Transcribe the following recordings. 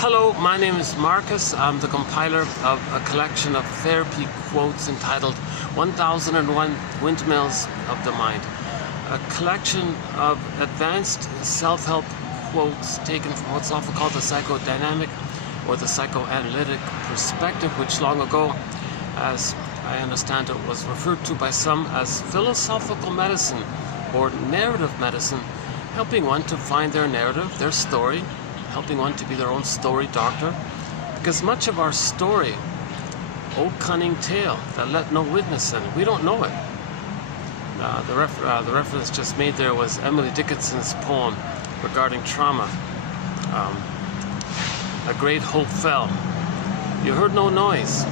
Hello, my name is Marcus. I'm the compiler of a collection of therapy quotes entitled 1001 Windmills of the Mind. A collection of advanced self-help quotes taken from what's often called the psychodynamic or the psychoanalytic perspective, which long ago, as I understand it, was referred to by some as philosophical medicine or narrative medicine, helping one to find their narrative, their story, helping one to be their own story doctor, because much of our story, O cunning tale that let no witness in, we don't know it. The reference just made there was Emily Dickinson's poem regarding trauma. A great hope fell. You heard no noise.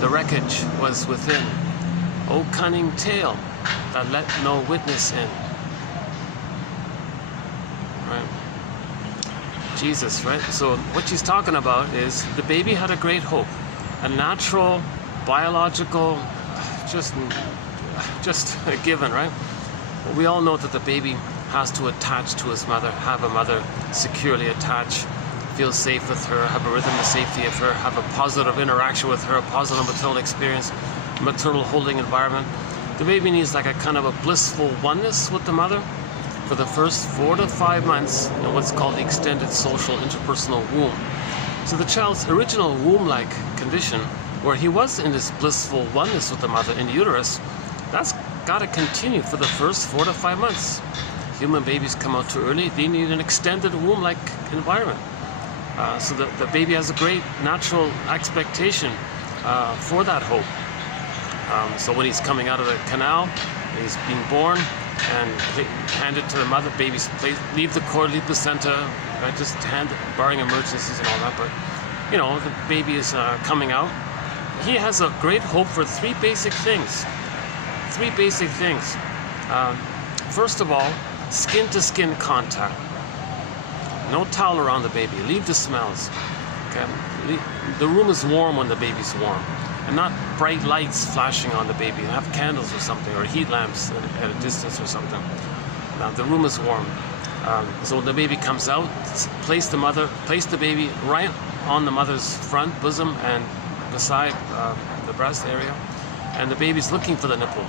The wreckage was within. O cunning tale that let no witness in. Right? Jesus, right? So what she's talking about is the baby had a great hope, a natural, biological, just a given, right? We all know that the baby has to attach to his mother, have a mother securely attached, feel safe with her, have a rhythm of safety of her, have a positive interaction with her, a positive maternal experience, maternal holding environment. The baby needs like a kind of a blissful oneness with the mother for the first 4 to 5 months in what's called the extended social interpersonal womb. So the child's original womb-like condition, where he was in this blissful oneness with the mother in the uterus, that's got to continue for the first 4 to 5 months. Human babies come out too early, they need an extended womb-like environment. So the baby has a great natural expectation for that hope. So when he's coming out of the canal, he's being born, and hand it to the mother, babies leave the cord, leave placenta, right? Just hand, barring emergencies and all that. But you know, the baby is coming out. He has a great hope for three basic things. First of all, skin-to-skin contact. No towel around the baby. Leave the smells. Okay? The room is warm when the baby's warm, and not bright lights flashing on the baby. Have candles or something, or heat lamps at a distance or something. Now the room is warm. So when the baby comes out, place the baby right on the mother's front bosom and beside the breast area, and the baby's looking for the nipple.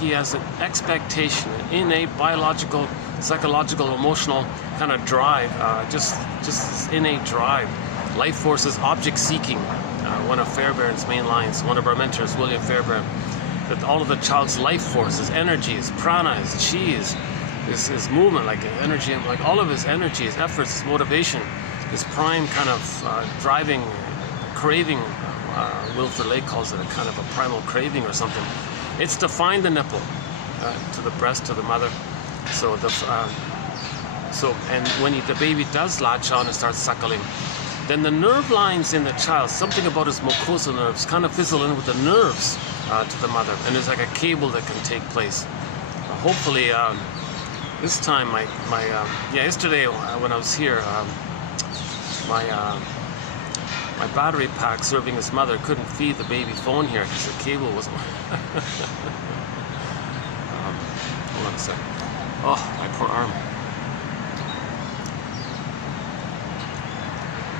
He has an expectation, an innate biological, psychological, emotional kind of drive, just this innate drive. Life force is object seeking. One of Fairbairn's main lines, one of our mentors, William Fairbairn, that all of the child's life force, his energy, his prana, his chi, his movement, like energy, like all of his energy, his efforts, his motivation, his prime kind of driving, craving, Wilfred Lake calls it a kind of a primal craving or something. It's to find the nipple, to the breast, to the mother. So and when the baby does latch on and start suckling, then the nerve lines in the child, something about his mucosal nerves, kind of fizzle in with the nerves to the mother, and there's like a cable that can take place. Hopefully, this time, yesterday when I was here, my battery pack serving his mother couldn't feed the baby phone here because the cable wasn't. Hold on a second. Oh, my poor arm.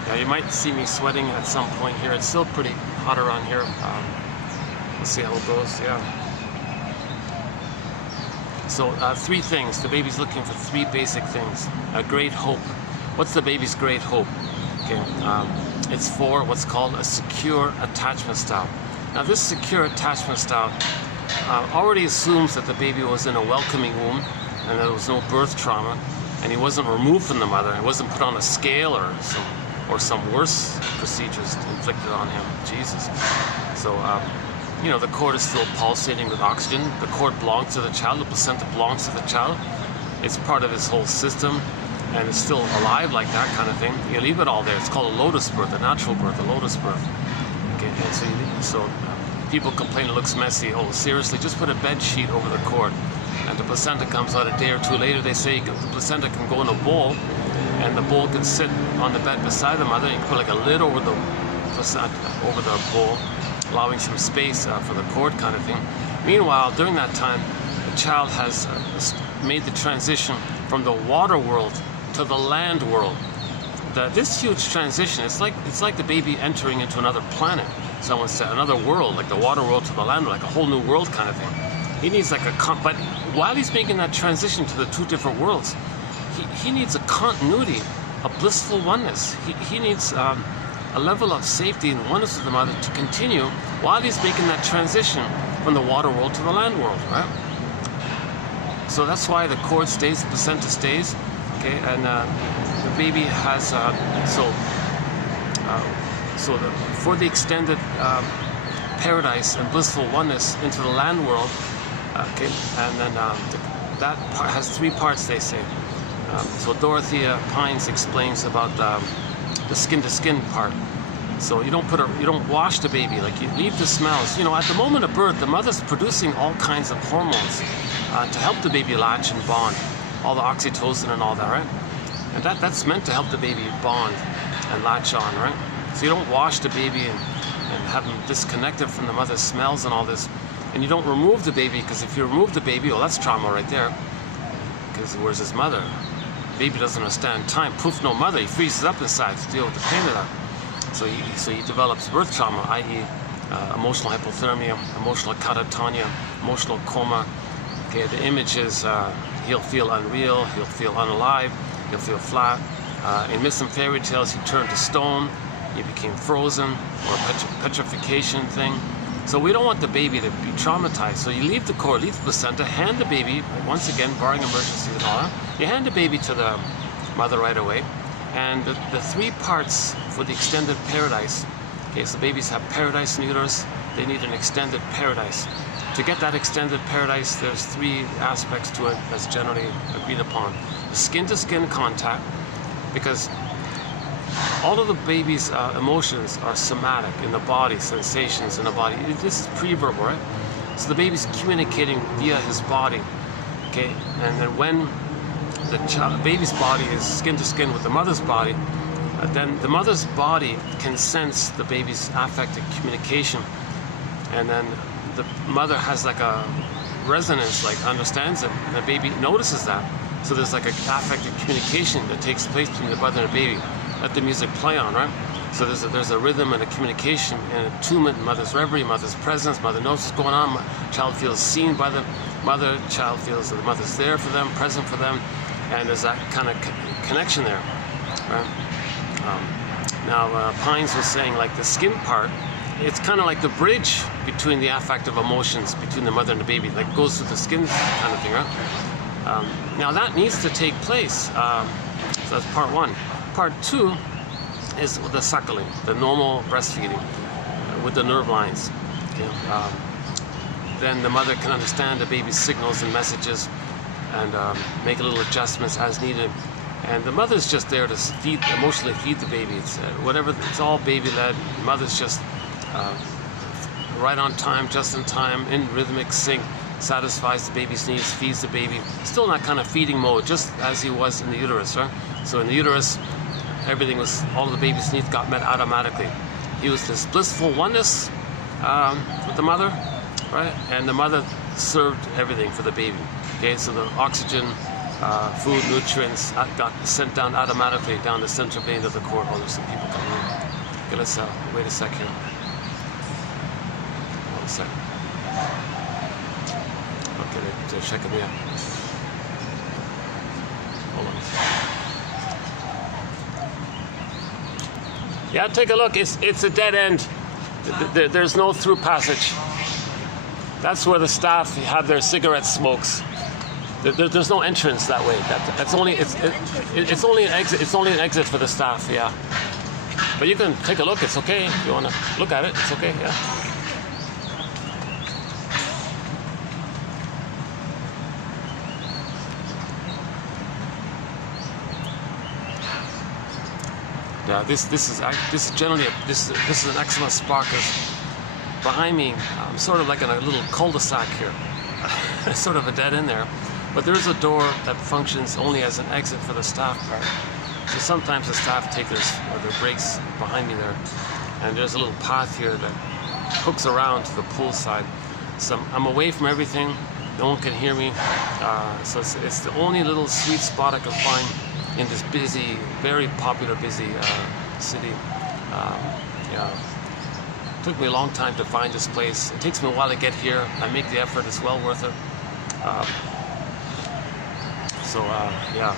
Yeah, you might see me sweating at some point here. It's still pretty hot around here. We'll see how it goes. Yeah. So three things. The baby's looking for three basic things. A great hope. What's the baby's great hope? Okay. It's for what's called a secure attachment style. Now this secure attachment style already assumes that the baby was in a welcoming womb and that there was no birth trauma, and he wasn't removed from the mother. He wasn't put on a scale or some worse procedures inflicted on him. Jesus. So, you know, the cord is still pulsating with oxygen. The cord belongs to the child. The placenta belongs to the child. It's part of his whole system, and it's still alive like that kind of thing. You leave it all there. It's called a lotus birth, a natural birth, a lotus birth. Okay, and so people complain it looks messy. Oh, seriously, just put a bed sheet over the cord, and the placenta comes out a day or two later. They say the placenta can go in a bowl, and the bowl can sit on the bed beside the mother. You can put like a lid over the placenta, over the bowl, allowing some space for the cord kind of thing. Meanwhile, during that time, the child has made the transition from the water world to the land world. this huge transition, it's like the baby entering into another planet. Someone said another world, like the water world to the land world, like a whole new world kind of thing. He needs like but while he's making that transition to the two different worlds, he needs a continuity, a blissful oneness. He needs a level of safety and oneness with the mother to continue while he's making that transition from the water world to the land world, right? So that's why the cord stays, the placenta stays, okay, and the baby has for the extended paradise and blissful oneness into the land world, okay, and then that part has three parts, they say. So Dorothea Pines explains about the skin-to-skin part. So you don't wash the baby, like you leave the smells. You know, at the moment of birth, the mother's producing all kinds of hormones to help the baby latch and bond, all the oxytocin and all that, right? And that's meant to help the baby bond and latch on, right? So you don't wash the baby and have them disconnected from the mother's smells and all this. And you don't remove the baby, because if you remove the baby, well, that's trauma right there. Because where's his mother? The baby doesn't understand time. Poof, no mother. He freezes up inside to deal with the pain of that. So he develops birth trauma, i.e. Emotional hypothermia, emotional catatonia, emotional coma. Okay, the images, he'll feel unreal, he'll feel unalive, he'll feel flat. In myths and fairy tales, he turned to stone, he became frozen, or a petrification thing. So we don't want the baby to be traumatized. So you leave the cord, leave the placenta, hand the baby, once again, barring emergency and all that, you hand the baby to the mother right away. And the three parts for the extended paradise, okay, so babies have paradise in uterus, they need an extended paradise. To get that extended paradise, there's three aspects to it that's generally agreed upon. The skin-to-skin contact, because all of the baby's emotions are somatic in the body, sensations in the body. This is pre-verbal, right? So the baby's communicating via his body, okay? And then when the baby's body is skin-to-skin with the mother's body, then the mother's body can sense the baby's affective communication, and then the mother has like a resonance, like understands it, and the baby notices that. So there's like an affective communication that takes place between the mother and the baby. Let the music play on, right? So there's a rhythm and a communication and attunement, mother's reverie, mother's presence, mother knows what's going on, child feels seen by the mother, child feels that the mother's there for them, present for them, and there's that kind of connection there, right? Now Pines was saying, like the skin part, it's kind of like the bridge between the affective emotions between the mother and the baby, like goes through the skin kind of thing, right? Now that needs to take place. So that's part one. Part two is the suckling, the normal breastfeeding with the nerve lines. Okay? Then the mother can understand the baby's signals and messages and make little adjustments as needed. And the mother's just there to emotionally feed the baby. It's whatever. It's all baby-led. The mother's just right on time, just in time, in rhythmic sync, satisfies the baby's needs, feeds the baby. Still in that kind of feeding mode, just as he was in the uterus, right? So in the uterus, everything was, all of the baby's needs got met automatically. He was this blissful oneness with the mother, right? And the mother served everything for the baby. Okay, so the oxygen, food, nutrients got sent down automatically down the central vein of the cord. Oh, there's some people coming in. Okay, let's wait a sec here. 1 sec. Okay, they're checking me out. Hold on. Yeah, take a look. It's a dead end. There's no through passage. That's where the staff have their cigarette smokes. There's no entrance that way. It's only an exit. It's only an exit for the staff. Yeah. But you can take a look. It's okay if you want to look at it. It's okay. Yeah. Yeah, this is generally this is an excellent spot because behind me I'm sort of like in a little cul-de-sac here. It's sort of a dead end there, but there is a door that functions only as an exit for the staff part. So sometimes the staff take their breaks behind me there, and there's a little path here that hooks around to the pool side. So I'm away from everything. No one can hear me. So it's the only little sweet spot I can find in this busy, very popular, busy city. Yeah. Took me a long time to find this place. It takes me a while to get here. I make the effort. It's well worth it. Yeah.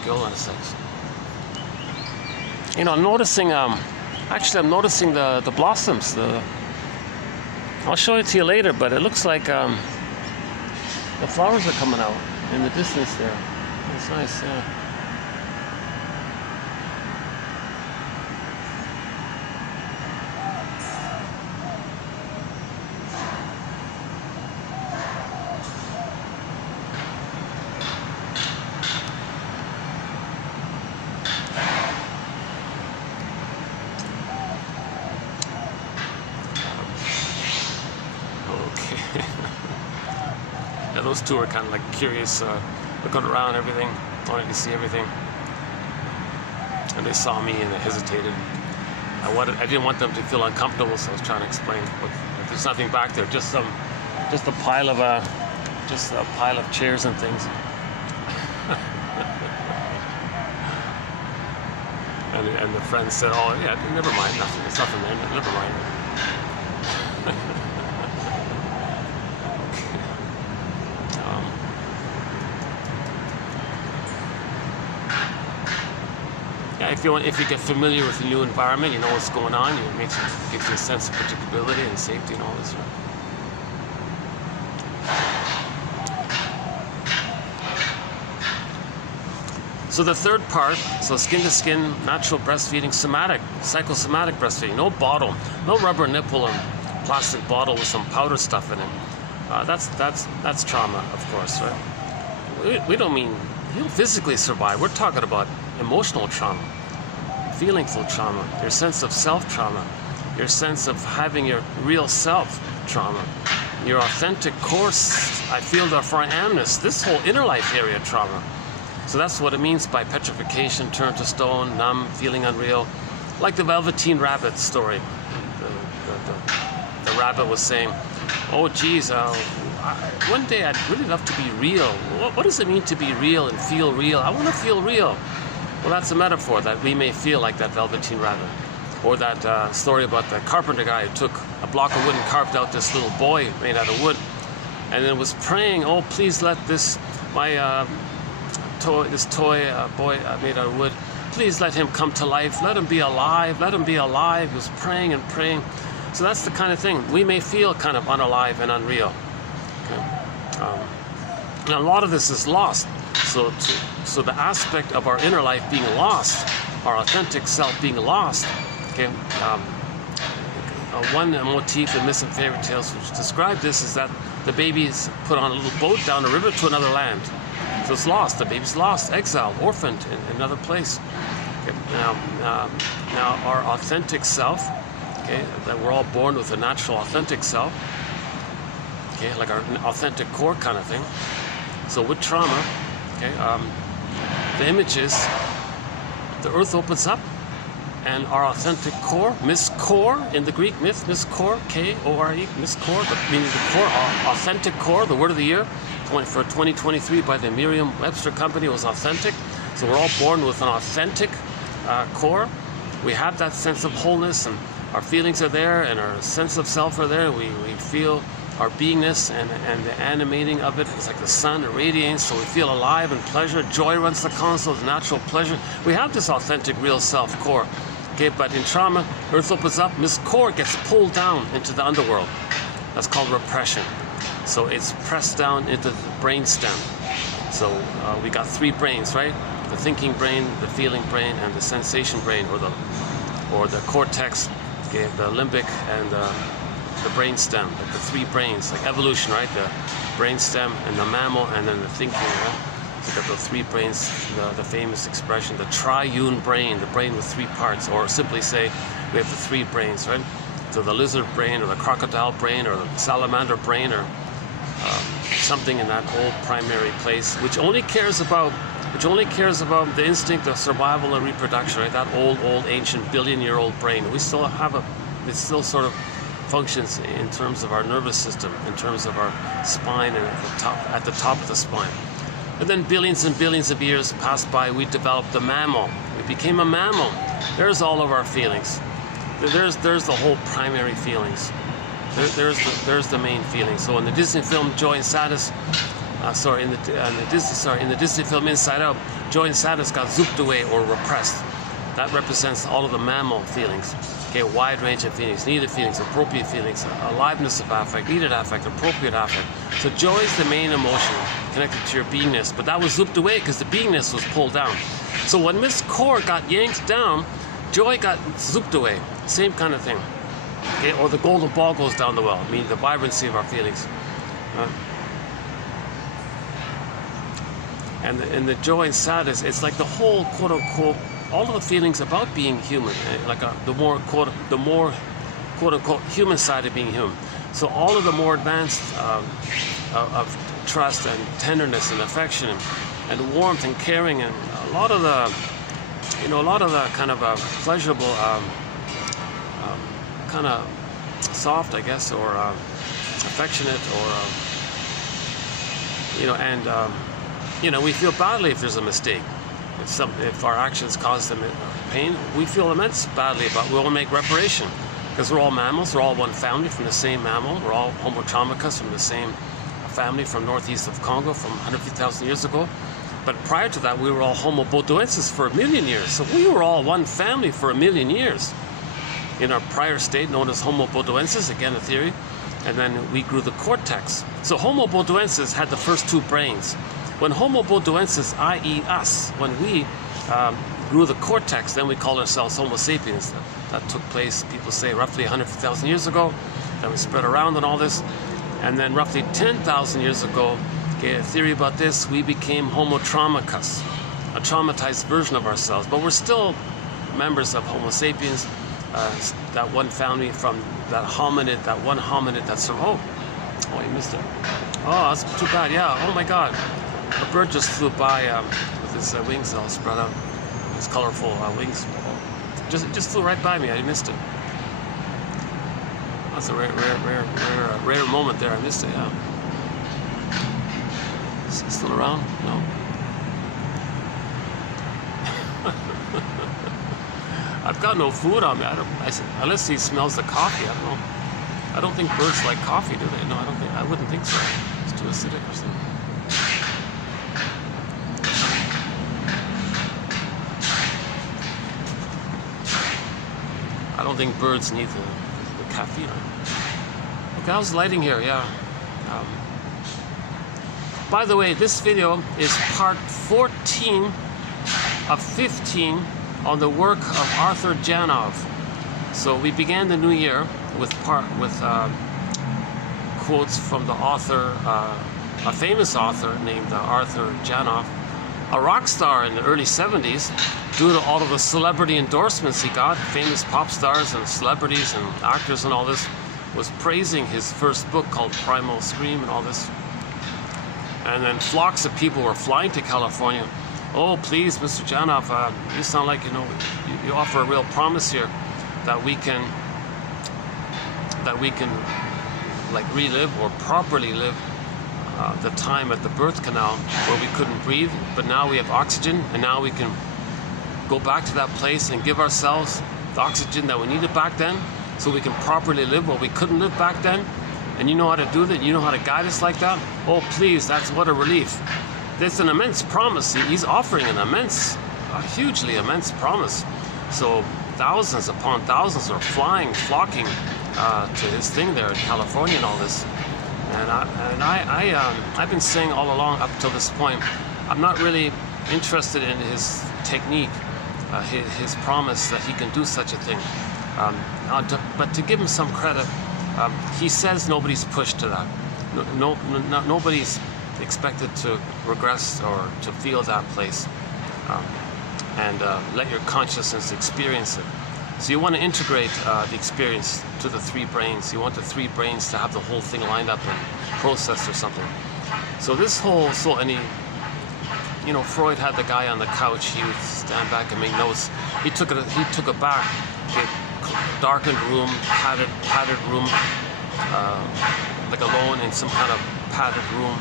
Okay, hold on a second. You know, I'm noticing. Actually, I'm noticing the blossoms. I'll show it to you later, but it looks like the flowers are coming out in the distance there. It's nice. Yeah. Yeah, those two are kind of like curious, looking around everything, wanting to see everything. And they saw me and they hesitated. I didn't want them to feel uncomfortable, so I was trying to explain. But there's nothing back there, just a pile of chairs and things. and the friend said, "Oh yeah, never mind, nothing. There's nothing there. Never mind." If you get familiar with the new environment, you know what's going on. It gives you a sense of predictability and safety and all this. So the third part, so skin to skin, natural breastfeeding, somatic, psychosomatic breastfeeding. No bottle, no rubber nipple and plastic bottle with some powder stuff in it. That's trauma, of course, right? We don't mean you'll physically survive. We're talking about emotional trauma. Feelingful trauma, your sense of self-trauma, your sense of having your real self trauma, your authentic course, I feel therefore I amness, this whole inner life area trauma. So that's what it means by petrification, turn to stone, numb, feeling unreal. Like the Velveteen Rabbit story. The rabbit was saying, oh geez, one day I'd really love to be real. What does it mean to be real and feel real? I want to feel real. Well, that's a metaphor that we may feel like that Velveteen Rabbit. Or that story about the carpenter guy who took a block of wood and carved out this little boy made out of wood. And then was praying, oh, please let this toy boy made out of wood, please let him come to life. Let him be alive. Let him be alive. He was praying and praying. So that's the kind of thing. We may feel kind of unalive and unreal. Okay. Now, a lot of this is lost. So the aspect of our inner life being lost, our authentic self being lost, okay, one motif in Myths and Fairy Tales which describe this is that the baby is put on a little boat down a river to another land. So it's lost, the baby's lost, exiled, orphaned in another place. Okay, now our authentic self, okay, that we're all born with a natural authentic self, okay, like our authentic core kind of thing. So with trauma, okay, the image is the earth opens up and our authentic core, core in the Greek myth, core, K-O-R-E, core, meaning the core, our authentic core, the word of the year for 2023 by the Merriam-Webster Company was authentic. So we're all born with an authentic core. We have that sense of wholeness and our feelings are there and our sense of self are there. We feel our beingness and the animating of it is like the sun, it radiates, so we feel alive and pleasure. Joy runs the console, the natural pleasure. We have this authentic real self core. Okay, but in trauma, earth opens up, this core gets pulled down into the underworld. That's called repression. So it's pressed down into the brain stem. So we got three brains, right? The thinking brain, the feeling brain, and the sensation brain, or the cortex, okay, the limbic, and the brain stem, like the three brains, like evolution, right? The brain stem and the mammal, and then the thinking, right? So got the three brains, the famous expression, the triune brain, the brain with three parts, or simply say we have the three brains, right? So the lizard brain, or the crocodile brain, or the salamander brain, or something in that old primary place, which only cares about the instinct of survival and reproduction, right? That old ancient billion-year-old brain. We still have it's still sort of functions in terms of our nervous system, in terms of our spine and at the top of the spine. And then billions and billions of years passed by, we developed the mammal. We became a mammal. There's all of our feelings. There's the whole primary feelings. There's the main feelings. So in the Disney film Joy and Sadness, in the Disney film Inside Out, joy and sadness got zooped away or repressed. That represents all of the mammal feelings. Okay, a wide range of feelings, needed feelings, appropriate feelings, aliveness of affect, needed affect, appropriate affect. So joy is the main emotion connected to your beingness, but that was zooped away because the beingness was pulled down. So when Miss Core got yanked down, joy got zooped away. Same kind of thing. Okay, or the golden ball goes down the well, meaning the vibrancy of our feelings. And the joy and sadness, it's like the whole quote unquote, all of the feelings about being human, like the more quote unquote human side of being human. So all of the more advanced of trust and tenderness and affection and warmth and caring, and a lot of the kind of pleasurable, kind of soft, I guess, or affectionate, or we feel badly if there's a mistake. If our actions cause them pain, we feel immense badly about. We will make reparation because we're all mammals. We're all one family from the same mammal. We're all Homo erectus from the same family from northeast of Congo from 150,000 years ago. But prior to that, we were all Homo botuensis for 1 million years. So we were all one family for 1 million years in our prior state known as Homo botuensis, again a theory. And then we grew the cortex. So Homo botuensis had the first two brains. When Homo botuensis, i.e. us, when we grew the cortex, then we called ourselves Homo sapiens. That took place, people say, roughly 150,000 years ago. Then we spread around and all this. And then roughly 10,000 years ago, okay, a theory about this, we became Homo erectus, a traumatized version of ourselves. But we're still members of Homo sapiens, that one family from that hominid, that one hominid that's... Oh, you missed it. Oh, that's too bad, yeah, oh my God. A bird just flew by with his wings all spread out, his colorful wings. Just flew right by me. I missed it. That's a rare moment there. I missed it. Yeah. Is he still around? No. I've got no food on me. Unless he smells the coffee. I don't know. I don't think birds like coffee, do they? No, I wouldn't think so. It's too acidic or something. I don't think birds need the caffeine. Okay, how's the lighting here? Yeah. By the way, this video is part 14 of 15 on the work of Arthur Janov. So we began the new year with quotes from the author, a famous author named Arthur Janov, a rock star in the early 70s, due to all of the celebrity endorsements he got. Famous pop stars and celebrities and actors and all this was praising his first book called Primal Scream and all this. And then flocks of people were flying to California. Oh, please, Mr. Janov, you sound like, you offer a real promise here that we can like relive or properly live the time at the birth canal where we couldn't breathe, but now we have oxygen, and now we can go back to that place and give ourselves the oxygen that we needed back then, so we can properly live what we couldn't live back then. And you know how to do that? You know how to guide us like that? Oh, please, that's what a relief. There's an immense promise. He's offering an immense, a hugely immense promise. So thousands upon thousands are flocking to his thing there in California and all this. And I've been saying all along up till this point, I'm not really interested in his technique, his promise that he can do such a thing. But to give him some credit, he says nobody's pushed to that. Nobody's expected to regress or to feel that place, and let your consciousness experience it. So you want to integrate the experience to the three brains. You want the three brains to have the whole thing lined up and processed or something. So this whole, Freud had the guy on the couch. He would stand back and make notes. He took it back. Okay, darkened room, padded room, like alone in some kind of padded room,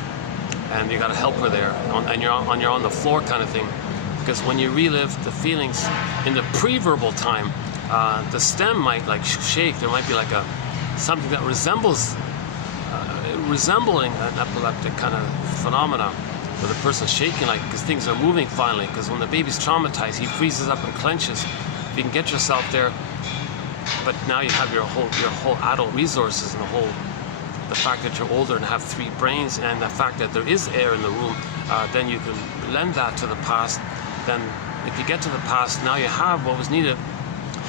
and you got a helper there, and you're on the floor kind of thing. Because when you relive the feelings in the pre-verbal time, the stem might like shake. There might be like something that resembling an epileptic kind of phenomena, where the person's shaking, like, because things are moving finally. Because when the baby's traumatized, he freezes up and clenches. If you can get yourself there, but now you have your whole adult resources, and the fact that you're older and have 3 brains, and the fact that there is air in the room, then you can lend that to the past. Then if you get to the past, now you have what was needed.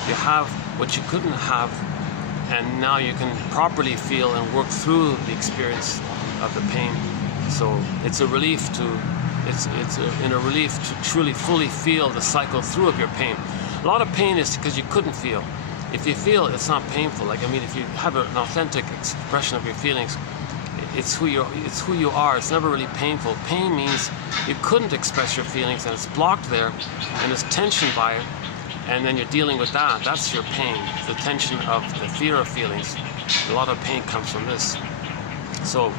You have what you couldn't have, and now you can properly feel and work through the experience of the pain. So it's a relief to truly fully feel the cycle through of your pain. A lot of pain is because you couldn't feel. If you feel, it's not painful. Like, I mean, if you have an authentic expression of your feelings, it's who you are. It's never really painful. Pain means you couldn't express your feelings, and it's blocked there, and there's tension by it, and then you're dealing with that. That's your pain, the tension of the fear of feelings. A lot of pain comes from this. So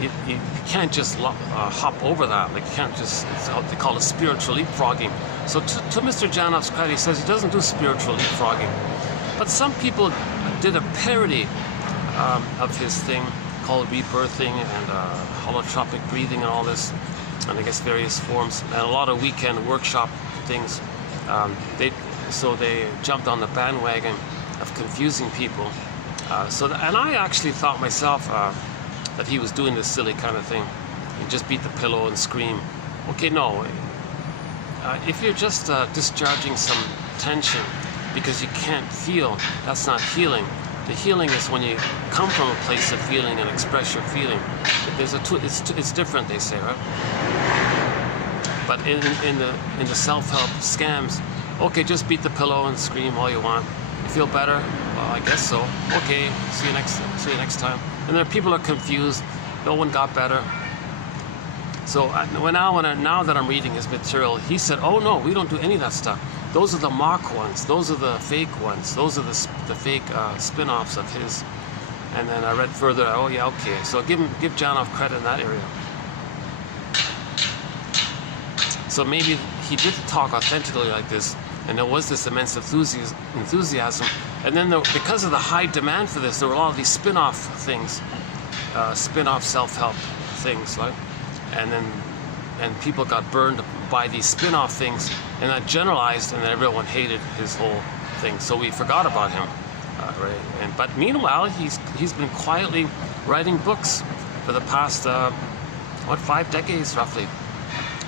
you can't just hop over that. Like, you can't just, it's what they call it spiritual leapfrogging. So to Mr. Janov's credit, he says he doesn't do spiritual leapfrogging. But some people did a parody of his thing called rebirthing and holotropic breathing and all this, and I guess various forms, and a lot of weekend workshop things. They jumped on the bandwagon of confusing people. And I actually thought myself that he was doing this silly kind of thing, and just beat the pillow and scream. Okay, no. If you're just discharging some tension because you can't feel, that's not healing. The healing is when you come from a place of feeling and express your feeling. It's different, they say, right? But in the self-help scams, okay, just beat the pillow and scream all you want. You feel better? Well, I guess so. Okay, see you next time. And then people are confused. No one got better. So now that I'm reading his material, he said, oh no, we don't do any of that stuff. Those are the mock ones. Those are the fake ones. Those are the fake spin-offs of his. And then I read further. Oh yeah, okay. So give Janov credit in that area. So maybe he did talk authentically like this, and there was this immense enthusiasm. And then because of the high demand for this, there were a lot of these spin-off things, spin-off self-help things, right? And people got burned by these spin-off things, and that generalized, and then everyone hated his whole thing. So we forgot about him, right? But meanwhile, he's been quietly writing books for the past 5 decades roughly.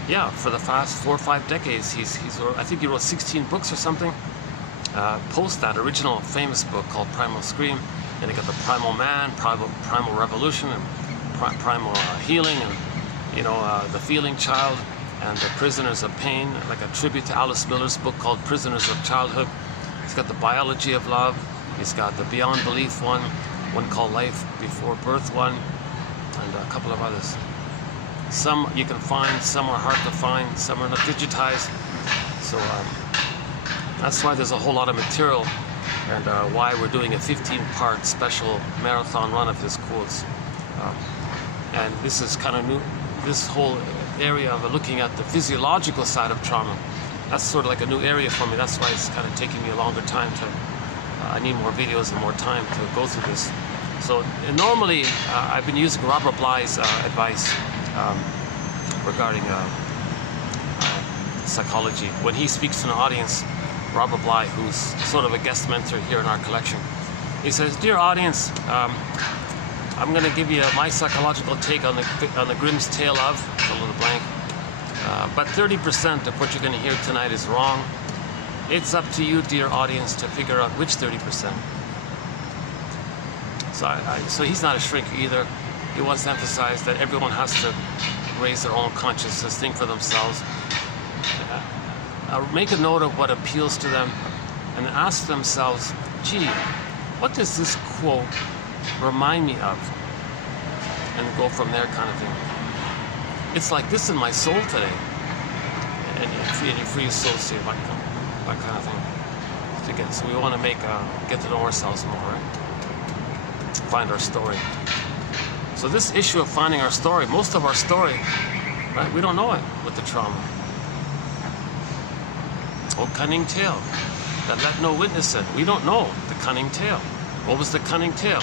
Yeah, for the past 4 or 5 decades, I think he wrote 16 books or something. Post that original famous book called Primal Scream, and he got the Primal Man, Primal Revolution, and Primal Healing, and the Feeling Child, and the Prisoners of Pain, like a tribute to Alice Miller's book called Prisoners of Childhood. He's got the Biology of Love. He's got the Beyond Belief one called Life Before Birth one, and a couple of others. Some you can find, some are hard to find, some are not digitized. So that's why there's a whole lot of material, and why we're doing a 15-part special marathon run of his quotes. And this is kind of new. This whole area of looking at the physiological side of trauma, that's sort of like a new area for me. That's why it's kind of taking me a longer time I need more videos and more time to go through this. So normally I've been using Robert Bly's advice regarding psychology. When he speaks to an audience, Robert Bly, who's sort of a guest mentor here in our collection, he says, "Dear audience, I'm going to give you my psychological take on the Grimm's Tale of," fill in the blank, but 30% of what you're going to hear tonight is wrong. It's up to you, dear audience, to figure out which 30%. So he's not a shrink either. He wants to emphasize that everyone has to raise their own consciousness, think for themselves, make a note of what appeals to them, and ask themselves, gee, what does this quote remind me of? And go from there, kind of thing. It's like this in my soul today, and you free your soul, see that kind of thing. So we want to get to know ourselves more, right? Find our story. So this issue of finding our story, most of our story, right? We don't know it with the trauma. Oh, cunning tale that let no witness in. We don't know the cunning tale. What was the cunning tale?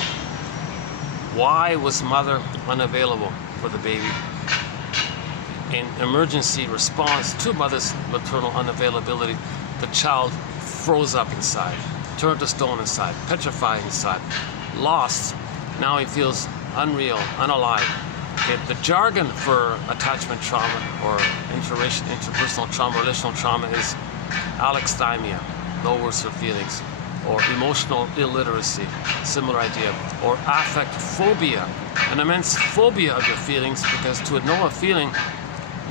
Why was mother unavailable for the baby? In emergency response to mother's maternal unavailability, the child froze up inside, turned to stone inside, petrified inside, lost. Now he feels unreal, unalive. Okay, the jargon for attachment trauma or interpersonal trauma, relational trauma is alexithymia, no words for feelings, or emotional illiteracy, similar idea, or affect phobia, an immense phobia of your feelings, because to know a feeling,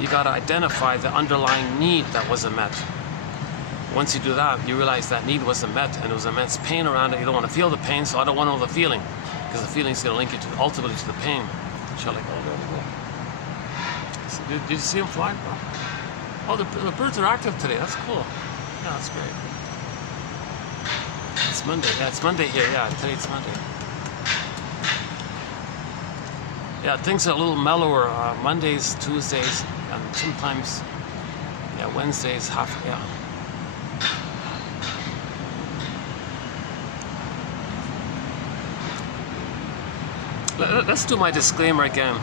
you got to identify the underlying need that wasn't met. Once you do that, you realize that need wasn't met, and there was immense pain around it. You don't want to feel the pain, so I don't want to know the feeling, because the feeling is going to link you to ultimately to the pain. Shall I go? Did you see them fly? Oh, the birds are active today. That's cool. Yeah, that's great. It's Monday. Yeah, it's Monday here. Yeah, today it's Monday. Yeah, things are a little mellower. Mondays, Tuesdays, and sometimes, yeah, Wednesdays, yeah. Let's do my disclaimer again.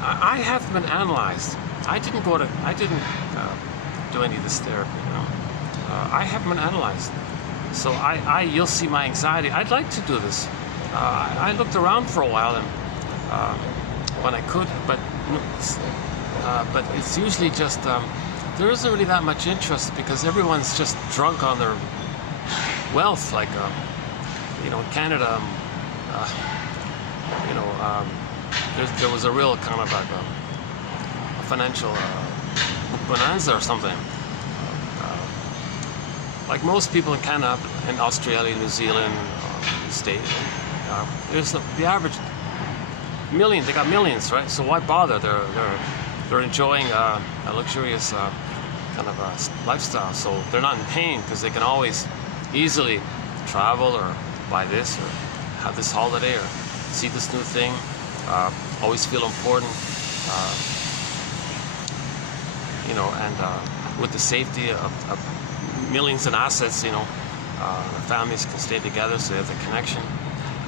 I haven't been analyzed. I didn't do any of this therapy. I haven't been analyzed. So you'll see my anxiety. I'd like to do this. I looked around for a while and when I could, but it's usually just there isn't really that much interest because everyone's just drunk on their wealth. Like in Canada, there was a real kind of like a financial bonanza or something. Like most people in Canada, in Australia, New Zealand, States, there's the average million. They got millions, right? So why bother? They're enjoying a luxurious kind of lifestyle. So they're not in pain because they can always easily travel or buy this or have this holiday or see this new thing. Always feel important, and with the safety of millions in assets, the families can stay together, so they have the connection.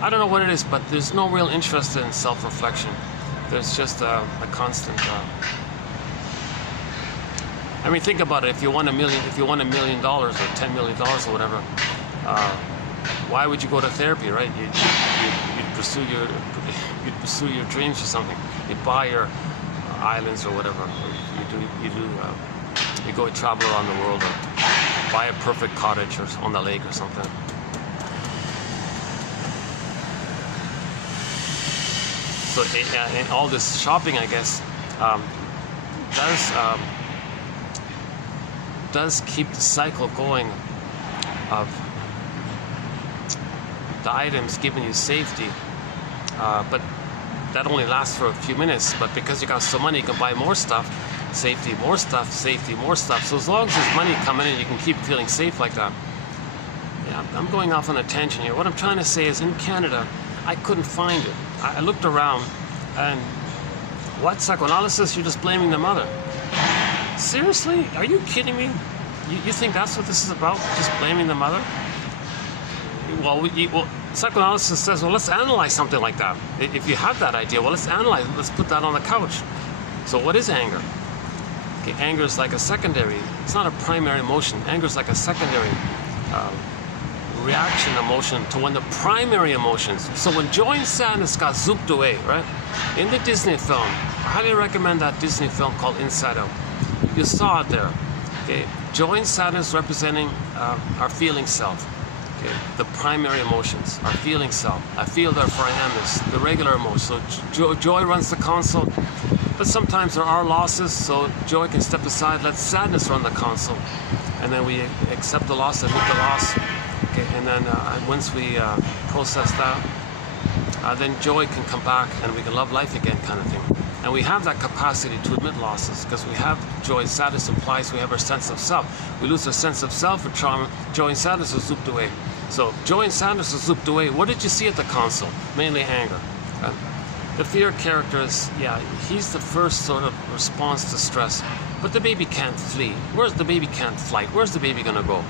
I don't know what it is, but there's no real interest in self-reflection. There's just a constant. I mean, think about it. If you won $1 million, or $10 million or whatever, why would you go to therapy, right? You'd pursue your dreams or something. You'd buy your islands or whatever. Or you go travel around the world or buy a perfect cottage or on the lake or something. So in all this shopping, I guess, does keep the cycle going of the items giving you safety, but that only lasts for a few minutes. But because you got so money, you can buy more stuff, safety, more stuff, safety, more stuff. So as long as there's money coming in, you can keep feeling safe like that. Yeah, I'm going off on a tangent here. What I'm trying to say is, in Canada, I couldn't find it. I looked around, and what, psychoanalysis? You're just blaming the mother. Seriously? Are you kidding me? You think that's what this is about? Just blaming the mother? Well, psychoanalysis says, well, let's analyze something like that. If you have that idea, well, let's analyze it. Let's put that on the couch. So what is anger? Okay, anger is like a secondary. It's not a primary emotion. Anger is like a secondary reaction emotion to when the primary emotions. So when joy and sadness got zooped away, right? In the Disney film, I highly recommend that Disney film called Inside Out. You saw it there. Okay, joy and sadness representing our feeling self. Okay, the primary emotions, our feeling self. I feel, therefore I am this. The regular emotion. So joy runs the console, but sometimes there are losses. So joy can step aside, let sadness run the console, and then we accept the loss, admit the loss. Okay, and then once we process that, then joy can come back and we can love life again, kind of thing. And we have that capacity to admit losses because we have joy and sadness implies we have our sense of self. We lose our sense of self with trauma, joy and sadness is zooped away. So joy and sadness is zooped away. What did you see at the console? Mainly anger. The fear character is, yeah, he's the first sort of response to stress. But the baby can't flee. The baby can't flight? Where's the baby gonna go?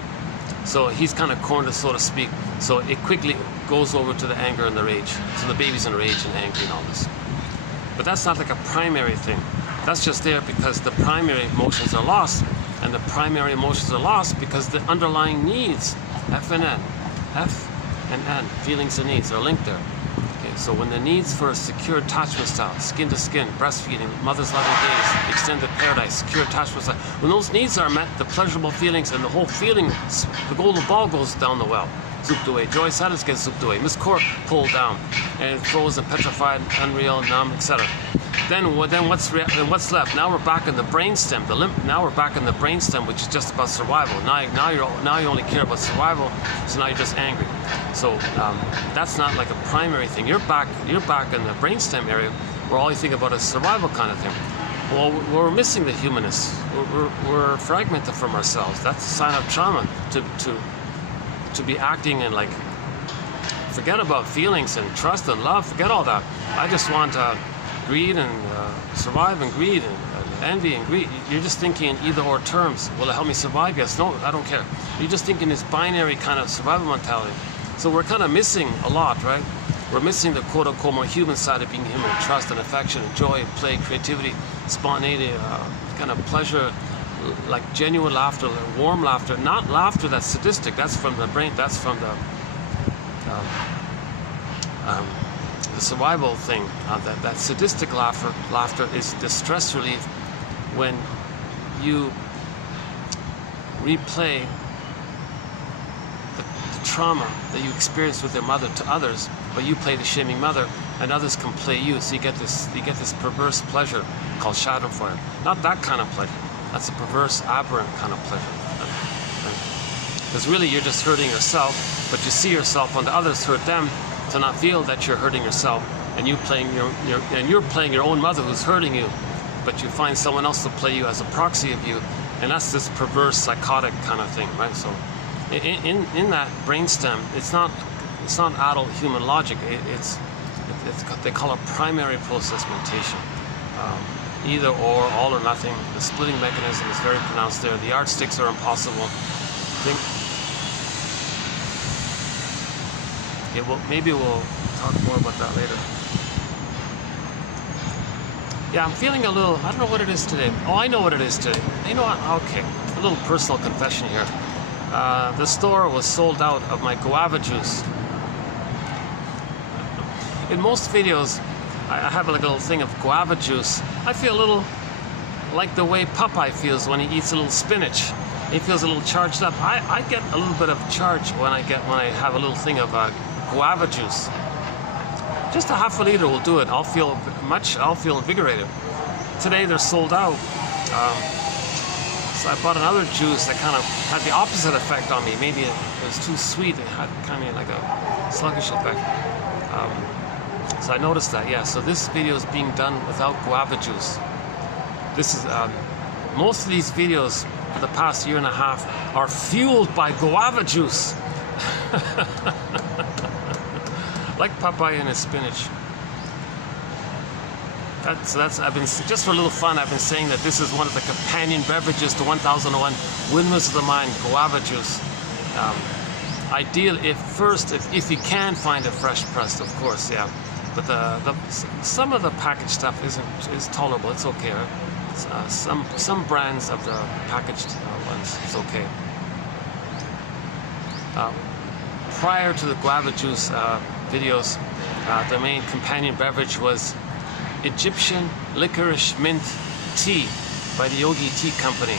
So he's kind of cornered, so to speak. So it quickly goes over to the anger and the rage. So the baby's enraged and angry and all this. But that's not like a primary thing. That's just there because the primary emotions are lost. And the primary emotions are lost because the underlying needs, F and N, feelings and needs are linked there. So when the needs for a secure attachment style, skin to skin, breastfeeding, mother's loving gaze, extended paradise, secure attachment style, when those needs are met, the pleasurable feelings and the whole feeling, the golden ball goes down the well, zooped away. Joy, sadness gets zooped away. Miss Core pulled down and frozen, petrified, unreal, numb, etc. Then what's left? Now we're back in the brainstem. Now we're back in the brainstem, which is just about survival. Now you only care about survival. So now you're just angry. So that's not like a primary thing. You're back in the brainstem area, where all you think about is survival kind of thing. Well, we're missing the humanness. We're fragmented from ourselves. That's a sign of trauma. To be acting and like forget about feelings and trust and love. Forget all that. I just want greed and survive and greed and envy and greed. You're just thinking in either or terms. Will it help me survive? Yes. No, I don't care. You're just thinking this binary kind of survival mentality. So we're kind of missing a lot, right? We're missing the quote-unquote more human side of being human, trust and affection and joy and play, creativity, spontaneity, kind of pleasure, like genuine laughter, warm laughter, not laughter that's sadistic. That's from the brain. That's from the survival thing. That sadistic laughter is the stress relief when you replay the trauma that you experienced with your mother to others, but you play the shaming mother, and others can play you. So you get this perverse pleasure called schadenfreude. Not that kind of pleasure. That's a perverse, aberrant kind of pleasure. Because really you're just hurting yourself, but you see yourself when the others hurt them to not feel that you're hurting yourself, and you're playing your own mother who's hurting you, but you find someone else to play you as a proxy of you, and that's this perverse, psychotic kind of thing, right? So in that brainstem, it's not adult human logic. They call it primary process mentation. Either or, all or nothing. The splitting mechanism is very pronounced there. The yardsticks are impossible. Maybe we'll talk more about that later. Yeah, I'm feeling a little, I don't know what it is today. Oh, I know what it is today. You know what? Okay, a little personal confession here. The store was sold out of my guava juice. In most videos, I have like a little thing of guava juice. I feel a little like the way Popeye feels when he eats a little spinach. He feels a little charged up. I get a little bit of charge when I have a little thing of guava juice. Just a half a liter will do it. I'll feel invigorated. Today they're sold out. So I bought another juice that kind of had the opposite effect on me. Maybe it was too sweet. It had kind of like a sluggish effect. So I noticed that, yeah. So this video is being done without guava juice. This is most of these videos for the past year and a half are fueled by guava juice. Like Popeye and his spinach. I've been just for a little fun. I've been saying that this is one of the companion beverages to 1001 Windmills of the Mind guava juice. Ideal if you can find it fresh pressed, of course, yeah. But some of the packaged stuff is tolerable. It's okay. Right? Some brands of the packaged ones, it's okay. Prior to the guava juice videos, the main companion beverage was Egyptian licorice mint tea by the Yogi Tea Company.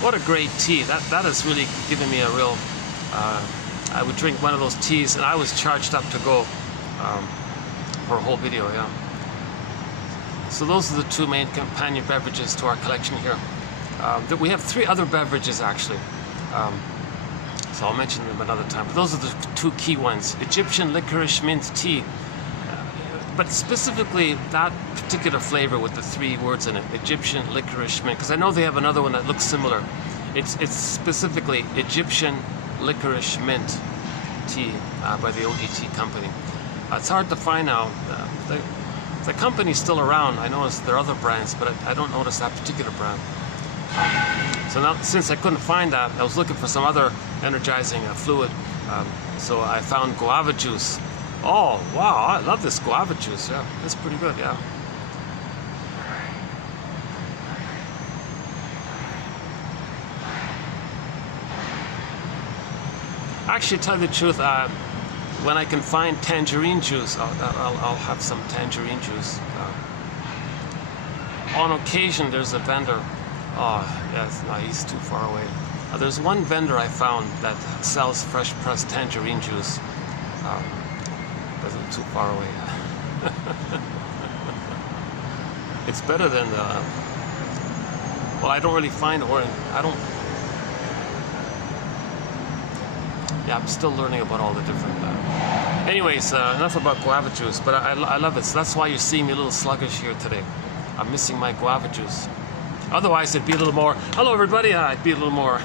What a great tea! That has really given me a real. I would drink one of those teas, and I was charged up to go for a whole video. Yeah. So those are the two main companion beverages to our collection here. We have 3 other beverages actually. So I'll mention them another time. But those are the 2 key ones. Egyptian licorice mint tea. but specifically that particular flavor with the 3 words in it, Egyptian licorice mint, because I know they have another one that looks similar. It's specifically Egyptian licorice mint tea by the ODT company. It's hard to find now. The company's still around. I noticed there are other brands, but I don't notice that particular brand. So now, since I couldn't find that, I was looking for some other energizing fluid. So I found guava juice. Oh, wow, I love this guava juice. Yeah, it's pretty good, yeah. Actually, to tell you the truth, when I can find tangerine juice, I'll have some tangerine juice. On occasion, there's a vendor. Oh, yes, no, he's too far away. There's one vendor I found that sells fresh pressed tangerine juice. That's too far away. It's better than the. Well, I don't really find orange. Yeah, I'm still learning about all the different. Anyways, enough about guava juice, but I love it. So that's why you're seeing me a little sluggish here today. I'm missing my guava juice. Otherwise, it'd be a little more. Hello, everybody. It'd be a little more.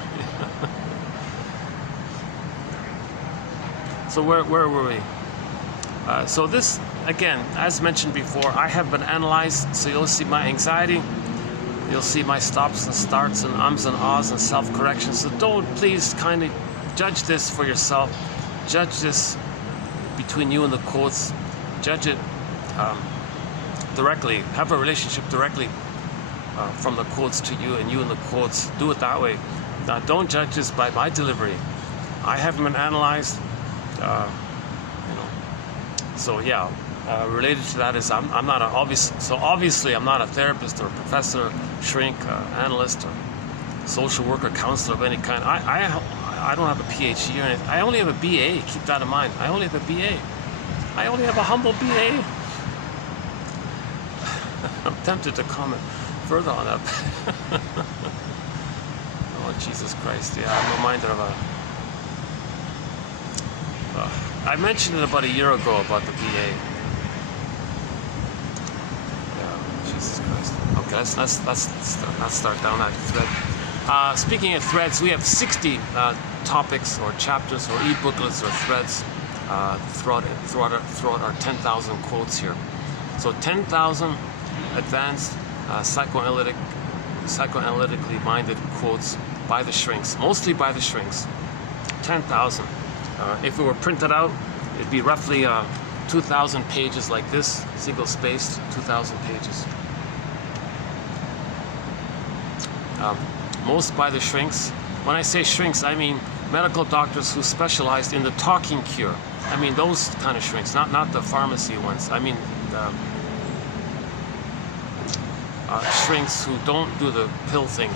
So where were we? So this, again, as mentioned before, I have been analyzed. So you'll see my anxiety. You'll see my stops and starts and ums and ahs and self-correction. So don't, please, kindly judge this for yourself. Judge this between you and the quotes. Judge it directly. Have a relationship directly from the quotes to you and you and the quotes. Do it that way. Now, don't judge this by my delivery. I haven't been analyzed. So yeah, related to that is I'm not obviously I'm not a therapist or a professor, shrink, analyst, or social worker, counselor of any kind. I don't have a PhD or anything. I only have a BA. Keep that in mind. I only have a BA. I only have a humble BA. I'm tempted to comment further on that. Oh, Jesus Christ. Yeah, I'm reminded of I mentioned it about a year ago about the BA. Yeah, Jesus Christ. Okay, let's start down that thread. Speaking of threads, we have 60 topics or chapters or e-booklets or threads throughout our 10,000 quotes here. So 10,000 advanced psychoanalytically minded quotes by the shrinks, mostly by the shrinks. 10,000. If it were printed out, it'd be roughly 2,000 pages like this, single-spaced, 2,000 pages. Most by the shrinks. When I say shrinks, I mean medical doctors who specialized in the talking cure. I mean those kind of shrinks, not the pharmacy ones. I mean the shrinks who don't do the pill thing,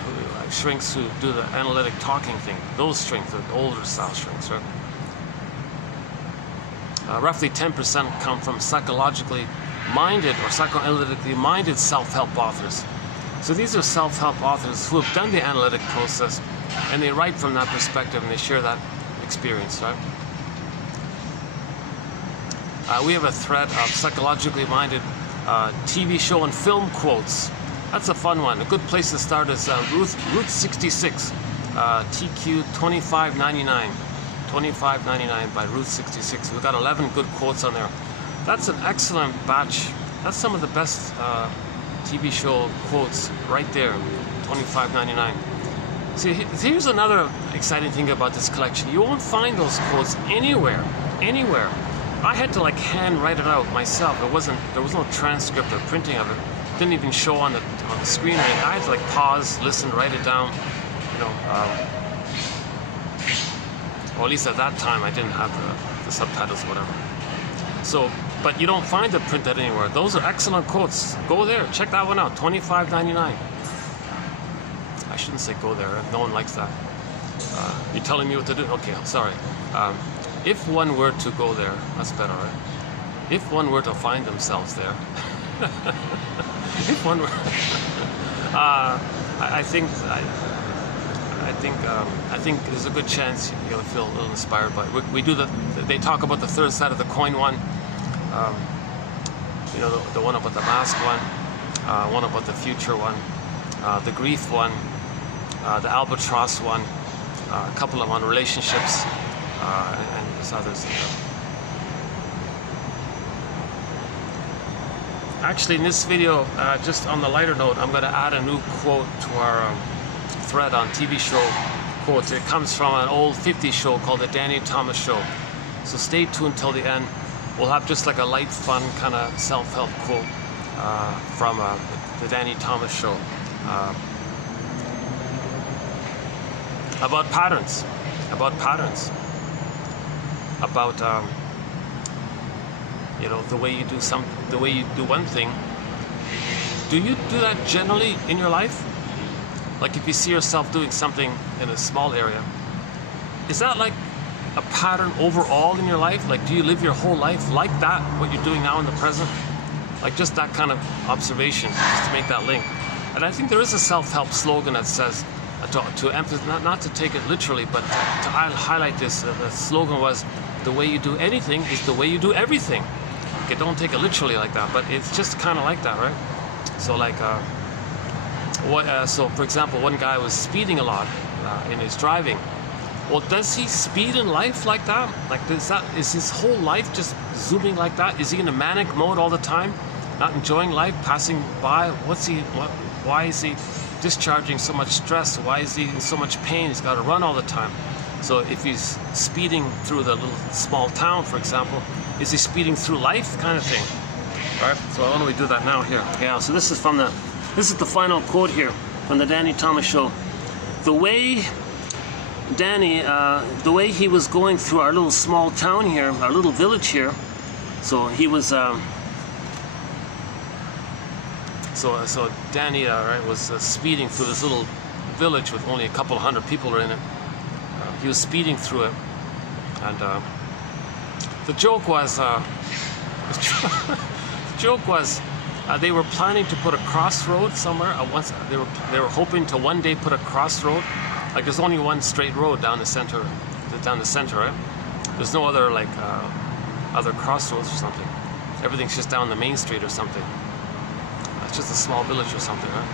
shrinks who do the analytic talking thing. Those shrinks, the older style shrinks, right? Roughly 10% come from psychologically minded or psychoanalytically minded self-help authors. So these are self-help authors who have done the analytic process and they write from that perspective and they share that experience, right? We have a thread of psychologically minded TV show and film quotes. That's a fun one. A good place to start is Route 66, TQ 2599. 2599 by Route 66. We've got 11 good quotes on there. That's an excellent batch. That's some of the best TV show quotes right there. 2599. See, here's another exciting thing about this collection. You won't find those quotes anywhere. I had to like hand write it out myself. There was no transcript or printing of it. Didn't even show on the screen or anything. I had to like pause, listen, write it down. Or at least at that time I didn't have the subtitles or whatever. So, but you don't find it printed anywhere. Those are excellent quotes. Go there, check that one out, $25.99. I shouldn't say go there, no one likes that. You're telling me what to do? Okay, I'm sorry. If one were to go there, that's better, right? If one were to find themselves there. If one were... I think there's a good chance you'll feel a little inspired by it. We do they talk about the third side of the coin one. you know, the one about the mask one about the future one, the grief one, the albatross one, a couple of them on relationships, and there's others. Actually, in this video, just on the lighter note, I'm going to add a new quote to our thread on TV show quotes. It comes from an old 50s show called The Danny Thomas Show. So stay tuned till the end. We'll have just like a light, fun kind of self-help quote from the Danny Thomas Show about patterns, about you know, the way you do one thing. Do you do that generally in your life? Like if you see yourself doing something in a small area, is that like a pattern overall in your life? Like, do you live your whole life like that, what you're doing now in the present? Like just that kind of observation, just to make that link. And I think there is a self-help slogan that says, to emphasize, not to take it literally, but to highlight this, the slogan was, the way you do anything is the way you do everything. Okay, don't take it literally like that, but it's just kind of like that, right? So like, so for example, one guy was speeding a lot in his driving. Well, does he speed in life like that? Like, is his whole life just zooming like that? Is he in a manic mode all the time, not enjoying life, passing by? Why is he discharging so much stress? Why is he in so much pain? He's got to run all the time. So if he's speeding through the little small town, for example, is he speeding through life, kind of thing? Right? So why don't we do that now here? Yeah. So this is the final quote here from the Danny Thomas Show. The way he was going through our little small town here, our little village here. So he was, so Danny, right, was speeding through this little village with only a couple of hundred people in it. He was speeding through it, and the joke was, they were planning to put a crossroad somewhere. Once they were hoping to one day put a crossroad. Like there's only one straight road down the center, right? There's no other like other crossroads or something. Everything's just down the main street or something. It's just a small village or something, right?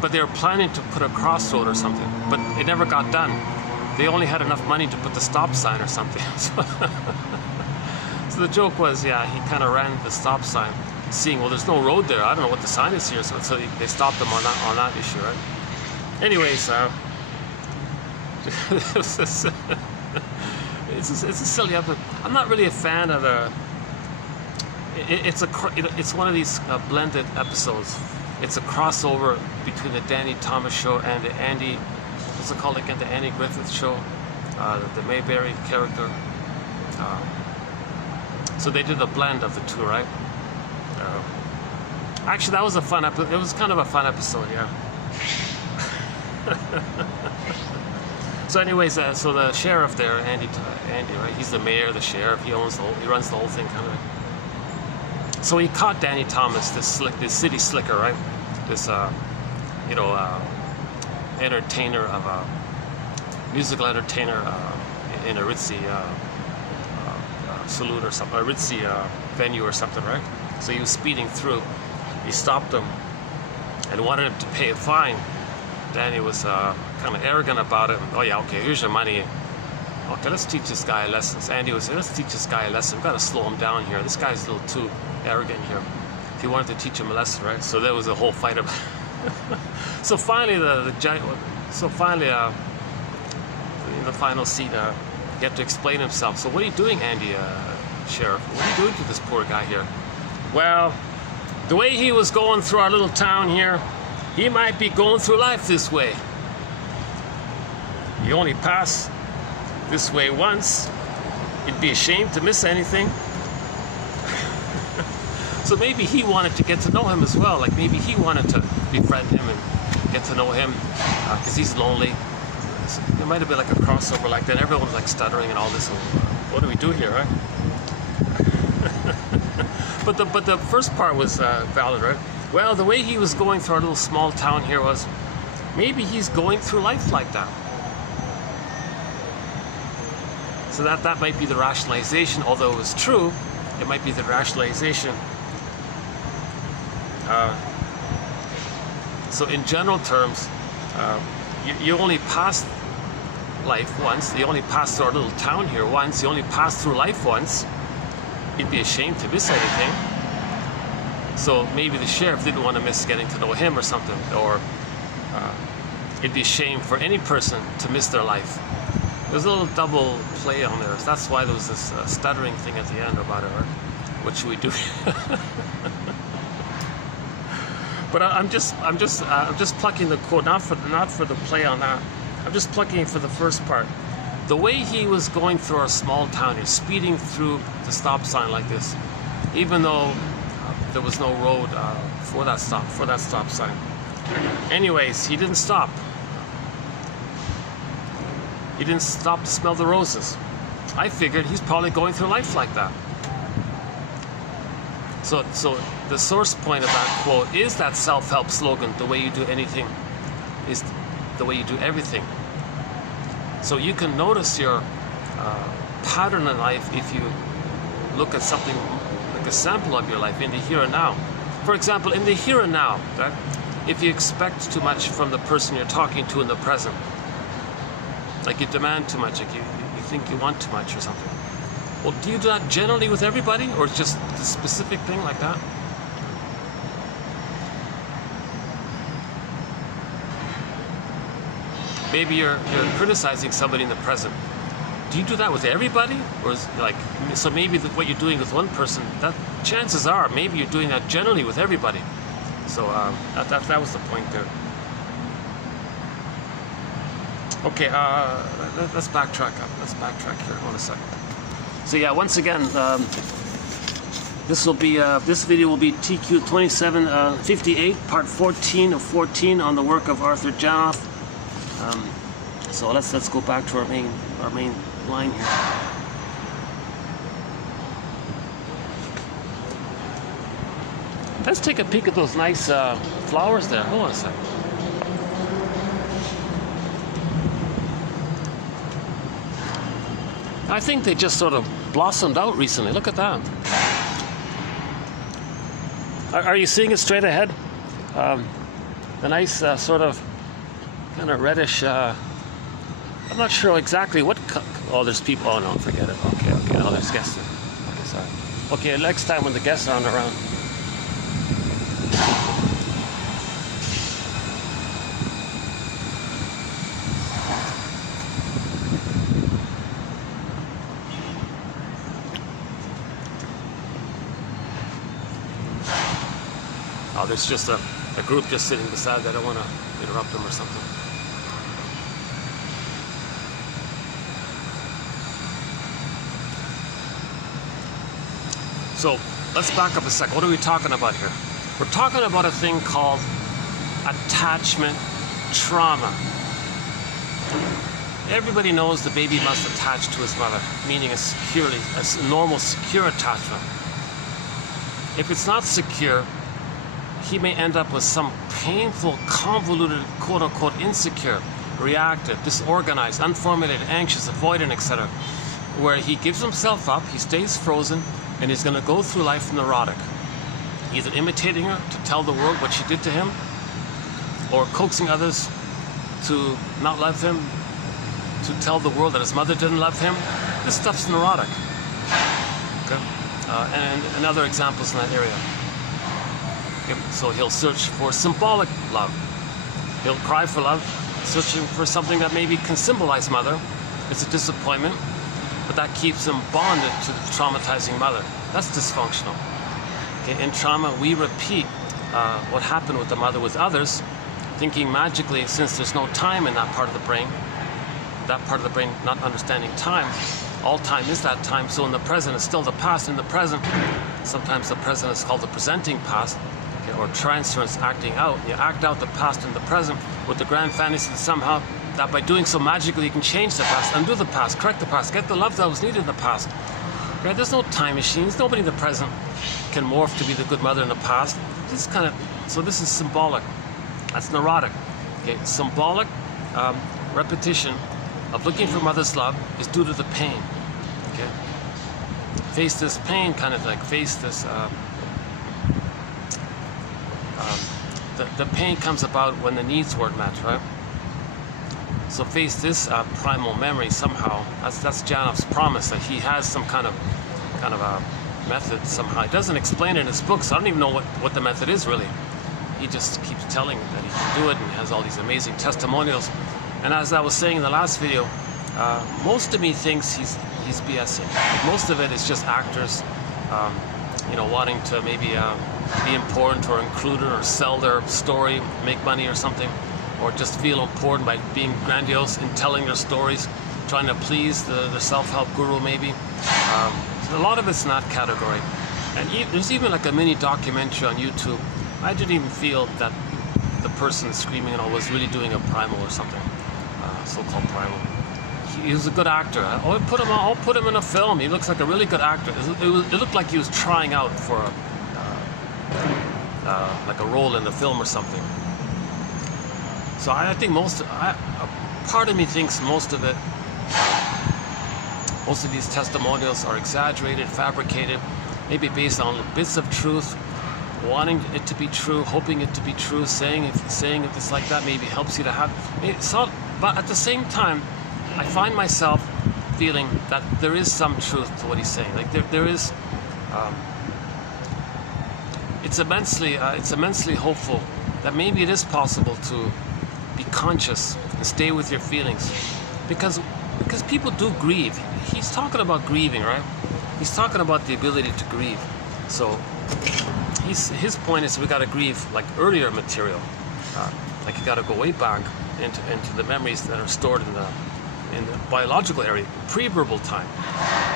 But they were planning to put a crossroad or something, but it never got done. They only had enough money to put the stop sign or something. So the joke was, yeah, he kind of ran the stop sign, seeing, well, there's no road there. I don't know what the sign is here, so they stopped him on that issue, right? Anyways, it's a silly episode. I'm not really a fan of the. It's one of these blended episodes. It's a crossover between the Danny Thomas Show and the Andy, what's it called again? The Andy Griffith Show, the Mayberry character. So they did a blend of the two, right? Actually, that was a fun episode. It was kind of a fun episode, yeah. So anyways, so the sheriff there, Andy, right? He's the mayor, the sheriff. He runs the whole thing, kind of. So he caught Danny Thomas, this city slicker, right? This, entertainer of a musical entertainer in a ritzy saloon or something, a ritzy venue or something, right? So he was speeding through. He stopped him and wanted him to pay a fine. Danny was kind of arrogant about it. Oh yeah, okay, here's your money. Okay, let's teach this guy a lesson. So Andy would say, let's teach this guy a lesson. We've got to slow him down here. This guy's a little too arrogant here. He wanted to teach him a lesson, right? So there was a whole fight about. So finally, in the final scene, he had to explain himself. So what are you doing, Andy, Sheriff? What are you doing to this poor guy here? Well, the way he was going through our little town here, he might be going through life this way. You only pass this way once. You'd be ashamed to miss anything. So maybe he wanted to get to know him as well. Like maybe he wanted to befriend him and get to know him because he's lonely. So there might have been like a crossover like that. Everyone was like stuttering and all this. What do we do here, right? But the first part was valid, right? Well, the way he was going through our little small town here was, maybe he's going through life like that. So that might be the rationalization, although it was true, it might be the rationalization. So in general terms, you only pass life once, you only pass through our little town here once, you only pass through life once. You'd be ashamed to miss anything. So maybe the sheriff didn't want to miss getting to know him or something, or it'd be a shame for any person to miss their life. There's a little double play on there. That's why there was this stuttering thing at the end about it, right? What should we do? But I'm just plucking the quote, not for the play on that. I'm just plucking it for the first part. The way he was going through our small town, he's speeding through the stop sign like this, even though there was no road for that stop sign. Anyways, he didn't stop. He didn't stop to smell the roses. I figured he's probably going through life like that. So the source point of that quote is that self-help slogan, the way you do anything is the way you do everything. So you can notice your pattern in life if you look at something like a sample of your life in the here and now. For example, in the here and now, right, if you expect too much from the person you're talking to in the present, like you demand too much, like you think you want too much or something. Well, do you do that generally with everybody, or just a specific thing like that? Maybe you're criticizing somebody in the present. Do you do that with everybody, or is it like, so maybe what you're doing with one person, that chances are maybe you're doing that generally with everybody. So that was the point there. Okay, let's backtrack up. Let's backtrack here. Hold on a second. So yeah, once again, this video will be TQ 2758, part 14 of 14 on the work of Arthur Janoff. So let's go back to our main line here. Let's take a peek at those nice flowers there. Hold on a second. I think they just sort of blossomed out recently. Look at that. Are you seeing it straight ahead? The nice sort of kind of reddish. I'm not sure exactly what. Oh, there's people. Oh no, forget it. Okay. Oh, there's guests. Okay, sorry. Okay, next time when the guests aren't around. Oh, there's just a group just sitting beside that. I don't want to interrupt them or something. So let's back up a second. What are we talking about here? We're talking about a thing called attachment trauma. Everybody knows the baby must attach to his mother, meaning a normal, secure attachment. If it's not secure, he may end up with some painful, convoluted, quote-unquote, insecure, reactive, disorganized, unformulated, anxious, avoidant, etc., where he gives himself up, he stays frozen, and he's going to go through life neurotic, either imitating her to tell the world what she did to him, or coaxing others to not love him, to tell the world that his mother didn't love him. This stuff's neurotic. Okay? And other examples in that area. So he'll search for symbolic love. He'll cry for love, searching for something that maybe can symbolize mother. It's a disappointment, but that keeps him bonded to the traumatizing mother. That's dysfunctional. Okay, in trauma, we repeat what happened with the mother with others, thinking magically, since there's no time in that part of the brain not understanding time, all time is that time, so in the present it's still the past. In the present, sometimes the present is called the presenting past, okay, or transference, acting out. You act out the past in the present with the grand fantasy that somehow, that by doing so magically you can change the past, undo the past, correct the past, get the love that was needed in the past. Right? There's no time machines. Nobody in the present can morph to be the good mother in the past. This kind of, so this is symbolic. That's neurotic. Okay, symbolic repetition of looking for mother's love is due to the pain. Okay, face this pain, kind of like face this. The pain comes about when the needs weren't met, right? So face this primal memory somehow. That's Janoff's promise that he has some kind of a method somehow. He doesn't explain it in his books. I don't even know what the method is really. He just keeps telling that he can do it, and he has all these amazing testimonials. And as I was saying in the last video, most of me thinks he's BSing. Most of it is just actors, you know, wanting to maybe be important or included or sell their story, make money or something, or just feel important by being grandiose in telling their stories, trying to please the self-help guru maybe. So a lot of it's in that category. And there's even like a mini documentary on YouTube. I didn't even feel that the person screaming and all was really doing a primal or something, so-called primal. He was a good actor. I'll put him in a film. He looks like a really good actor. It looked like he was trying out for like a role in the film or something. So I think part of me thinks most of these testimonials are exaggerated, fabricated, maybe based on bits of truth, wanting it to be true, hoping it to be true, saying if it's like that maybe helps you to have. But at the same time, I find myself feeling that there is some truth to what he's saying. Like there is. It's immensely hopeful that maybe it is possible to be conscious and stay with your feelings, because people do grieve. He's talking about grieving, right? He's talking about the ability to grieve. So his point is we got to grieve like earlier material, like you got to go way back into the memories that are stored in the biological area, pre-verbal time.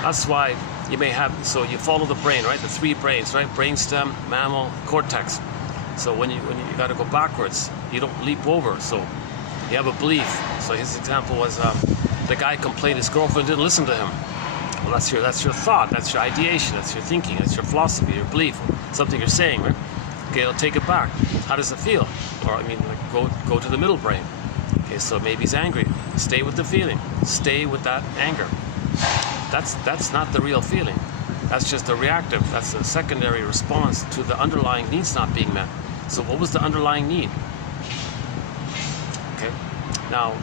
That's why you may have, so you follow the brain, right? The three brains, right? Brainstem, mammal, cortex. So when you got to go backwards, you don't leap over. So you have a belief. So his example was the guy complained his girlfriend didn't listen to him. Well, that's your thought, that's your ideation, that's your thinking, that's your philosophy, your belief, something you're saying, right? Okay, I'll take it back. How does it feel? Or I mean, like go to the middle brain. Okay, so maybe he's angry. Stay with the feeling. Stay with that anger. That's not the real feeling. That's just a reactive. That's a secondary response to the underlying needs not being met. So what was the underlying need? Okay. Now,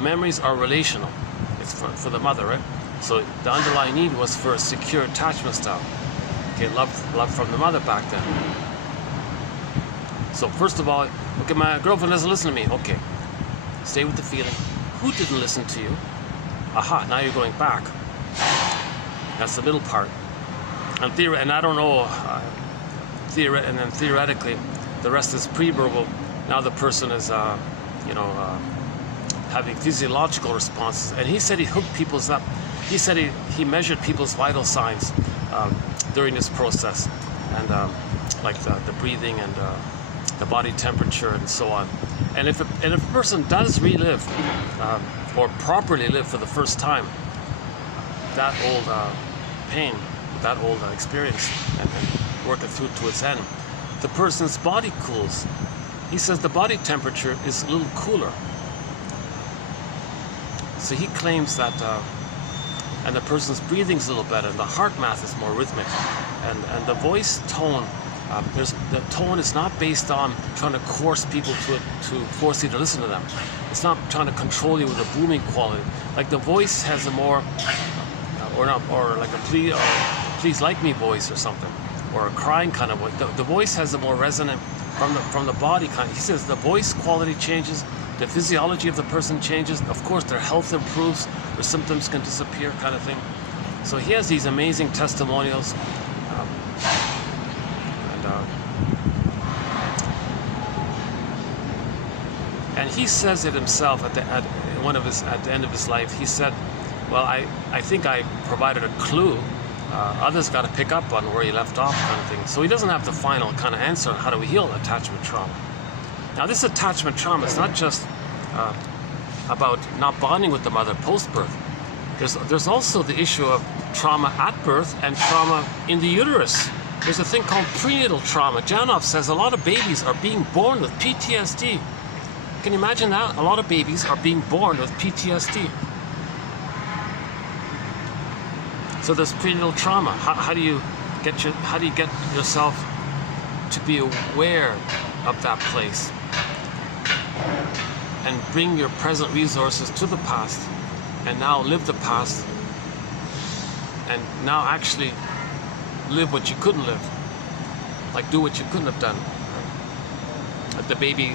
memories are relational. It's for the mother, right? So the underlying need was for a secure attachment style. Okay, love from the mother back then. So first of all, okay, my girlfriend doesn't listen to me. Okay, stay with the feeling. Who didn't listen to you? Aha, now you're going back. That's the middle part. And I don't know, and then theoretically, the rest is pre-verbal. Now the person is, having physiological responses. And he said he hooked people's up. He said he measured people's vital signs during this process, and like the breathing and the body temperature and so on. And if a person does relive or properly live for the first time that old pain, that old experience, and work it through to its end, the person's body cools. He says the body temperature is a little cooler. So he claims that, and the person's breathing's a little better, and the heart math is more rhythmic, and the voice tone. The tone is not based on trying to coerce people to force you to listen to them. It's not trying to control you with a booming quality. Like the voice has a more, or like a please like me voice or something, or a crying kind of voice. The voice has a more resonant from the body kind. He says the voice quality changes, the physiology of the person changes. Of course, their health improves, their symptoms can disappear, kind of thing. So he has these amazing testimonials. And he says it himself at the end of his life. He said, "Well, I think I provided a clue. Others got to pick up on where he left off, kind of thing." So he doesn't have the final kind of answer on how do we heal attachment trauma. Now, this attachment trauma is not just about not bonding with the mother post-birth. There's also the issue of trauma at birth and trauma in the uterus. There's a thing called prenatal trauma. Janoff says a lot of babies are being born with PTSD. Can you imagine that? A lot of babies are being born with PTSD. So there's prenatal trauma. How do you get yourself to be aware of that place and bring your present resources to the past and now live the past and now actually live what you couldn't live, like do what you couldn't have done. The baby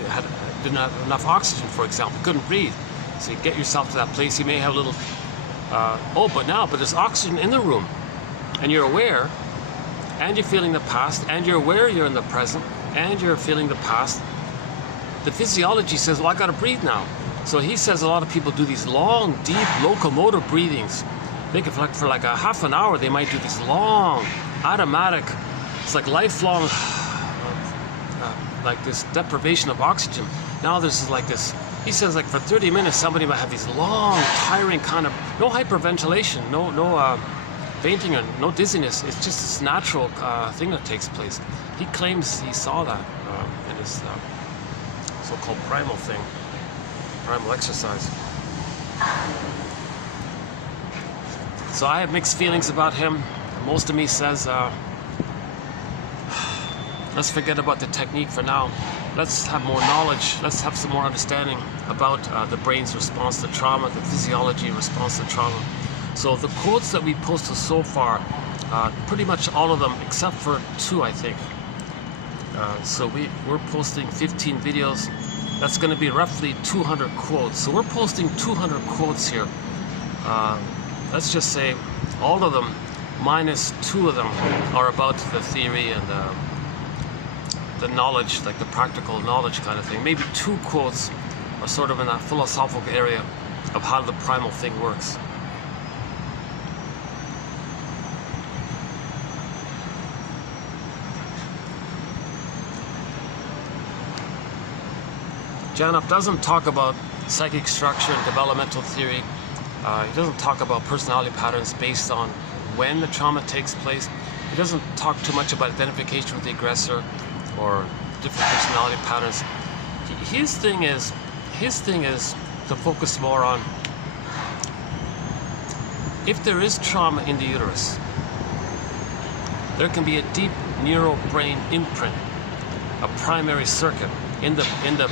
didn't have enough oxygen, for example, couldn't breathe. So you get yourself to that place. You may have a little, but there's oxygen in the room, and you're aware, and you're feeling the past, and you're aware you're in the present, and you're feeling the past. The physiology says, well, I got to breathe now. So he says a lot of people do these long, deep locomotive breathings. Think of for like a half an hour, they might do these long, automatic, it's like lifelong, like this deprivation of oxygen. Now there's like this, he says like for 30 minutes, somebody might have these long, tiring kind of, no hyperventilation, no fainting or no dizziness. It's just this natural thing that takes place. He claims he saw that in his so-called primal thing, primal exercise. So I have mixed feelings about him. Most of me says, let's forget about the technique for now. Let's have more knowledge. Let's have some more understanding about the brain's response to trauma, the physiology response to trauma. So the quotes that we posted so far, pretty much all of them, except for 2, I think. So we're posting 15 videos. That's going to be roughly 200 quotes. So we're posting 200 quotes here. Let's just say all of them, minus 2 of them, are about the theory and the knowledge, like the practical knowledge kind of thing. Maybe 2 quotes are sort of in that philosophical area of how the primal thing works. Janop doesn't talk about psychic structure and developmental theory. He doesn't talk about personality patterns based on when the trauma takes place. He doesn't talk too much about identification with the aggressor or different personality patterns. His thing is to focus more on if there is trauma in the uterus, there can be a deep neural-brain imprint, a primary circuit in the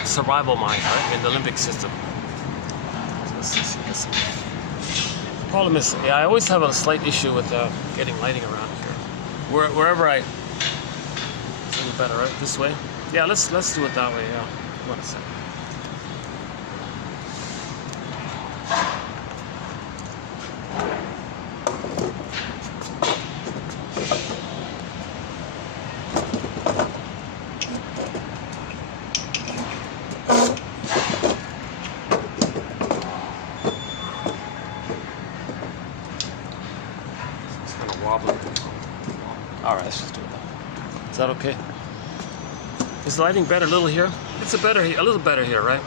cerebral mind, right, in the limbic system. The problem is, I always have a slight issue with getting lighting around here. Wherever I, it's a little better, right? This way. Yeah, let's do it that way. Yeah. Hold on a second. Alright, let's just do it that. Is that okay? Is the lighting better a little here? It's a little better here, right?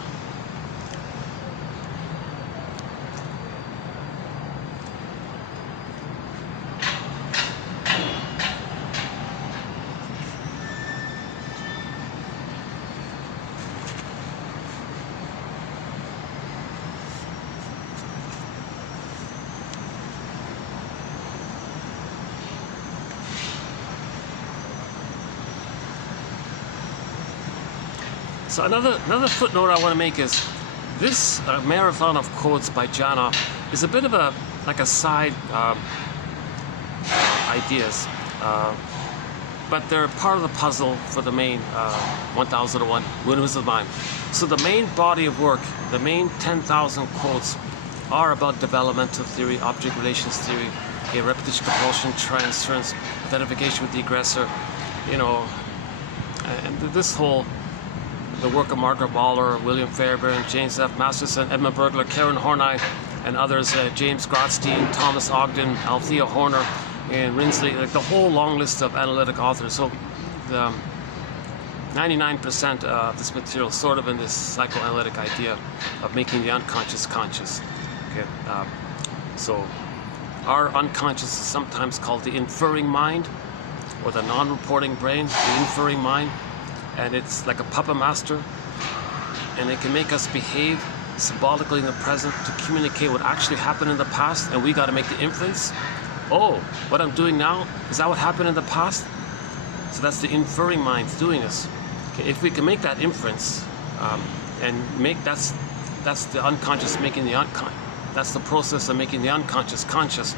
So another footnote I want to make is this marathon of quotes by Janop is a bit of a side ideas, but they're part of the puzzle for the main 1001 Windmills of Mind. So the main body of work, the main 10,000 quotes, are about developmental theory, object relations theory, repetition, compulsion, transference, identification with the aggressor, and this whole. The work of Margaret Waller, William Fairbairn, James F. Masterson, Edmund Bergler, Karen Horney, and others, James Grotstein, Thomas Ogden, Althea Horner, and Rinsley, like the whole long list of analytic authors. So the 99% of this material is sort of in this psychoanalytic idea of making the unconscious conscious. Okay, so our unconscious is sometimes called the inferring mind, or the non-reporting brain, the inferring mind. And it's like a puppet master, and it can make us behave symbolically in the present to communicate what actually happened in the past, and we got to make the inference, oh, what I'm doing now, is that what happened in the past? So that's the inferring mind doing this. Okay, if we can make that inference, and that's the unconscious making the unconscious. That's the process of making the unconscious conscious.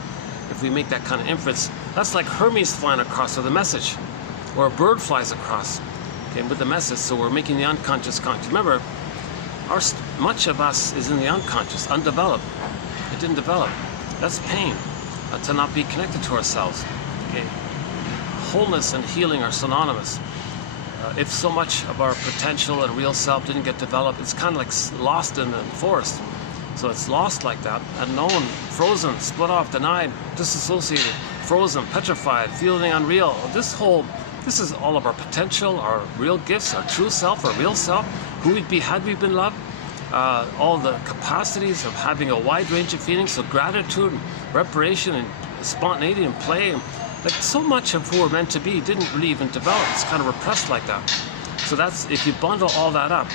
If we make that kind of inference, that's like Hermes flying across with a message, or a bird flies across, okay, with the message. So we're making the unconscious conscious. Remember, much of us is in the unconscious, undeveloped. It didn't develop. That's pain, to not be connected to ourselves. Okay, wholeness and healing are synonymous. If so much of our potential and real self didn't get developed, it's kind of like lost in the forest. So it's lost like that, unknown, frozen, split off, denied, disassociated, frozen, petrified, feeling unreal. This is all of our potential, our real gifts, our true self, our real self, who we'd be had we been loved, all the capacities of having a wide range of feelings, so gratitude, and reparation, and spontaneity, and play, and like so much of who we're meant to be didn't really even develop. It's kind of repressed like that. So that's, if you bundle all that up,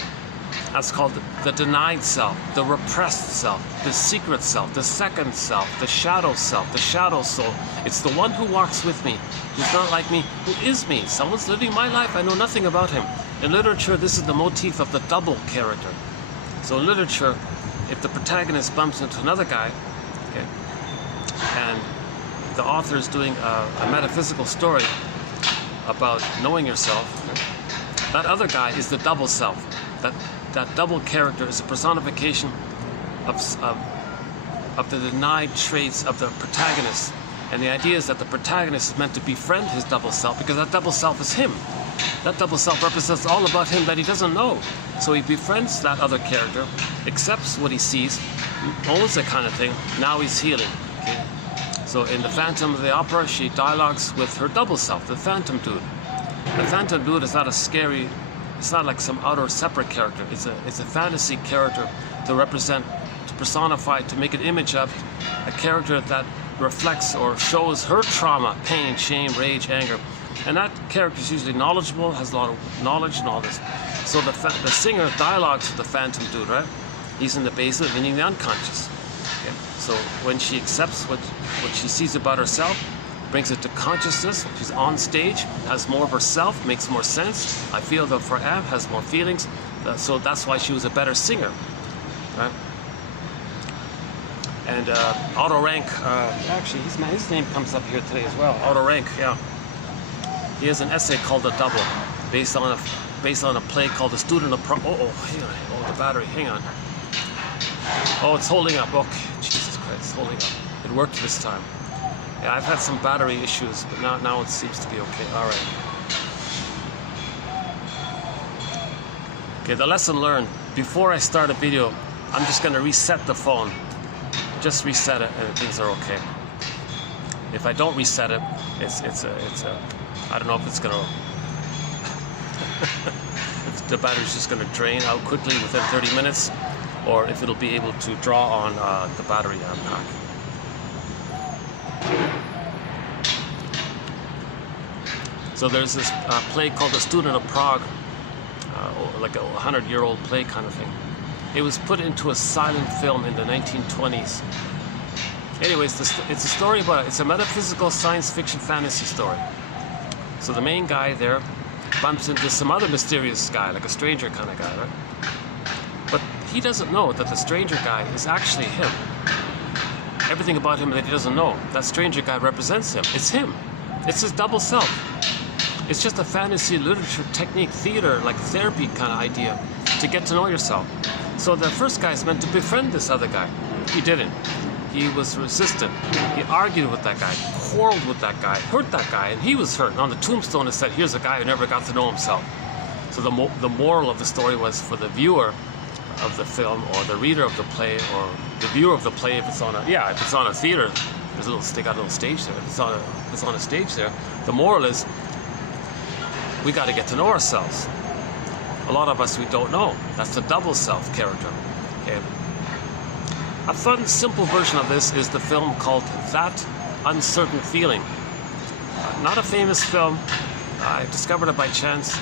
that's called the denied self, the repressed self, the secret self, the second self, the shadow soul. It's the one who walks with me, who's not like me, who is me. Someone's living my life, I know nothing about him. In literature, this is the motif of the double character. So in literature, if the protagonist bumps into another guy, okay, and the author is doing a metaphysical story about knowing yourself, that other guy is the double self. That double character is a personification of the denied traits of the protagonist. And the idea is that the protagonist is meant to befriend his double self, because that double self is him. That double self represents all about him that he doesn't know. So he befriends that other character, accepts what he sees, owns that kind of thing. Now he's healing. Okay? So in The Phantom of the Opera, she dialogues with her double self, the Phantom Dude. The Phantom Dude is not a scary, it's not like some outer separate character. It's a fantasy character to represent, to personify, to make an image of a character that reflects or shows her trauma, pain, shame, rage, anger. And that character is usually knowledgeable, has a lot of knowledge and all this. So the singer dialogues with the Phantom Dude, right? He's in the basement, meaning the unconscious. Okay. So when she accepts what she sees about herself, brings it to consciousness, she's on stage, has more of herself, makes more sense. I feel that for Ab has more feelings, so that's why she was a better singer, right? And Otto Rank, actually his name comes up here today as well. Otto Rank, yeah. He has an essay called The Double, based on a play called The Student of Hang on, the battery, hang on. Oh, it's holding up. Okay, Jesus Christ, it's holding up. It worked this time. Yeah, I've had some battery issues, but now it seems to be okay. All right. Okay, the lesson learned. Before I start a video, I'm just going to reset the phone. Just reset it, and things are okay. If I don't reset it, it's a I don't know if it's going to if the battery's just going to drain out quickly within 30 minutes, or if it'll be able to draw on the battery pack. So there's this play called The Student of Prague, like a 100-year-old play kind of thing. It was put into a silent film in the 1920s. Anyways, it's a story about, it's a metaphysical science fiction fantasy story. So the main guy there bumps into some other mysterious guy, like a stranger kind of guy, right? But he doesn't know that the stranger guy is actually him. Everything about him that he doesn't know, that stranger guy represents him. It's him. It's his double self. It's just a fantasy literature technique, theater, like therapy kind of idea to get to know yourself. So the first guy is meant to befriend this other guy. He didn't. He was resistant. He argued with that guy, quarreled with that guy, hurt that guy, and he was hurt. And on the tombstone it said, here's a guy who never got to know himself. So the moral of the story was for the viewer of the film, or the reader of the play, or the viewer of the play, if it's on a theater, they got a little stage there. If it's on a stage there, the moral is we got to get to know ourselves. A lot of us, we don't know. That's the double self character. Okay. A fun, simple version of this is the film called That Uncertain Feeling. Not a famous film. I discovered it by chance.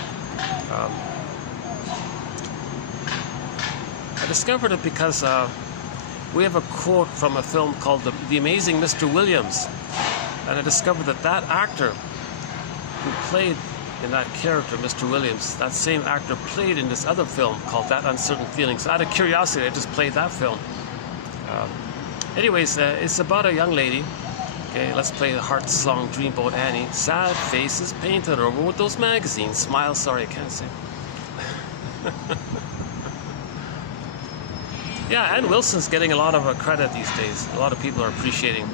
I discovered it because we have a quote from a film called The Amazing Mr. Williams. And I discovered that that actor who played in that character, Mr. Williams, that same actor played in this other film called That Uncertain Feeling. So out of curiosity, I just played that film. Anyways, it's about a young lady. Okay, let's play the heart song Dreamboat Annie. Sad faces painted over with those magazines. Smile, sorry, I can't sing. Yeah, Ann Wilson's getting a lot of credit these days. A lot of people are appreciating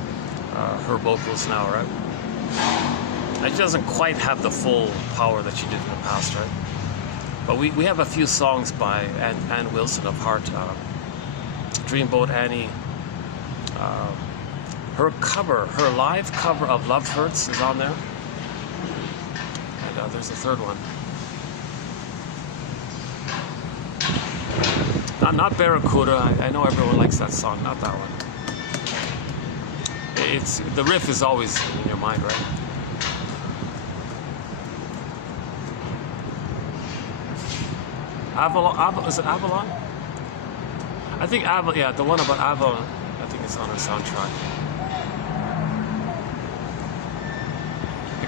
her vocals now, right? And she doesn't quite have the full power that she did in the past, right? But we have a few songs by Ann Wilson of Heart. Dreamboat Annie. Her live cover of Love Hurts is on there. And there's a third one. Not Barracuda. I know everyone likes that song, not that one. The riff is always in your mind, right? Avalon, is it Avalon? I think Avalon, yeah, the one about Avalon, I think it's on her soundtrack.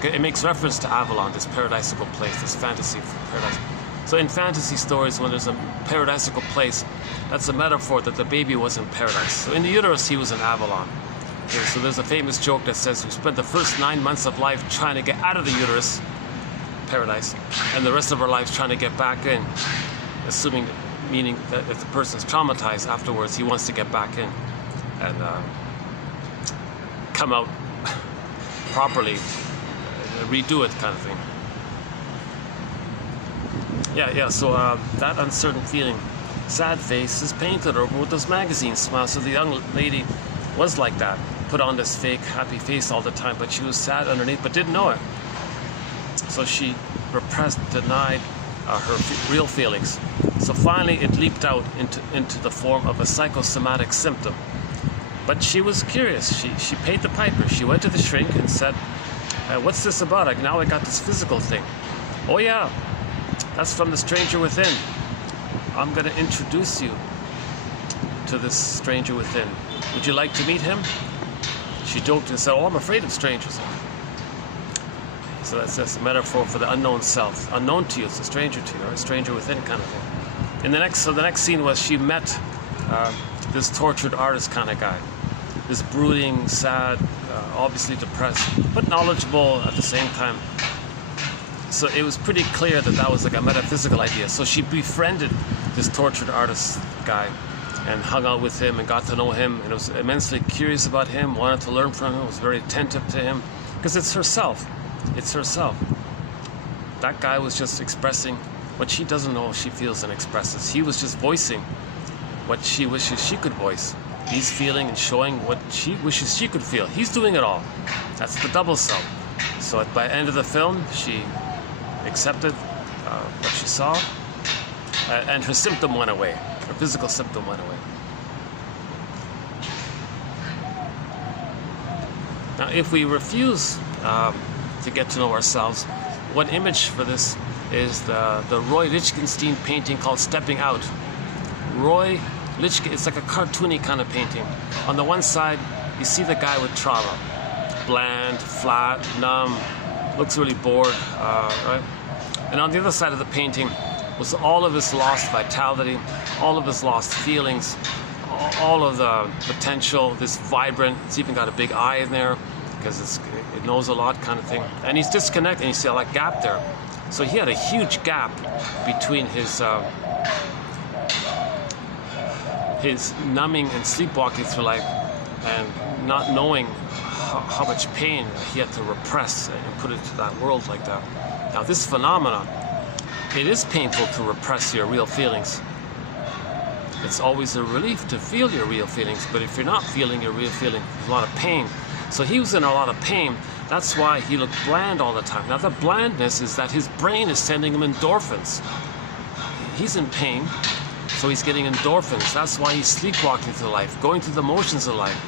It makes reference to Avalon, this paradisical place, this fantasy paradise. So in fantasy stories, when there's a paradisical place, that's a metaphor that the baby was in paradise. So in the uterus, he was in Avalon. Okay, so there's a famous joke that says we spent the first 9 months of life trying to get out of the uterus, paradise, and the rest of our lives trying to get back in, meaning that if the person's traumatized afterwards, he wants to get back in and come out properly, redo it kind of thing. Yeah, so That Uncertain Feeling. Sad faces painted over with those magazines. Smile. So the young lady was like that. Put on this fake happy face all the time, but she was sad underneath, but didn't know it. So she repressed, denied her real feelings. So finally it leaped out into the form of a psychosomatic symptom. But she was curious. She paid the piper. She went to the shrink and said, what's this about? Now I got this physical thing. Oh yeah, that's from the stranger within. I'm going to introduce you to this stranger within. Would you like to meet him? She joked and said, oh, I'm afraid of strangers. So that's just a metaphor for the unknown self. Unknown to you, it's a stranger to you, or a stranger within kind of thing. And the next scene was she met this tortured artist kind of guy. This brooding, sad, obviously depressed, but knowledgeable at the same time. So it was pretty clear that that was like a metaphysical idea. So she befriended this tortured artist guy and hung out with him and got to know him, and was immensely curious about him, wanted to learn from him, was very attentive to him, because it's herself. It's herself. That guy was just expressing what she doesn't know she feels and expresses. He was just voicing what she wishes she could voice. He's feeling and showing what she wishes she could feel. He's doing it all. That's the double self. So by the end of the film, she accepted what she saw, and her symptom went away. Her physical symptom went away. Now, if we refuse to get to know ourselves, one image for this is the Roy Lichtenstein painting called Stepping Out. Roy Lichtenstein, it's like a cartoony kind of painting. On the one side, you see the guy with trauma. Bland, flat, numb, looks really bored, right? And on the other side of the painting was all of his lost vitality, all of his lost feelings, all of the potential, this vibrant, it's even got a big eye in there because it knows a lot kind of thing. And he's disconnected, and you see that gap there. So he had a huge gap between his numbing and sleepwalking through life and not knowing how much pain he had to repress and put into that world like that. Now this phenomenon, it is painful to repress your real feelings. It's always a relief to feel your real feelings, but if you're not feeling your real feeling, there's a lot of pain. So he was in a lot of pain. That's why he looked bland all the time. Now the blandness is that his brain is sending him endorphins. He's in pain, so he's getting endorphins. That's why he's sleepwalking through life, going through the motions of life,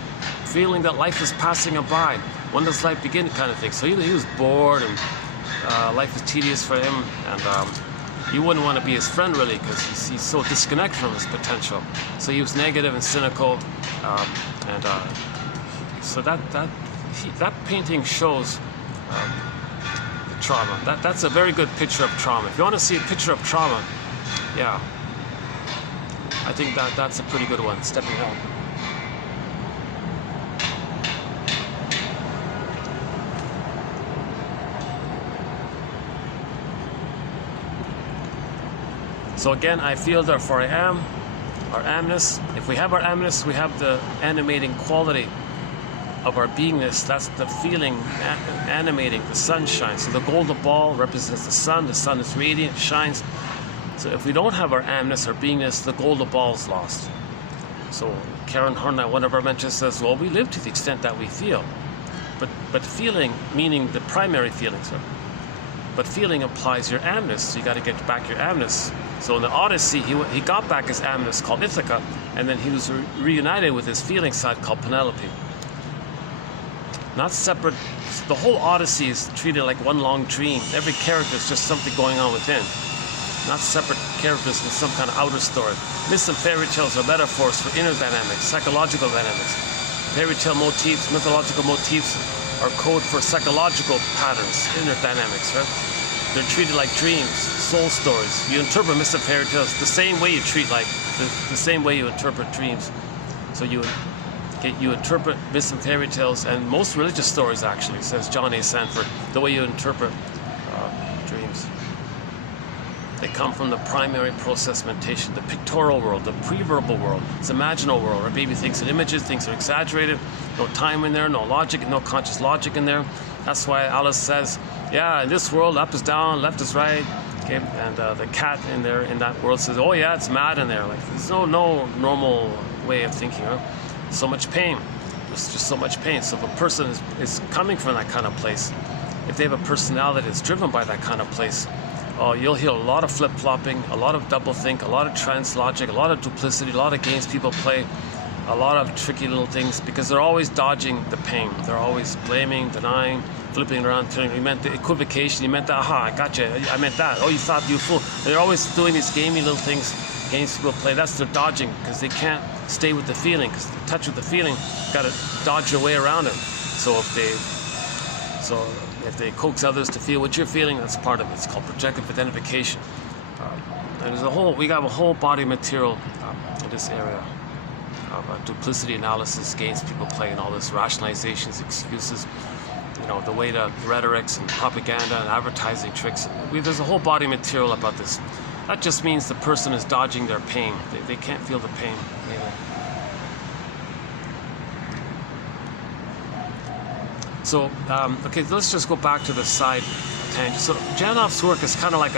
feeling that life is passing him by. When does life begin kind of thing. So he was bored, and life is tedious for him, and you wouldn't want to be his friend really, because he's so disconnected from his potential. So he was negative and cynical, and so that that painting shows the trauma. That's a very good picture of trauma. If you want to see a picture of trauma, yeah, I think that's a pretty good one. Stepping out. So again, I feel, therefore I am. Our amness. If we have our amness, we have the animating quality of our beingness. That's the feeling animating the sunshine. So the golden ball represents the sun. The sun is radiant, shines. So if we don't have our amness, our beingness, the golden ball is lost. So Karen Horney, one of our mentors, says, well, we live to the extent that we feel. But feeling, meaning the primary feelings, right? But feeling implies your amness. So you got to get back your amness. So in the Odyssey, he got back his amness called Ithaca, and then he was reunited with his feeling side called Penelope. Not separate. The whole Odyssey is treated like one long dream. Every character is just something going on within. Not separate characters in some kind of outer story. Myths and fairy tales are metaphors for inner dynamics, psychological dynamics. Fairy tale motifs, mythological motifs are code for psychological patterns, inner dynamics, right? They're treated like dreams, soul stories. You interpret myths and fairy tales the same way you treat the same way you interpret dreams. So you interpret myths and fairy tales, and most religious stories actually, says John A. Sanford, the way you interpret dreams. They come from the primary process mentation, the pictorial world, the pre-verbal world, it's imaginal world, where baby thinks in images, things are exaggerated, no time in there, no logic, no conscious logic in there. That's why Alice says, yeah, in this world, up is down, left is right. Okay, and the cat in there, in that world, says, oh yeah, it's mad in there. Like, there's no normal way of thinking. Huh? So much pain. There's just so much pain. So if a person is coming from that kind of place, if they have a personality that's driven by that kind of place, you'll hear a lot of flip-flopping, a lot of doublethink, a lot of trans logic, a lot of duplicity, a lot of games people play, a lot of tricky little things, because they're always dodging the pain. They're always blaming, denying, flipping around, telling you meant the equivocation, you meant that, aha, I got you, I meant that, oh, you thought you fool. They're always doing these gamey little things, games people play. That's their dodging, because they can't stay with the feeling, because to touch with the feeling, you got to dodge your way around it. So if they coax others to feel what you're feeling, that's part of it. It's called projective identification. And we got a whole body of material in this area of duplicity analysis, games people play, and all this rationalizations, excuses, the way to rhetorics and propaganda and advertising tricks. There's a whole body of material about this. That just means the person is dodging their pain. They can't feel the pain either. So, okay, let's just go back to the side tangent. So Janoff's work is kind of like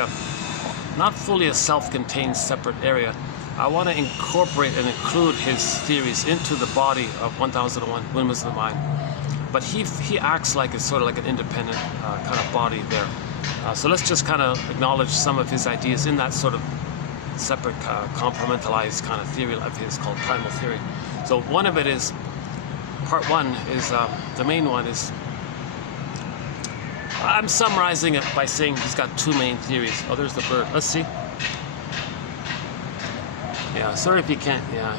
not fully a self-contained separate area. I want to incorporate and include his theories into the body of 1001 Windmills of the Mind. But he acts like it's sort of like an independent kind of body there. So let's just kind of acknowledge some of his ideas in that sort of separate compartmentalized kind of theory of his called primal theory. So one of it is, part one is, the main one is, I'm summarizing it by saying he's got two main theories. Oh, there's the bird. Let's see. Yeah, sorry if you can't, yeah.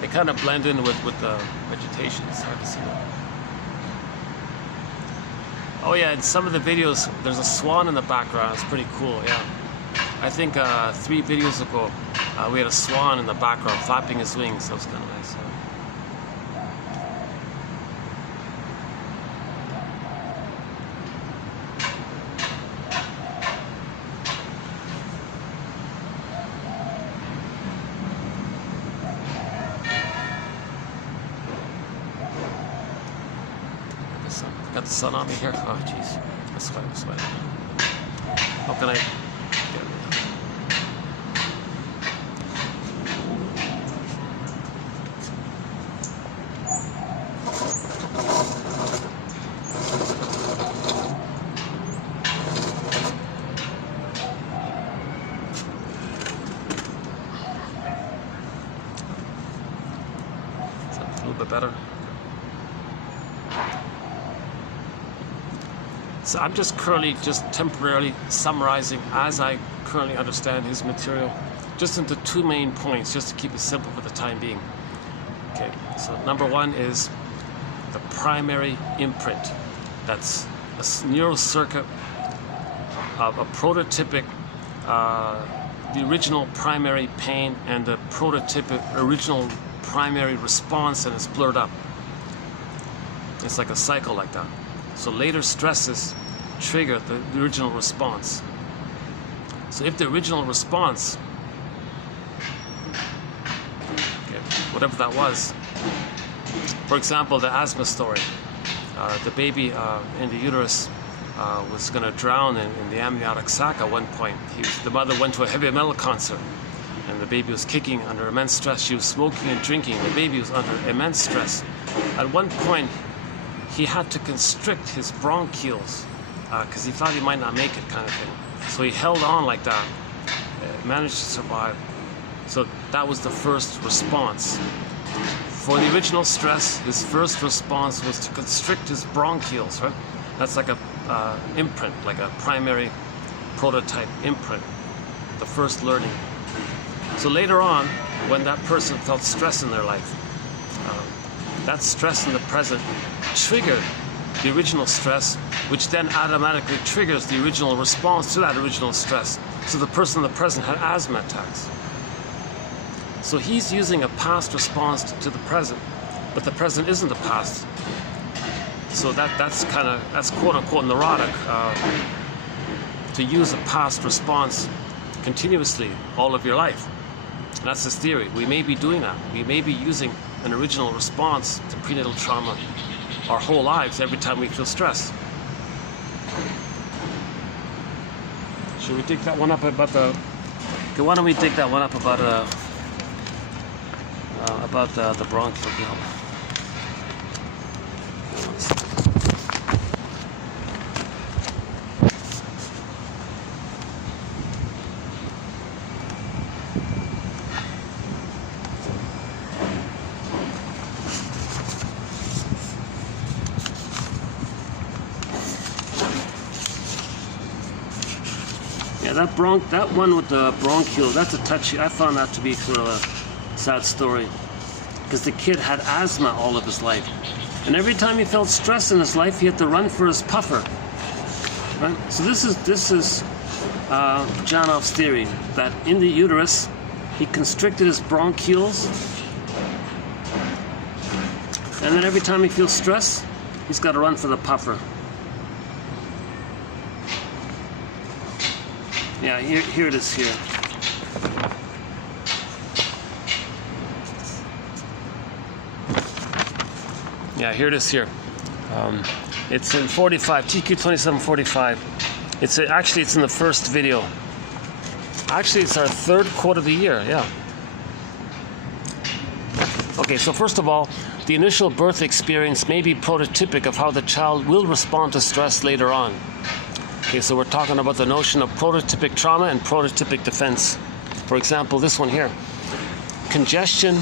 They kind of blend in with the vegetation. It's hard to see that. Oh yeah, in some of the videos, there's a swan in the background. It's pretty cool, yeah. I think 3 videos ago, we had a swan in the background flapping his wings. That was kind of nice. Got the sun on me here. Oh, jeez. That's why I'm sweating. How can I get a little bit better? So I'm just currently, temporarily summarizing as I currently understand his material, just into 2 main points, just to keep it simple for the time being. Okay, so number one is the primary imprint. That's a neural circuit of a prototypic, the original primary pain and the prototypic original primary response, and it's blurred up. It's like a cycle like that. So later stresses trigger the original response. So if the original response, okay, whatever that was, for example, the asthma story, the baby in the uterus was going to drown in the amniotic sac at one point. The mother went to a heavy metal concert, and the baby was kicking under immense stress. She was smoking and drinking. The baby was under immense stress. At one point, he had to constrict his bronchioles because he thought he might not make it, kind of thing. So he held on like that, managed to survive. So that was the first response. For the original stress, his first response was to constrict his bronchioles, right? That's like a imprint, like a primary prototype imprint, the first learning. So later on, when that person felt stress in their life, that stress in the present triggered the original stress, which then automatically triggers the original response to that original stress. So the person in the present had asthma attacks. So he's using a past response to the present, but the present isn't the past. So that's quote unquote neurotic, to use a past response continuously all of your life. And that's his theory. We may be doing that. We may be using an original response to prenatal trauma our whole lives every time we feel stress. Should we dig that one up about the? Okay, why don't we dig that one up about the bronchial? Yeah, that one with the bronchial, that's a touchy. I found that to be sort of a sad story, because the kid had asthma all of his life, and every time he felt stress in his life, he had to run for his puffer. Right? So this is Janoff's theory, that in the uterus, he constricted his bronchioles, and then every time he feels stress, he's got to run for the puffer. Yeah, here it is here. Yeah, here it is here. It's in 45, TQ 2745. Actually, it's in the first video. Actually, it's our third quote of the year, yeah. Okay, so first of all, the initial birth experience may be prototypic of how the child will respond to stress later on. Okay, so we're talking about the notion of prototypic trauma and prototypic defense. For example, this one here. Congestion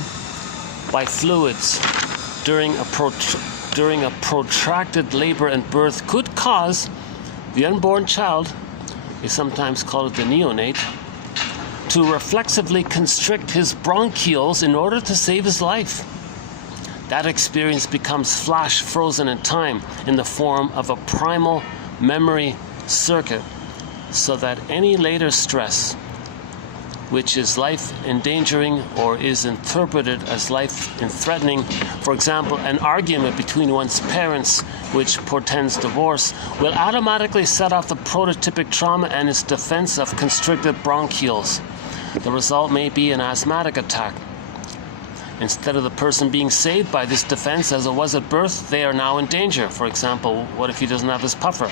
by fluids during a protracted labor and birth could cause the unborn child, they sometimes call it the neonate, to reflexively constrict his bronchioles in order to save his life. That experience becomes flash frozen in time in the form of a primal memory circuit, so that any later stress which is life endangering or is interpreted as life threatening, for example an argument between one's parents which portends divorce, will automatically set off the prototypic trauma and its defense of constricted bronchioles. The result may be an asthmatic attack. Instead of the person being saved by this defense as it was at birth, they are now in danger. For example, what if he doesn't have his puffer?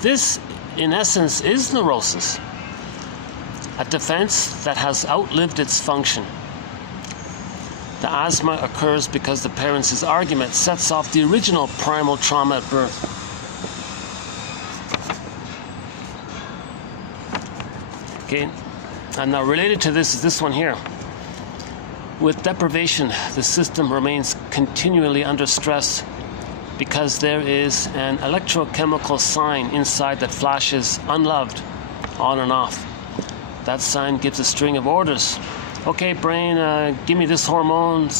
This, in essence, is neurosis, a defense that has outlived its function. The asthma occurs because the parents' argument sets off the original primal trauma at birth. Okay, and now related to this is this one here. With deprivation, the system remains continually under stress because there is an electrochemical sign inside that flashes unloved on and off. That sign gives a string of orders. Okay, brain, give me this hormone,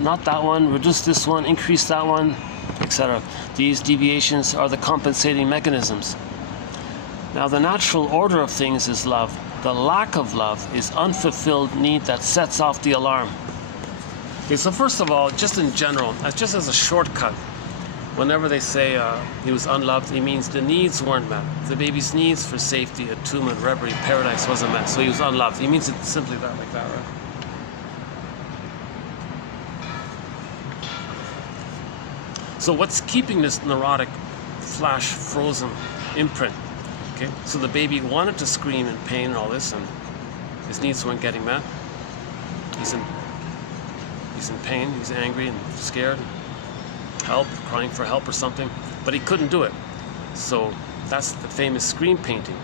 not that one, reduce this one, increase that one, etc. These deviations are the compensating mechanisms. Now, the natural order of things is love. The lack of love is unfulfilled need that sets off the alarm. Okay, so first of all, just in general, just as a shortcut, whenever they say he was unloved, it means the needs weren't met. The baby's needs for safety, attunement, reverie, paradise wasn't met, so he was unloved. He means it simply that, like that, right? So what's keeping this neurotic, flash, frozen imprint? Okay, so the baby wanted to scream in pain and all this, and his needs weren't getting met. He's in pain, he's angry and scared, help, crying for help or something, but he couldn't do it. So that's the famous Scream painting.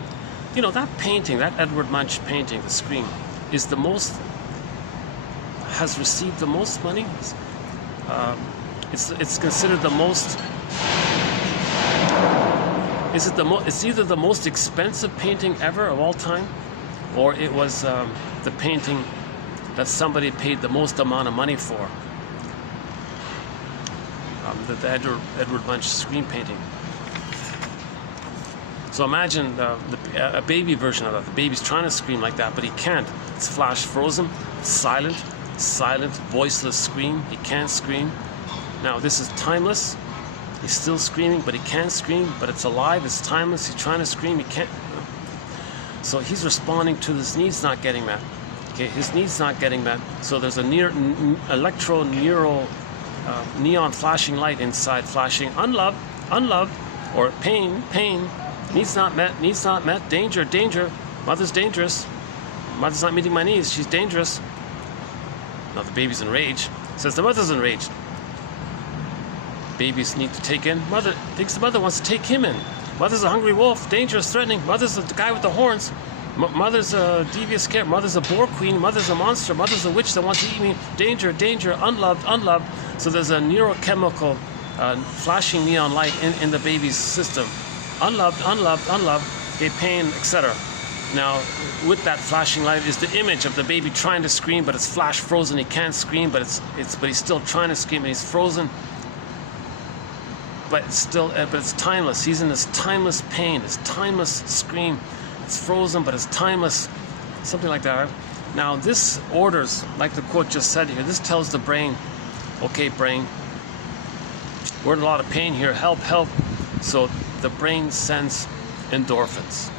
You know, that painting, that Edward Munch painting, the Scream, is the most, has received the most money. It's considered the most, it's either the most expensive painting ever of all time, or it was the painting that somebody paid the most amount of money for. The Edward Munch Scream painting. So imagine a baby version of that. The baby's trying to scream like that, but he can't. It's flash frozen, silent, voiceless scream. He can't scream. Now this is timeless. He's still screaming, but he can't scream, but it's alive, it's timeless. He's trying to scream, he can't. So he's responding to his needs not getting met. Okay, his needs not getting met. So there's a neon flashing light inside, flashing unloved, or pain, needs not met, danger, mother's dangerous, mother's not meeting my needs, she's dangerous. Now the baby's enraged, says the mother's enraged. Babies need to take in, mother thinks the mother wants to take him in. Mother's a hungry wolf, dangerous, threatening, mother's the guy with the horns. Mother's a devious cat, mother's a boar queen, mother's a monster, mother's a witch that wants to eat me. Danger, unloved. So there's a neurochemical flashing neon light in the baby's system. Unloved, okay, pain, etc. Now, with that flashing light is the image of the baby trying to scream, but it's flash frozen. He can't scream, but he's still trying to scream, and he's frozen. But it's timeless. He's in this timeless pain, this timeless scream. It's frozen, but it's timeless. Something like that, right? Now, this orders, like the quote just said here, this tells the brain, okay, brain, we're in a lot of pain here, help. So the brain sends endorphins.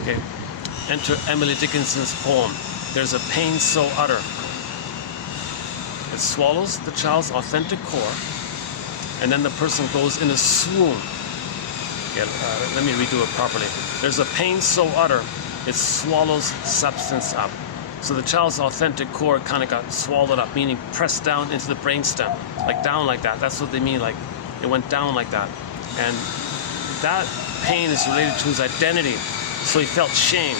Okay? Enter Emily Dickinson's poem, There's a Pain So Utter. It swallows the child's authentic core, and then the person goes in a swoon. Let me redo it properly. There's a pain so utter, it swallows substance up. So the child's authentic core kind of got swallowed up, meaning pressed down into the brainstem, like down like that. That's what they mean, like it went down like that. And that pain is related to his identity. So he felt shame.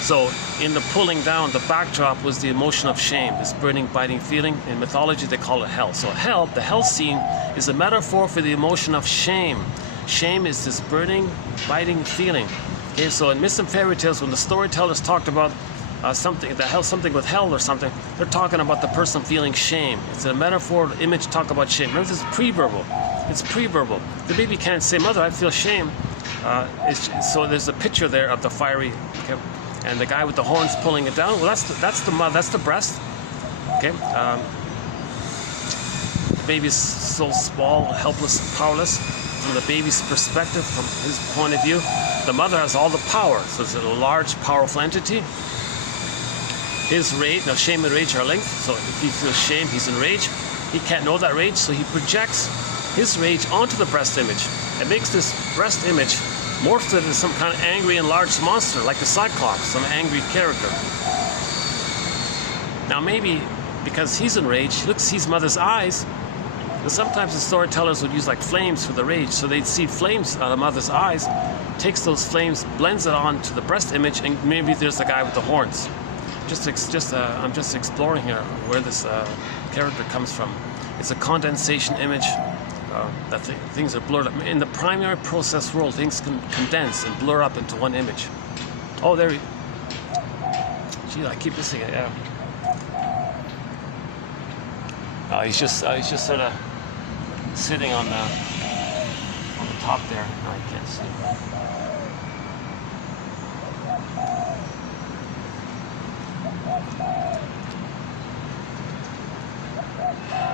So in the pulling down, the backdrop was the emotion of shame, this burning, biting feeling. In mythology, they call it hell. So hell, the hell scene, is a metaphor for the emotion of shame. Shame is this burning, biting feeling. Okay, so in myths and fairy tales, when the storytellers talked about something with hell or something, they're talking about the person feeling shame. It's a metaphor, image, talk about shame. Remember, this is pre-verbal. It's pre-verbal. The baby can't say, "Mother, I feel shame." So there's a picture there of the fiery, okay, and the guy with the horns pulling it down. Well, that's the mother, that's the breast. Okay. The baby's so small, helpless, powerless. From the baby's perspective, from his point of view, the mother has all the power. So it's a large, powerful entity. His rage, now shame and rage are linked. So if he feels shame, he's in rage. He can't know that rage, so he projects his rage onto the breast image. It makes this breast image morphed it into some kind of angry, enlarged monster, like the Cyclops, some angry character. Now maybe because he's in rage, he sees mother's eyes. And sometimes the storytellers would use like flames for the rage, so they'd see flames out of mother's eyes, takes those flames, blends it onto the breast image, and maybe there's the guy with the horns. I'm just exploring here where this character comes from. It's a condensation image that things are blurred up. In the primary process world, things can condense and blur up into one image. Oh, there he... Gee, I keep missing it, yeah. He's just sort of sitting on the top there. No, you can't see.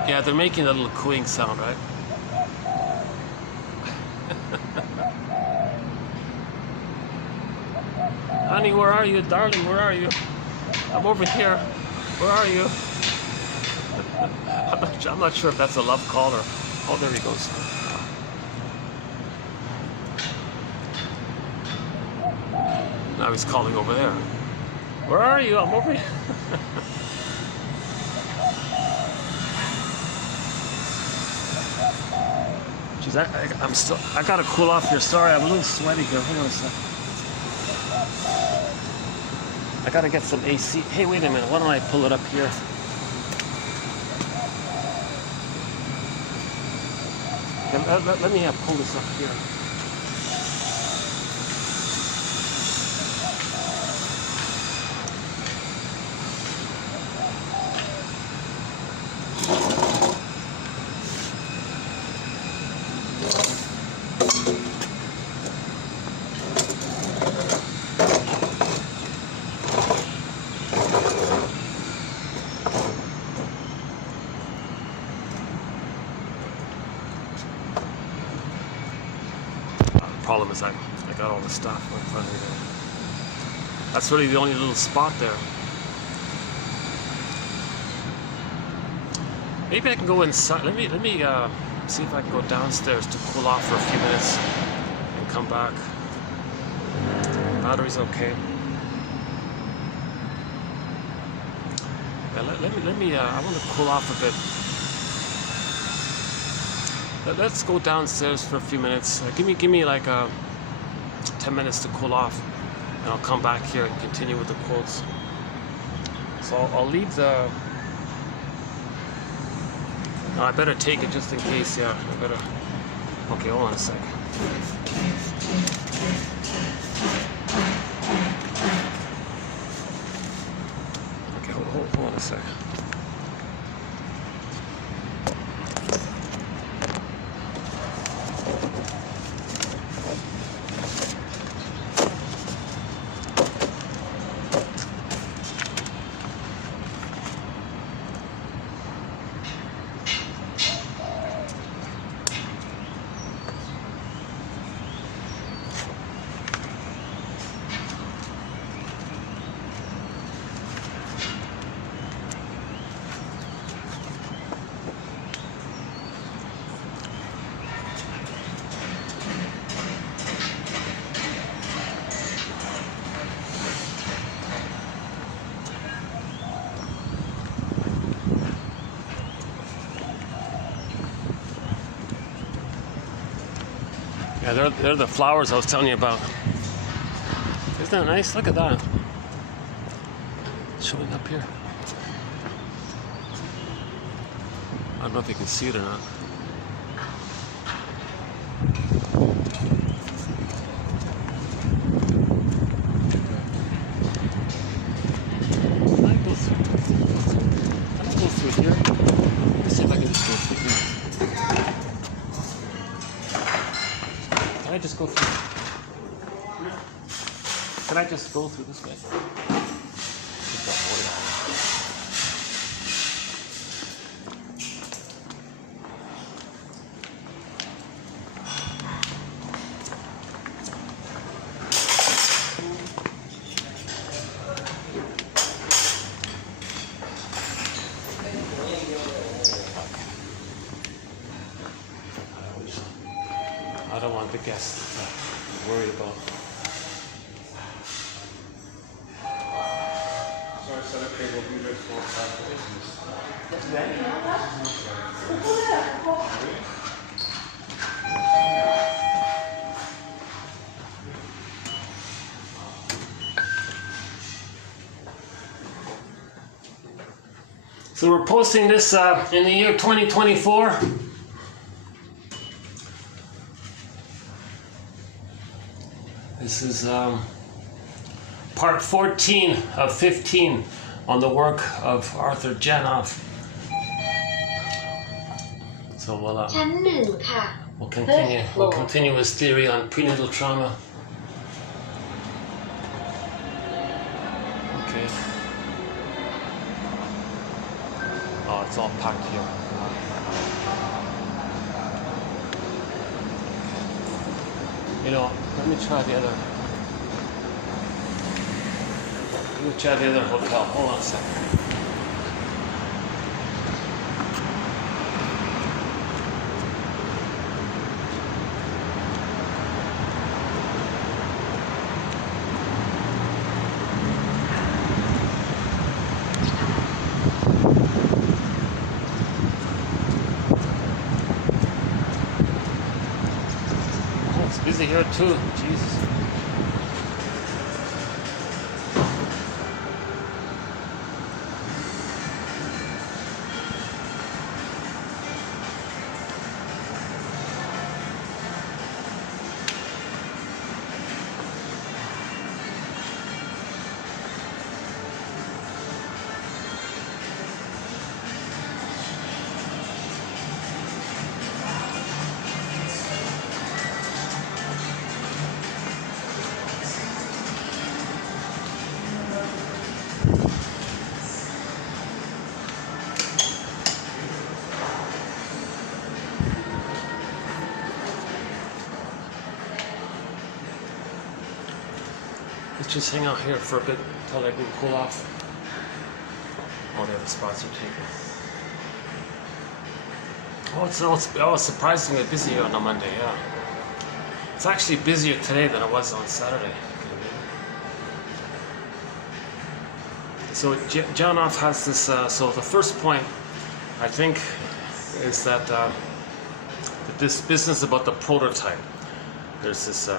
Yeah, they're making a little cooing sound, right? Honey, where are you? Darling, where are you? I'm over here. Where are you? I'm not sure if that's a love call or... Oh, there he goes. Now he's calling over there. Where are you? I'm over here. Jeez, I gotta cool off here. Sorry, I'm a little sweaty here. Hold on a second. I gotta get some AC. Hey, wait a minute. Why don't I pull it up here? Let me pull this up here. Problem is I got all the stuff in front of me there. That's really the only little spot there. Maybe I can go inside. Let me see if I can go downstairs to cool off for a few minutes and come back. Battery's okay. Yeah, let me I want to cool off a bit. Let's go downstairs for a few minutes. Give me like 10 minutes to cool off, and I'll come back here and continue with the quotes. So I'll leave the... No, I better take it just in case. Yeah, I better... Okay, hold on a sec. Okay, hold on a sec. Yeah, they're the flowers I was telling you about. Isn't that nice? Look at that. It's showing up here. I don't know if you can see it or not. Can I go through here? Let's see if I can just go through here. Can I just go through? Can I just go through this way? I don't want the guests to be worried about. Sorry, set up table, be there for 5 So we're posting this in the year 2024. This is part 14 of 15 on the work of Arthur Janoff. So we'll ชั้นหนึ่งค่ะ we'll continue his theory on prenatal trauma. Okay. Oh, it's all packed here. You know, let me try the other. Let me try the other hotel. Hold on a second. It's busy here too. Jesus. Let's just hang out here for a bit until I can cool off. All the other spots are taken. Oh, it's surprisingly busy here on a Monday, yeah. It's actually busier today than it was on Saturday. So John Off has this, so the first point, I think, is that this business about the prototype. There's this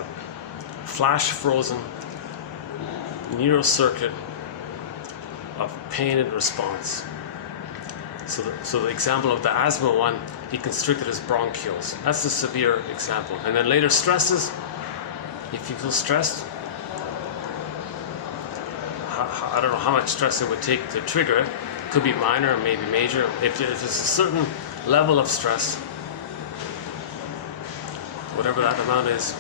flash frozen neural circuit of pain and response. So the example of the asthma one, he constricted his bronchioles. That's the severe example. And then later stresses, if you feel stressed, I don't know how much stress it would take to trigger it. It could be minor or maybe major. If there's a certain level of stress, whatever that amount is,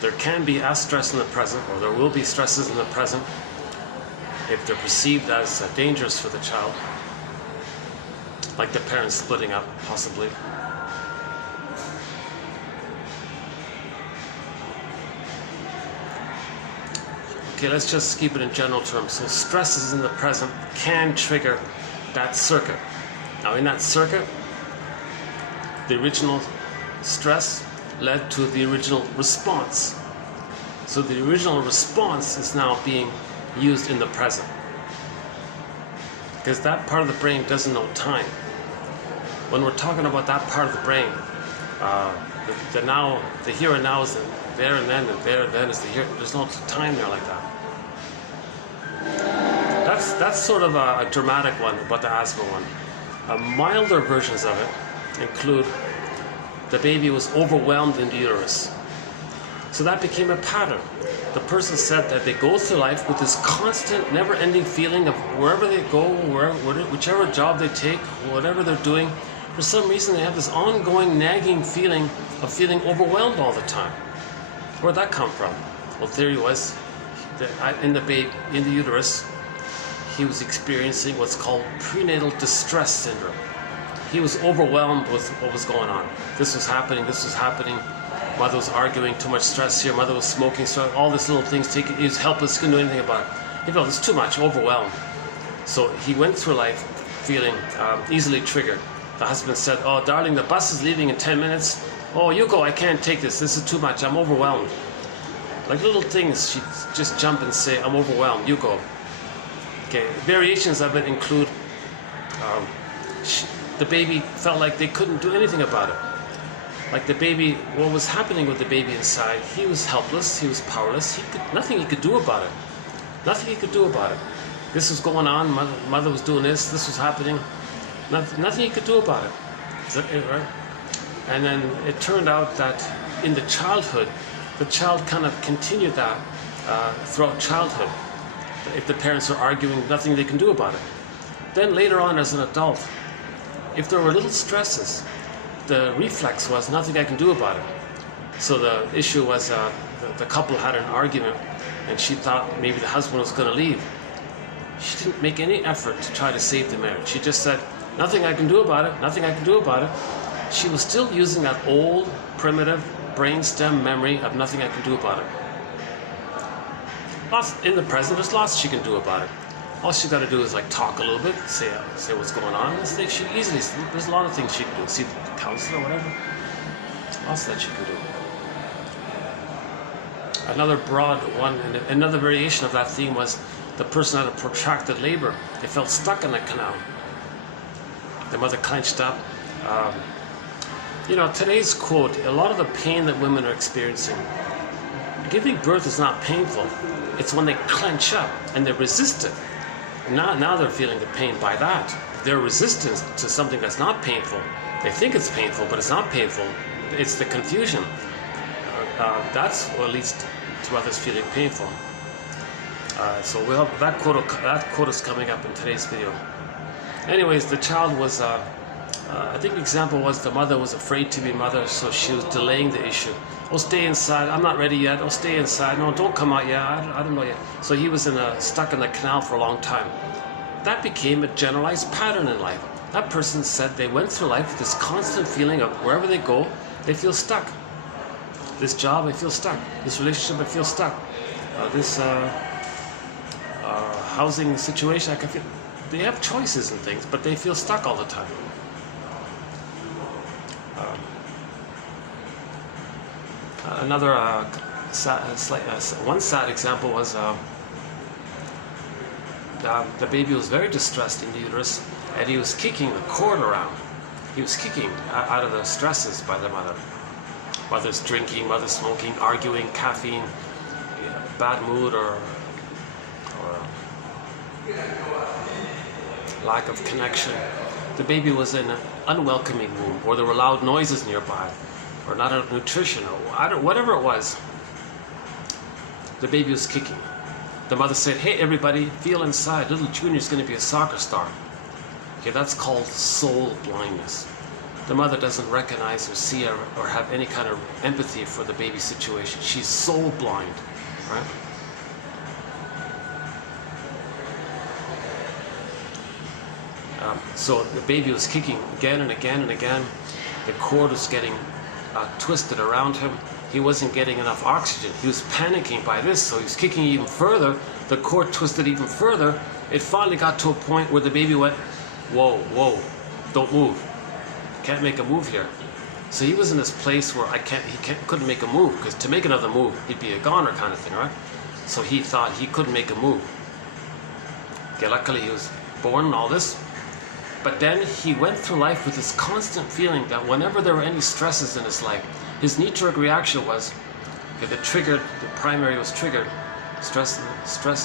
there can be a stress in the present, or there will be stresses in the present if they're perceived as dangerous for the child, like the parents splitting up, possibly. Okay, let's just keep it in general terms. So stresses in the present can trigger that circuit. Now in that circuit, the original stress led to the original response. So the original response is now being used in the present. Because that part of the brain doesn't know time. When we're talking about that part of the brain, the here and now is the there and then, and there and then is the here. There's no time there like that. That's sort of a dramatic one about the asthma one. Milder versions of it include the baby was overwhelmed in the uterus. So that became a pattern. The person said that they go through life with this constant, never-ending feeling of wherever they go, whichever job they take, whatever they're doing, for some reason they have this ongoing nagging feeling of feeling overwhelmed all the time. Where'd that come from? Well, theory was that in the uterus, he was experiencing what's called prenatal distress syndrome. He was overwhelmed with what was going on. This was happening, Mother was arguing, too much stress here, mother was smoking, all these little things, he was helpless, couldn't do anything about it. He felt it's too much, overwhelmed. So he went through life feeling easily triggered. The husband said, "Oh, darling, the bus is leaving in 10 minutes. Oh, you go, I can't take this is too much, I'm overwhelmed." Like little things, she'd just jump and say, "I'm overwhelmed, you go." Okay, variations of it include the baby felt like they couldn't do anything about it. Like the baby, what was happening with the baby inside, he was helpless, he was powerless, nothing he could do about it. Nothing he could do about it. This was going on, mother was doing this was happening, nothing he could do about it. Is that it, right? And then it turned out that in the childhood, the child kind of continued that throughout childhood. If the parents are arguing, nothing they can do about it. Then later on as an adult, if there were little stresses, the reflex was nothing I can do about it. So the issue was the couple had an argument, and she thought maybe the husband was going to leave. She didn't make any effort to try to save the marriage. She just said, nothing I can do about it, nothing I can do about it. She was still using that old, primitive brainstem memory of nothing I can do about it. In the present, there's lots she can do about it. All she got to do is like talk a little bit, say what's going on. There's a lot of things she can do. See the counselor or whatever. Lots that she can do. Another broad one, and another variation of that theme was the person had a protracted labor. They felt stuck in the canal. The mother clenched up. Today's quote, a lot of the pain that women are experiencing, giving birth is not painful. It's when they clench up and they resist it. Now they're feeling the pain by that. Their resistance to something that's not painful. They think it's painful, but it's not painful. It's the confusion. That's what leads to others feeling painful. So we'll have that quote is coming up in today's video. Anyways, the child was, I think the example was the mother was afraid to be mother, so she was delaying the issue. Oh, stay inside. I'm not ready yet. Oh, stay inside. No, don't come out yet. I don't know yet. So he was stuck in the canal for a long time. That became a generalized pattern in life. That person said they went through life with this constant feeling of wherever they go, they feel stuck. This job, I feel stuck. This relationship, I feel stuck. This housing situation, I can feel. They have choices and things, but they feel stuck all the time. Another one sad example was the baby was very distressed in the uterus, and he was kicking the cord around. He was kicking out of the stresses by the mother. Mother's drinking, mother's smoking, arguing, caffeine, bad mood, or lack of connection. The baby was in an unwelcoming womb, or there were loud noises nearby, or not enough nutrition, or whatever it was. The baby was kicking. The mother said, hey everybody, feel inside, little Junior's going to be a soccer star. Okay, that's called soul blindness. The mother doesn't recognize or see or have any kind of empathy for the baby's situation. She's soul blind, right? So the baby was kicking again and again and again. The cord was getting twisted around him. He wasn't getting enough oxygen. He was panicking by this, so he was kicking even further. The cord twisted even further. It finally got to a point where the baby went, whoa, whoa, don't move. Can't make a move here. So he was in this place where he couldn't make a move, because to make another move, he'd be a goner kind of thing, right? So he thought he couldn't make a move. Okay, luckily he was born and all this. But then he went through life with this constant feeling that whenever there were any stresses in his life, his knee-jerk reaction was, okay, the primary was triggered, stress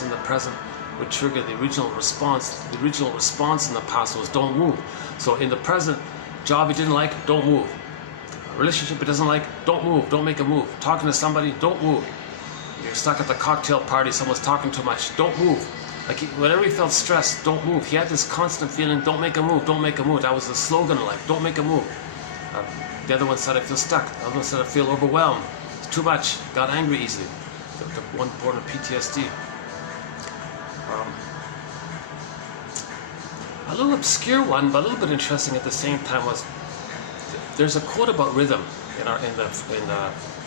in the present would trigger the original response. The original response in the past was don't move. So in the present, job he didn't like, don't move. Relationship he doesn't like, don't move, don't make a move. Talking to somebody, don't move. You're stuck at the cocktail party, someone's talking too much, don't move. Like whenever he felt stressed, don't move. He had this constant feeling, don't make a move, don't make a move. That was the slogan in life, don't make a move. The other one said, I feel stuck. The other one said, I feel overwhelmed. It's too much, got angry easily. The one born with PTSD. A little obscure one, but a little bit interesting at the same time was, there's a quote about rhythm in the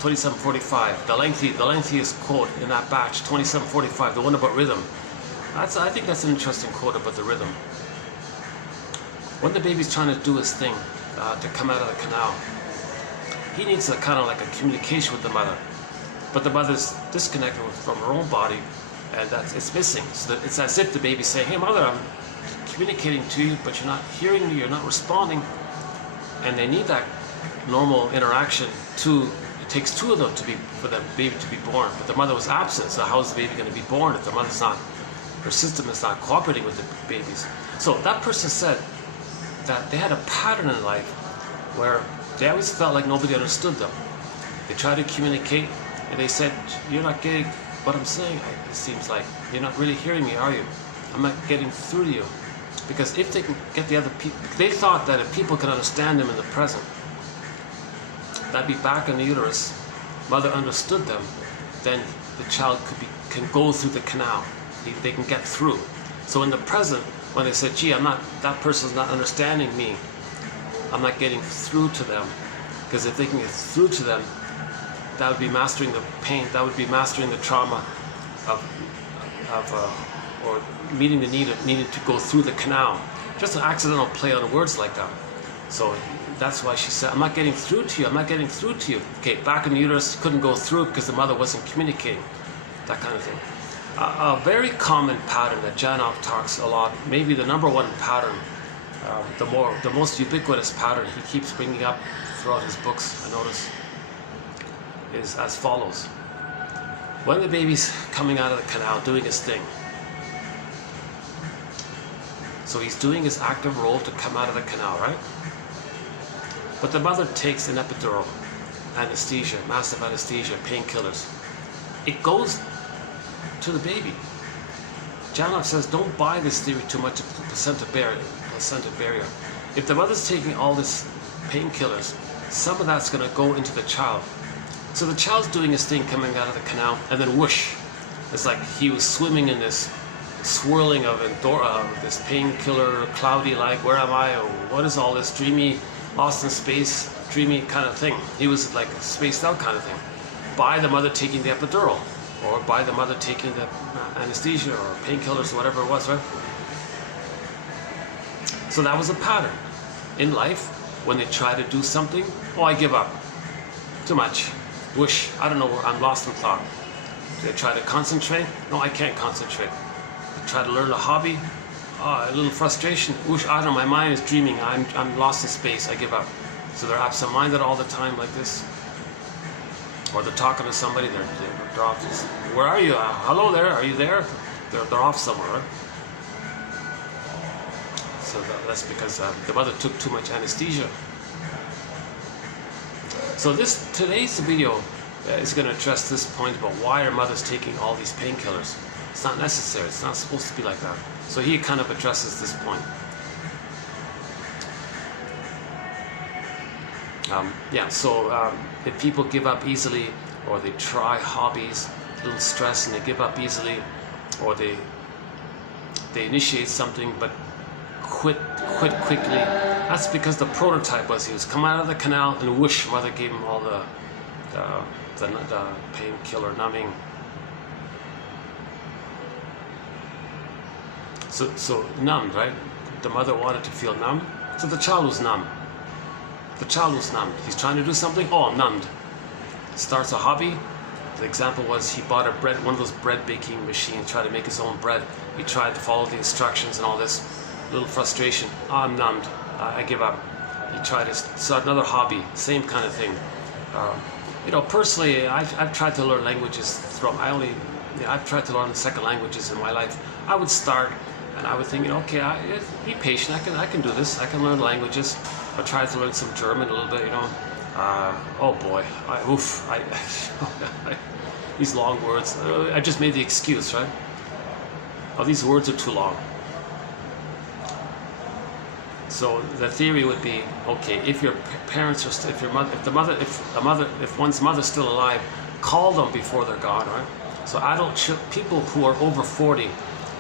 2745. The lengthiest quote in that batch, 2745, the one about rhythm. I think that's an interesting quote about the rhythm. When the baby's trying to do his thing, to come out of the canal, he needs a kind of like a communication with the mother. But the mother's disconnected from her own body, and it's missing. So it's as if the baby's saying, hey mother, I'm communicating to you, but you're not hearing me, you're not responding. And they need that normal interaction. It takes two of them for the baby to be born. But the mother was absent, so how is the baby going to be born if the mother's not, her system is not cooperating with the babies? So that person said that they had a pattern in life where they always felt like nobody understood them. They tried to communicate, and they said, you're not getting what I'm saying. It seems like you're not really hearing me, are you? I'm not getting through to you. Because if they can get the other people, they thought that if people could understand them in the present, that'd be back in the uterus, mother understood them, then the child can go through the canal. They can get through. So in the present, when they said, gee, that person's not understanding me, I'm not getting through to them. Because if they can get through to them, that would be mastering the pain, that would be mastering the trauma or meeting the needed to go through the canal. Just an accidental play on words like that. So that's why she said, I'm not getting through to you, I'm not getting through to you. Okay, back in the uterus, couldn't go through because the mother wasn't communicating. That kind of thing. A very common pattern that Janov talks a lot, maybe the number one pattern, the most ubiquitous pattern he keeps bringing up throughout his books, I notice, is as follows. When the baby's coming out of the canal, doing his thing, so he's doing his active role to come out of the canal, right? But the mother takes an epidural, anesthesia, massive anesthesia, painkillers. It goes to the baby. Janov says, don't buy this theory too much of placenta barrier. If the mother's taking all this painkillers, some of that's going to go into the child. So the child's doing his thing coming out of the canal, and then whoosh. It's like he was swimming in this swirling of this painkiller, cloudy, like, where am I? Or what is all this dreamy, lost in space, dreamy kind of thing? He was like spaced out kind of thing. By the mother taking the epidural, or by the mother taking the anesthesia or painkillers or whatever it was, right? So that was a pattern in life. When they try to do something, oh, I give up. Too much. Whoosh, I don't know where, I'm lost in thought. They try to concentrate, no, I can't concentrate. They try to learn a hobby, a little frustration, whoosh, I don't know, my mind is dreaming, I'm lost in space, I give up. So they're absent-minded all the time like this. Or they're talking to somebody, they're off. Where are you? Hello there, are you there? They're off somewhere, right? So that's because the mother took too much anesthesia. So today's video is going to address this point about why are mothers taking all these painkillers. It's not necessary. It's not supposed to be like that. So he kind of addresses this point. If people give up easily, or they try hobbies, a little stress, and they give up easily, or they initiate something but quit quickly, that's because the prototype was he was come out of the canal and whoosh, mother gave him all the painkiller numbing. So numbed, right? The mother wanted to feel numb, so the child was numb. The child was numbed. He's trying to do something, oh, I'm numbed. Starts a hobby. The example was he bought one of those bread baking machines, tried to make his own bread. He tried to follow the instructions and all this. Little frustration, oh, I'm numbed, I give up. He tried to start another hobby, same kind of thing. Personally, I've tried to learn languages I've tried to learn second languages in my life. I would start and I would think, okay, be patient, I can do this, I can learn languages. I tried to learn some German a little bit, oh boy, these long words, I just made the excuse, right? Oh, these words are too long. So the theory would be, okay, if your parents are, if one's mother's still alive, call them before they're gone, right? So people who are over 40,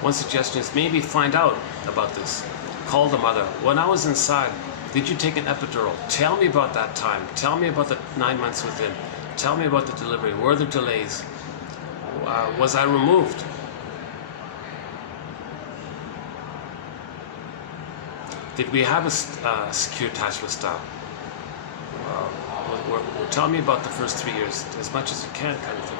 one suggestion is maybe find out about this. Call the mother. When I was inside, did you take an epidural? Tell me about that time. Tell me about the 9 months within. Tell me about the delivery. Were there delays? Was I removed? Did we have a secure attachment style? Tell me about the first 3 years, as much as you can, kind of thing.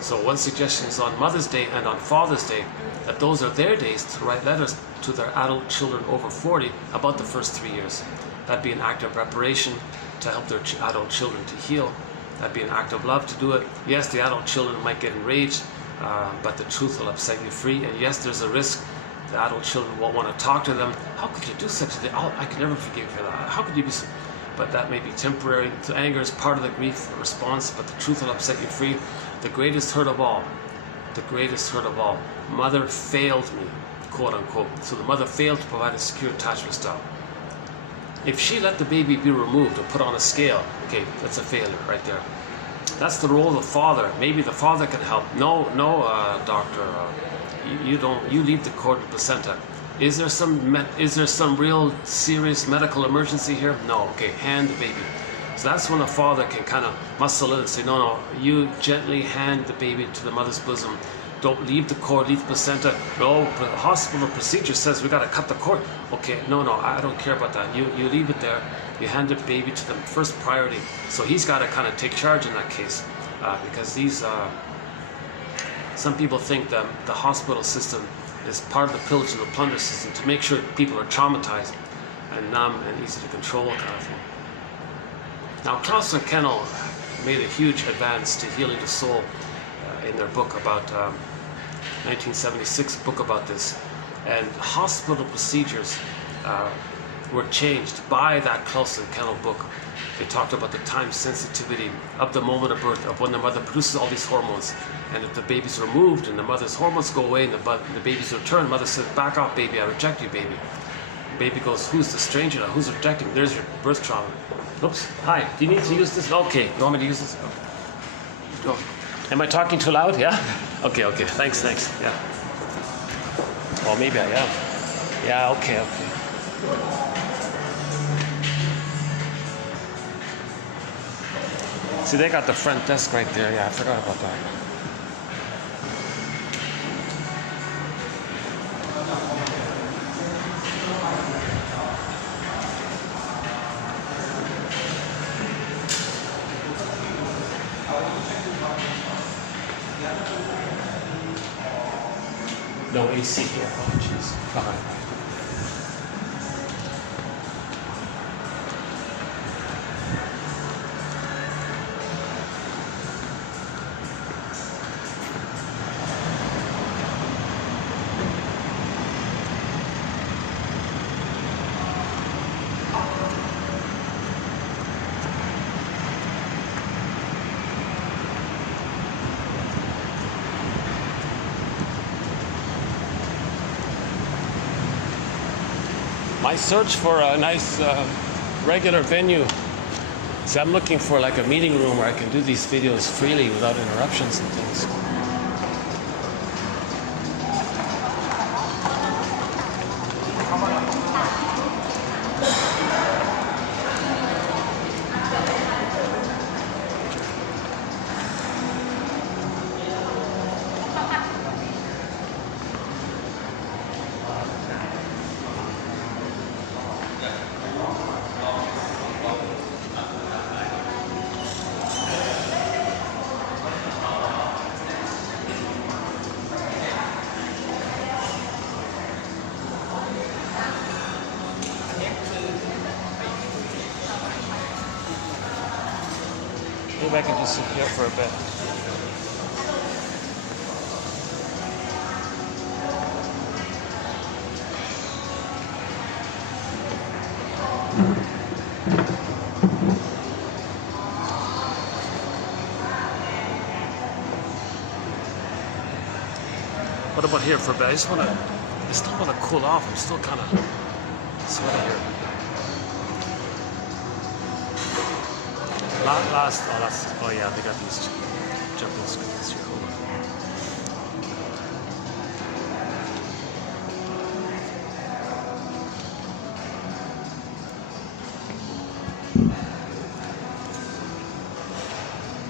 So one suggestion is on Mother's Day and on Father's Day, that those are their days to write letters to their adult children over 40 about the first 3 years. That'd be an act of reparation to help their adult children to heal. That'd be an act of love to do it. Yes, the adult children might get enraged, but the truth will set you free. And yes, there's a risk. The adult children won't want to talk to them. How could you do such a thing? Oh, I can never forgive you for that. How could you be so? But that may be temporary. The anger is part of the grief response, but the truth will set you free. The greatest hurt of all, mother failed me. quote unquote. So the mother failed to provide a secure attachment style. If she let the baby be removed or put on a scale, okay, that's a failure right there. That's the role of the father. Maybe the father can help. No, doctor, you leave the cord and placenta. Is there some real serious medical emergency here? No. Okay, hand the baby. So that's when the father can kind of muscle in and say, no, you gently hand the baby to the mother's bosom. Don't leave the cord, leave the placenta. No, the hospital procedure says we got to cut the cord. Okay, no, I don't care about that. You leave it there. You hand the baby to them, first priority. So he's got to kind of take charge in that case, because these some people think that the hospital system is part of the pillage and the plunder system to make sure people are traumatized and numb and easy to control kind of thing. Now, Klaus and Kennel made a huge advance to healing the soul in their book about 1976 book about this, and hospital procedures were changed by that Klaus and Kennel book. They talked about the time sensitivity of the moment of birth, of when the mother produces all these hormones, and if the baby's removed and the mother's hormones go away and the baby's returned, mother says, back off baby, I reject you baby. The baby goes, who's the stranger now? Who's rejecting? There's your birth trauma. Oops, hi, do you need to use this? Okay, you want me to use this? Oh. Am I talking too loud? Yeah? Okay, thanks, yeah. Well, maybe I am. Yeah, okay. See, they got the front desk right there. Yeah, I forgot about that. No AC here. Oh, jeez. Come on. My search for a nice regular venue. So I'm looking for like a meeting room where I can do these videos freely without interruptions and things. Maybe I can just sit here for a bit. What about here for a bit? I still want to cool off. I'm still kind of sweaty here. Oh yeah, they got these jumping screens here. Hold on.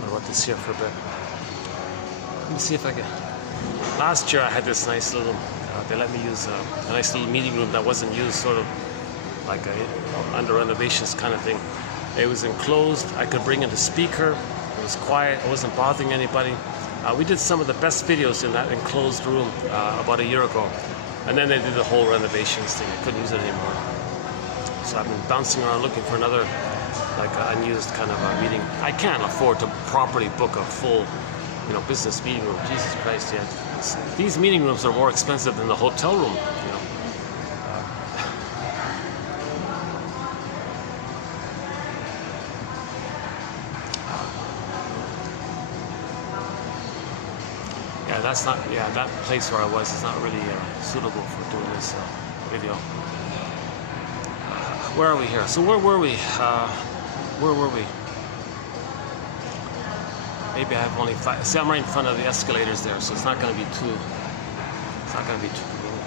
What about this here for a bit? Let me see if I can. Last year I had this nice little. They let me use a nice little meeting room that wasn't used, sort of like a under renovations kind of thing. It was enclosed. I could bring in a speaker. It was quiet. I wasn't bothering anybody. We did some of the best videos in that enclosed room about a year ago. And then they did the whole renovations thing. I couldn't use it anymore. So I've been bouncing around looking for another like unused kind of meeting. I can't afford to properly book a full, business meeting room. Jesus Christ, yeah. These meeting rooms are more expensive than the hotel room, that's not, yeah, that place where I was is not really suitable for doing this video. Where are we here? So where were we? Where were we? Maybe I have only 5. See, I'm right in front of the escalators there, so it's not going to be too. It's not going to be too convenient.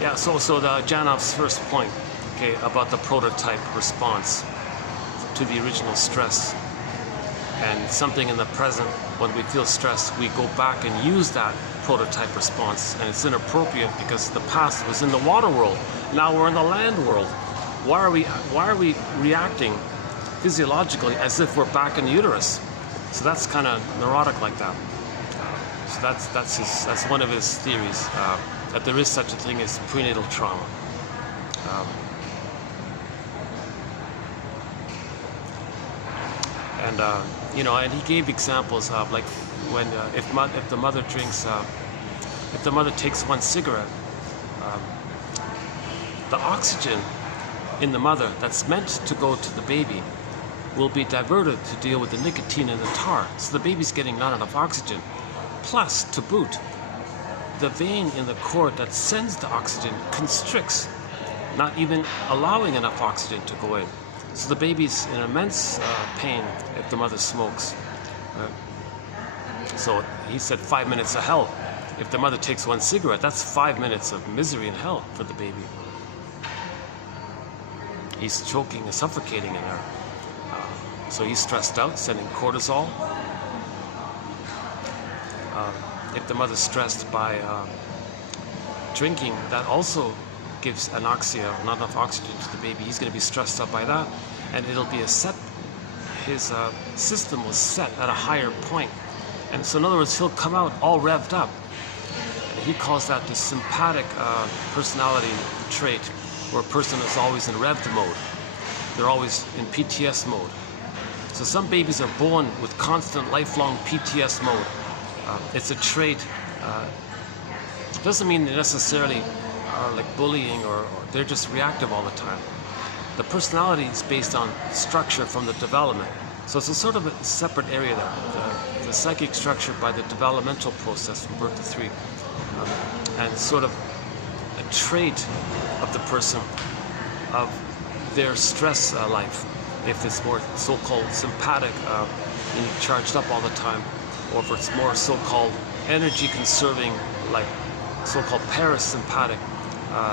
Yeah. So the Janov's first point, okay, about the prototype response to the original stress, and something in the present when we feel stressed, we go back and use that prototype response, and it's inappropriate because the past was in the water world. Now we're in the land world. Why are we reacting physiologically as if we're back in the uterus? So that's kind of neurotic like that. So that's one of his theories, that there is such a thing as prenatal trauma. You know, and he gave examples of like when if the mother drinks, if the mother takes one cigarette, the oxygen in the mother that's meant to go to the baby will be diverted to deal with the nicotine and the tar. So the baby's getting not enough oxygen. Plus, to boot, the vein in the cord that sends the oxygen constricts, not even allowing enough oxygen to go in. So the baby's in immense pain if the mother smokes. So he said 5 minutes of hell. If the mother takes one cigarette, that's 5 minutes of misery and hell for the baby. He's choking and suffocating in there. So he's stressed out, sending cortisol. If the mother's stressed by drinking, that also gives anoxia, not enough oxygen to the baby. He's going to be stressed out by that, and it'll be his system was set at a higher point. And so in other words, he'll come out all revved up. He calls that the sympathetic personality trait, where a person is always in revved mode. They're always in PTS mode. So some babies are born with constant lifelong PTS mode. It's a trait. It doesn't mean they necessarily are like bullying or they're just reactive all the time. The personality is based on structure from the development. So it's a sort of a separate area there. The psychic structure by the developmental process from birth to 3. And sort of a trait of the person of their stress life. If it's more so-called sympathetic, meaning charged up all the time, or if it's more so-called energy conserving, like so-called parasympathetic,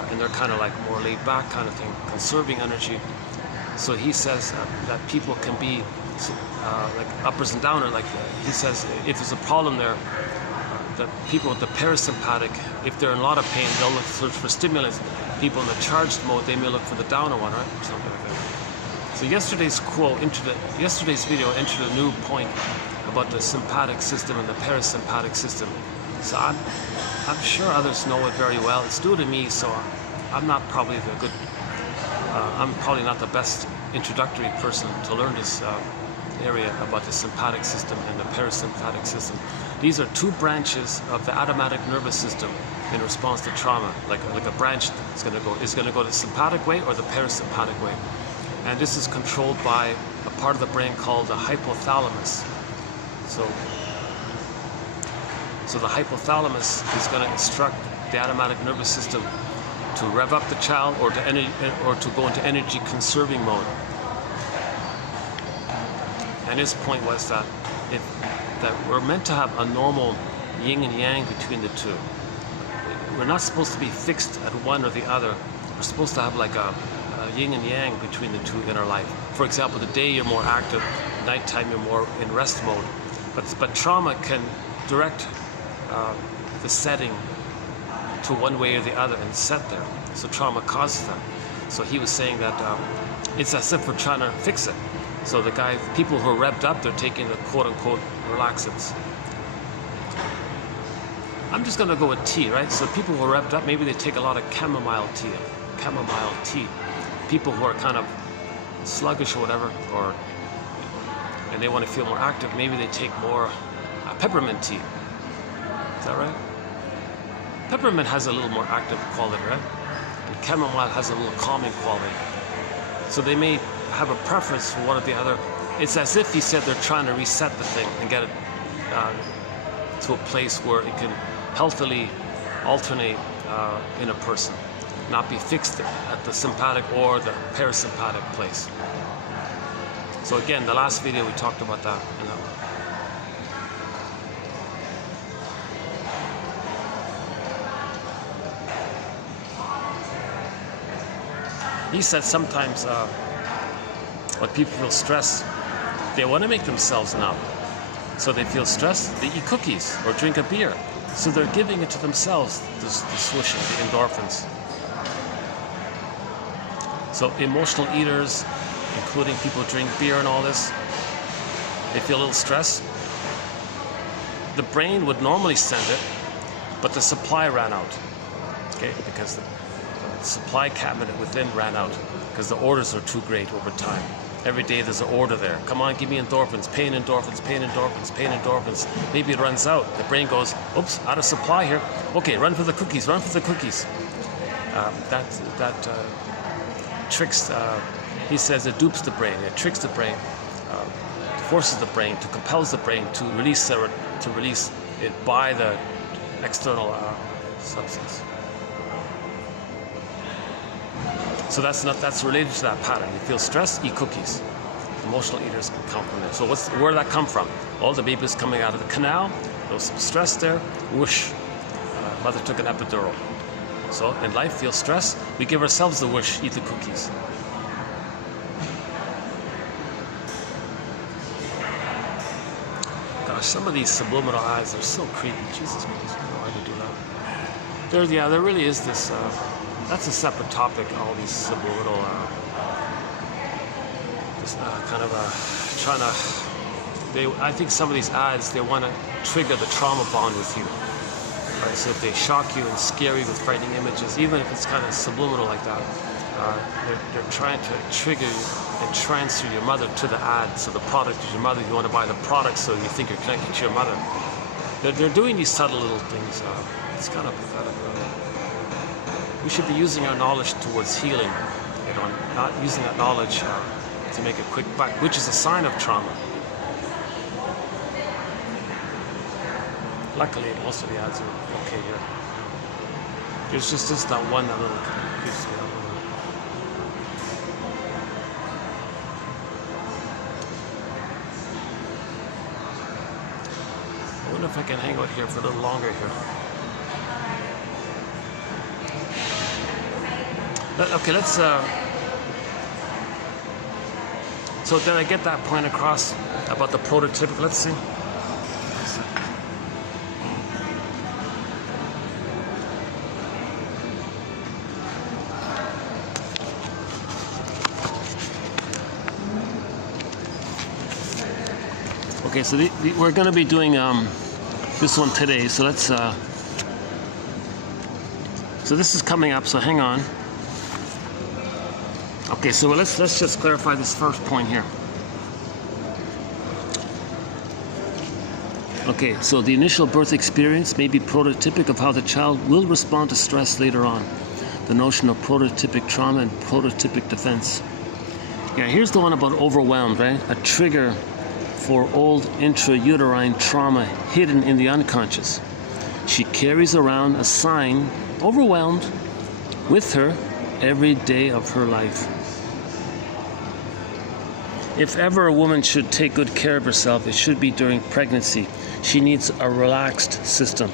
and they're kind of like more laid back kind of thing, conserving energy. So he says that people can be like uppers and downers. Like he says, if there's a problem there, that people with the parasympathetic, if they're in a lot of pain, they'll look for stimulants. People in the charged mode, they may look for the downer one, right? Something like that. So yesterday's video entered a new point about the sympathetic system and the parasympathetic system. So I'm sure others know it very well. It's new to me, so I'm not probably I'm probably not the best introductory person to learn this area about the sympathetic system and the parasympathetic system. These are two branches of the automatic nervous system in response to trauma. Like a branch is going to go the sympathetic way or the parasympathetic way. And this is controlled by a part of the brain called the hypothalamus. So the hypothalamus is going to instruct the automatic nervous system to rev up the child or to go into energy conserving mode. And his point was that we're meant to have a normal yin and yang between the two. We're not supposed to be fixed at one or the other. We're supposed to have like a yin and yang between the two in our life. For example, the day you're more active, nighttime you're more in rest mode. But trauma can direct the setting to one way or the other and set there. So trauma causes that. So he was saying that it's as if we're trying to fix it. So people who are revved up, they're taking the quote-unquote relaxants. I'm just going to go with tea, right? So people who are revved up, maybe they take a lot of chamomile tea. People who are kind of sluggish or whatever, and they want to feel more active, maybe they take more peppermint tea. Is that right? Peppermint has a little more active quality, right? And chamomile has a little calming quality. So they may have a preference for one or the other it's as if he said they're trying to reset the thing and get it to a place where it can healthily alternate in a person, not be fixed at the sympathetic or the parasympathetic place. So again, the last video we talked about that. He said sometimes when people feel stressed, they want to make themselves numb. So they feel stressed, they eat cookies or drink a beer. So they're giving it to themselves, the swooshing, the endorphins. So emotional eaters, including people who drink beer and all this, they feel a little stress. The brain would normally send it, but the supply ran out. Okay, because the supply cabinet within ran out because the orders are too great over time. Every day there's an order there. Come on, give me endorphins, pain endorphins, pain endorphins, pain endorphins. Maybe it runs out. The brain goes, oops, out of supply here. Okay, run for the cookies, run for the cookies. That tricks, he says it dupes the brain, it tricks the brain, forces the brain, compels the brain to release it by the external substance. So that's related to that pattern. You feel stressed, eat cookies. Emotional eaters can come from there. So where did that come from? All the babies coming out of the canal, there was some stress there, whoosh, mother took an epidural. So in life, feel stress, we give ourselves the whoosh, eat the cookies. Gosh, some of these subliminal eyes are so creepy. Jesus Christ, why do you do that? There really is this. That's a separate topic. All these subliminal, just kind of trying to. I think some of these ads, they want to trigger the trauma bond with you. Right? So if they shock you and scare you with frightening images, even if it's kind of subliminal like that, they're trying to trigger you and transfer your mother to the ad. So the product is your mother. You want to buy the product, so you think you're connected to your mother. They're doing these subtle little things. It's kind of pathetic. We should be using our knowledge towards healing, not using that knowledge to make a quick buck, which is a sign of trauma. Luckily, most of the ads are okay here. There's just that one that little piece. I wonder if I can hang out here for a little longer here. Okay, let's. So did I get that point across about the prototypical? Let's see. Okay, so we're going to be doing this one today. So let's. So this is coming up. So hang on. Okay, so let's just clarify this first point here. Okay, so the initial birth experience may be prototypic of how the child will respond to stress later on. The notion of prototypic trauma and prototypic defense. Yeah, here's the one about overwhelmed, right? A trigger for old intrauterine trauma hidden in the unconscious. She carries around a sign, overwhelmed, with her every day of her life. If ever a woman should take good care of herself, it should be during pregnancy. She needs a relaxed system.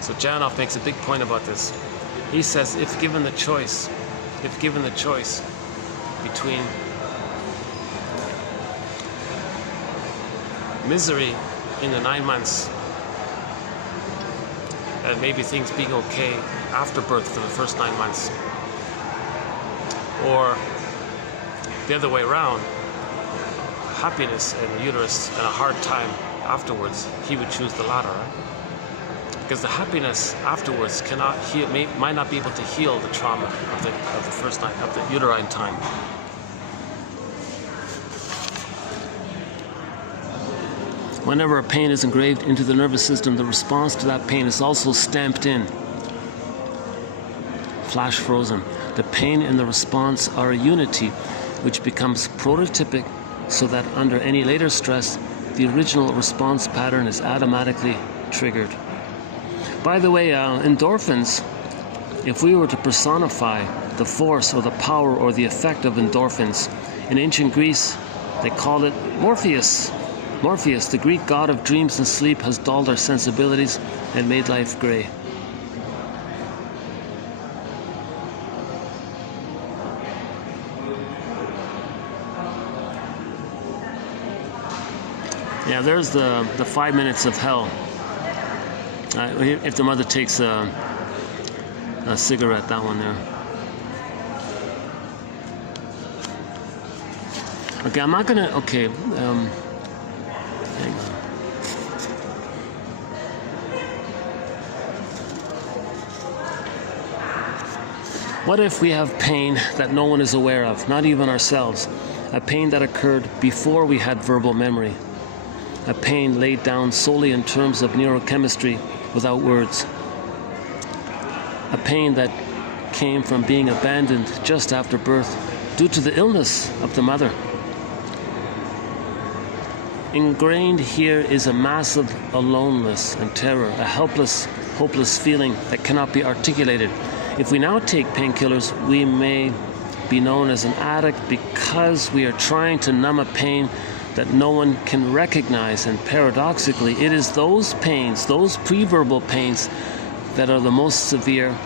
So Janoff makes a big point about this. He says if given the choice between misery in the 9 months and maybe things being okay after birth for the first 9 months, or the other way around, happiness in the uterus and a hard time afterwards, he would choose the latter, right? Because the happiness afterwards cannot heal, might not be able to heal the trauma of the first night of the uterine time. Whenever a pain is engraved into the nervous system, the response to that pain is also stamped in. flash frozen. The pain and the response are a unity, which becomes prototypic so that under any later stress, the original response pattern is automatically triggered. By the way, endorphins, if we were to personify the force or the power or the effect of endorphins, in ancient Greece, they called it Morpheus. Morpheus, the Greek god of dreams and sleep, has dulled our sensibilities and made life gray. Yeah, there's the 5 minutes of hell. If the mother takes a cigarette, that one there. Okay, I'm not gonna. Okay, hang on. What if we have pain that no one is aware of, not even ourselves? A pain that occurred before we had verbal memory. A pain laid down solely in terms of neurochemistry without words. A pain that came from being abandoned just after birth due to the illness of the mother. Ingrained here is a massive aloneness and terror, a helpless, hopeless feeling that cannot be articulated. If we now take painkillers, we may be known as an addict because we are trying to numb a pain that no one can recognize, and paradoxically, it is those pains, those pre-verbal pains, that are the most severe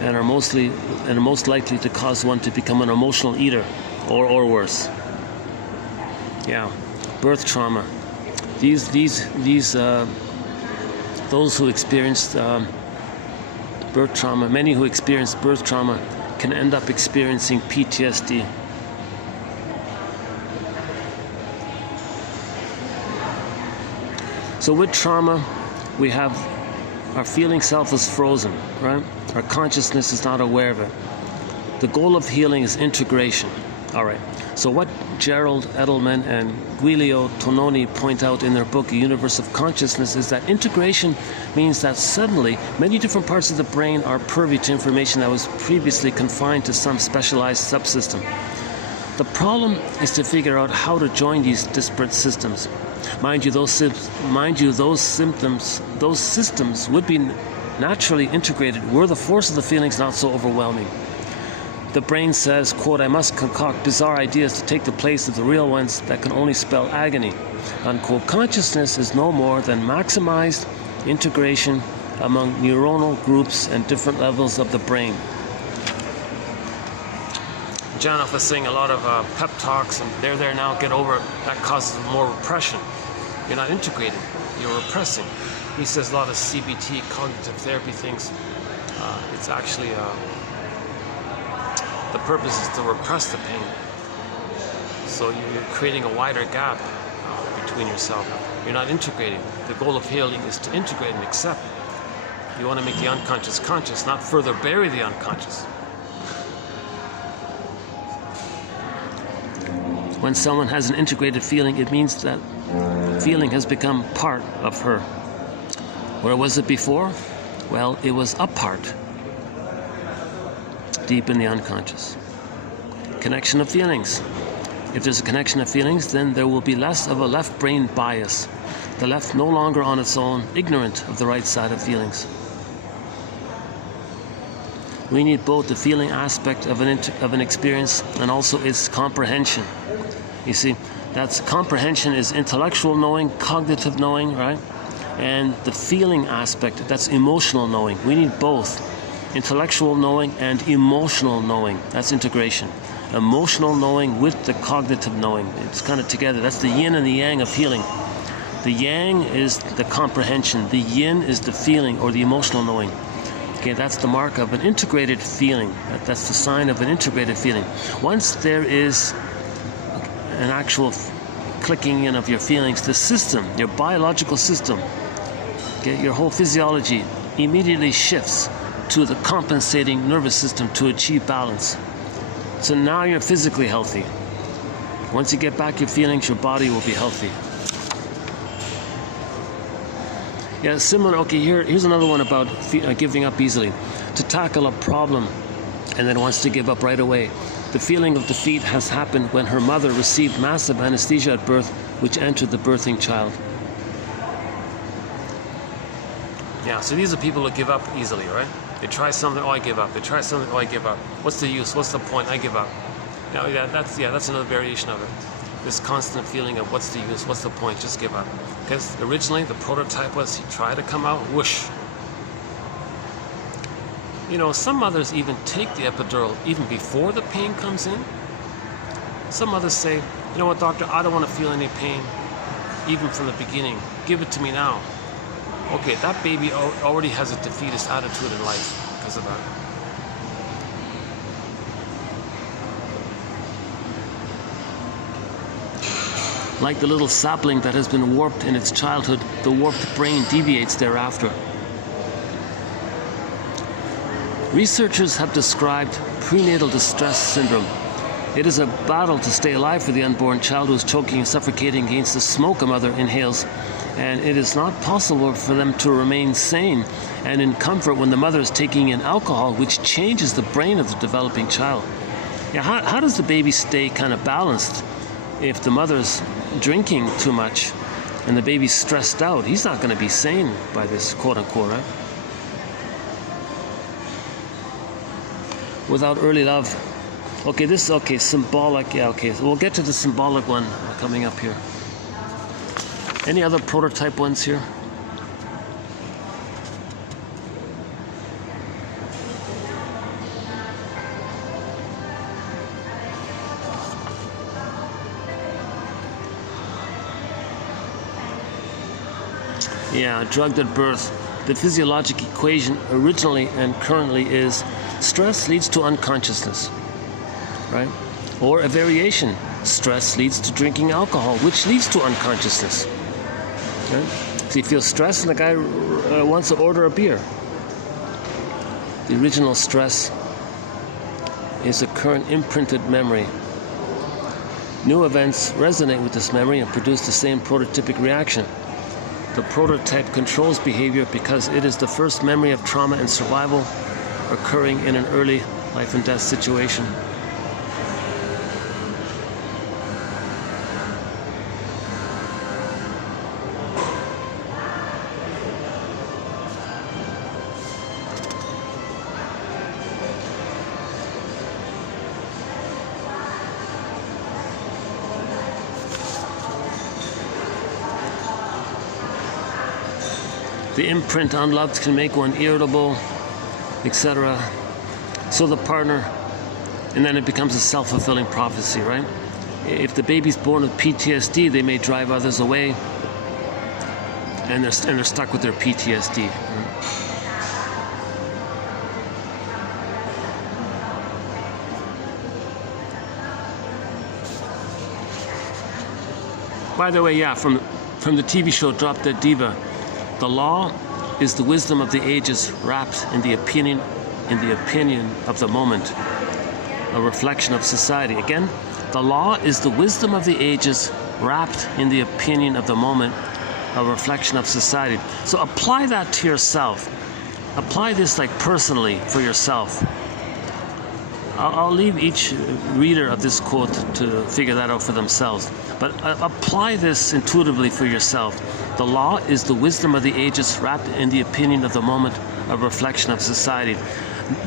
and are most likely to cause one to become an emotional eater, or worse. Yeah, birth trauma. Those who experienced birth trauma, many who experience birth trauma, can end up experiencing PTSD. So with trauma, we have our feeling self is frozen, right? Our consciousness is not aware of it. The goal of healing is integration. All right. So what Gerald Edelman and Giulio Tononi point out in their book, A Universe of Consciousness, is that integration means that suddenly many different parts of the brain are privy to information that was previously confined to some specialized subsystem. The problem is to figure out how to join these disparate systems. Mind you, those systems would be naturally integrated were the force of the feelings not so overwhelming. The brain says, quote, I must concoct bizarre ideas to take the place of the real ones that can only spell agony. Unquote. Consciousness is no more than maximized integration among neuronal groups and different levels of the brain. Janoff was saying a lot of pep talks, and they're there now, get over it. That causes more repression. You're not integrating, you're repressing. He says a lot of CBT, cognitive therapy things. It's actually, the purpose is to repress the pain. So you're creating a wider gap between yourself. You're not integrating. The goal of healing is to integrate and accept. You want to make the unconscious conscious, not further bury the unconscious. When someone has an integrated feeling, it means that feeling has become part of her. Where was it before? Well, it was a part, deep in the unconscious. Connection of feelings. If there's a connection of feelings, then there will be less of a left brain bias. The left no longer on its own, ignorant of the right side of feelings. We need both the feeling aspect of an experience and also its comprehension. You see, that's comprehension is intellectual knowing, cognitive knowing, right? And the feeling aspect, that's emotional knowing. We need both. Intellectual knowing and emotional knowing. That's integration. Emotional knowing with the cognitive knowing. It's kind of together. That's the yin and the yang of healing. The yang is the comprehension. The yin is the feeling or the emotional knowing. Okay, that's the mark of an integrated feeling. That's the sign of an integrated feeling. Once there is an actual clicking in of your feelings, the system, your biological system, okay, your whole physiology immediately shifts to the compensating nervous system to achieve balance. So now you're physically healthy. Once you get back your feelings, your body will be healthy. Yeah, similar. Okay, here's another one about giving up easily. To tackle a problem and then wants to give up right away. The feeling of defeat has happened when her mother received massive anesthesia at birth, which entered the birthing child. Yeah, so these are people who give up easily, right? They try something, oh, I give up. They try something, oh, I give up. What's the use? What's the point? I give up. Now, that's another variation of it. This constant feeling of what's the use? What's the point? Just give up. Because originally the prototype was he tried to come out, whoosh. You know, some mothers even take the epidural even before the pain comes in. Some mothers say, you know what, doctor, I don't want to feel any pain, even from the beginning. Give it to me now. Okay, that baby already has a defeatist attitude in life because of that. Like the little sapling that has been warped in its childhood, the warped brain deviates thereafter. Researchers have described prenatal distress syndrome. It is a battle to stay alive for the unborn child who is choking and suffocating against the smoke a mother inhales, and it is not possible for them to remain sane and in comfort when the mother is taking in alcohol, which changes the brain of the developing child. Yeah, how does the baby stay kind of balanced if the mother's drinking too much and the baby's stressed out? He's not going to be sane by this, quote unquote, right? Without early love. Okay, this is okay, symbolic. Yeah, okay, so we'll get to the symbolic one coming up here. Any other prototype ones here? Yeah, drugged at birth. The physiologic equation originally and currently is stress leads to unconsciousness, right? Or a variation. Stress leads to drinking alcohol, which leads to unconsciousness. Right? So you feel stress and the guy wants to order a beer. The original stress is a current imprinted memory. New events resonate with this memory and produce the same prototypic reaction. The prototype controls behavior because it is the first memory of trauma and survival occurring in an early life and death situation. The imprint unloved can make one irritable, etc. So the partner, and then it becomes a self-fulfilling prophecy, right? If the baby's born with PTSD, they may drive others away, and they're stuck with their PTSD. Right? By the way, yeah, from the TV show Drop Dead Diva, the law is the wisdom of the ages wrapped in the opinion of the moment, a reflection of society. Again, the law is the wisdom of the ages wrapped in the opinion of the moment, a reflection of society. So apply that to yourself. Apply this like personally for yourself. I'll leave each reader of this quote to figure that out for themselves. But apply this intuitively for yourself. The law is the wisdom of the ages wrapped in the opinion of the moment, a reflection of society.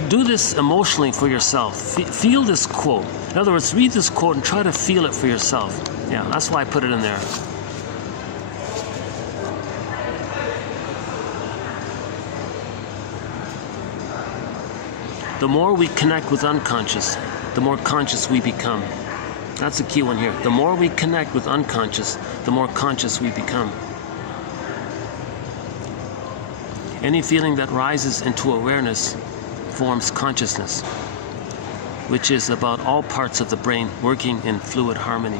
Do this emotionally for yourself. Feel this quote. In other words, read this quote and try to feel it for yourself. Yeah, that's why I put it in there. The more we connect with unconscious, the more conscious we become. That's the key one here. The more we connect with unconscious, the more conscious we become. Any feeling that rises into awareness forms consciousness, which is about all parts of the brain working in fluid harmony.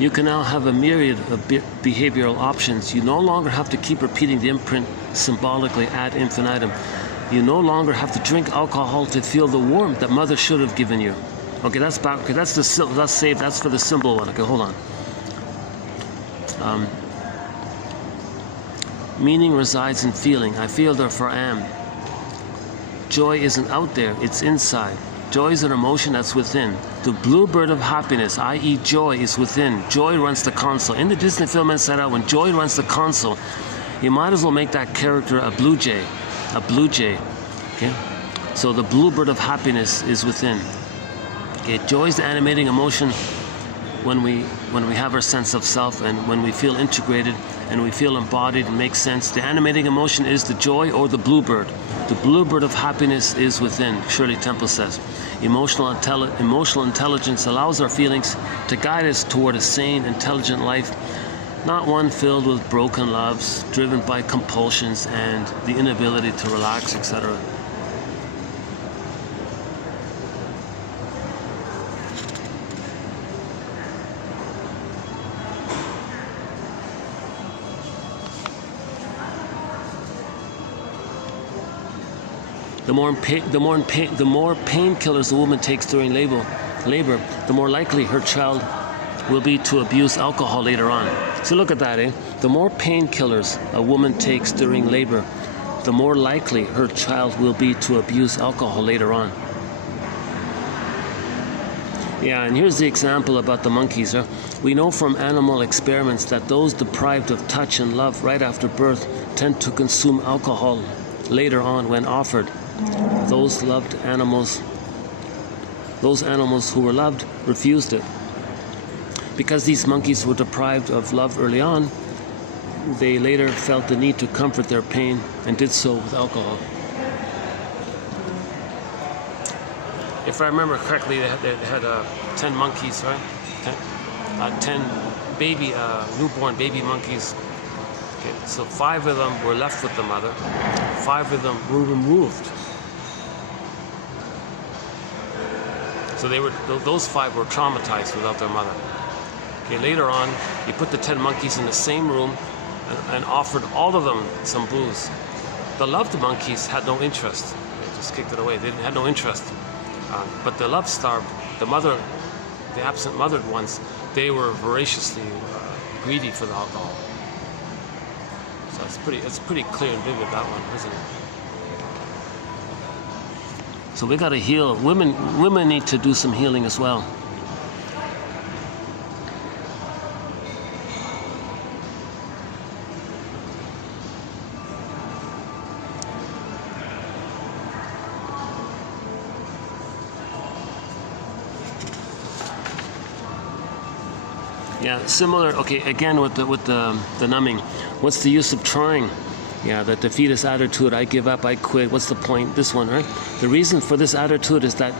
You can now have a myriad of behavioral options. You no longer have to keep repeating the imprint symbolically ad infinitum. You no longer have to drink alcohol to feel the warmth that mother should have given you. Okay, that's back. Okay, that's saved. That's for the symbol one. Okay, hold on. Meaning resides in feeling. I feel, therefore am. Joy isn't out there, it's inside. Joy is an emotion that's within. The bluebird of happiness, i.e. joy, is within. Joy runs the console. In the Disney film Inside Out, when joy runs the console, you might as well make that character a blue jay. A blue jay. Okay? So the bluebird of happiness is within. Okay, joy is the animating emotion when we have our sense of self and when we feel integrated and we feel embodied and make sense. The animating emotion is the joy or the bluebird. The bluebird of happiness is within, Shirley Temple says. Emotional intelligence allows our feelings to guide us toward a sane, intelligent life, not one filled with broken loves, driven by compulsions and the inability to relax, etc. The more painkillers the woman takes during labor, the more likely her child will be to abuse alcohol later on. So look at that, eh? The more painkillers a woman takes during labor, the more likely her child will be to abuse alcohol later on. Yeah, and here's the example about the monkeys. We know from animal experiments that those deprived of touch and love right after birth tend to consume alcohol later on when offered. Those animals who were loved refused it. Because these monkeys were deprived of love early on, they later felt the need to comfort their pain and did so with alcohol. If I remember correctly, they had 10 monkeys, right? 10 baby, newborn baby monkeys. Okay, so 5 of them were left with the mother. 5 of them were removed. So those 5 were traumatized without their mother. Okay, later on, he put the 10 monkeys in the same room and offered all of them some booze. The loved monkeys had no interest. They just kicked it away. They had no interest. But the love-starved, the absent mothered ones, they were voraciously greedy for the alcohol. So it's pretty clear and vivid, that one, isn't it? So we got to heal. Women need to do some healing as well. Yeah, similar. Okay, again with the numbing. What's the use of trying? Yeah, that defeatist attitude, I give up, I quit, what's the point? This one, right? The reason for this attitude is that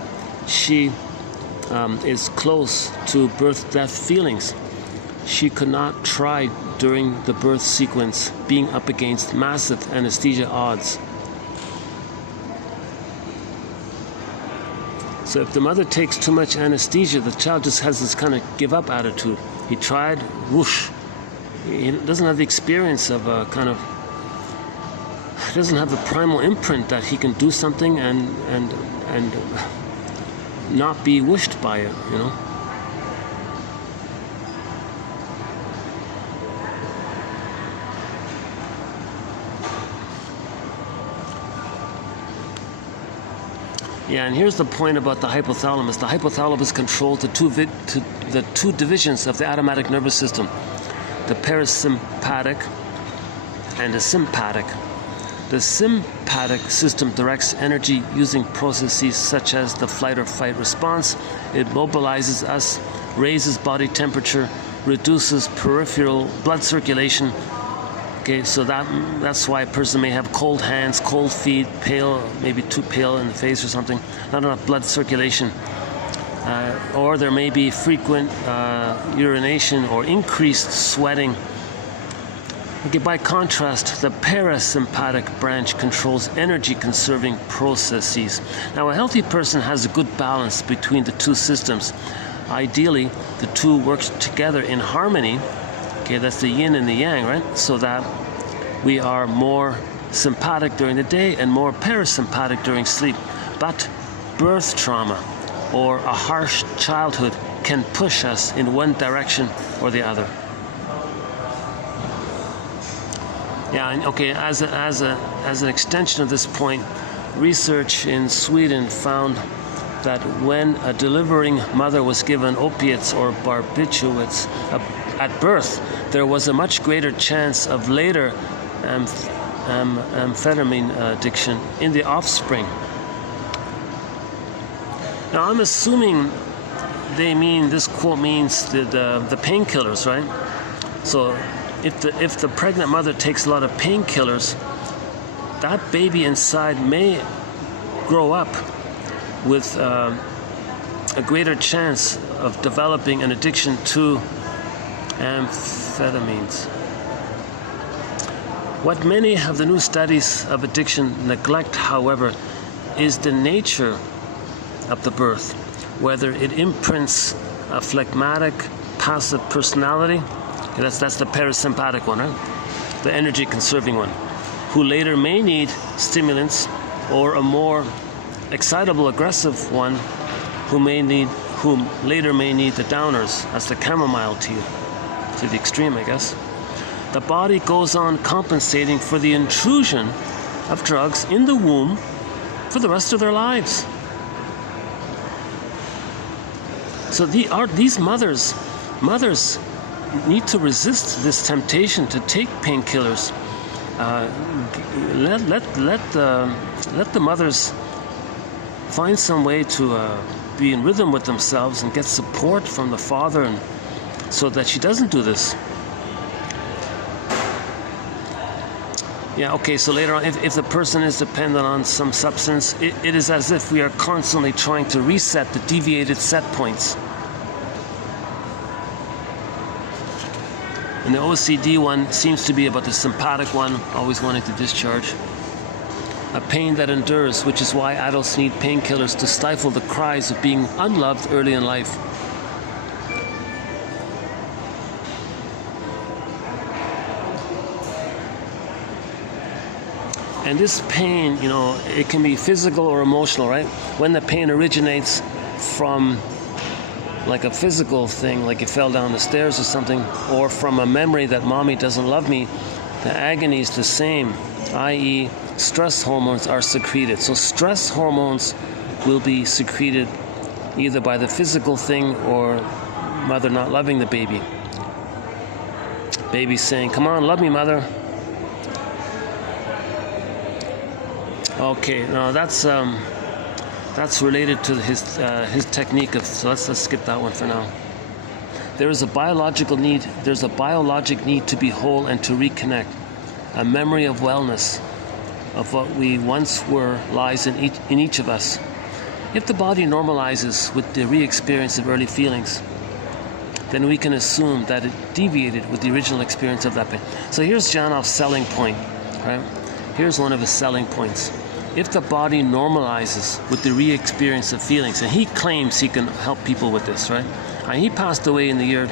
she is close to birth-death feelings. She could not try during the birth sequence, being up against massive anesthesia odds. So if the mother takes too much anesthesia, the child just has this kind of give-up attitude. He tried, whoosh. He doesn't have the experience of a kind of, he doesn't have the primal imprint that he can do something and not be whooshed by it, you know. Yeah, and here's the point about the hypothalamus. The hypothalamus controls the two divisions of the automatic nervous system, the parasympathetic and the sympathetic. The sympathetic system directs energy using processes such as the flight or fight response. It mobilizes us, raises body temperature, reduces peripheral blood circulation. Okay, so that's why a person may have cold hands, cold feet, pale, maybe too pale in the face or something, not enough blood circulation. Or there may be frequent urination or increased sweating. Okay, by contrast, the parasympathetic branch controls energy-conserving processes. Now, a healthy person has a good balance between the two systems. ideally the two work together in harmony. Okay, that's the yin and the yang, right? So that we are more sympathetic during the day and more parasympathetic during sleep. But birth trauma or a harsh childhood can push us in one direction or the other. Yeah, and okay, as an extension of this point, research in Sweden found that when a delivering mother was given opiates or barbiturates at birth, there was a much greater chance of later amphetamine addiction in the offspring. Now, I'm assuming this quote means the painkillers, right? So if the pregnant mother takes a lot of painkillers, that baby inside may grow up with a greater chance of developing an addiction to amphetamines. What many of the new studies of addiction neglect, however, is the nature of the birth, whether it imprints a phlegmatic, passive personality, that's the parasympathetic one, right? The energy-conserving one, who later may need stimulants, or a more excitable, aggressive one, whom later may need the downers. That's the chamomile tea, to the extreme, I guess. The body goes on compensating for the intrusion of drugs in the womb for the rest of their lives. So these mothers need to resist this temptation to take painkillers. Let the mothers find some way to be in rhythm with themselves and get support from the father, and so that she doesn't do this. Yeah, okay, so later on, if the person is dependent on some substance, it is as if we are constantly trying to reset the deviated set points. And the OCD one seems to be about the sympathetic one, always wanting to discharge. A pain that endures, which is why adults need painkillers to stifle the cries of being unloved early in life. And this pain, it can be physical or emotional, right? When the pain originates from like a physical thing, like you fell down the stairs or something, or from a memory that mommy doesn't love me, the agony is the same, i.e. stress hormones are secreted. So stress hormones will be secreted either by the physical thing or mother not loving the baby. Baby saying, "Come on, love me, mother." Okay, now that's related to his technique of. So let's skip that one for now. There's a biologic need to be whole and to reconnect. A memory of wellness, of what we once were, lies in each of us. If the body normalizes with the re-experience of early feelings, then we can assume that it deviated with the original experience of that pain. So here's Janoff's selling point, right? Here's one of his selling points. If the body normalizes with the re-experience of feelings, and he claims he can help people with this, right? He passed away in the year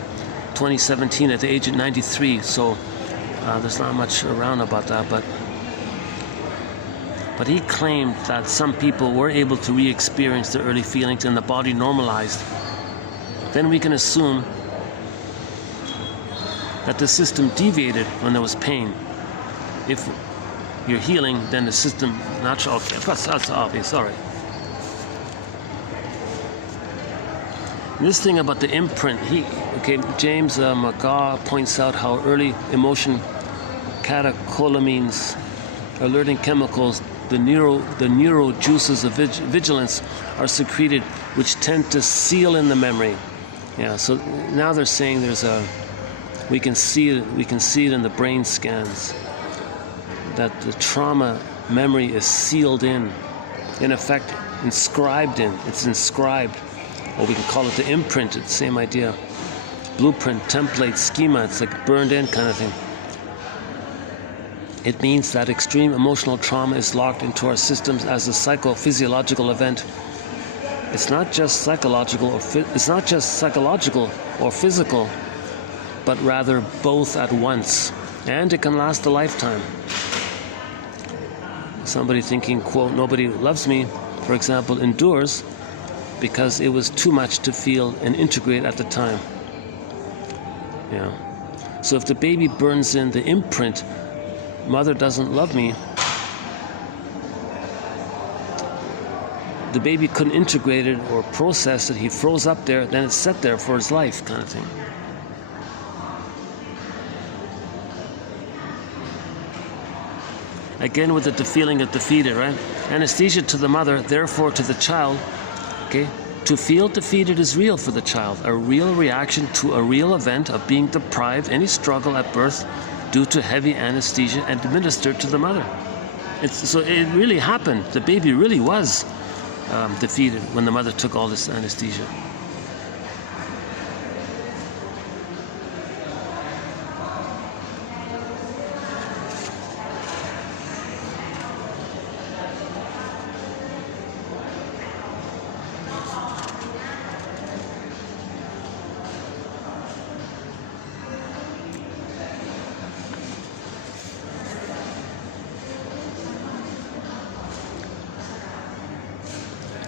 2017 at the age of 93, so there's not much around about that, but he claimed that some people were able to re-experience their early feelings and the body normalized. Then we can assume that the system deviated when there was pain. If you're healing, then the system natural. Okay, that's obvious. All right. This thing about the imprint, James McGaw points out how early emotion catecholamines, alerting chemicals, the neuro juices of vigilance are secreted, which tend to seal in the memory. Yeah. So now they're saying we can see it in the brain scans, that the trauma memory is sealed in effect, inscribed in. It's inscribed, or we can call it the imprint. It's the same idea. Blueprint, template, schema. It's like burned in kind of thing. It means that extreme emotional trauma is locked into our systems as a psychophysiological event. It's not just psychological or physical, but rather both at once, and it can last a lifetime. Somebody thinking, quote, nobody loves me, for example, endures because it was too much to feel and integrate at the time. Yeah. So if the baby burns in the imprint, mother doesn't love me, the baby couldn't integrate it or process it, he froze up there, then it's set there for his life, kind of thing. Again with the feeling of defeated, right? Anesthesia to the mother, therefore to the child. Okay? To feel defeated is real for the child, a real reaction to a real event of being deprived any struggle at birth due to heavy anesthesia administered to the mother. So it really happened. The baby really was defeated when the mother took all this anesthesia.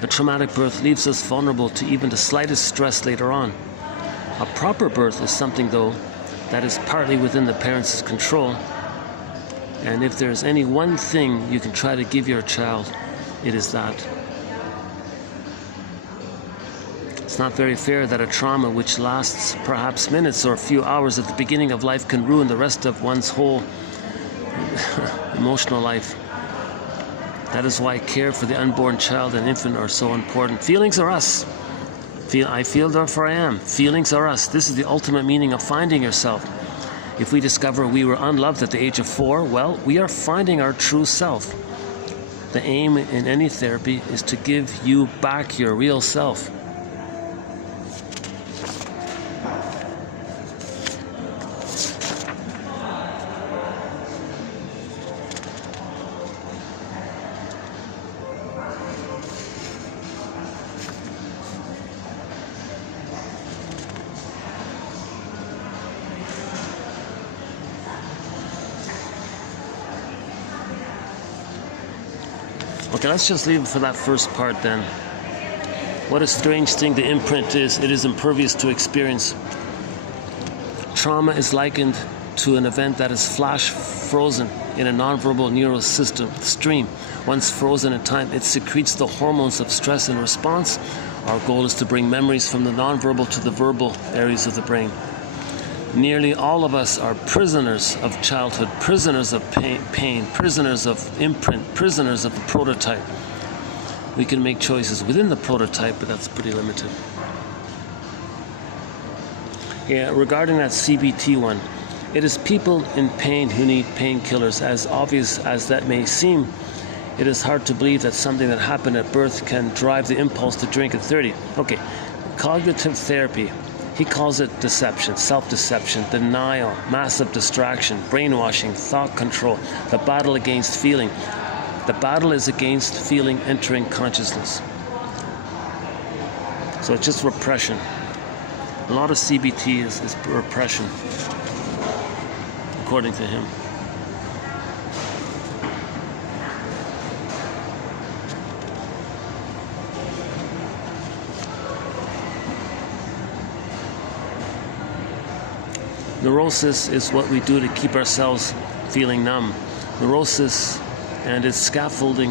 A traumatic birth leaves us vulnerable to even the slightest stress later on. A proper birth is something, though, that is partly within the parents' control. And if there's any one thing you can try to give your child, it is that. It's not very fair that a trauma which lasts perhaps minutes or a few hours at the beginning of life can ruin the rest of one's whole emotional life. That is why care for the unborn child and infant are so important. Feelings are us. I feel, therefore I am. Feelings are us. This is the ultimate meaning of finding yourself. If we discover we were unloved at the age of 4, well, we are finding our true self. The aim in any therapy is to give you back your real self. Okay, let's just leave it for that first part then. What a strange thing the imprint is. It is impervious to experience. Trauma is likened to an event that is flash frozen in a nonverbal neural stream. Once frozen in time, it secretes the hormones of stress and response. Our goal is to bring memories from the nonverbal to the verbal areas of the brain. Nearly all of us are prisoners of childhood, prisoners of pain, prisoners of imprint, prisoners of the prototype. We can make choices within the prototype, but that's pretty limited. Yeah, regarding that CBT one, it is people in pain who need painkillers. As obvious as that may seem, it is hard to believe that something that happened at birth can drive the impulse to drink at 30. Okay, cognitive therapy. He calls it deception, self-deception, denial, massive distraction, brainwashing, thought control, the battle against feeling. The battle is against feeling entering consciousness. So it's just repression. A lot of CBT is repression, according to him. Neurosis is what we do to keep ourselves feeling numb. Neurosis and its scaffolding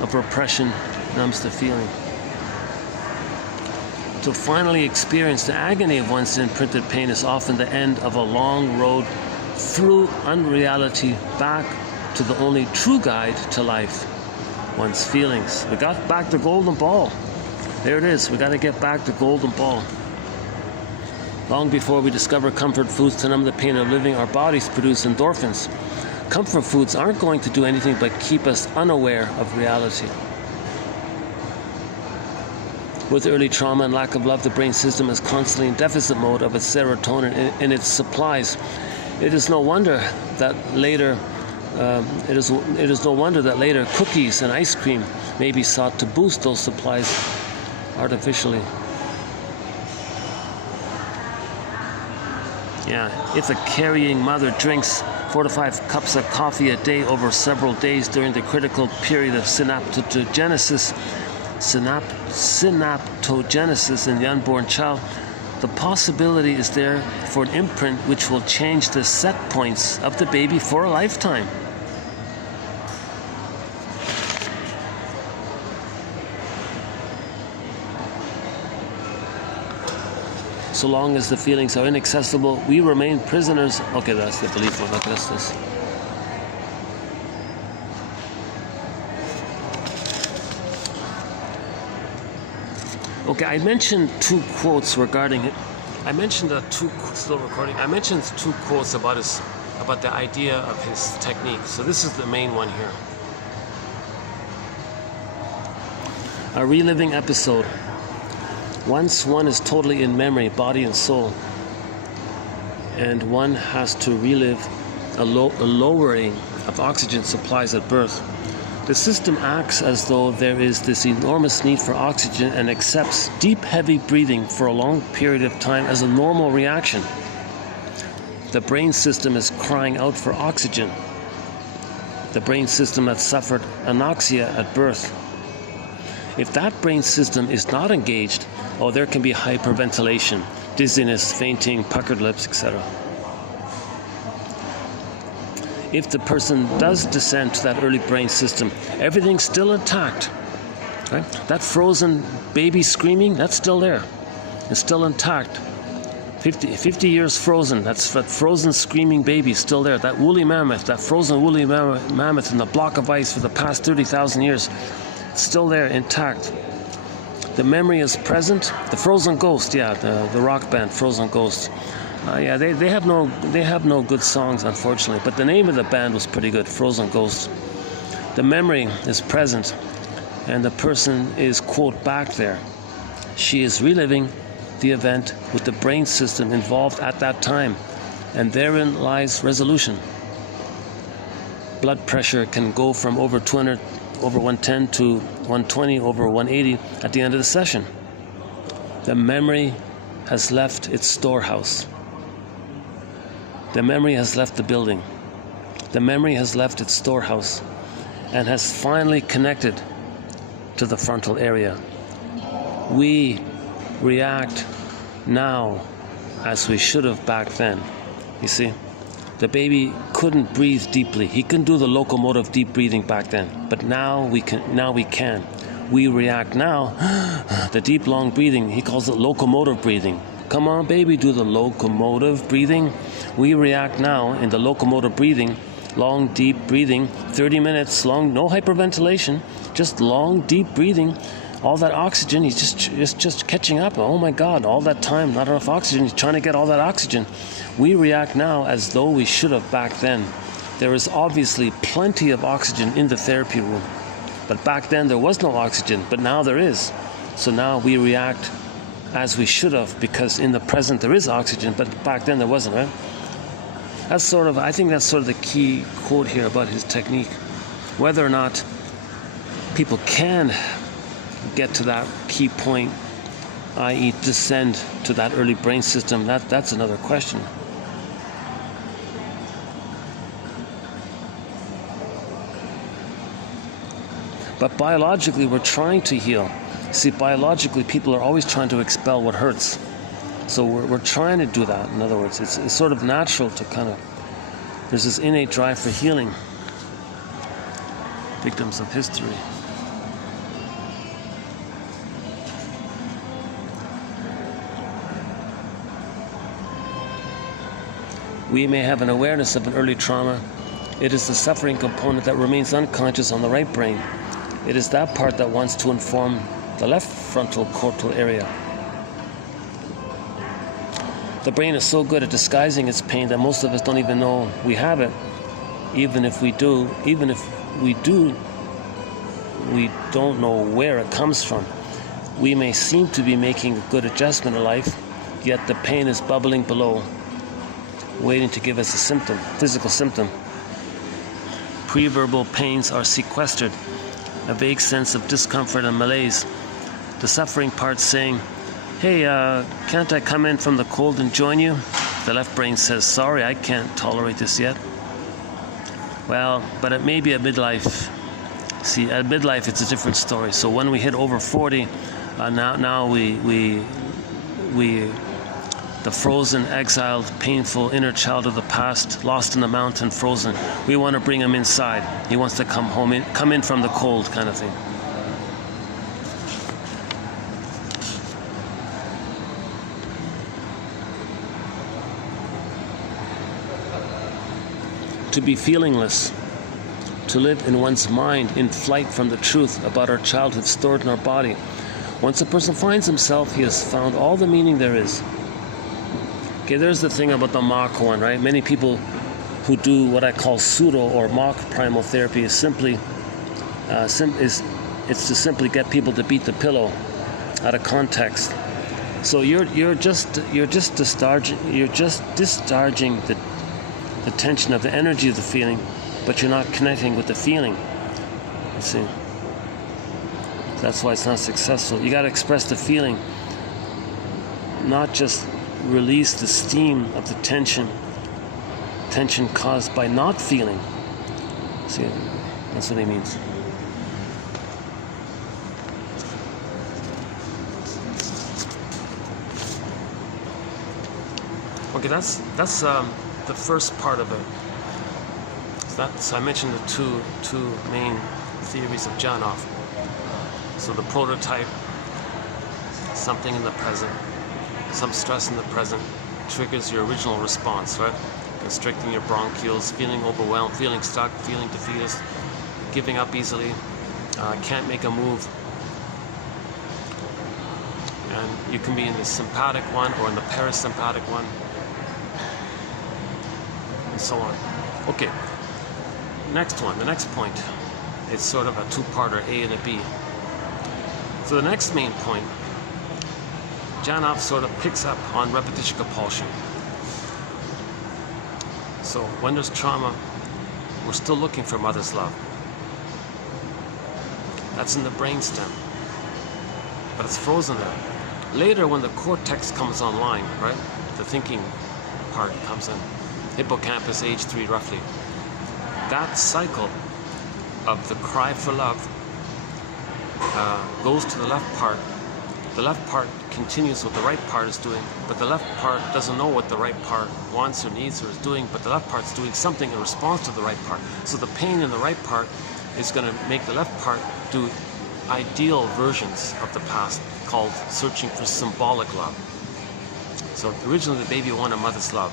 of repression numbs the feeling. To finally experience the agony of one's imprinted pain is often the end of a long road through unreality back to the only true guide to life, one's feelings. We got back the golden ball. There it is. We got to get back the golden ball. Long before we discover comfort foods to numb the pain of living, our bodies produce endorphins. Comfort foods aren't going to do anything but keep us unaware of reality. With early trauma and lack of love, the brain system is constantly in deficit mode of its serotonin and its supplies. It is no wonder that later cookies and ice cream may be sought to boost those supplies artificially. Yeah, if a carrying mother drinks 4 to 5 cups of coffee a day over several days during the critical period of synaptogenesis in the unborn child, the possibility is there for an imprint which will change the set points of the baby for a lifetime. So long as the feelings are inaccessible, we remain prisoners. Okay, that's the belief one. Okay, that's this. Okay, I mentioned 2 quotes regarding it. I mentioned still recording. I mentioned 2 quotes about the idea of his technique. So this is the main one here. A reliving episode. Once one is totally in memory, body and soul, and one has to relive a lowering of oxygen supplies at birth, the system acts as though there is this enormous need for oxygen and accepts deep, heavy breathing for a long period of time as a normal reaction. The brain system is crying out for oxygen. The brain system that suffered anoxia at birth. If that brain system is not engaged, there can be hyperventilation, dizziness, fainting, puckered lips, etc. If the person does descend to that early brain system, everything's still intact. Right? That frozen baby screaming, that's still there. It's still intact. 50 years frozen, that frozen screaming baby is still there. That woolly mammoth, that frozen woolly mammoth in the block of ice for the past 30,000 years, it's still there, intact. The memory is present. The Frozen Ghost, the rock band Frozen Ghost. They have no good songs, unfortunately, but the name of the band was pretty good, Frozen Ghost. The memory is present, and the person is, quote, back there. She is reliving the event with the brain system involved at that time, and therein lies resolution. Blood pressure can go from over 200 over 110 to 120 over 180 at the end of the session. The memory has left its storehouse. The memory has left the building. The memory has left its storehouse and has finally connected to the frontal area. We react now as we should have back then. You see? The baby couldn't breathe deeply. He couldn't do the locomotive deep breathing back then. But now we can. We react now. The deep, long breathing, he calls it locomotive breathing. Come on, baby, do the locomotive breathing. We react now in the locomotive breathing, long, deep breathing, 30 minutes long, no hyperventilation, just long, deep breathing. All that oxygen, he's just catching up. Oh my God, all that time, not enough oxygen. He's trying to get all that oxygen. We react now as though we should have back then. There is obviously plenty of oxygen in the therapy room. But back then there was no oxygen, but now there is. So now we react as we should have, because in the present there is oxygen, but back then there wasn't, right? I think that's sort of the key quote here about his technique. Whether or not people can get to that key point, i.e. descend to that early brain system, that's another question. But biologically, we're trying to heal. See, biologically, people are always trying to expel what hurts. So we're trying to do that. In other words, it's sort of natural to there's this innate drive for healing. Victims of history. We may have an awareness of an early trauma. It is the suffering component that remains unconscious on the right brain. It is that part that wants to inform the left frontal cortical area. The brain is so good at disguising its pain that most of us don't even know we have it. Even if we do, we don't know where it comes from. We may seem to be making a good adjustment in life, yet the pain is bubbling below, waiting to give us a symptom, physical symptom. Pre-verbal pains are sequestered. A vague sense of discomfort and malaise the suffering part saying, hey, can't I come in from the cold and join you? The left brain says, sorry, I can't tolerate this yet. Well, but it may be at midlife. See, at midlife, it's a different story. So when we hit over 40, now we the frozen, exiled, painful inner child of the past, lost in the mountain, frozen. We want to bring him inside. He wants to come home, come in from the cold, kind of thing. To be feelingless, to live in one's mind, in flight from the truth about our childhood stored in our body. Once a person finds himself, he has found all the meaning there is. Okay, there's the thing about the mock one, right? Many people who do what I call pseudo or mock primal therapy is simply it's to simply get people to beat the pillow out of context. So you're just discharging the tension of the energy of the feeling, but you're not connecting with the feeling. You see, that's why it's not successful. You got to express the feeling, not just release the steam of the tension caused by not feeling. See, that's what he means. Okay, that's the first part of it. So I mentioned the two main theories of Janov. So the prototype, something in the present, some stress in the present triggers your original response, right? Constricting your bronchioles, feeling overwhelmed, feeling stuck, feeling defeatist, giving up easily, can't make a move. And you can be in the sympathetic one or in the parasympathetic one, and so on. Okay, next one, the next point. It's sort of a two-parter, A and a B. So the next main point, Janov sort of picks up on repetition compulsion. So when there's trauma, we're still looking for mother's love. That's in the brainstem, but it's frozen there. Later, when the cortex comes online, right, the thinking part comes in, hippocampus, age 3 roughly, that cycle of the cry for love goes to the left part. The left part continues what the right part is doing, but the left part doesn't know what the right part wants or needs or is doing, but the left part's doing something in response to the right part. So the pain in the right part is going to make the left part do ideal versions of the past, called searching for symbolic love. So originally the baby wanted mother's love.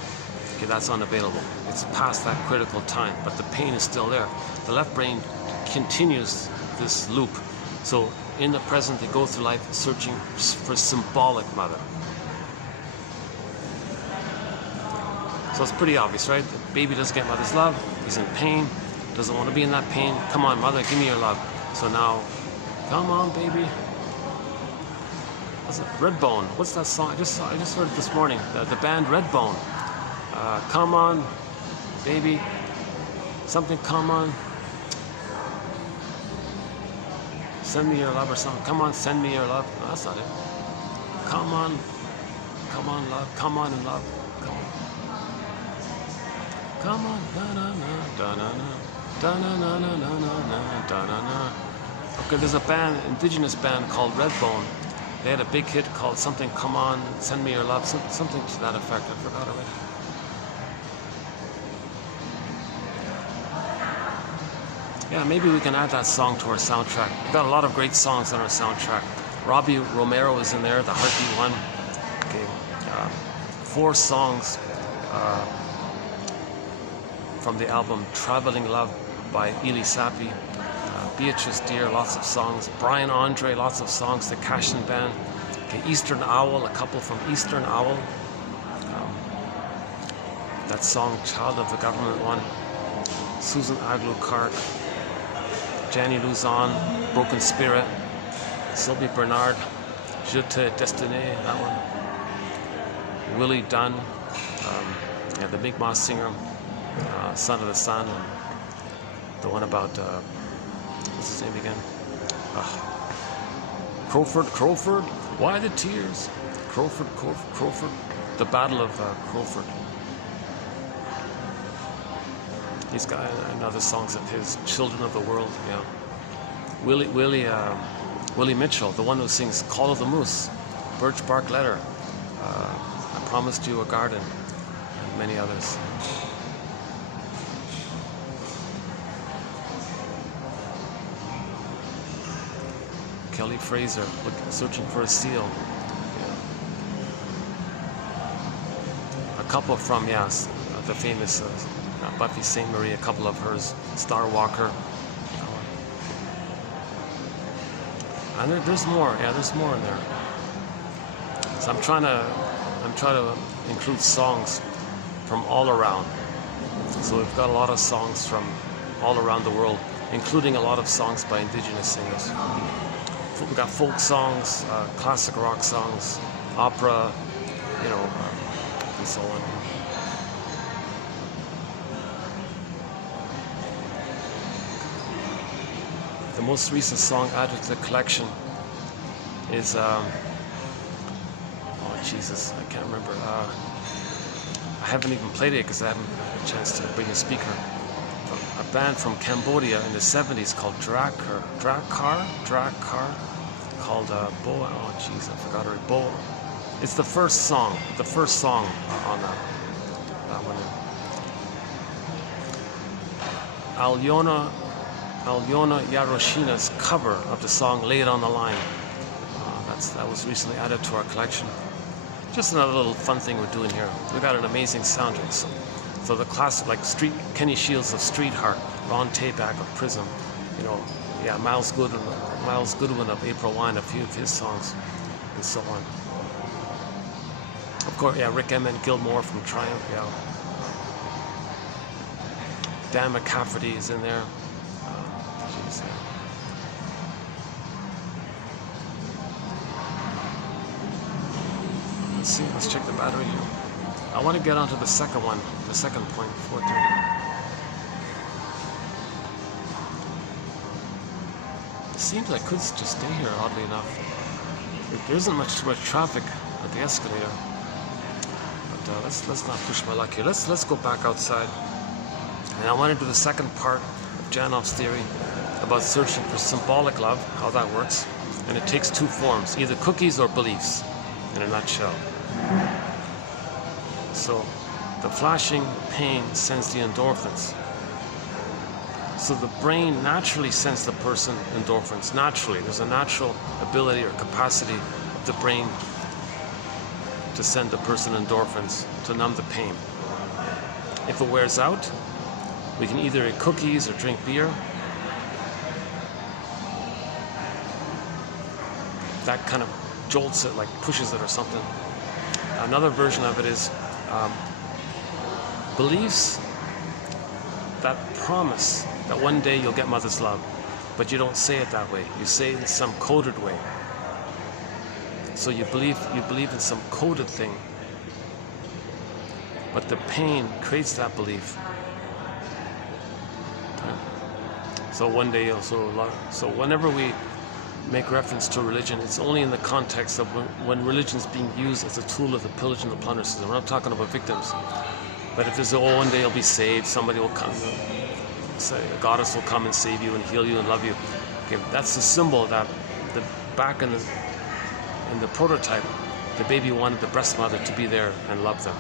Okay, that's unavailable. It's past that critical time, but the pain is still there. The left brain continues this loop. So in the present, they go through life searching for symbolic mother. So it's pretty obvious, right? The baby doesn't get mother's love. He's in pain. Doesn't want to be in that pain. Come on, mother, give me your love. So now, come on, baby. What's it? Redbone. What's that song? I just heard it this morning. The band Redbone. Come on, baby. Something. Come on. Send me your love or something. Come on, send me your love. No, that's not it. Come on, love. Come on and love. Come on. Come on. Da-na-na. Okay, there's a band, indigenous band called Redbone. They had a big hit called something. Come on, send me your love. Something to that effect. I forgot already. Yeah, maybe we can add that song to our soundtrack. We've got a lot of great songs on our soundtrack. Robbie Romero is in there, the Heartbeat one. Okay, 4 songs from the album Traveling Love by Eli Sapi. Beatrice Deer, lots of songs. Brian Andre, lots of songs. The Cashin Band. Okay, Eastern Owl, a couple from Eastern Owl. That song, Child of the Government one. Susan Aglu-Clark. Janny Luzon, Broken Spirit, Sylvie Bernard, Je te Destiné, that one. Willie Dunn, yeah, the Mi'kmaq singer, Son of the Sun, and the one about, what's his name again? Crowford, why the tears? Crowford, the Battle of Crowford. He's got another songs of his, Children of the World, yeah. Willie Mitchell, the one who sings Call of the Moose, Birch Bark Letter, I Promised You a Garden, and many others. Kelly Fraser, Searching for a Seal. Yeah. A couple from, yes, the famous Buffy St. Marie, a couple of hers, Star Walker. And there's more, yeah, there's more in there. So I'm trying to include songs from all around. So we've got a lot of songs from all around the world, including a lot of songs by indigenous singers. We've got folk songs, classic rock songs, opera, you know, and so on. The most recent song added to the collection is, oh Jesus, I can't remember. I haven't even played it because I haven't had a chance to bring a speaker. A band from Cambodia in the 70s called Drakar, called Boa. Oh jeez, I forgot her. Boa. It's the first song on that one. Alyona Yaroshina's cover of the song "Lay It on the Line." That was recently added to our collection. Just another little fun thing we're doing here. We've got an amazing soundtrack. So the classic, like Kenny Shields of Streetheart, Ron Tabak of Prism, you know, yeah, Miles Goodwin of April Wine, a few of his songs, and so on. Of course, yeah, Rick Emmett Gilmore from Triumph, yeah. Dan McCafferty is in there. Geez, yeah. Let's see, let's check the battery here. I want to get onto the second one, the second point, 430. It seems I could just stay here, oddly enough. There isn't much traffic at the escalator. But let's not push my luck here. Let's go back outside. And I want to do the second part of Janoff's theory about searching for symbolic love, how that works. And it takes two forms, either cookies or beliefs, in a nutshell. So the flashing pain sends the endorphins. So the brain naturally sends the person endorphins. Naturally, there's a natural ability or capacity of the brain to send the person endorphins to numb the pain. If it wears out, we can either eat cookies or drink beer. That kind of jolts it, like pushes it or something. Another version of it is beliefs that promise that one day you'll get mother's love, but you don't say it that way. You say it in some coded way. So you believe in some coded thing, but the pain creates that belief. So one day you'll so whenever we make reference to religion, it's only in the context of when religion is being used as a tool of the pillage and the plunder system. We're not talking about victims. But if there's one day you'll be saved, somebody will come, say a goddess will come and save you and heal you and love you. Okay, that's the symbol that back in the prototype, the baby wanted the breast mother to be there and love them.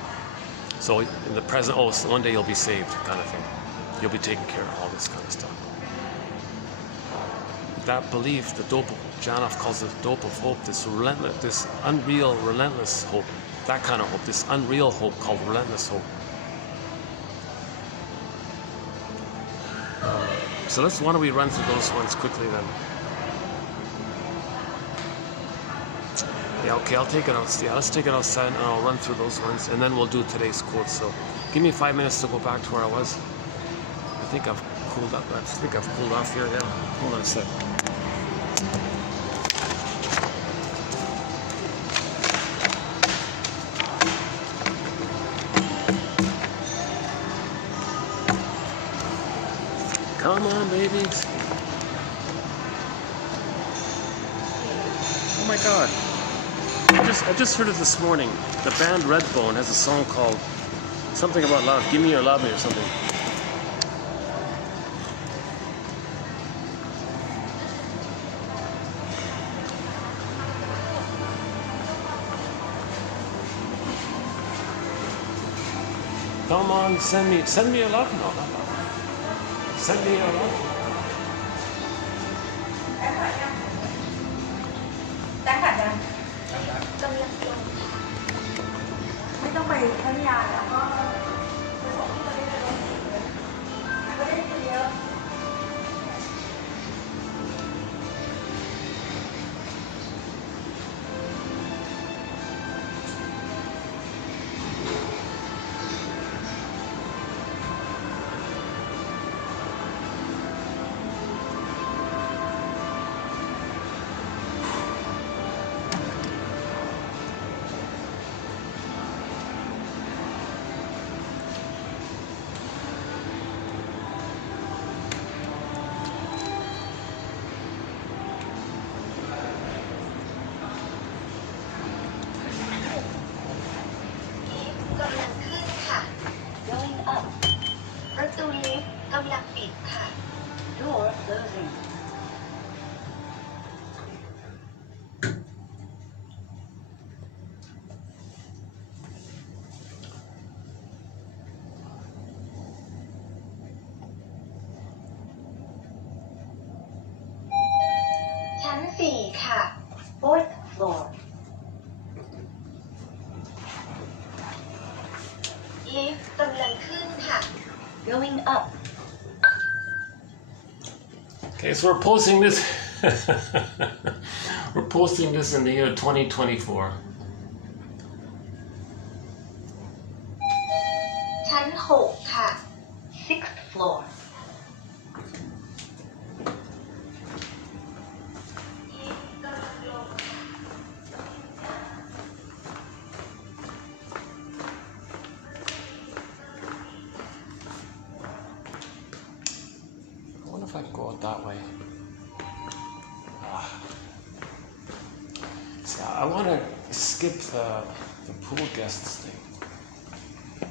So in the present, so one day you'll be saved, kind of thing. You'll be taken care of, all this kind of stuff. That belief, the dope, Janoff calls it dope of hope, this relentless, this unreal, relentless hope, that kind of hope, this unreal hope called relentless hope. So why don't we run through those ones quickly then? Yeah, okay, I'll take it outside. Yeah, let's take it outside and I'll run through those ones and then we'll do today's quote. So give me 5 minutes to go back to where I was. I think I've cooled up. I think I've cooled off here. Yeah, hold on a sec. Come on, babies. my God. I just heard it this morning. The band Redbone has a song called something about love. Give me your love or something. Come on, send me your love. No. Send me your love. ได้ค่ะยังกำลังลงไม่ต้องไปพัทยาแล้วก็ไปบอกที่เราได้เลยก็ได้เยอะ กำลังขึ้นค่ะ going up ประตูลิฟต์กำลังปิดค่ะ door closing ชั้น 4 ค่ะ fourth floorลิฟต์กำลังขึ้นค่ะ going up Okay, so we're posting this. We're posting this in the year 2024. ชั้น 6 ค่ะ sixth floorลิฟต์กำลังลงค่ะ I wonder if I can go out that way. See, I want to skip the pool guests thing.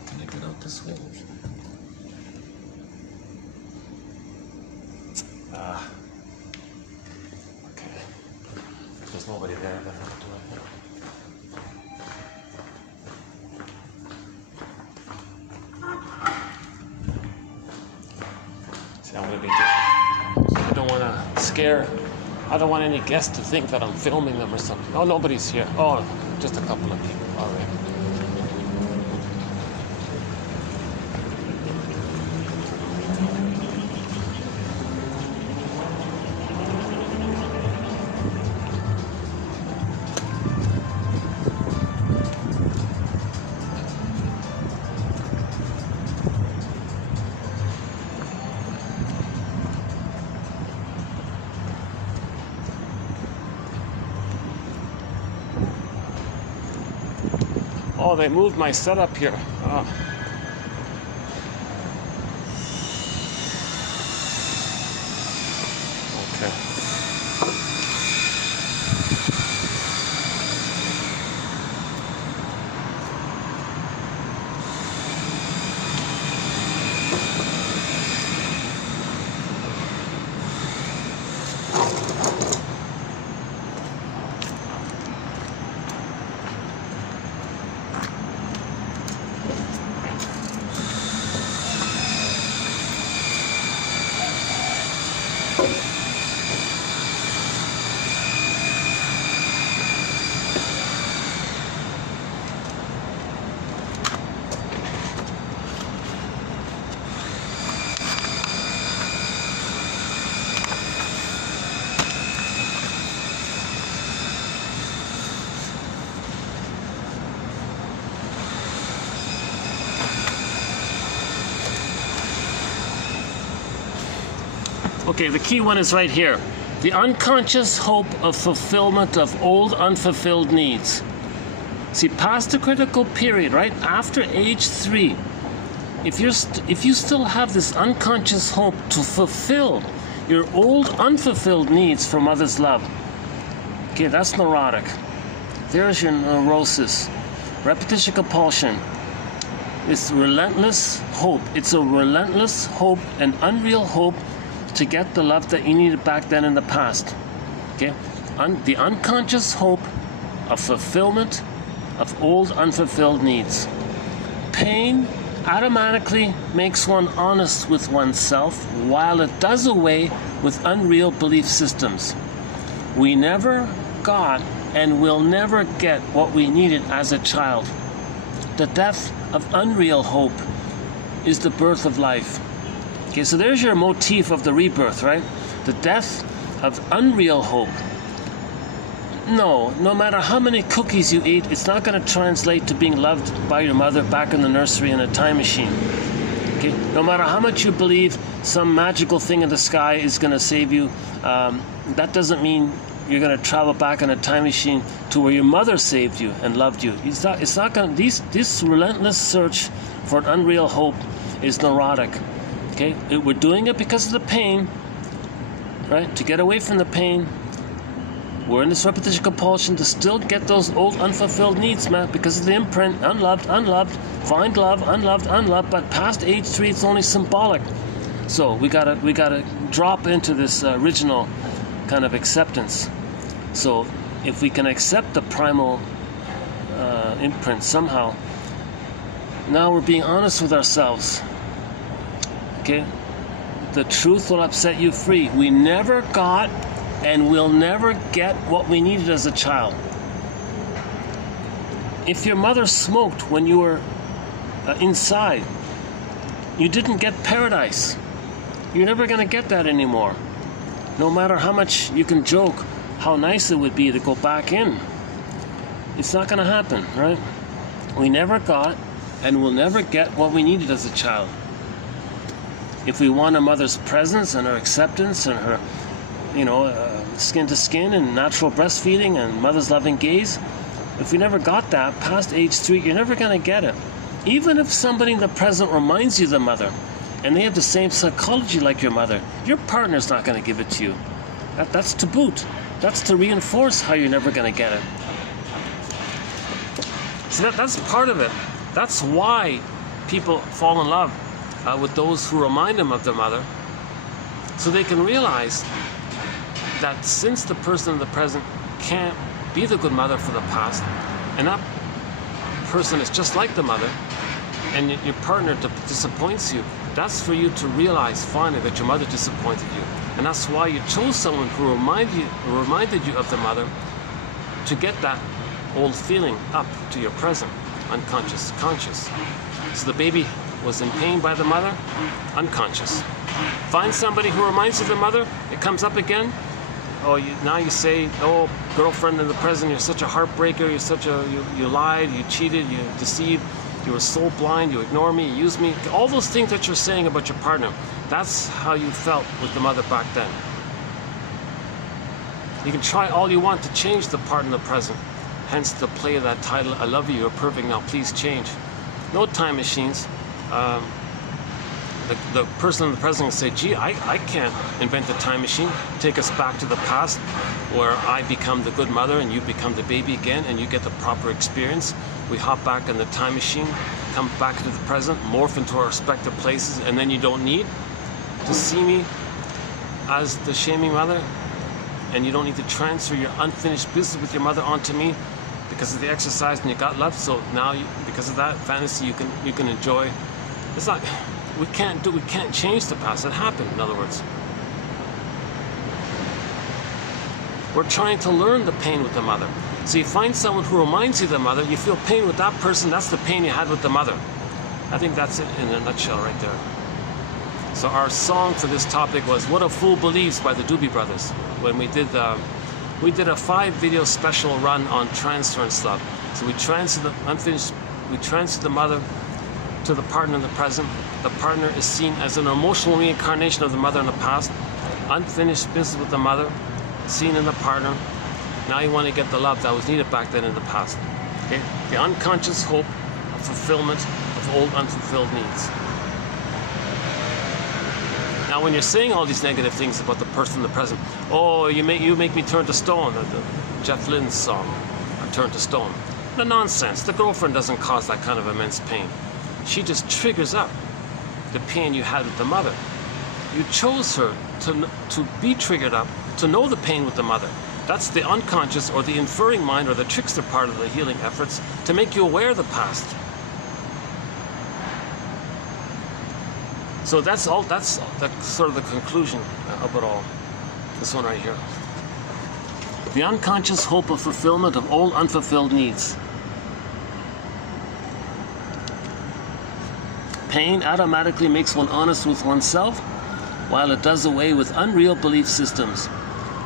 Can I get out this way? Okay. There's nobody there, then I'll do it now. See, I'm going to be I don't want to scare. I don't want any guests to think that I'm filming them or something. Oh, nobody's here. Oh, just a couple of people. All right. Oh, they moved my setup here. Okay. Okay, the key one is right here. The unconscious hope of fulfillment of old unfulfilled needs. See, past the critical period, right after age 3, if you still have this unconscious hope to fulfill your old unfulfilled needs for mother's love, Okay, that's neurotic. There's your neurosis. Repetition compulsion. It's relentless hope. It's a relentless hope, an unreal hope to get the love that you needed back then in the past. Okay? The unconscious hope of fulfillment of old unfulfilled needs. Pain automatically makes one honest with oneself while it does away with unreal belief systems. We never got and will never get what we needed as a child. The death of unreal hope is the birth of life. Okay, so there's your motif of the rebirth, right? The death of unreal hope. No matter how many cookies you eat, it's not going to translate to being loved by your mother back in the nursery in a time machine. Okay? No matter how much you believe some magical thing in the sky is going to save you, that doesn't mean you're going to travel back in a time machine to where your mother saved you and loved you. It's not going to. This relentless search for an unreal hope is neurotic. Okay? We're doing it because of the pain, right? To get away from the pain. We're in this repetition compulsion to still get those old unfulfilled needs met because of the imprint. Unloved, find love, unloved. But past age 3, it's only symbolic. So we gotta drop into this original kind of acceptance. So if we can accept the primal imprint somehow, now we're being honest with ourselves. Okay, the truth will set you free. We never got and will never get what we needed as a child. If your mother smoked when you were inside, you didn't get paradise. You're never going to get that anymore. No matter how much you can joke how nice it would be to go back in, it's not going to happen, right? We never got and will never get what we needed as a child. If we want a mother's presence and her acceptance and her skin to skin and natural breastfeeding and mother's loving gaze, if we never got that past age 3, you're never going to get it. Even if somebody in the present reminds you of the mother and they have the same psychology like your mother, your partner's not going to give it to you. That's to boot. That's to reinforce how you're never going to get it. So that's part of it. That's why people fall in love with those who remind them of their mother, so they can realize that since the person in the present can't be the good mother for the past, and that person is just like the mother, and your partner disappoints you, that's for you to realize finally that your mother disappointed you. And that's why you chose someone who reminded you of the mother, to get that old feeling up to your present, unconscious, conscious. So the baby was in pain by the mother, unconscious. Find somebody who reminds you of the mother, it comes up again. Now you say, oh, girlfriend in the present, you're such a heartbreaker, you lied, you cheated, you deceived, you were so blind, you ignore me, you use me. All those things that you're saying about your partner, that's how you felt with the mother back then. You can try all you want to change the part in the present. Hence the play of that title, I love you, you're perfect, now please change. No time machines. The person in the present will say, gee, I can't invent a time machine, take us back to the past where I become the good mother and you become the baby again and you get the proper experience. We hop back in the time machine, come back to the present, morph into our respective places, and then you don't need to see me as the shaming mother, and you don't need to transfer your unfinished business with your mother onto me because of the exercise and you got love. So now, because of that fantasy, you can enjoy. It's not. We can't change the past. It happened, in other words. We're trying to learn the pain with the mother. So you find someone who reminds you of the mother, you feel pain with that person, that's the pain you had with the mother. I think that's it in a nutshell right there. So our song for this topic was What a Fool Believes by the Doobie Brothers. When we did a 5-video special run on transference love. So we transfer the mother to the partner in the present. The partner is seen as an emotional reincarnation of the mother in the past. Unfinished business with the mother, seen in the partner. Now you want to get the love that was needed back then in the past. Okay? The unconscious hope of fulfillment of old unfulfilled needs. Now, when you're saying all these negative things about the person in the present, oh, you make me turn to stone, the Jeff Lynne's song, Turn to Stone. The nonsense. The girlfriend doesn't cause that kind of immense pain. She just triggers up the pain you had with the mother. You chose her to be triggered up, to know the pain with the mother. That's the unconscious or the inferring mind or the trickster part of the healing efforts to make you aware of the past. So that's sort of the conclusion of it all. This one right here. The unconscious hope of fulfillment of all unfulfilled needs. Pain automatically makes one honest with oneself, while it does away with unreal belief systems.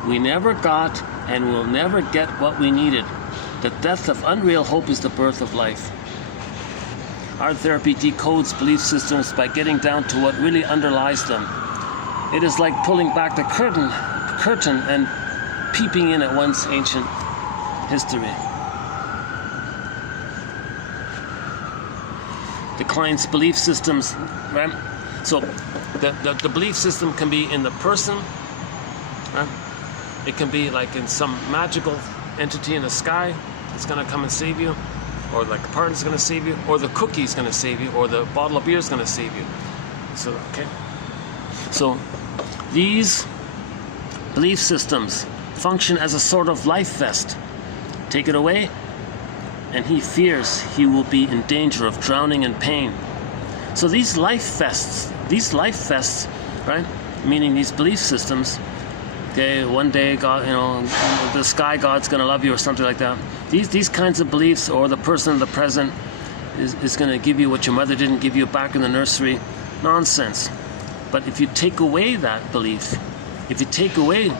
We never got and will never get what we needed. The death of unreal hope is the birth of life. Art therapy decodes belief systems by getting down to what really underlies them. It is like pulling back the curtain and peeping in at one's ancient history. The client's belief systems, right? So the belief system can be in the person, right? It can be like in some magical entity in the sky that's going to come and save you, or like a partner's going to save you, or the cookie's going to save you, or the bottle of beer is going to save you. So, okay. So these belief systems function as a sort of life vest. Take it away, and he fears he will be in danger of drowning in pain. So these life vests, right? Meaning these belief systems. Okay, one day God, the sky God's gonna love you or something like that. These kinds of beliefs, or the person in the present is gonna give you what your mother didn't give you back in the nursery. Nonsense. But if you take away that belief, if you take away,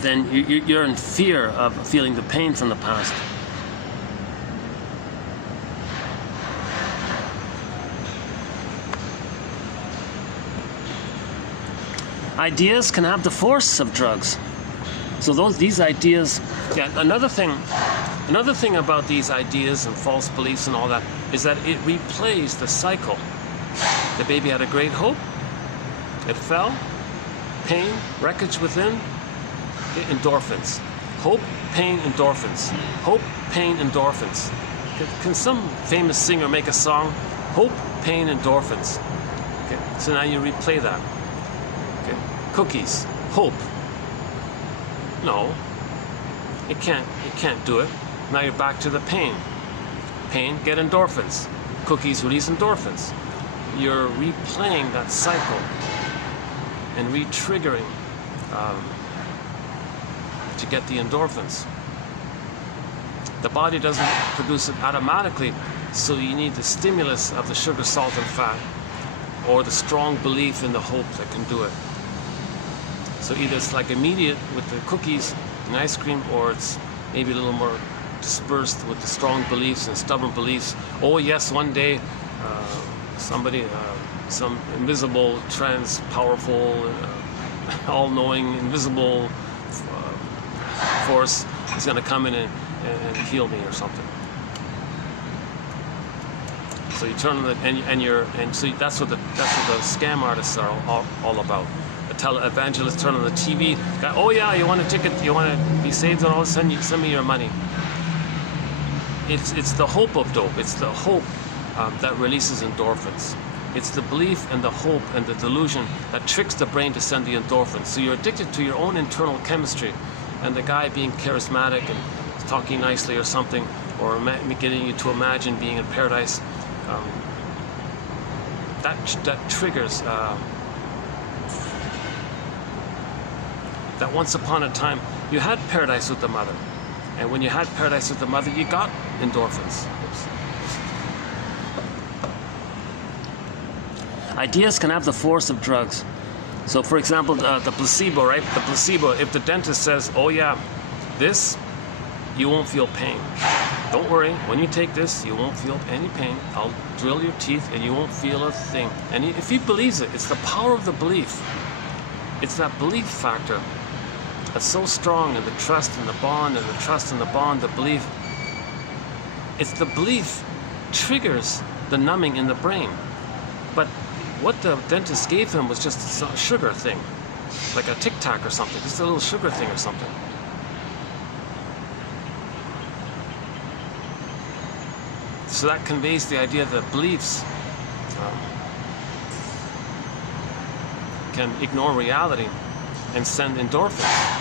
then you're in fear of feeling the pain from the past. Ideas can have the force of drugs. So these ideas, yeah. Another thing about these ideas and false beliefs and all that is that it replays the cycle. The baby had a great hope. It fell. Pain, wreckage within. Okay, endorphins. Hope, pain, endorphins. Hope, pain, endorphins. Can some famous singer make a song? Hope, pain, endorphins. Okay, so now you replay that. Okay, cookies. Hope. No, it can't do it. Now you're back to the pain. Pain, get endorphins. Cookies release endorphins. You're replaying that cycle and re-triggering to get the endorphins. The body doesn't produce it automatically, so you need the stimulus of the sugar, salt, and fat, or the strong belief in the hope that can do it. So either it's like immediate with the cookies and ice cream, or it's maybe a little more dispersed with the strong beliefs and stubborn beliefs. Oh yes, one day somebody, some invisible, powerful, all-knowing, invisible force is going to come in and heal me or something. So you turn on the so that's what the scam artists are all about. The televangelist turn on the TV. Guy, oh yeah, you want a ticket? You want to be saved? And all of a sudden, send me your money. It's the hope of dope. It's the hope that releases endorphins. It's the belief and the hope and the delusion that tricks the brain to send the endorphins. So you're addicted to your own internal chemistry, and the guy being charismatic and talking nicely or something, or getting you to imagine being in paradise. That triggers that once upon a time you had paradise with the mother, and when you had paradise with the mother, you got endorphins. Oops. Ideas can have the force of drugs. So, for example, the placebo, right? The placebo. If the dentist says, "Oh yeah, this, you won't feel pain. Don't worry. When you take this, you won't feel any pain. I'll drill your teeth, and you won't feel a thing." And if he believes it, it's the power of the belief. It's that belief factor that's so strong, and the trust and the bond, and the trust and the bond, the belief. It's the belief triggers the numbing in the brain. But what the dentist gave him was just a sugar thing, like a Tic Tac or something, just a little sugar thing or something. So that conveys the idea that beliefs can ignore reality and send endorphins.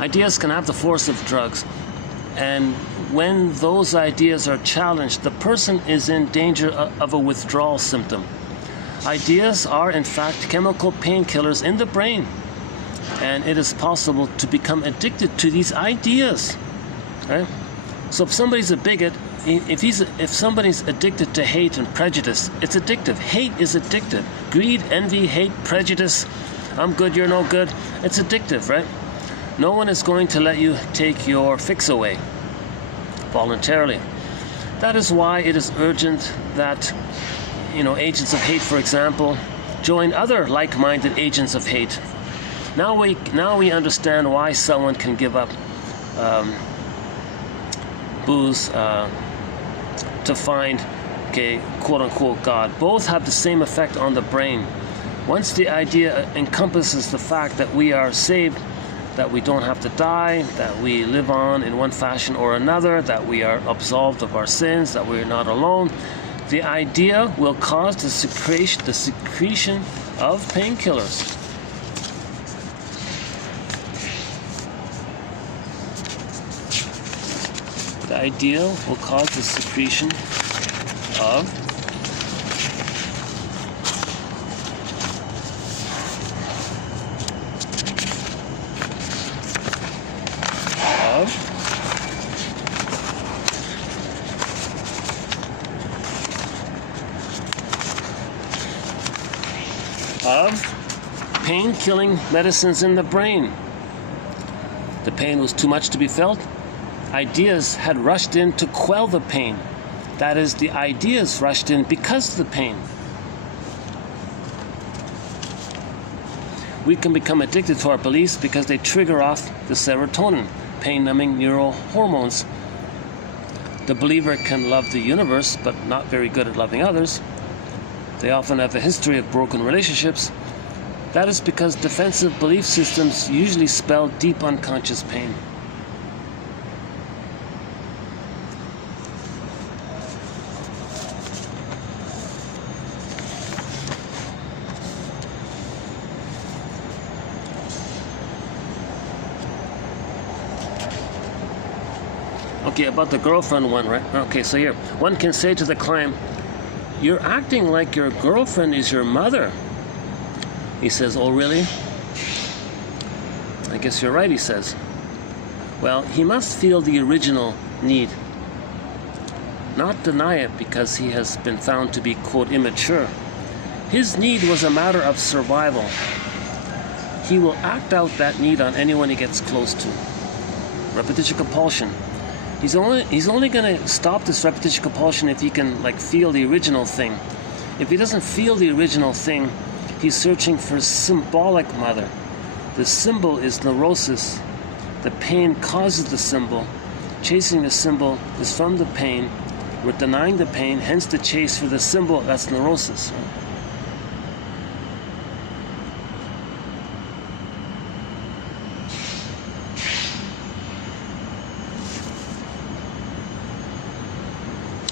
Ideas can have the force of drugs, and when those ideas are challenged, the person is in danger of a withdrawal symptom. Ideas are, in fact, chemical painkillers in the brain, and it is possible to become addicted to these ideas. Right? So if somebody's a bigot, if somebody's addicted to hate and prejudice, it's addictive. Hate is addictive. Greed, envy, hate, prejudice, I'm good, you're no good, it's addictive, right? No one is going to let you take your fix away voluntarily. That is why it is urgent that, agents of hate, for example, join other like-minded agents of hate. Now we understand why someone can give up booze to find, quote-unquote God. Both have the same effect on the brain. Once the idea encompasses the fact that we are saved, that we don't have to die, that we live on in one fashion or another, that we are absolved of our sins, that we are not alone, the idea will cause the secretion of painkillers. The idea will cause the secretion of pain-killing medicines in the brain. The pain was too much to be felt. Ideas had rushed in to quell the pain. That is, the ideas rushed in because of the pain. We can become addicted to our beliefs because they trigger off the serotonin, pain-numbing neurohormones. The believer can love the universe, but not very good at loving others. They often have a history of broken relationships. That is because defensive belief systems usually spell deep unconscious pain. Okay, about the girlfriend one, right? Okay, so here, one can say to the client, "You're acting like your girlfriend is your mother." He says, "Oh, really?" "I guess you're right," he says. Well, he must feel the original need, not deny it because he has been found to be, quote, immature. His need was a matter of survival. He will act out that need on anyone he gets close to. Repetition compulsion. He's only going to stop this repetition compulsion if he can, feel the original thing. If he doesn't feel the original thing, he's searching for symbolic mother. The symbol is neurosis. The pain causes the symbol. Chasing the symbol is from the pain. We're denying the pain, hence the chase for the symbol. That's neurosis.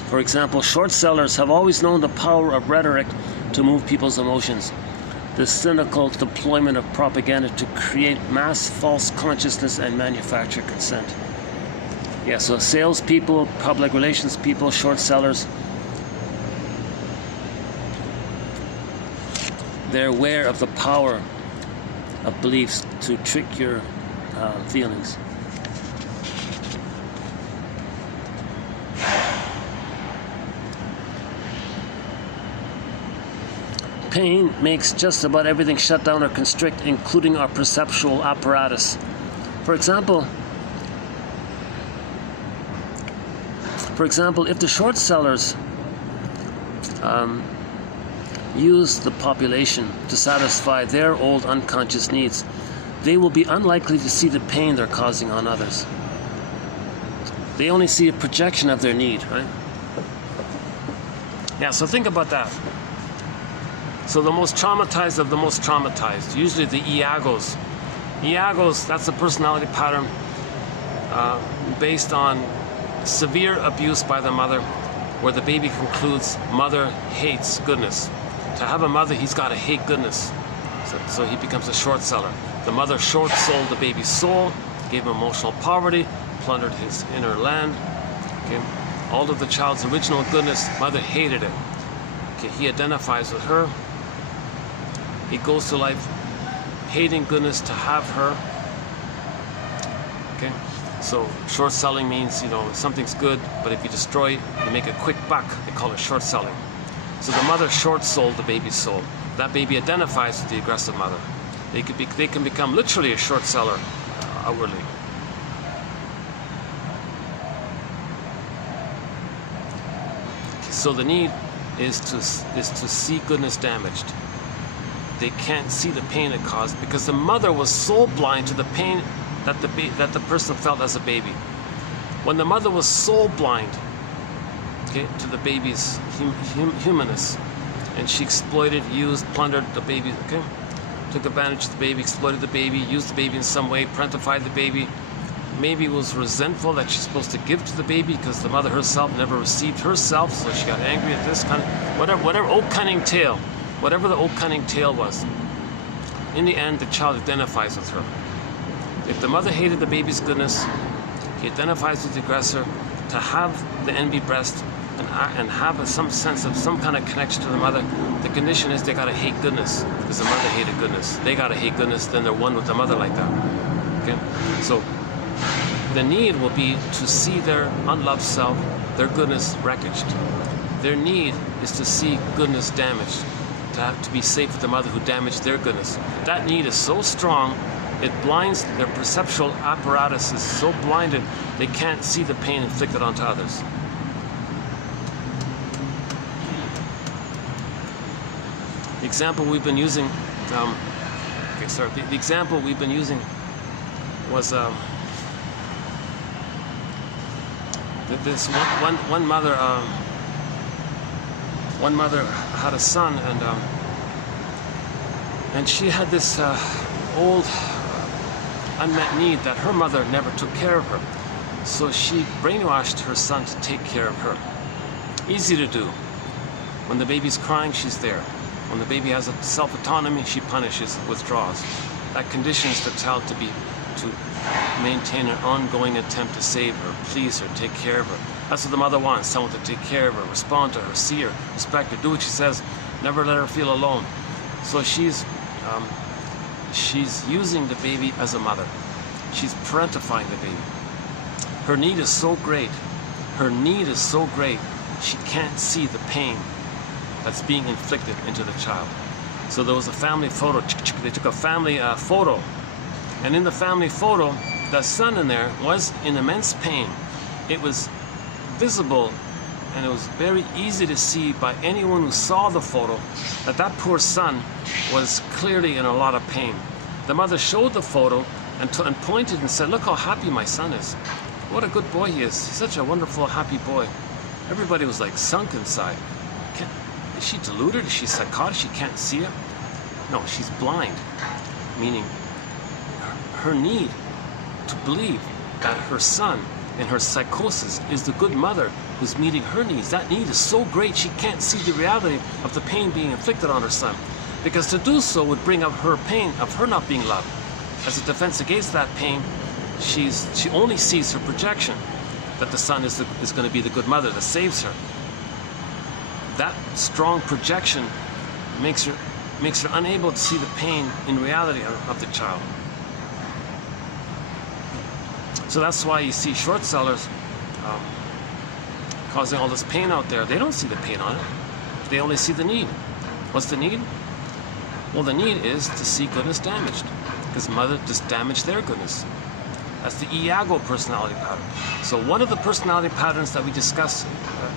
For example, short sellers have always known the power of rhetoric to move people's emotions. The cynical deployment of propaganda to create mass false consciousness and manufacture consent. Yeah, so salespeople, public relations people, short sellers, they're aware of the power of beliefs to trick your feelings. Pain makes just about everything shut down or constrict, including our perceptual apparatus. For example, if the short sellers use the population to satisfy their old unconscious needs, they will be unlikely to see the pain they're causing on others. They only see a projection of their need, right? Yeah, so think about that. So the most traumatized of the most traumatized, usually the Iagos. Iagos, that's a personality pattern based on severe abuse by the mother, where the baby concludes mother hates goodness. To have a mother, he's got to hate goodness. So he becomes a short seller. The mother short sold the baby's soul, gave him emotional poverty, plundered his inner land. Okay. All of the child's original goodness, mother hated it. Okay. He identifies with her. He goes through life hating goodness to have her. Okay. So short selling means, you know, something's good, but if you destroy it, you make a quick buck. They call it short selling. So the mother short sold the baby's soul. That baby identifies with the aggressive mother. They can become literally a short seller outwardly. So the need is to see goodness damaged. They can't see the pain it caused because the mother was so blind to the pain that the person felt as a baby. When the mother was so blind, okay, to the baby's humanness, and she exploited, used, plundered the baby, okay, took advantage of the baby, exploited the baby, used the baby in some way, parentified the baby, maybe was resentful that she's supposed to give to the baby because the mother herself never received herself, so she got angry at this kind of whatever old cunning tale, whatever the old cunning tale was. In the end, the child identifies with her. If the mother hated the baby's goodness, he identifies with the aggressor. To have the envy breast and have some sense of some kind of connection to the mother, the condition is they gotta hate goodness because the mother hated goodness. They gotta hate goodness, then they're one with the mother like that. Okay, so the need will be to see their unloved self, their goodness wreckaged. Their need is to see goodness damaged, to be safe with the mother who damaged their goodness. That need is so strong, it blinds their perceptual apparatus is so blinded they can't see the pain inflicted onto others. The example we've been using, the example we've been using was this one mother. One mother had a son, and she had this old unmet need that her mother never took care of her. So she brainwashed her son to take care of her. Easy to do. When the baby's crying, she's there. When the baby has a self-autonomy, she punishes, withdraws. That conditions the child to maintain an ongoing attempt to save her, please her, take care of her. That's what the mother wants, someone to take care of her, respond to her, see her, respect her, do what she says, never let her feel alone. So she's using the baby as a mother. She's parentifying the baby. Her need is so great. Her need is so great, she can't see the pain that's being inflicted into the child. So there was a family photo. They took a family photo. And in the family photo, the son in there was in immense pain. It was visible, and it was very easy to see by anyone who saw the photo that that poor son was clearly in a lot of pain. The mother showed the photo and pointed and said, "Look how happy my son is. What a good boy he is. He's such a wonderful, happy boy." Everybody was like sunk inside. Is she deluded? Is she psychotic? She can't see it? No, she's blind, meaning her need to believe that her son in her psychosis is the good mother who's meeting her needs. That need is so great she can't see the reality of the pain being inflicted on her son, because to do so would bring up her pain of her not being loved. As a defense against that pain, she only sees her projection that the son is going to be the good mother that saves her. That strong projection makes her unable to see the pain in reality of the child. So that's why you see short sellers causing all this pain out there. They don't see the pain on it. They only see the need. What's the need? Well, the need is to see goodness damaged, because mother just damaged their goodness. That's the Iago personality pattern. So one of the personality patterns that we discuss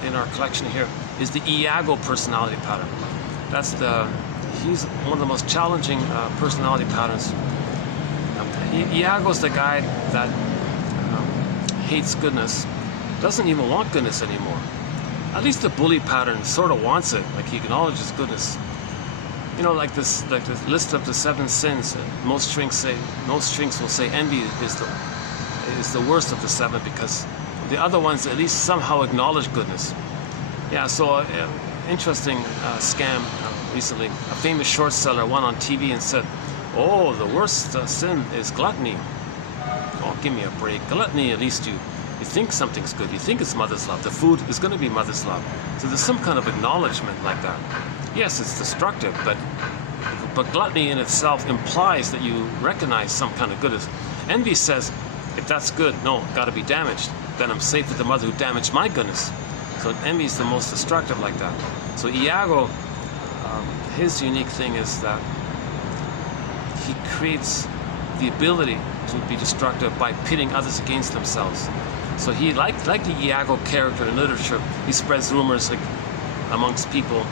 in our collection here is the Iago personality pattern. He's one of the most challenging personality patterns. Iago's the guy that hates goodness, doesn't even want goodness anymore. at least the bully pattern sort of wants it. Like he acknowledges goodness. You know, like this list of the 7 sins. Most shrinks will say envy is the worst of the 7, because the other ones at least somehow acknowledge goodness. Yeah. So interesting scam recently. A famous short seller went on TV and said, "Oh, the worst sin is gluttony." Oh, give me a break. Gluttony, at least you think something's good. You think it's mother's love. The food is going to be mother's love. So there's some kind of acknowledgement like that. Yes, it's destructive, but gluttony in itself implies that you recognize some kind of goodness. Envy says, if that's good, no, got to be damaged. Then I'm safe with the mother who damaged my goodness. So envy is the most destructive like that. So Iago, his unique thing is that he creates the ability to be destructive by pitting others against themselves. So he, like the Iago character in literature, he spreads rumors amongst people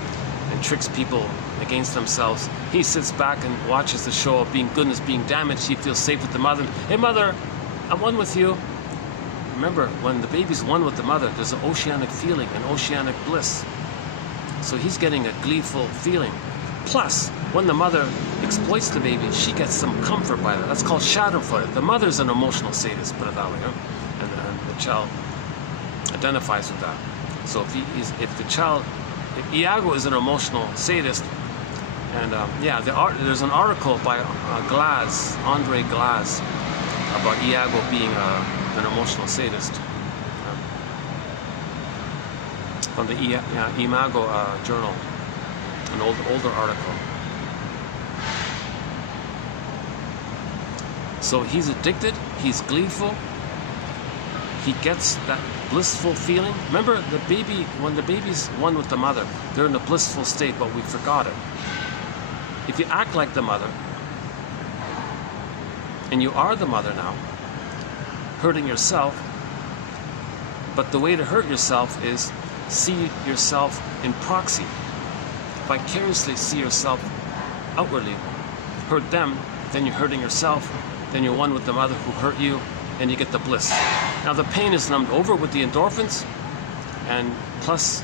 and tricks people against themselves. He sits back and watches the show of goodness being damaged. He feels safe with the mother. Hey mother, I'm one with you. Remember, when the baby's one with the mother, there's an oceanic feeling, an oceanic bliss. So he's getting a gleeful feeling. Plus, when the mother exploits the baby, she gets some comfort by that. That's called schadenfreude. The mother's an emotional sadist, put it that way, huh? And the child identifies with that. So if Iago is an emotional sadist, and there's an article by Andre Glass, about Iago being an emotional sadist, from the Imago journal, an older article. So he's addicted, he's gleeful, he gets that blissful feeling. Remember, when the baby's one with the mother, they're in a blissful state, but we forgot it. If you act like the mother, and you are the mother now, hurting yourself, but the way to hurt yourself is see yourself in proxy. Vicariously see yourself outwardly. Hurt them, then you're hurting yourself, then you're one with the mother who hurt you, and you get the bliss. Now the pain is numbed over with the endorphins, and plus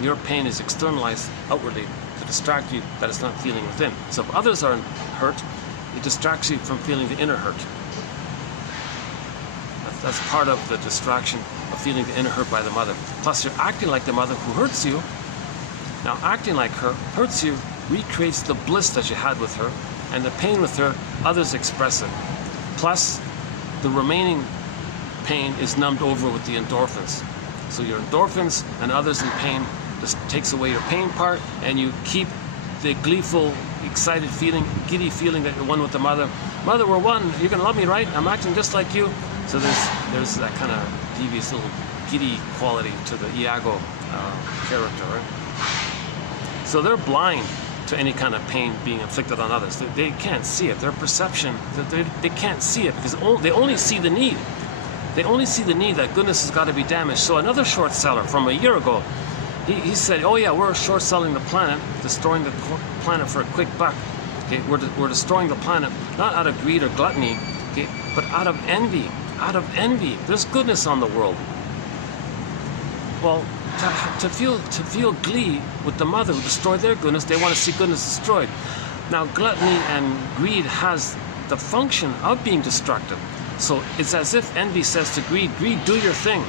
your pain is externalized outwardly to distract you that it's not feeling within. So if others are hurt, it distracts you from feeling the inner hurt. That's part of the distraction of feeling the inner hurt by the mother. Plus you're acting like the mother who hurts you. Now acting like her hurts you recreates the bliss that you had with her, and the pain with her, others express it. Plus the remaining pain is numbed over with the endorphins. So your endorphins and others in pain just takes away your pain part, and you keep the gleeful, excited feeling, giddy feeling that you're one with the mother. Mother, we're one. You're gonna love me, right? I'm acting just like you. So there's that kind of devious little giddy quality to the Iago character, right? So they're blind to any kind of pain being inflicted on others. They can't see it. Their perception, they can't see it because they only see the need. They only see the need that goodness has got to be damaged. So another short seller from a year ago, he said, oh yeah, we're short selling the planet, destroying the planet for a quick buck. Okay, we're destroying the planet, not out of greed or gluttony, okay, but out of envy. Out of envy. There's goodness on the world. Well, to feel glee with the mother who destroyed their goodness, they want to see goodness destroyed. Now, gluttony and greed has the function of being destructive. So it's as if envy says to greed, do your thing.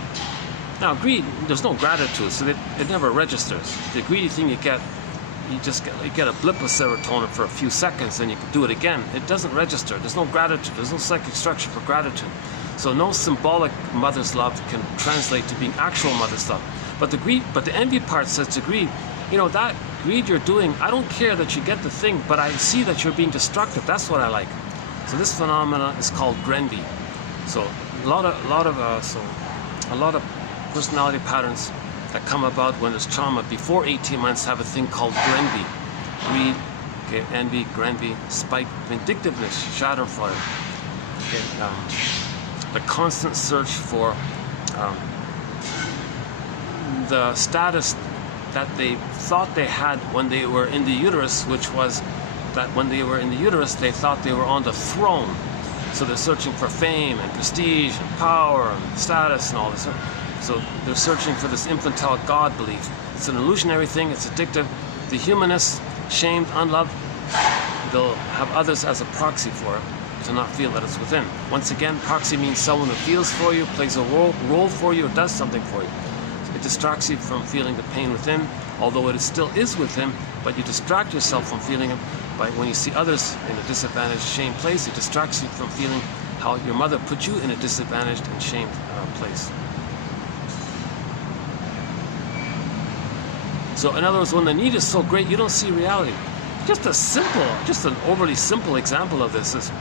Now, greed, there's no gratitude, so it never registers. The greedy thing you get a blip of serotonin for a few seconds, and you can do it again. It doesn't register. There's no gratitude. There's no psychic structure for gratitude. So no symbolic mother's love can translate to being actual mother's love. But the envy part says to greed, that greed you're doing, I don't care that you get the thing, but I see that you're being destructive. That's what I like. So this phenomena is called grenvy. So a lot of personality patterns that come about when there's trauma before 18 months have a thing called grenvy. Greed, okay, envy, grenvy, spite, vindictiveness, schadenfreude. Okay, the constant search for the status that they thought they had when they were in the uterus, which was that when they were in the uterus, they thought they were on the throne. So they're searching for fame and prestige and power and status and all this. So they're searching for this infantile God belief. It's an illusionary thing, it's addictive. The humanists, shamed, unloved, they'll have others as a proxy for it, to not feel that it's within. Once again, proxy means someone who feels for you, plays a role for you, or does something for you. It distracts you from feeling the pain within, although it still is within, but you distract yourself from feeling it by when you see others in a disadvantaged, shamed place. It distracts you from feeling how your mother put you in a disadvantaged and shamed place. So in other words, when the need is so great, you don't see reality. Just an overly simple example of this is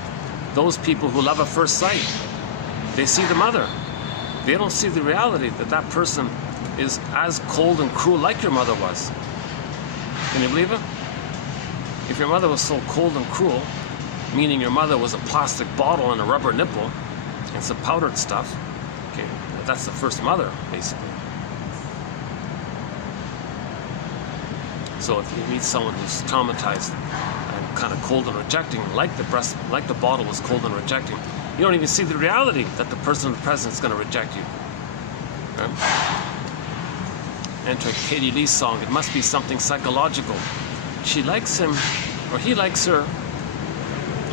those people who love at first sight. They see the mother. They don't see the reality that that person is as cold and cruel like your mother was. Can you believe it? If your mother was so cold and cruel, meaning your mother was a plastic bottle and a rubber nipple and some powdered stuff, okay, that's the first mother, basically. So if you meet someone who's traumatized and kind of cold and rejecting, like the bottle was cold and rejecting, you don't even see the reality that the person in the present is going to reject you. Right? Enter Katie Lee's song, it must be something psychological. She likes him, or he likes her.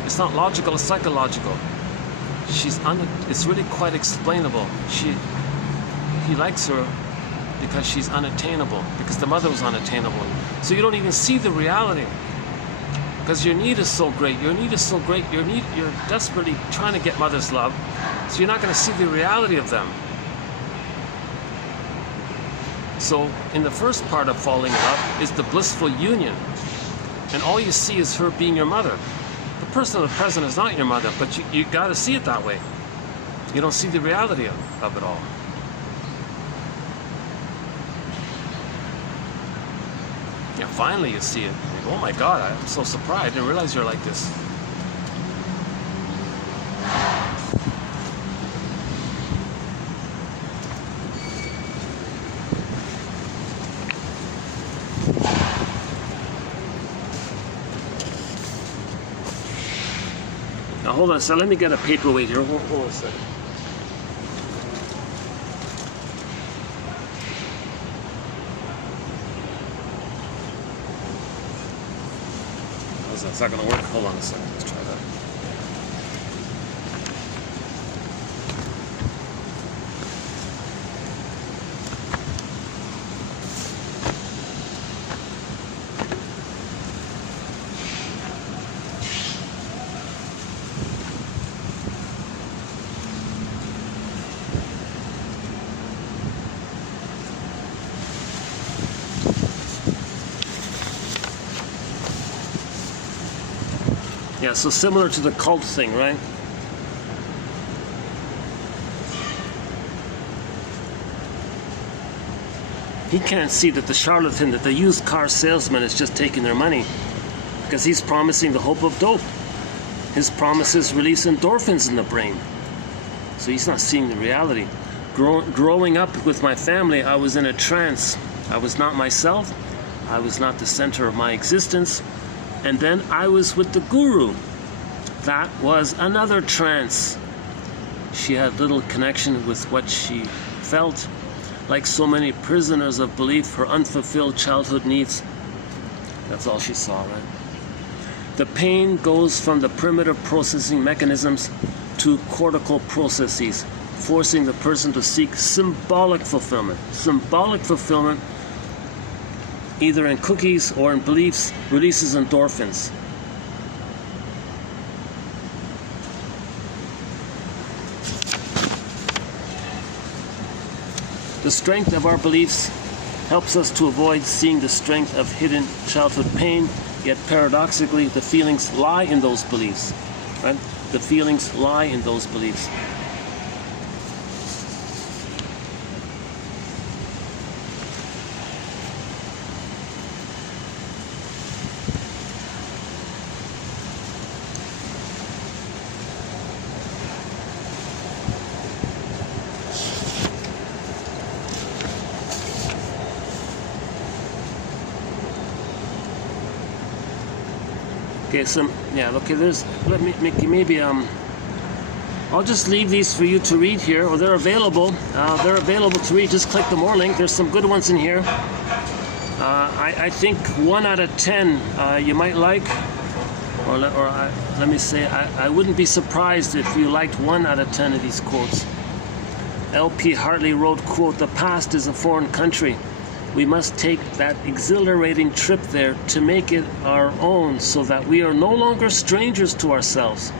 It's not logical, it's psychological. It's really quite explainable. He likes her because she's unattainable, because the mother was unattainable. So you don't even see the reality, because your need is so great. Your need is so great. You're desperately trying to get mother's love, so you're not going to see the reality of them. So in the first part of falling in love is the blissful union, and all you see is her being your mother. The person of the present is not your mother, but you got to see it that way. You don't see the reality of it all. Yeah, finally you see it. You go, oh my God, I'm so surprised. I didn't realize you're like this. Now hold on a second, let me get a paperweight here. Hold on a second. It's not going to work. Hold on a second. Let's try that. Yeah, so similar to the cult thing, right? He can't see that the charlatan, that the used car salesman is just taking their money, because he's promising the hope of dope. His promises release endorphins in the brain. So he's not seeing the reality. Growing up with my family, I was in a trance. I was not myself. I was not the center of my existence. And then I was with the guru. That was another trance. She had little connection with what she felt. Like so many prisoners of belief, her unfulfilled childhood needs. That's all she saw, right? The pain goes from the primitive processing mechanisms to cortical processes, forcing the person to seek symbolic fulfillment. Symbolic fulfillment, either in cookies or in beliefs, releases endorphins. The strength of our beliefs helps us to avoid seeing the strength of hidden childhood pain, yet paradoxically, the feelings lie in those beliefs, right? The feelings lie in those beliefs. Okay, so yeah, okay. Let me maybe I'll just leave these for you to read here, or they're available. They're available to read. Just click the more link. There's some good ones in here. I think 1 out of 10 you might like, or let me say, I wouldn't be surprised if you liked 1 out of 10 of these quotes. L.P. Hartley wrote, quote, "The past is a foreign country. We must take that exhilarating trip there to make it our own so that we are no longer strangers to ourselves."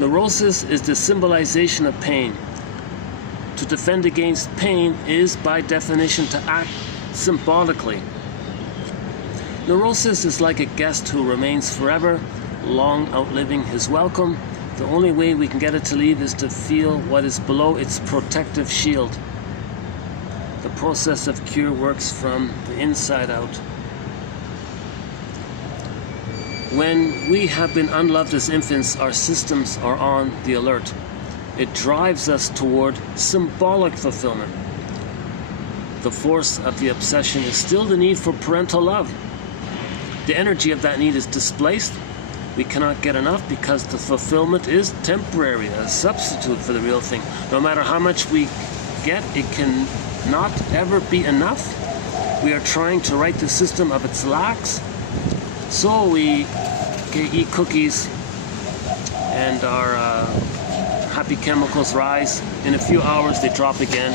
Neurosis is the symbolization of pain. To defend against pain is, by definition, to act symbolically. Neurosis is like a guest who remains forever, long outliving his welcome. The only way we can get it to leave is to feel what is below its protective shield. The process of cure works from the inside out. When we have been unloved as infants, our systems are on the alert. It drives us toward symbolic fulfillment. The force of the obsession is still the need for parental love. The energy of that need is displaced. We cannot get enough because the fulfillment is temporary, a substitute for the real thing. No matter how much we get, it can not ever be enough. We are trying to right the system of its lacks. So we eat cookies and our happy chemicals rise. In a few hours they drop again.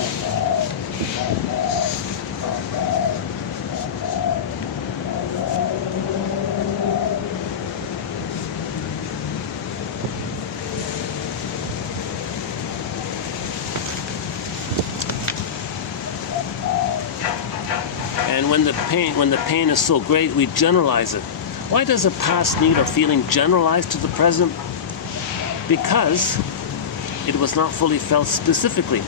And when the pain is so great, we generalize it. Why does a past need or feeling generalize to the present? Because it was not fully felt specifically.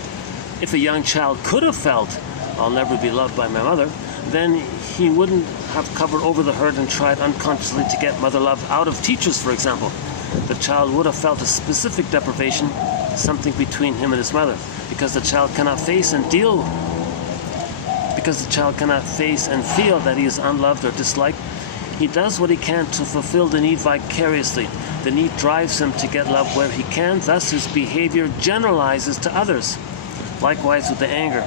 If a young child could have felt, "I'll never be loved by my mother," then he wouldn't have covered over the hurt and tried unconsciously to get mother love out of teachers, for example. The child would have felt a specific deprivation, something between him and his mother, because the child cannot face and feel that he is unloved or disliked. He does what he can to fulfill the need vicariously. The need drives him to get love where he can, thus his behavior generalizes to others. Likewise with the anger.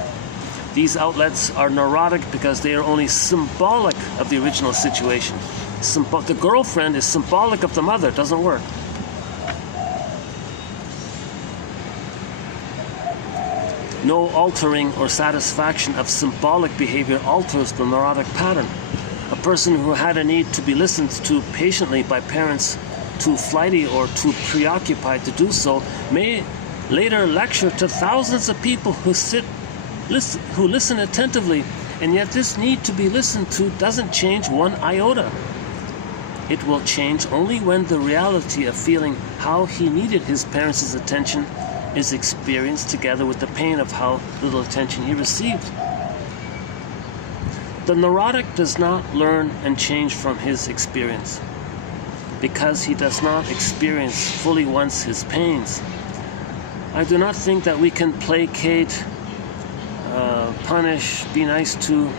These outlets are neurotic because they are only symbolic of the original situation. The girlfriend is symbolic of the mother, it doesn't work. No altering or satisfaction of symbolic behavior alters the neurotic pattern. A person who had a need to be listened to patiently by parents too flighty or too preoccupied to do so may later lecture to thousands of people who listen attentively, and yet this need to be listened to doesn't change one iota. It will change only when the reality of feeling how he needed his parents' attention is experienced together with the pain of how little attention he received. The neurotic does not learn and change from his experience because he does not experience fully once his pains. I do not think that we can placate, punish, be nice to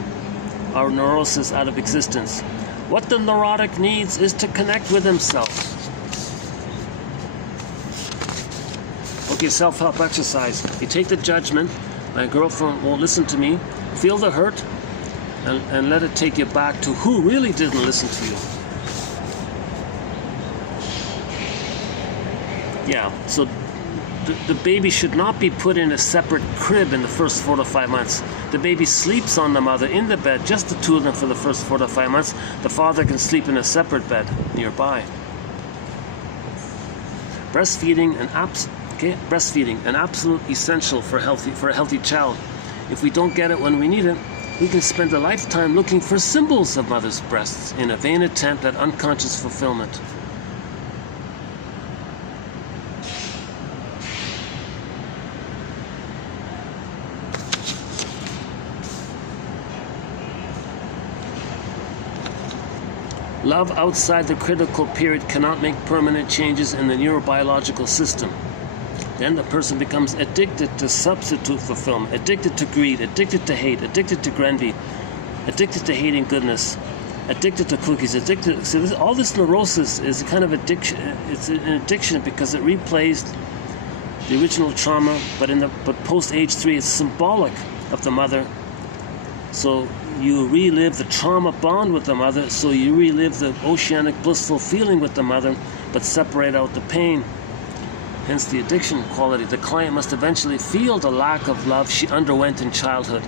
our neurosis out of existence. What the neurotic needs is to connect with himself. Okay, self-help exercise. You take the judgment, my girlfriend won't listen to me, feel the hurt, and let it take you back to who really didn't listen to you. Yeah, so the baby should not be put in a separate crib in the first 4 to 5 months. The baby sleeps on the mother in the bed, just the two of them for the first 4 to 5 months. The father can sleep in a separate bed nearby. Breastfeeding, an absolute essential for a healthy child. If we don't get it when we need it, we can spend a lifetime looking for symbols of mother's breasts in a vain attempt at unconscious fulfillment. Love outside the critical period cannot make permanent changes in the neurobiological system. Then the person becomes addicted to substitute fulfillment, addicted to greed, addicted to hate, addicted to envy, addicted to hating goodness. addicted to cookies, addicted. So all this neurosis is a kind of addiction. It's an addiction because it replays the original trauma, but post age 3, it's symbolic of the mother. So you relive the trauma bond with the mother. So you relive the oceanic blissful feeling with the mother, but separate out the pain. Hence the addiction quality. The client must eventually feel the lack of love she underwent in childhood.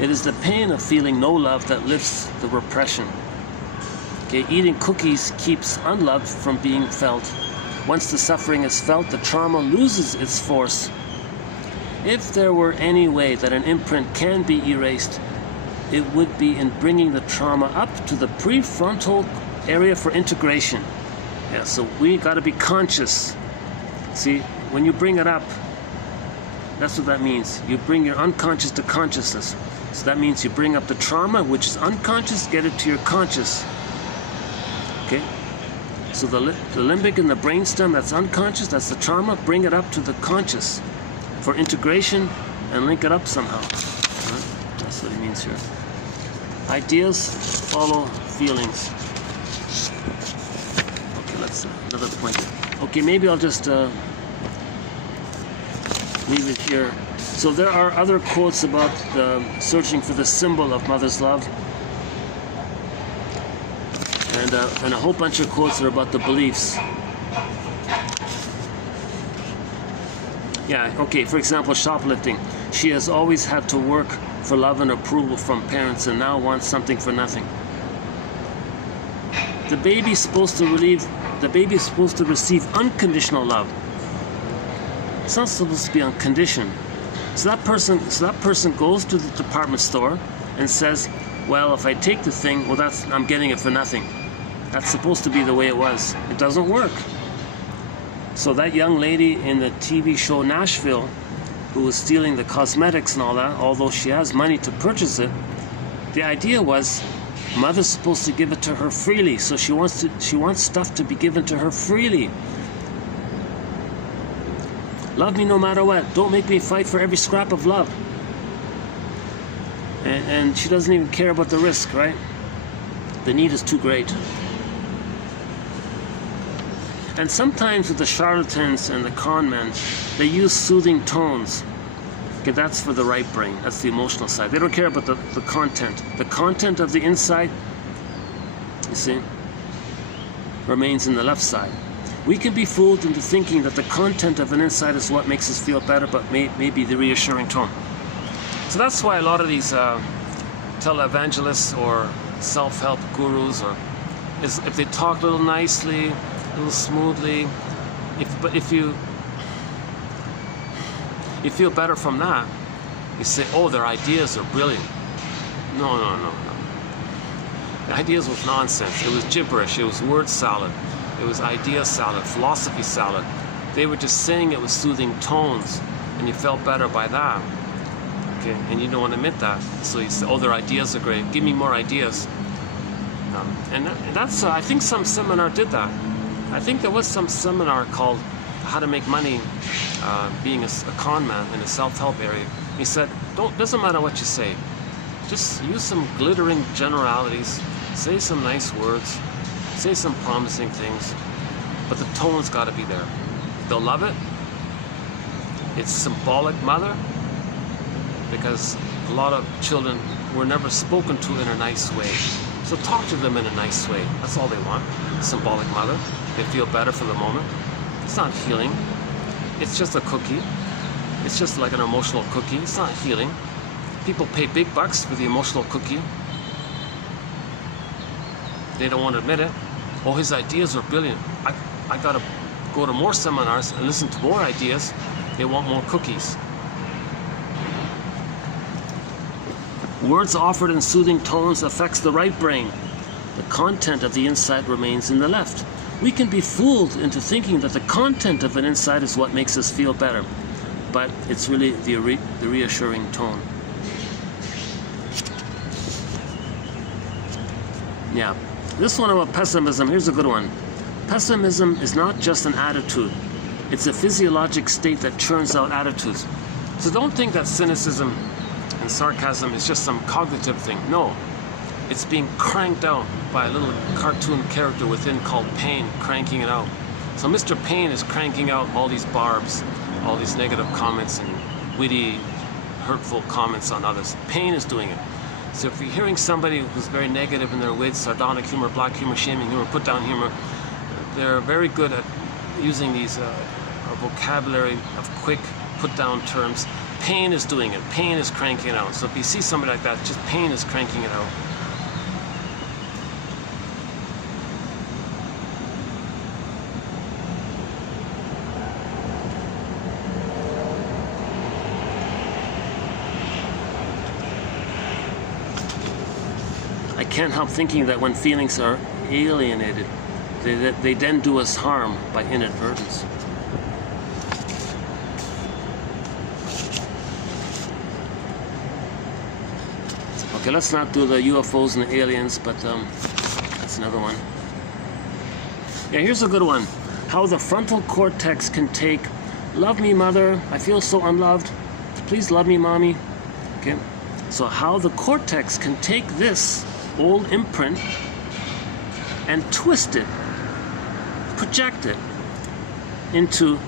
It is the pain of feeling no love that lifts the repression. Okay, eating cookies keeps unloved from being felt. Once the suffering is felt, the trauma loses its force. If there were any way that an imprint can be erased, it would be in bringing the trauma up to the prefrontal area for integration. Yeah, so we got to be conscious. See, when you bring it up, that's what that means. You bring your unconscious to consciousness. So that means you bring up the trauma, which is unconscious, get it to your conscious. Okay? So the limbic and the brainstem, that's unconscious, that's the trauma, bring it up to the conscious for integration and link it up somehow. Right? That's what he means here. Ideas follow feelings. Okay, let's another point. Okay, maybe I'll just leave it here. So there are other quotes about searching for the symbol of mother's love, and a whole bunch of quotes are about the beliefs. Yeah, okay, for example, shoplifting. She has always had to work for love and approval from parents and now wants something for nothing. The baby's supposed to receive unconditional love. It's not supposed to be on condition. So that person goes to the department store and says, well, if I take the thing, well, I'm getting it for nothing. That's supposed to be the way it was. It doesn't work. So that young lady in the TV show Nashville, who was stealing the cosmetics and all that, although she has money to purchase it, the idea was mother's supposed to give it to her freely. So she wants stuff to be given to her freely. Love me no matter what. Don't make me fight for every scrap of love. And she doesn't even care about the risk, right? The need is too great. And sometimes with the charlatans and the con men, they use soothing tones. Okay, that's for the right brain. That's the emotional side. They don't care about the content. The content of the inside, you see, remains in the left side. We can be fooled into thinking that the content of an inside is what makes us feel better, but may be the reassuring tone. So that's why a lot of these televangelists or self-help gurus, if they talk a little nicely, a little smoothly, if you feel better from that, you say, oh, their ideas are brilliant. No. The ideas was nonsense. It was gibberish. It was word salad. It was idea salad, philosophy salad. They were just saying it with soothing tones, and you felt better by that. Okay, and you don't want to admit that. So you say, oh, their ideas are great. Give me more ideas. And that's, I think some seminar did that. I think there was some seminar called How to Make Money Being a Con Man in a self-help area. He said, doesn't matter what you say. Just use some glittering generalities. Say some nice words. Say some promising things, but the tone's got to be there. They'll love it. It's symbolic mother, because a lot of children were never spoken to in a nice way. So talk to them in a nice way. That's all they want. Symbolic mother. They feel better for the moment. It's not healing. It's just a cookie. It's just like an emotional cookie. It's not healing. People pay big bucks for the emotional cookie. They don't want to admit it. Oh, his ideas are brilliant. I gotta go to more seminars and listen to more ideas. They want more cookies. Words offered in soothing tones affects the right brain. The content of the inside remains in the left. We can be fooled into thinking that the content of an inside is what makes us feel better, but it's really the reassuring tone. Yeah. This one about pessimism, here's a good one. Pessimism is not just an attitude. It's a physiologic state that churns out attitudes. So don't think that cynicism and sarcasm is just some cognitive thing. No. it's being cranked out by a little cartoon character within called Pain, cranking it out. So Mr. Pain is cranking out all these barbs, all these negative comments and witty, hurtful comments on others. Pain is doing it. So if you're hearing somebody who's very negative in their wits, sardonic humor, black humor, shaming humor, put down humor, they're very good at using these vocabulary of quick put down terms. Pain is doing it. Pain is cranking it out. So if you see somebody like that, just Pain is cranking it out. I can't help thinking that when feelings are alienated, they then do us harm by inadvertence. Okay, let's not do the UFOs and the aliens, but that's another one. Yeah, here's a good one. How the frontal cortex can take, love me, mother, I feel so unloved, please love me, mommy. Okay, so how the cortex can take this old imprint and twist it, project it into,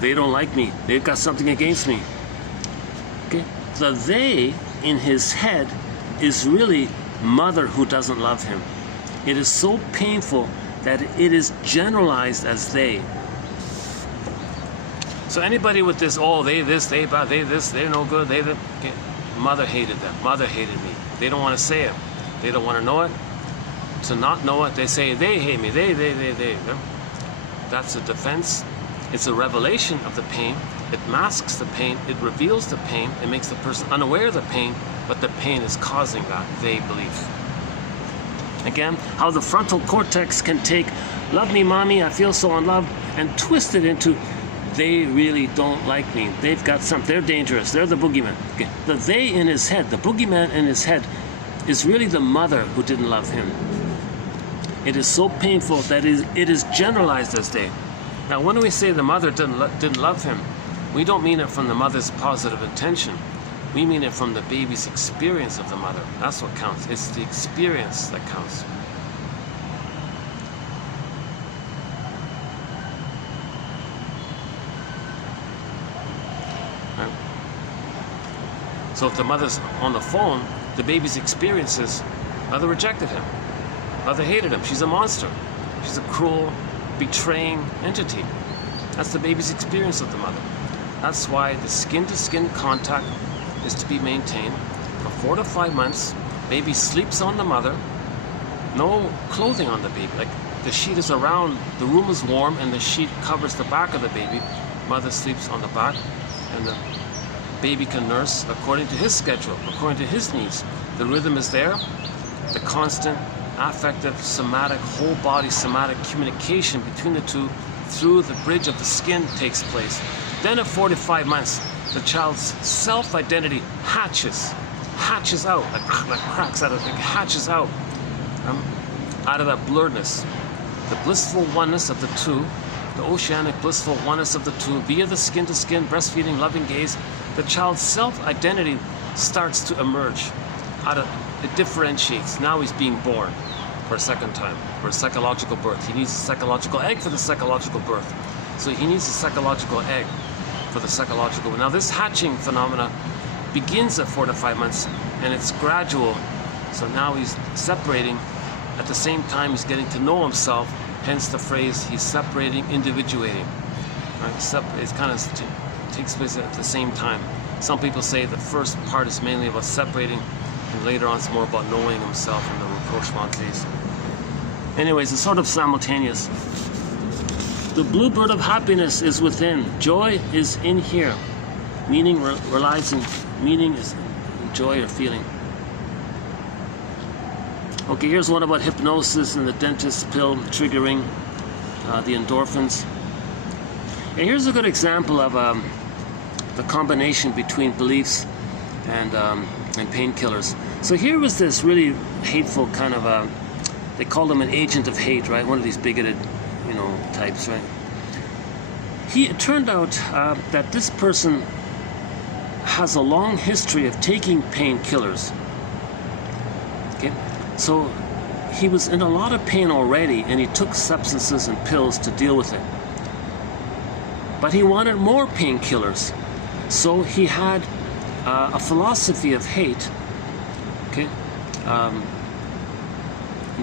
they don't like me, they've got something against me. Okay, the they in his head is really mother who doesn't love him. It is so painful that it is generalized as they. So anybody with this, oh, they this, they bad, they this, they're no good, they that, okay. Mother hated them, mother hated me. They don't want to say it. They don't want to know it. To not know it, they say, they hate me, they. That's a defense. It's a revelation of the pain. It masks the pain. It reveals the pain. It makes the person unaware of the pain, but the pain is causing that they belief. Again, how the frontal cortex can take, love me, mommy, I feel so unloved, and twist it into, they really don't like me. They've got something. They're dangerous. They're the boogeyman. Okay. The they in his head, the boogeyman in his head, is really the mother who didn't love him. It is so painful that it is generalized as they. Now, when we say the mother didn't love him, we don't mean it from the mother's positive intention. We mean it from the baby's experience of the mother. That's what counts. It's the experience that counts. Right? So if the mother's on the phone, the baby's experiences, mother rejected him. Mother hated him. She's a monster. She's a cruel, betraying entity. That's the baby's experience of the mother. That's why the skin-to-skin contact is to be maintained for 4 to 5 months. Baby sleeps on the mother. No clothing on the baby. Like the sheet is around, the room is warm, and the sheet covers the back of the baby. Mother sleeps on the back, and the baby can nurse according to his schedule, according to his needs. The rhythm is there. The constant affective, somatic, whole body somatic communication between the two through the bridge of the skin takes place. Then at 4 to 5 months, the child's self-identity hatches out, like cracks out of it, hatches out of that blurredness. The blissful oneness of the two, the oceanic blissful oneness of the two, via the skin-to-skin, breastfeeding, loving gaze, the child's self-identity starts to emerge. It differentiates. Now he's being born for a second time, for a psychological birth. He needs a psychological egg for the psychological birth. So he needs a psychological egg for the psychological. Now this hatching phenomena begins at 4 to 5 months, and it's gradual. So now he's separating. At the same time, he's getting to know himself. Hence the phrase, he's separating, individuating. Right? It kind of takes place at the same time. Some people say the first part is mainly about separating, and later on it's more about knowing himself in the rapprochement phase. Anyways, it's sort of simultaneous. The bluebird of happiness is within. Joy is in here. Meaning relies in, meaning is in joy or feeling. Okay, here's one about hypnosis and the dentist pill triggering the endorphins. And here's a good example of the combination between beliefs and painkillers. So here was this really hateful kind of they called him an agent of hate, right? One of these bigoted, types, right? It turned out that this person has a long history of taking painkillers. Okay, So he was in a lot of pain already, and he took substances and pills to deal with it. But he wanted more painkillers. So he had a philosophy of hate. Okay,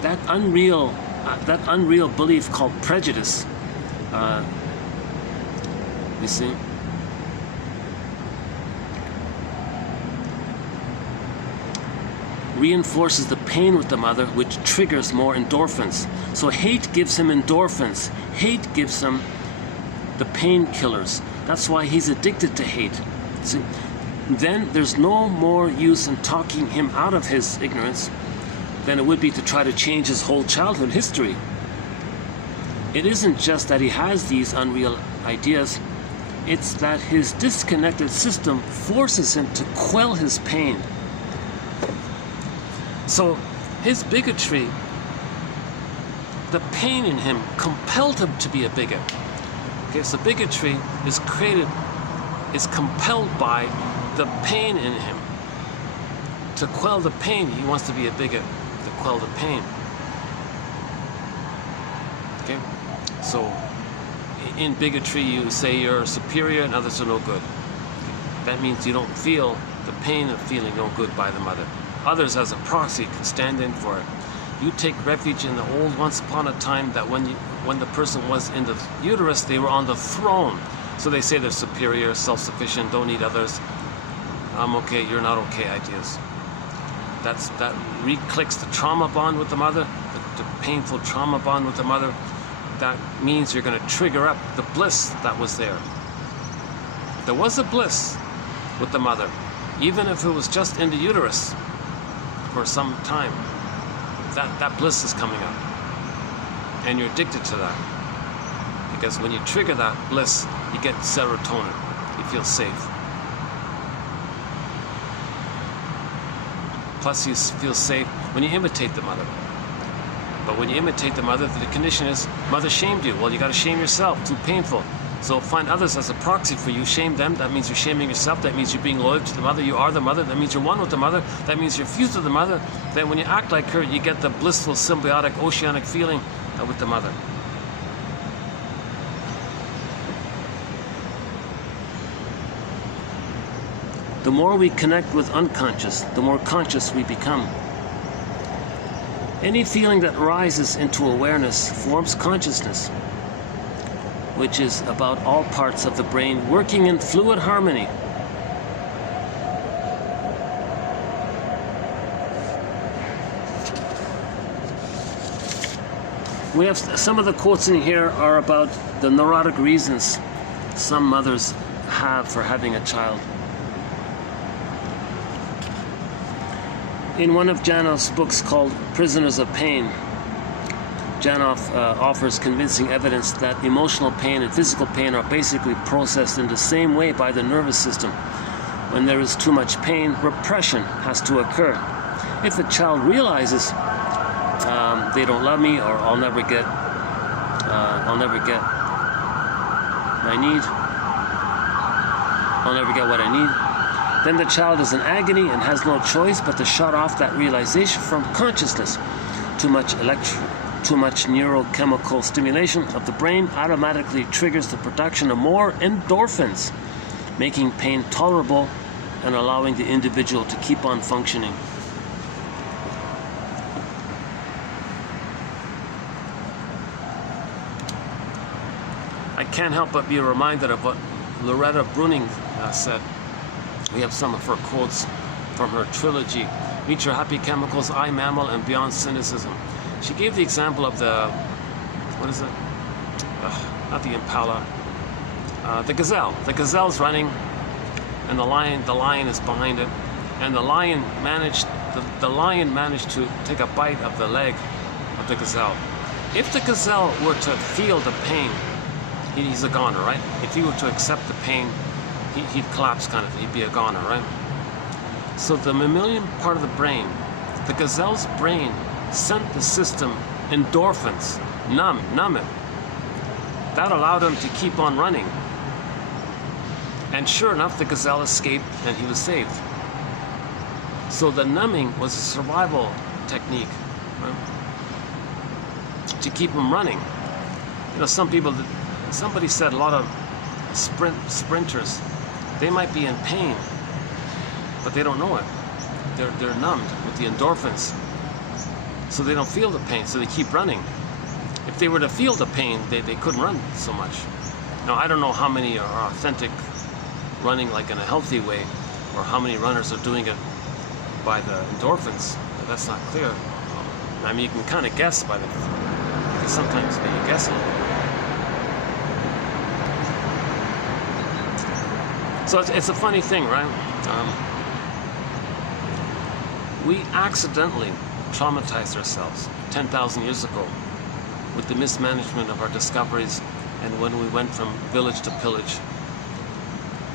that unreal belief called prejudice. You see, reinforces the pain with the mother, which triggers more endorphins. So hate gives him endorphins. Hate gives him the painkillers. That's why he's addicted to hate. See, then there's no more use in talking him out of his ignorance than it would be to try to change his whole childhood history. It isn't just that he has these unreal ideas, it's that his disconnected system forces him to quell his pain. So his bigotry, the pain in him compelled him to be a bigot. Okay, so bigotry is compelled by the pain in him. To quell the pain, he wants to be a bigot, to quell the pain. Okay, so in bigotry you say you're superior and others are no good. That means you don't feel the pain of feeling no good by the mother. Others as a proxy can stand in for it. You take refuge in the old once upon a time that when the person was in the uterus, they were on the throne. So they say they're superior, self-sufficient, don't need others. I'm okay, you're not okay ideas. That re-clicks the trauma bond with the mother, the painful trauma bond with the mother. That means you're going to trigger up the bliss that was there. There was a bliss with the mother, even if it was just in the uterus for some time. That bliss is coming up, and you're addicted to that, because when you trigger that bliss, you get serotonin. You feel safe. Plus, you feel safe when you imitate the mother. But when you imitate the mother, the condition is, mother shamed you. Well, you got to shame yourself. Too painful. So find others as a proxy for you. Shame them. That means you're shaming yourself. That means you're being loyal to the mother. You are the mother. That means you're one with the mother. That means you're fused with the mother. Then when you act like her, you get the blissful, symbiotic, oceanic feeling with the mother. The more we connect with unconscious, the more conscious we become. Any feeling that rises into awareness forms consciousness, which is about all parts of the brain working in fluid harmony. We have some of the quotes in here are about the neurotic reasons some mothers have for having a child. In one of Janoff's books called Prisoners of Pain, Janoff offers convincing evidence that emotional pain and physical pain are basically processed in the same way by the nervous system. When there is too much pain, repression has to occur. If a child realizes they don't love me, or I'll never get my need, I'll never get what I need, then the child is in agony and has no choice but to shut off that realization from consciousness. Too much neurochemical stimulation of the brain automatically triggers the production of more endorphins, making pain tolerable and allowing the individual to keep on functioning. I can't help but be reminded of what Loretta Bruning said. We have some of her quotes from her trilogy, Meet Your Happy Chemicals, I, Mammal, and Beyond Cynicism. She gave the example of the, what is it? Not the impala, the gazelle. The gazelle's running, and the lion is behind it, and the lion managed to take a bite of the leg of the gazelle. If the gazelle were to feel the pain, he's a goner, right? If he were to accept the pain, he'd collapse kind of, he'd be a goner, right? So the mammalian part of the brain, the gazelle's brain sent the system endorphins, numb it. That allowed him to keep on running. And sure enough, the gazelle escaped and he was saved. So the numbing was a survival technique right? To keep them running. You know, somebody said a lot of sprinters, they might be in pain, but they don't know it. They're numbed with the endorphins, so they don't feel the pain, so they keep running. If they were to feel the pain, they couldn't run so much. Now, I don't know how many are authentic running like in a healthy way, or how many runners are doing it by the endorphins. That's not clear. I mean, you can kind of guess by the, because sometimes you guess it. So it's a funny thing, right? We accidentally traumatized ourselves 10,000 years ago with the mismanagement of our discoveries, and when we went from village to pillage,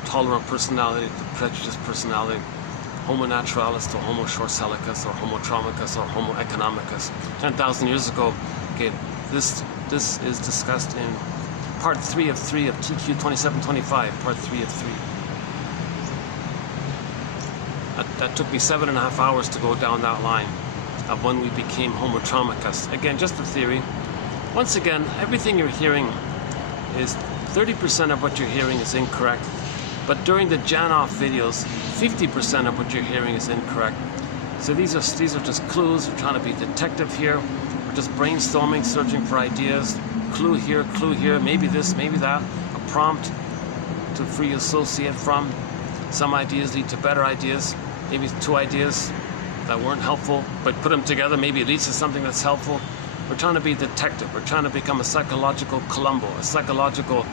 tolerant personality to prejudiced personality, homo naturalis to homo shortsellicus, or homo traumicus, or homo economicus. 10,000 years ago, okay, this is discussed in part 3 of TQ 2725, part 3 of 3. That took me 7.5 hours to go down that line of when we became homo traumicus. Again, just a theory. Once again, everything you're hearing is 30% of what you're hearing is incorrect. But during the Janoff videos, 50% of what you're hearing is incorrect. So these are just clues. We're trying to be detective here. We're just brainstorming, searching for ideas. Clue here, maybe this, maybe that. A prompt to free associate from. Some ideas lead to better ideas. Maybe 2 ideas that weren't helpful, but put them together, maybe it leads to something that's helpful. We're trying to be detective. We're trying to become a psychological Columbo, a psychological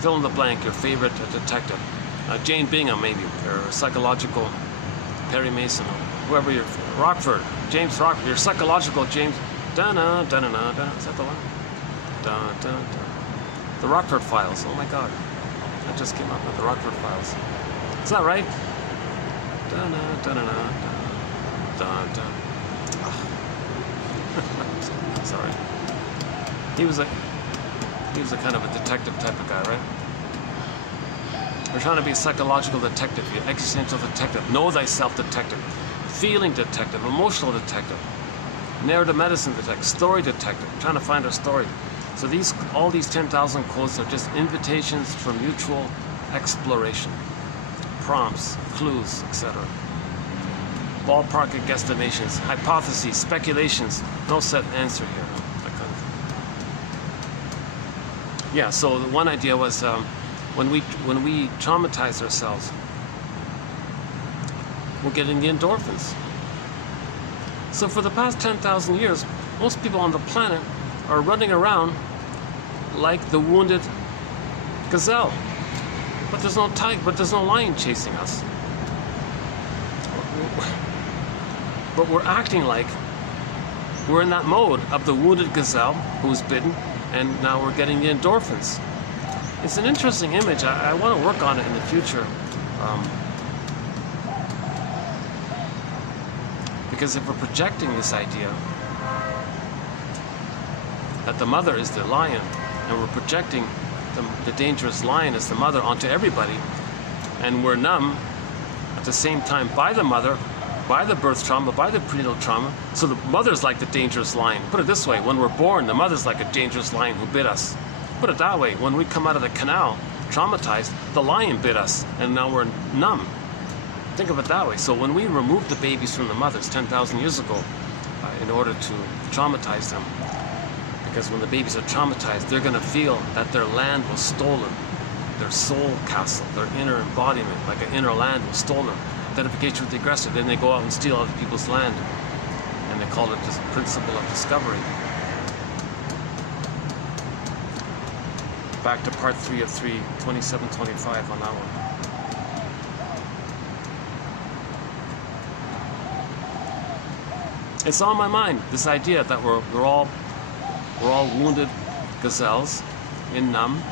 fill in the blank, your favorite detective. Jane Bingham, maybe, or psychological Perry Mason, or whoever you're, Rockford, James Rockford, your psychological James, is that the one? The Rockford Files, oh my God. That just came up with the Rockford Files. Is that right? Sorry. He was a kind of a detective type of guy, right? We're trying to be a psychological detective here, existential detective, know thyself detective, feeling detective, emotional detective, narrative medicine detective, story detective, trying to find our story. So all these 10,000 quotes are just invitations for mutual exploration, prompts, clues, etc. Ballpark guesstimations, hypotheses, speculations, no set answer here. That kind of thing. Yeah, so the one idea was when we traumatize ourselves, we're getting the endorphins. So for the past 10,000 years, most people on the planet are running around like the wounded gazelle. But there's no tiger, but there's no lion chasing us. But we're acting like we're in that mode of the wounded gazelle who was bitten, and now we're getting the endorphins. It's an interesting image. I want to work on it in the future. Because if we're projecting this idea that the mother is the lion, and we're projecting the dangerous lion as the mother onto everybody, and we're numb at the same time by the mother, by the birth trauma, by the prenatal trauma. So the mother's like the dangerous lion. Put it this way, when we're born, the mother's like a dangerous lion who bit us. Put it that way, when we come out of the canal, traumatized, the lion bit us, and now we're numb. Think of it that way. So when we removed the babies from the mothers 10,000 years ago, in order to traumatize them, because when the babies are traumatized, they're going to feel that their land was stolen. Their soul castle, their inner embodiment, like an inner land was stolen. Identification with the aggressor. Then they go out and steal other people's land. And they call it the principle of discovery. Back to part 3 of 3, 2725 on that one. It's on my mind, this idea that we're all wounded gazelles in numb,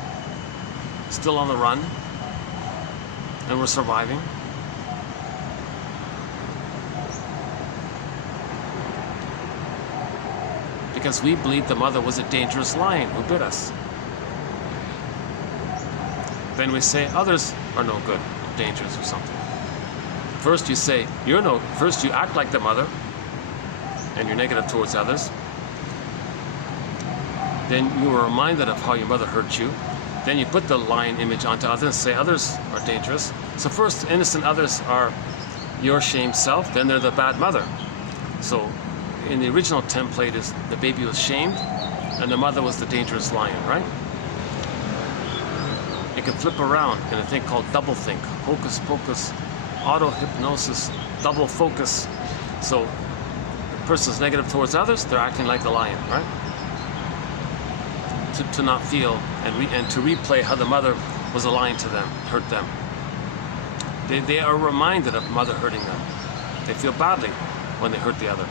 still on the run, and we're surviving. Because we believed the mother was a dangerous lion who bit us. Then we say others are no good, dangerous or something. First you say, first you act like the mother, and you're negative towards others, then you were reminded of how your mother hurt you. Then you put the lion image onto others, say others are dangerous. So first, innocent others are your shamed self, then they're the bad mother. So in the original template is the baby was shamed and the mother was the dangerous lion, right? It can flip around in a thing called double think, hocus pocus, auto hypnosis, double focus. So the person's negative towards others, they're acting like the lion, right? To not feel and to replay how the mother was a lion to them, hurt them. They are reminded of mother hurting them. They feel badly when they hurt the other.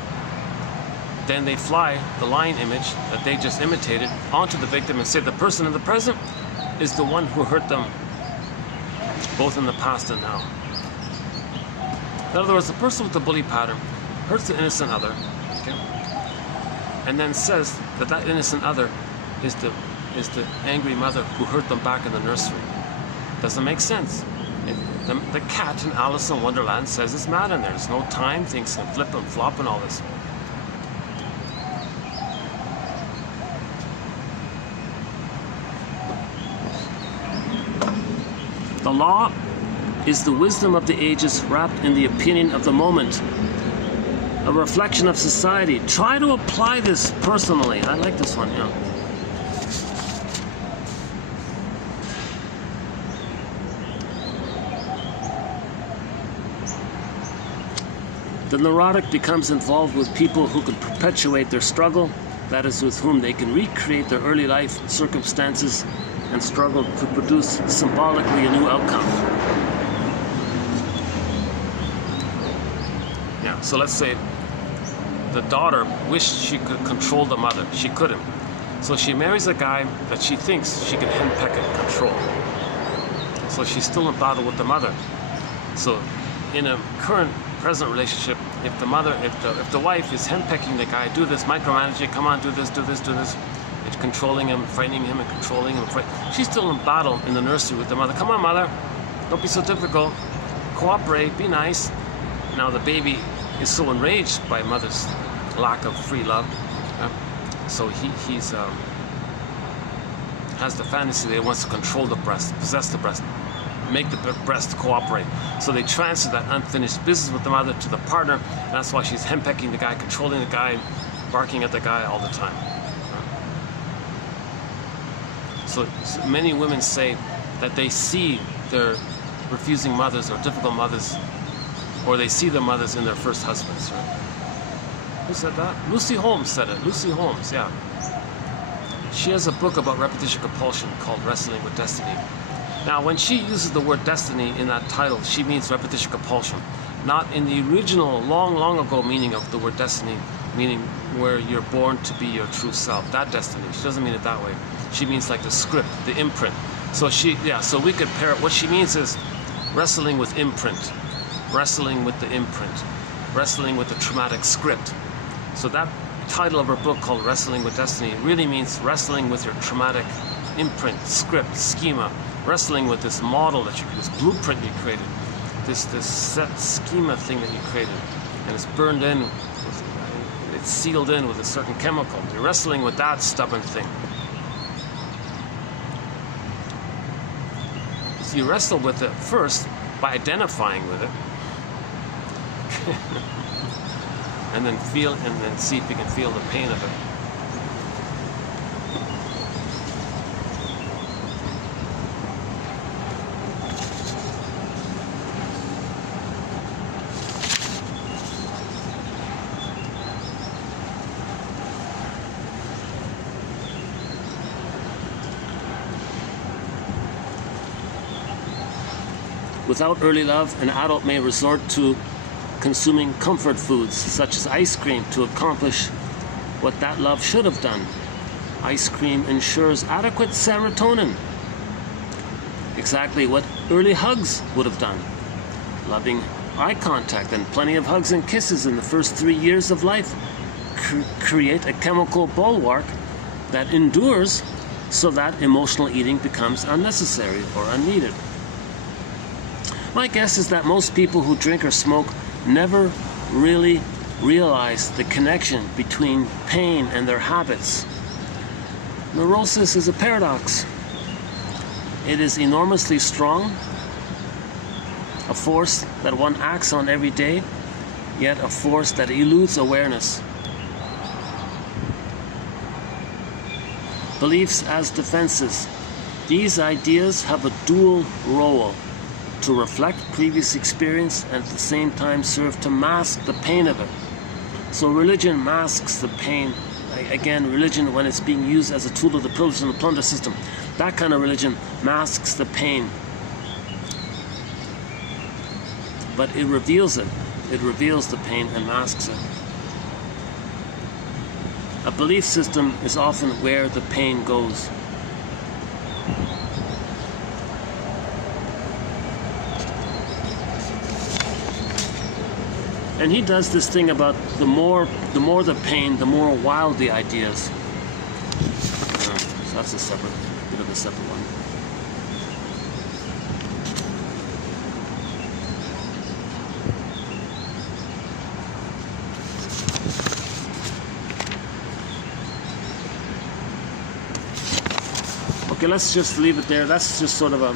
Then they fly the lion image that they just imitated onto the victim and say the person in the present is the one who hurt them, both in the past and now. In other words, the person with the bully pattern hurts the innocent other, okay, and then says that that innocent other is the angry mother who hurt them back in the nursery. Doesn't make sense. The cat in Alice in Wonderland says it's mad in there. There's no time, things can flip and flop and all this. The law is the wisdom of the ages wrapped in the opinion of the moment. A reflection of society. Try to apply this personally. I like this one, yeah. The neurotic becomes involved with people who can perpetuate their struggle, that is, with whom they can recreate their early life circumstances and struggle to produce symbolically a new outcome. Yeah, so let's say the daughter wished she could control the mother. She couldn't. So she marries a guy that she thinks she can henpeck and control. So she's still in battle with the mother. So in a current present relationship, if the wife is henpecking the guy, do this, micromanaging, come on, do this, it's controlling him, frightening him, and controlling him. She's still in battle in the nursery with the mother. Come on, mother, don't be so difficult. Cooperate, be nice. Now the baby is so enraged by mother's lack of free love, so he has the fantasy that he wants to control the breast, possess the breast, make the breast cooperate. So they transfer that unfinished business with the mother to the partner, and that's why she's henpecking the guy, controlling the guy, barking at the guy all the time. So many women say that they see their refusing mothers or difficult mothers, or they see their mothers in their first husbands. Right? Who said that? Lucy Holmes said it. Lucy Holmes, yeah. She has a book about repetition compulsion called Wrestling with Destiny. Now, when she uses the word destiny in that title, she means repetition compulsion, not in the original long ago meaning of the word destiny, meaning where you're born to be your true self. That destiny. She doesn't mean it that way. She means like the script, the imprint. So so we could pair it. What she means is wrestling with imprint, wrestling with the imprint, wrestling with the traumatic script. So that title of her book called Wrestling with Destiny really means wrestling with your traumatic imprint, script, schema, wrestling with this model that this blueprint you created, this set schema thing that you created, and it's burned in, it's sealed in with a certain chemical. You're wrestling with that stubborn thing. So you wrestle with it first by identifying with it, and then see if you can feel the pain of it. Without early love, an adult may resort to consuming comfort foods such as ice cream to accomplish what that love should have done. Ice cream ensures adequate serotonin. Exactly what early hugs would have done. Loving eye contact and plenty of hugs and kisses in the first 3 years of life create a chemical bulwark that endures so that emotional eating becomes unnecessary or unneeded. My guess is that most people who drink or smoke never really realize the connection between pain and their habits. Neurosis is a paradox. It is enormously strong, a force that one acts on every day, yet a force that eludes awareness. Beliefs as defenses. These ideas have a dual role: to reflect previous experience and at the same time serve to mask the pain of it. So religion masks the pain. Again, religion, when it's being used as a tool of the pillage and the plunder system, that kind of religion masks the pain. But it reveals it. It reveals the pain and masks it. A belief system is often where the pain goes. And he does this thing about the more the pain, the more wild the ideas. So that's a bit of a separate one. Okay, let's just leave it there. That's just sort of a.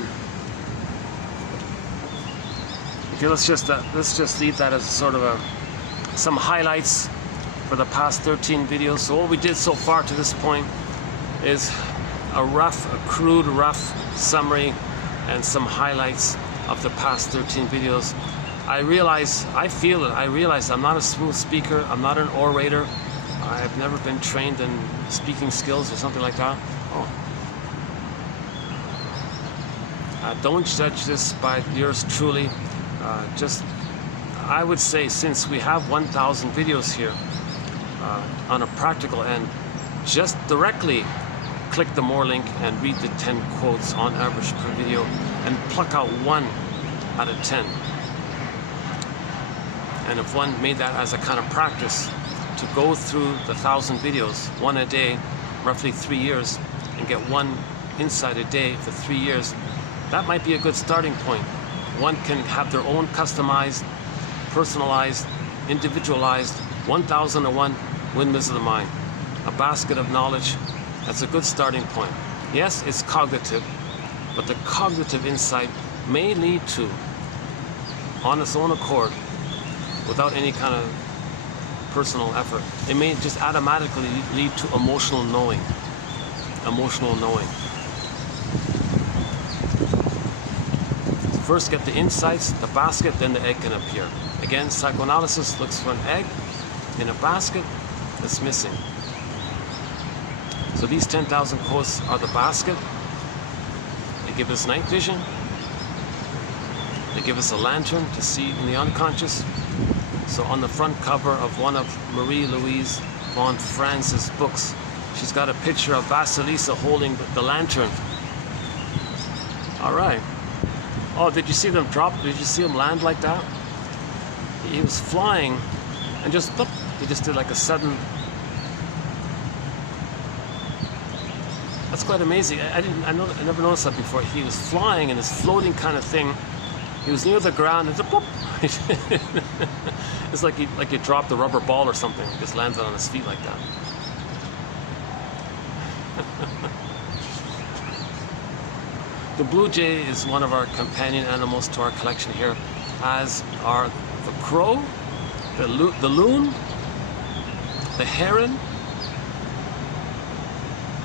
Okay, let's just leave that as sort of some highlights for the past 13 videos. So what we did so far to this point is a crude, rough summary and some highlights of the past 13 videos. I realize I'm not a smooth speaker. I'm not an orator. I've never been trained in speaking skills or something like that. Don't judge this by yours truly. I would say, since we have 1,000 videos here, on a practical end, just directly click the more link and read the 10 quotes on average per video and pluck out 1 out of 10. And if one made that as a kind of practice to go through the 1,000 videos, 1 a day, roughly 3 years, and get 1 insight a day for 3 years, that might be a good starting point. One can have their own customized, personalized, individualized 1001 windmills of the mind. A basket of knowledge. That's a good starting point. Yes, it's cognitive, but the cognitive insight may lead to, on its own accord, without any kind of personal effort, it may just automatically lead to emotional knowing. Emotional knowing. First get the insights, the basket, then the egg can appear. Again, psychoanalysis looks for an egg in a basket that's missing. So these 10,000 quotes are the basket. They give us night vision. They give us a lantern to see in the unconscious. So on the front cover of one of Marie-Louise von Franz's books, she's got a picture of Vasilisa holding the lantern. All right. Oh, did you see them drop? Did you see him land like that? He was flying and just, boop, he just did like a sudden. That's quite amazing. I never noticed that before. He was flying in this floating kind of thing. He was near the ground and just, boop. It's like you dropped a rubber ball or something. He just landed on his feet like that. The blue jay is one of our companion animals to our collection here, as are the crow, the loon, the heron,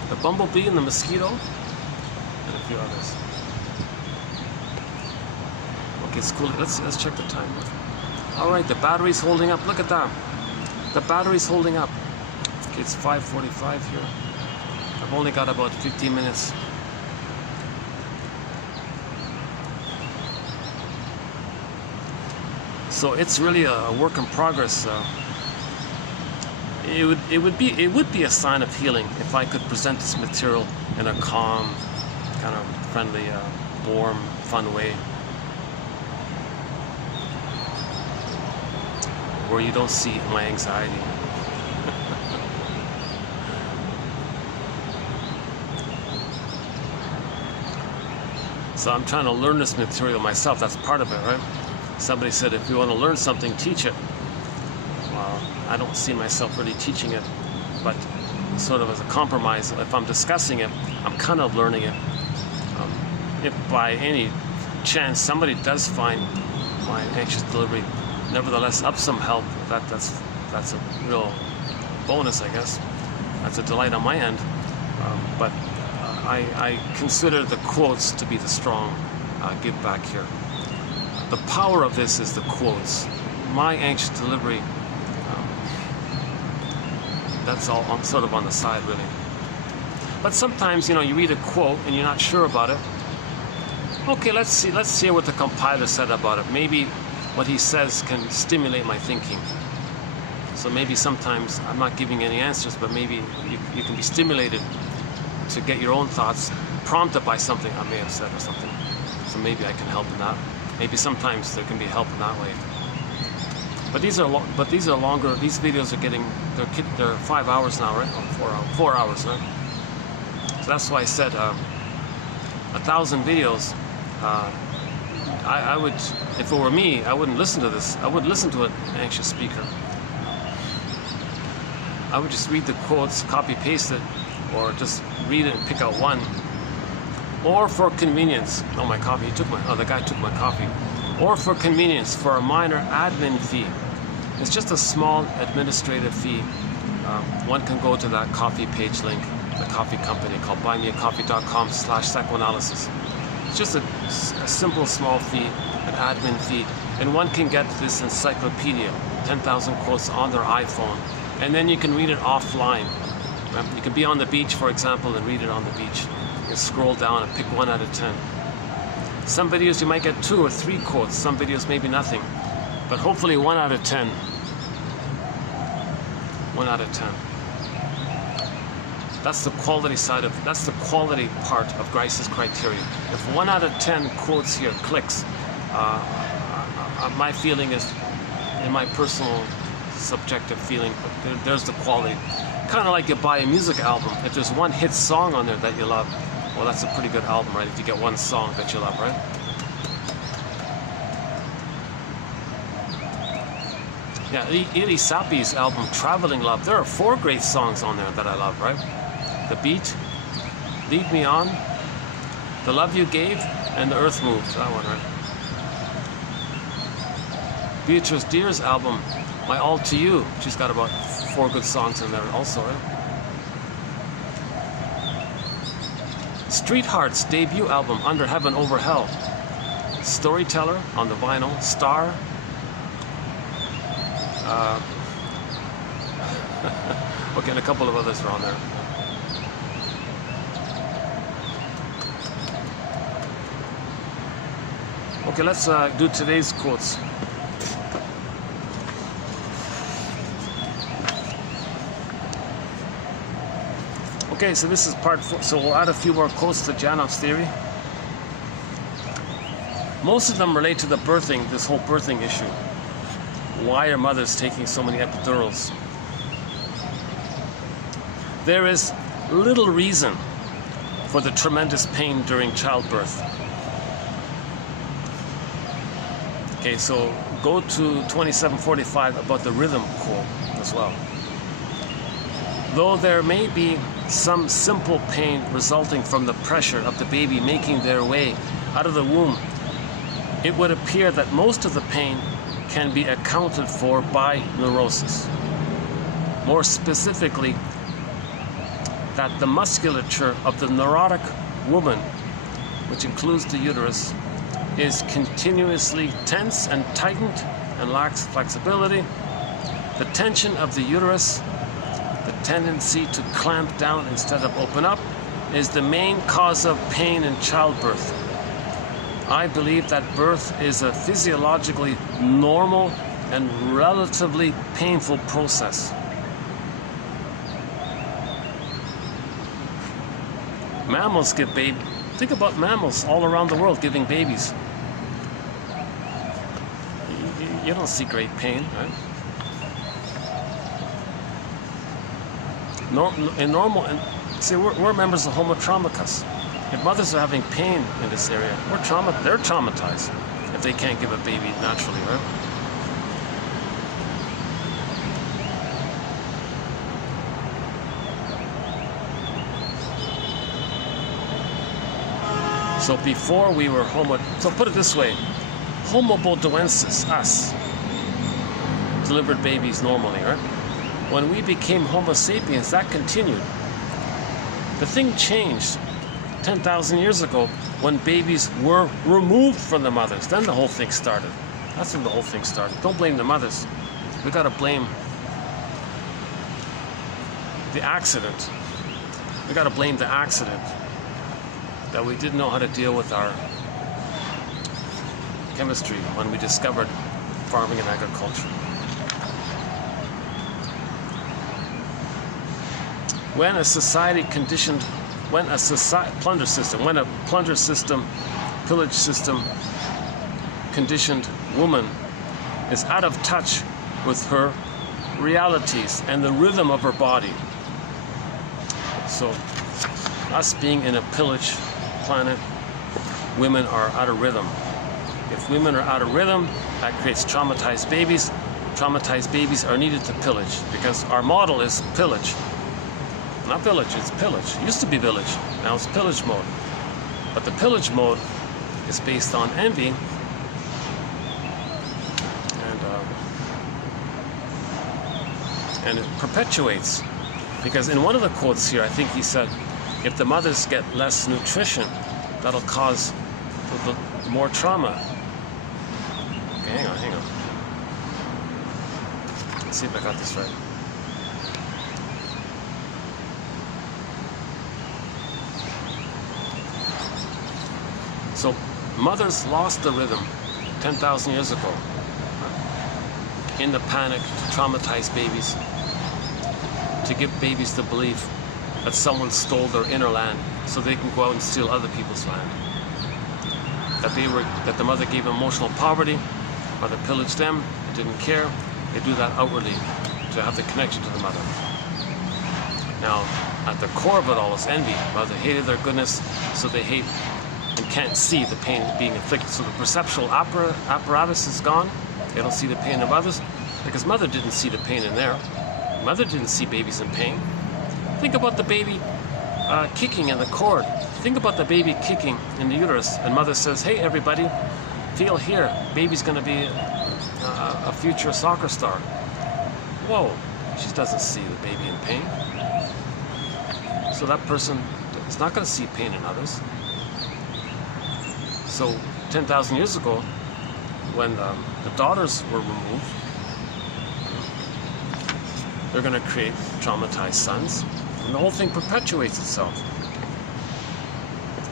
the bumblebee and the mosquito, and a few others. Okay, it's cool. Let's check the time. All right, the battery's holding up. Look at that. The battery's holding up. Okay, it's 5:45 here. I've only got about 15 minutes. So it's really a work in progress. It would be a sign of healing if I could present this material in a calm, kind of friendly, warm, fun way, where you don't see my anxiety. So I'm trying to learn this material myself. That's part of it, right? Somebody said, if you want to learn something, teach it. Well, I don't see myself really teaching it, but sort of as a compromise. If I'm discussing it, I'm kind of learning it. If by any chance somebody does find my anxious delivery nevertheless up some help, that's a real bonus, I guess. That's a delight on my end. But I consider the quotes to be the strong give back here. The power of this is the quotes. My anxious delivery, that's all sort of on the side, really. But sometimes, you know, you read a quote and you're not sure about it. Okay, let's see what the compiler said about it. Maybe what he says can stimulate my thinking. So maybe sometimes I'm not giving any answers, but maybe you can be stimulated to get your own thoughts prompted by something I may have said or something. So maybe I can help in that. Maybe sometimes there can be help in that way. But these are longer. These videos are getting they're 5 hours now, right? Or 4 hours, right? So that's why I said 1,000 videos. I would, if it were me, I wouldn't listen to this. I wouldn't listen to an anxious speaker. I would just read the quotes, copy paste it, or just read it and pick out one. Or for convenience, oh, my coffee, the guy took my coffee. Or for convenience, for a minor admin fee. It's just a small administrative fee. One can go to that coffee page link, the coffee company called buymeacoffee.com/psychoanalysis. It's just a simple small fee, an admin fee, and one can get this encyclopedia, 10,000 quotes on their iPhone, and then you can read it offline. You can be on the beach, for example, and read it on the beach. You can scroll down and pick 1 out of 10. Some videos you might get 2 or 3 quotes, some videos maybe nothing, but hopefully 1 out of 10. 1 out of 10. That's the quality side of, that's the quality part of Grice's criteria. If 1 out of 10 quotes here clicks, my feeling is, in my personal subjective feeling, there's the quality. Kind of like you buy a music album. If there's one hit song on there that you love, well, that's a pretty good album, right? If you get one song that you love, right? Yeah, Iri Sapi's album, Traveling Love, there are 4 great songs on there that I love, right? The Beat, Lead Me On, The Love You Gave, and The Earth Moves, that one, right? Beatrice Deer's album, My All To You, she's got about 4 good songs in there also, right? Street Heart's debut album, Under Heaven, Over Hell. Storyteller on the vinyl, Star. Okay, and a couple of others are on there. Okay, let's do today's quotes. Okay, so this is part 4. So we'll add a few more quotes to Janoff's theory. Most of them relate to the birthing, this whole birthing issue. Why are mothers taking so many epidurals? There is little reason for the tremendous pain during childbirth. Okay, so go to 2745 about the rhythm quote as well. Though there may be some simple pain resulting from the pressure of the baby making their way out of the womb, it would appear that most of the pain can be accounted for by neurosis. More specifically, that the musculature of the neurotic woman, which includes the uterus, is continuously tense and tightened and lacks flexibility. The tension of the uterus, the tendency to clamp down instead of open up, is the main cause of pain in childbirth. I believe that birth is a physiologically normal and relatively painful process. Mammals give babies. Think about mammals all around the world giving babies. You don't see great pain, right? See, we're members of Homo traumacus. If mothers are having pain in this area, they're traumatized if they can't give a baby naturally, right? So before we were so put it this way, Homo bodoensis, us, delivered babies normally, right? When we became Homo sapiens, that continued. The thing changed 10,000 years ago when babies were removed from the mothers. Then the whole thing started. That's when the whole thing started. Don't blame the mothers. We gotta blame the accident. We gotta blame the accident that we didn't know how to deal with our chemistry when we discovered farming and agriculture. When a society conditioned, when a plunder system, pillage system conditioned woman is out of touch with her realities and the rhythm of her body. So, us being in a pillage planet, women are out of rhythm. If women are out of rhythm, that creates traumatized babies. Traumatized babies are needed to pillage because our model is pillage. Not village, it's pillage. It used to be village, now it's pillage mode. But the pillage mode is based on envy and it perpetuates. Because in one of the quotes here, I think he said, if the mothers get less nutrition, that'll cause more trauma. Okay, hang on. Let's see if I got this right. So, mothers lost the rhythm 10,000 years ago in the panic to traumatize babies, to give babies the belief that someone stole their inner land so they can go out and steal other people's land. That the mother gave emotional poverty, mother pillaged them, didn't care. They do that outwardly to have the connection to the mother. Now, at the core of it all is envy. Mother hated their goodness, so they hate and can't see the pain being inflicted. So the perceptual apparatus is gone. They don't see the pain of others because mother didn't see the pain in there. Mother didn't see babies in pain. Think about the baby kicking in the cord. Think about the baby kicking in the uterus, and mother says, "Hey, everybody, feel here. Baby's going to be a future soccer star." Whoa, she doesn't see the baby in pain. So that person is not going to see pain in others. So 10,000 years ago, when the daughters were removed, they're going to create traumatized sons, and the whole thing perpetuates itself.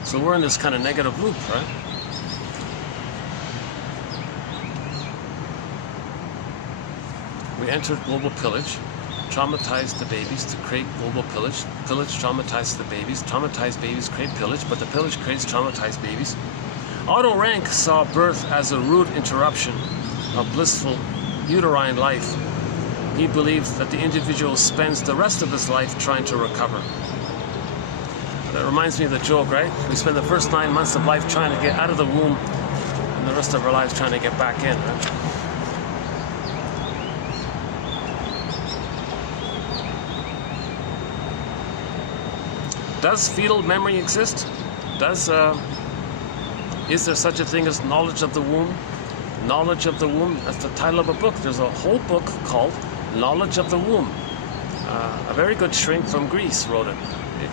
So we're in this kind of negative loop, right? We entered global pillage, traumatized the babies to create global pillage. Pillage traumatized the babies. Traumatized babies create pillage, but the pillage creates traumatized babies. Otto Rank saw birth as a rude interruption of blissful uterine life. He believes that the individual spends the rest of his life trying to recover. That reminds me of the joke, right? We spend the first 9 months of life trying to get out of the womb, and the rest of our lives trying to get back in, right? Does fetal memory exist? Is there such a thing as knowledge of the womb? Knowledge of the womb, that's the title of a book. There's a whole book called Knowledge of the Womb. A very good shrink from Greece wrote it.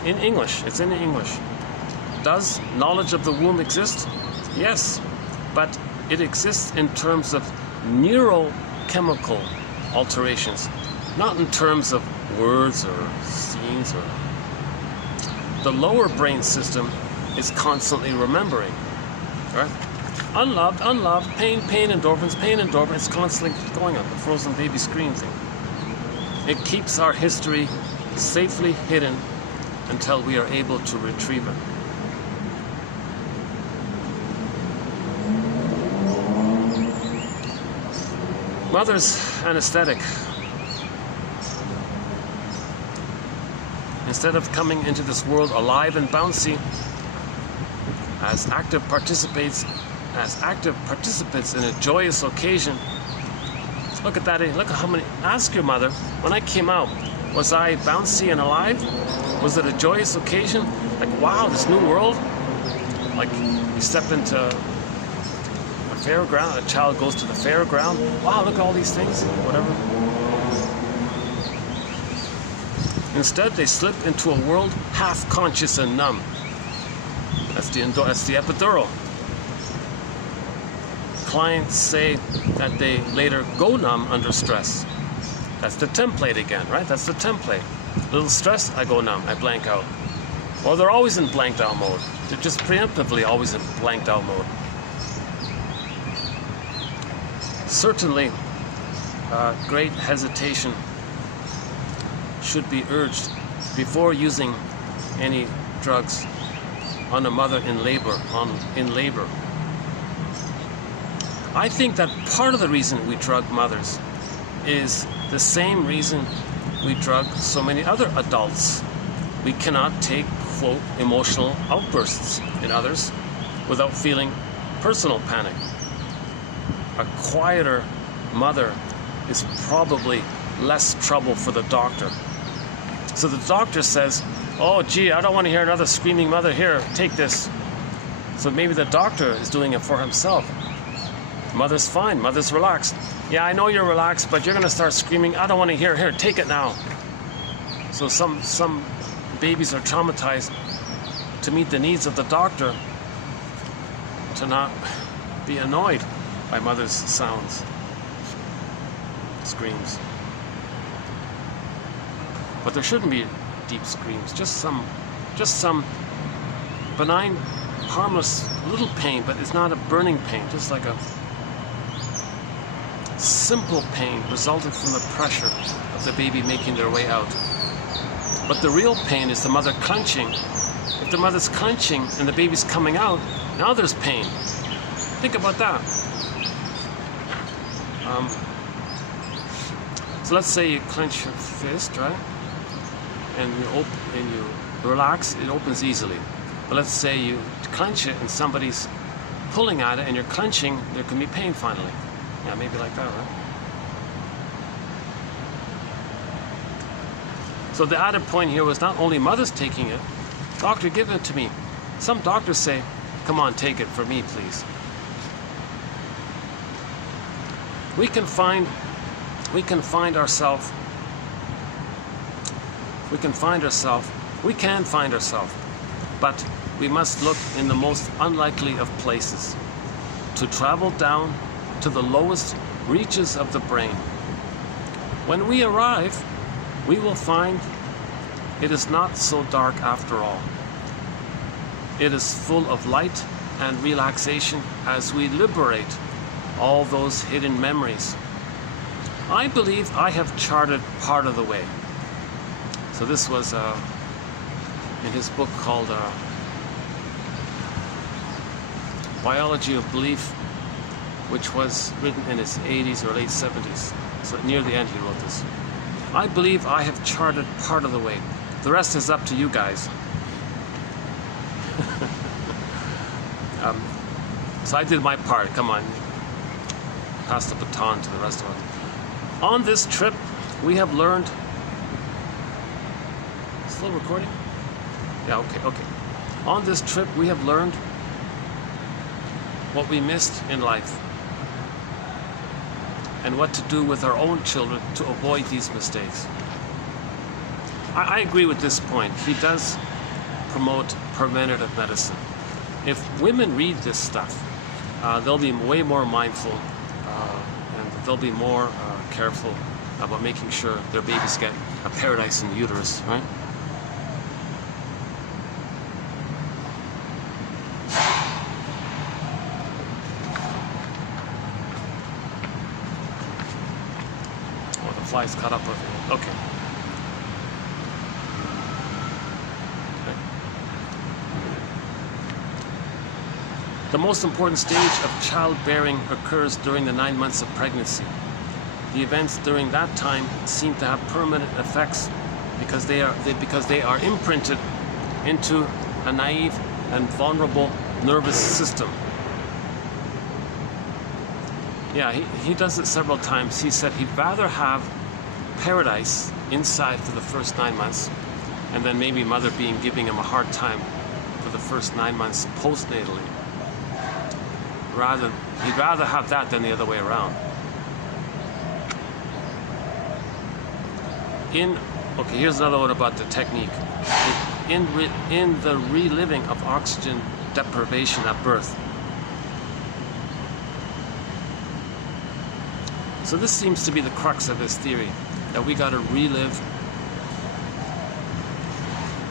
In English, it's in English. Does knowledge of the womb exist? Yes, but it exists in terms of neurochemical alterations, not in terms of words or scenes. The lower brain system is constantly remembering, right? Unloved, unloved, pain, endorphins, it's constantly going on, the frozen baby scream thing. It keeps our history safely hidden until we are able to retrieve it. Mother's anesthetic. Instead of coming into this world alive and bouncy, as active participants in a joyous occasion. Look at that, look at how many, ask your mother, when I came out, was I bouncy and alive? Was it a joyous occasion? Like, wow, this new world? Like you step into a fairground, a child goes to the fairground. Wow, look at all these things, whatever. Instead, they slip into a world half conscious and numb. That's the epidural. Clients say that they later go numb under stress. That's the template again, right? That's the template. Little stress, I go numb, I blank out. Or they're always in blanked out mode. They're just preemptively always in blanked out mode. Certainly, great hesitation should be urged before using any drugs on a mother in labor. I think that part of the reason we drug mothers is the same reason we drug so many other adults. We cannot take, quote, emotional outbursts in others without feeling personal panic. A quieter mother is probably less trouble for the doctor. So the doctor says, oh gee, I don't want to hear another screaming mother. Here, take this. So maybe the doctor is doing it for himself. Mother's fine, mother's relaxed. Yeah, I know you're relaxed, but you're gonna start screaming. I don't want to hear. Here, take it now. So some babies are traumatized to meet the needs of the doctor, to not be annoyed by mother's sounds, screams. But there shouldn't be deep screams, just some benign, harmless little pain, but it's not a burning pain, just like a simple pain resulting from the pressure of the baby making their way out. But the real pain is the mother clenching. If the mother's clenching and the baby's coming out, now there's pain. Think about that. So let's say you clench your fist, right? And you relax, it opens easily. But let's say you clench it and somebody's pulling at it and you're clenching, there can be pain finally. Yeah, maybe like that, right? So the added point here was not only mothers taking it, doctor, give it to me. Some doctors say, come on, take it for me, please. We can find ourselves, but we must look in the most unlikely of places, to travel down to the lowest reaches of the brain. When we arrive, we will find it is not so dark after all. It is full of light and relaxation as we liberate all those hidden memories. I believe I have charted part of the way. So this was in his book called Biology of Belief, which was written in his 80s or late 70s. So near the end he wrote this. I believe I have charted part of the way. The rest is up to you guys. So I did my part. Come on. Pass the baton to the rest of us. On this trip, we have learned... Still recording? Yeah, okay. On this trip, we have learned what we missed in life and what to do with our own children to avoid these mistakes. I agree with this point. He does promote preventative medicine. If women read this stuff, they'll be way more mindful and they'll be more careful about making sure their babies get a paradise in the uterus, right? Flies caught up with it. Okay. The most important stage of childbearing occurs during the 9 months of pregnancy. The events during that time seem to have permanent effects because they are imprinted into a naive and vulnerable nervous system. Yeah, he does it several times. He said he'd rather have paradise inside for the first 9 months and then maybe mother giving him a hard time for the first 9 months postnatally. He'd rather have that than the other way around. Okay, here's another one about the technique. In the reliving of oxygen deprivation at birth. So this seems to be the crux of his theory, that we got to relive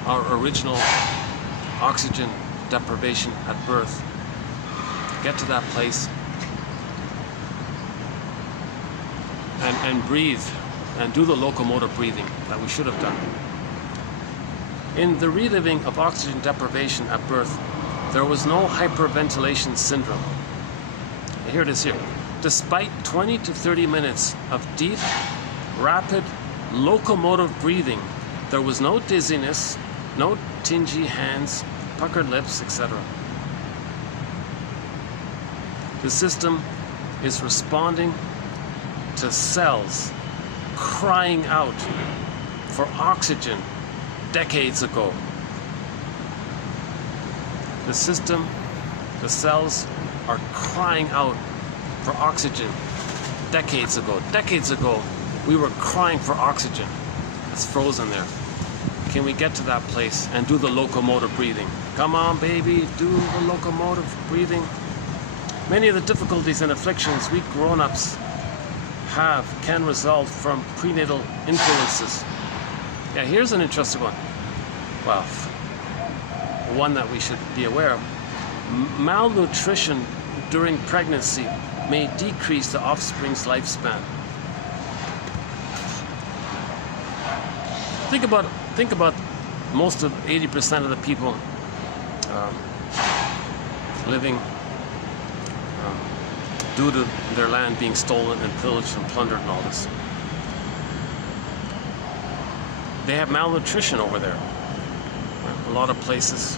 our original oxygen deprivation at birth. Get to that place and breathe and do the locomotive breathing that we should have done. In the reliving of oxygen deprivation at birth, there was no hyperventilation syndrome. Here it is here. Despite 20 to 30 minutes of deep, rapid, locomotive breathing, there was no dizziness, no tingy hands, puckered lips, etc. The system is responding to cells crying out for oxygen decades ago. The cells are crying out for oxygen decades ago. Decades ago, we were crying for oxygen. It's frozen there. Can we get to that place and do the locomotive breathing? Come on, baby, do the locomotive breathing. Many of the difficulties and afflictions we grown-ups can result from prenatal influences. Yeah, here's an interesting one. Well, one that we should be aware of. Malnutrition during pregnancy may decrease the offspring's lifespan. Think about most of 80% of the people living due to their land being stolen and pillaged and plundered and all this. They have malnutrition over there. A lot of places,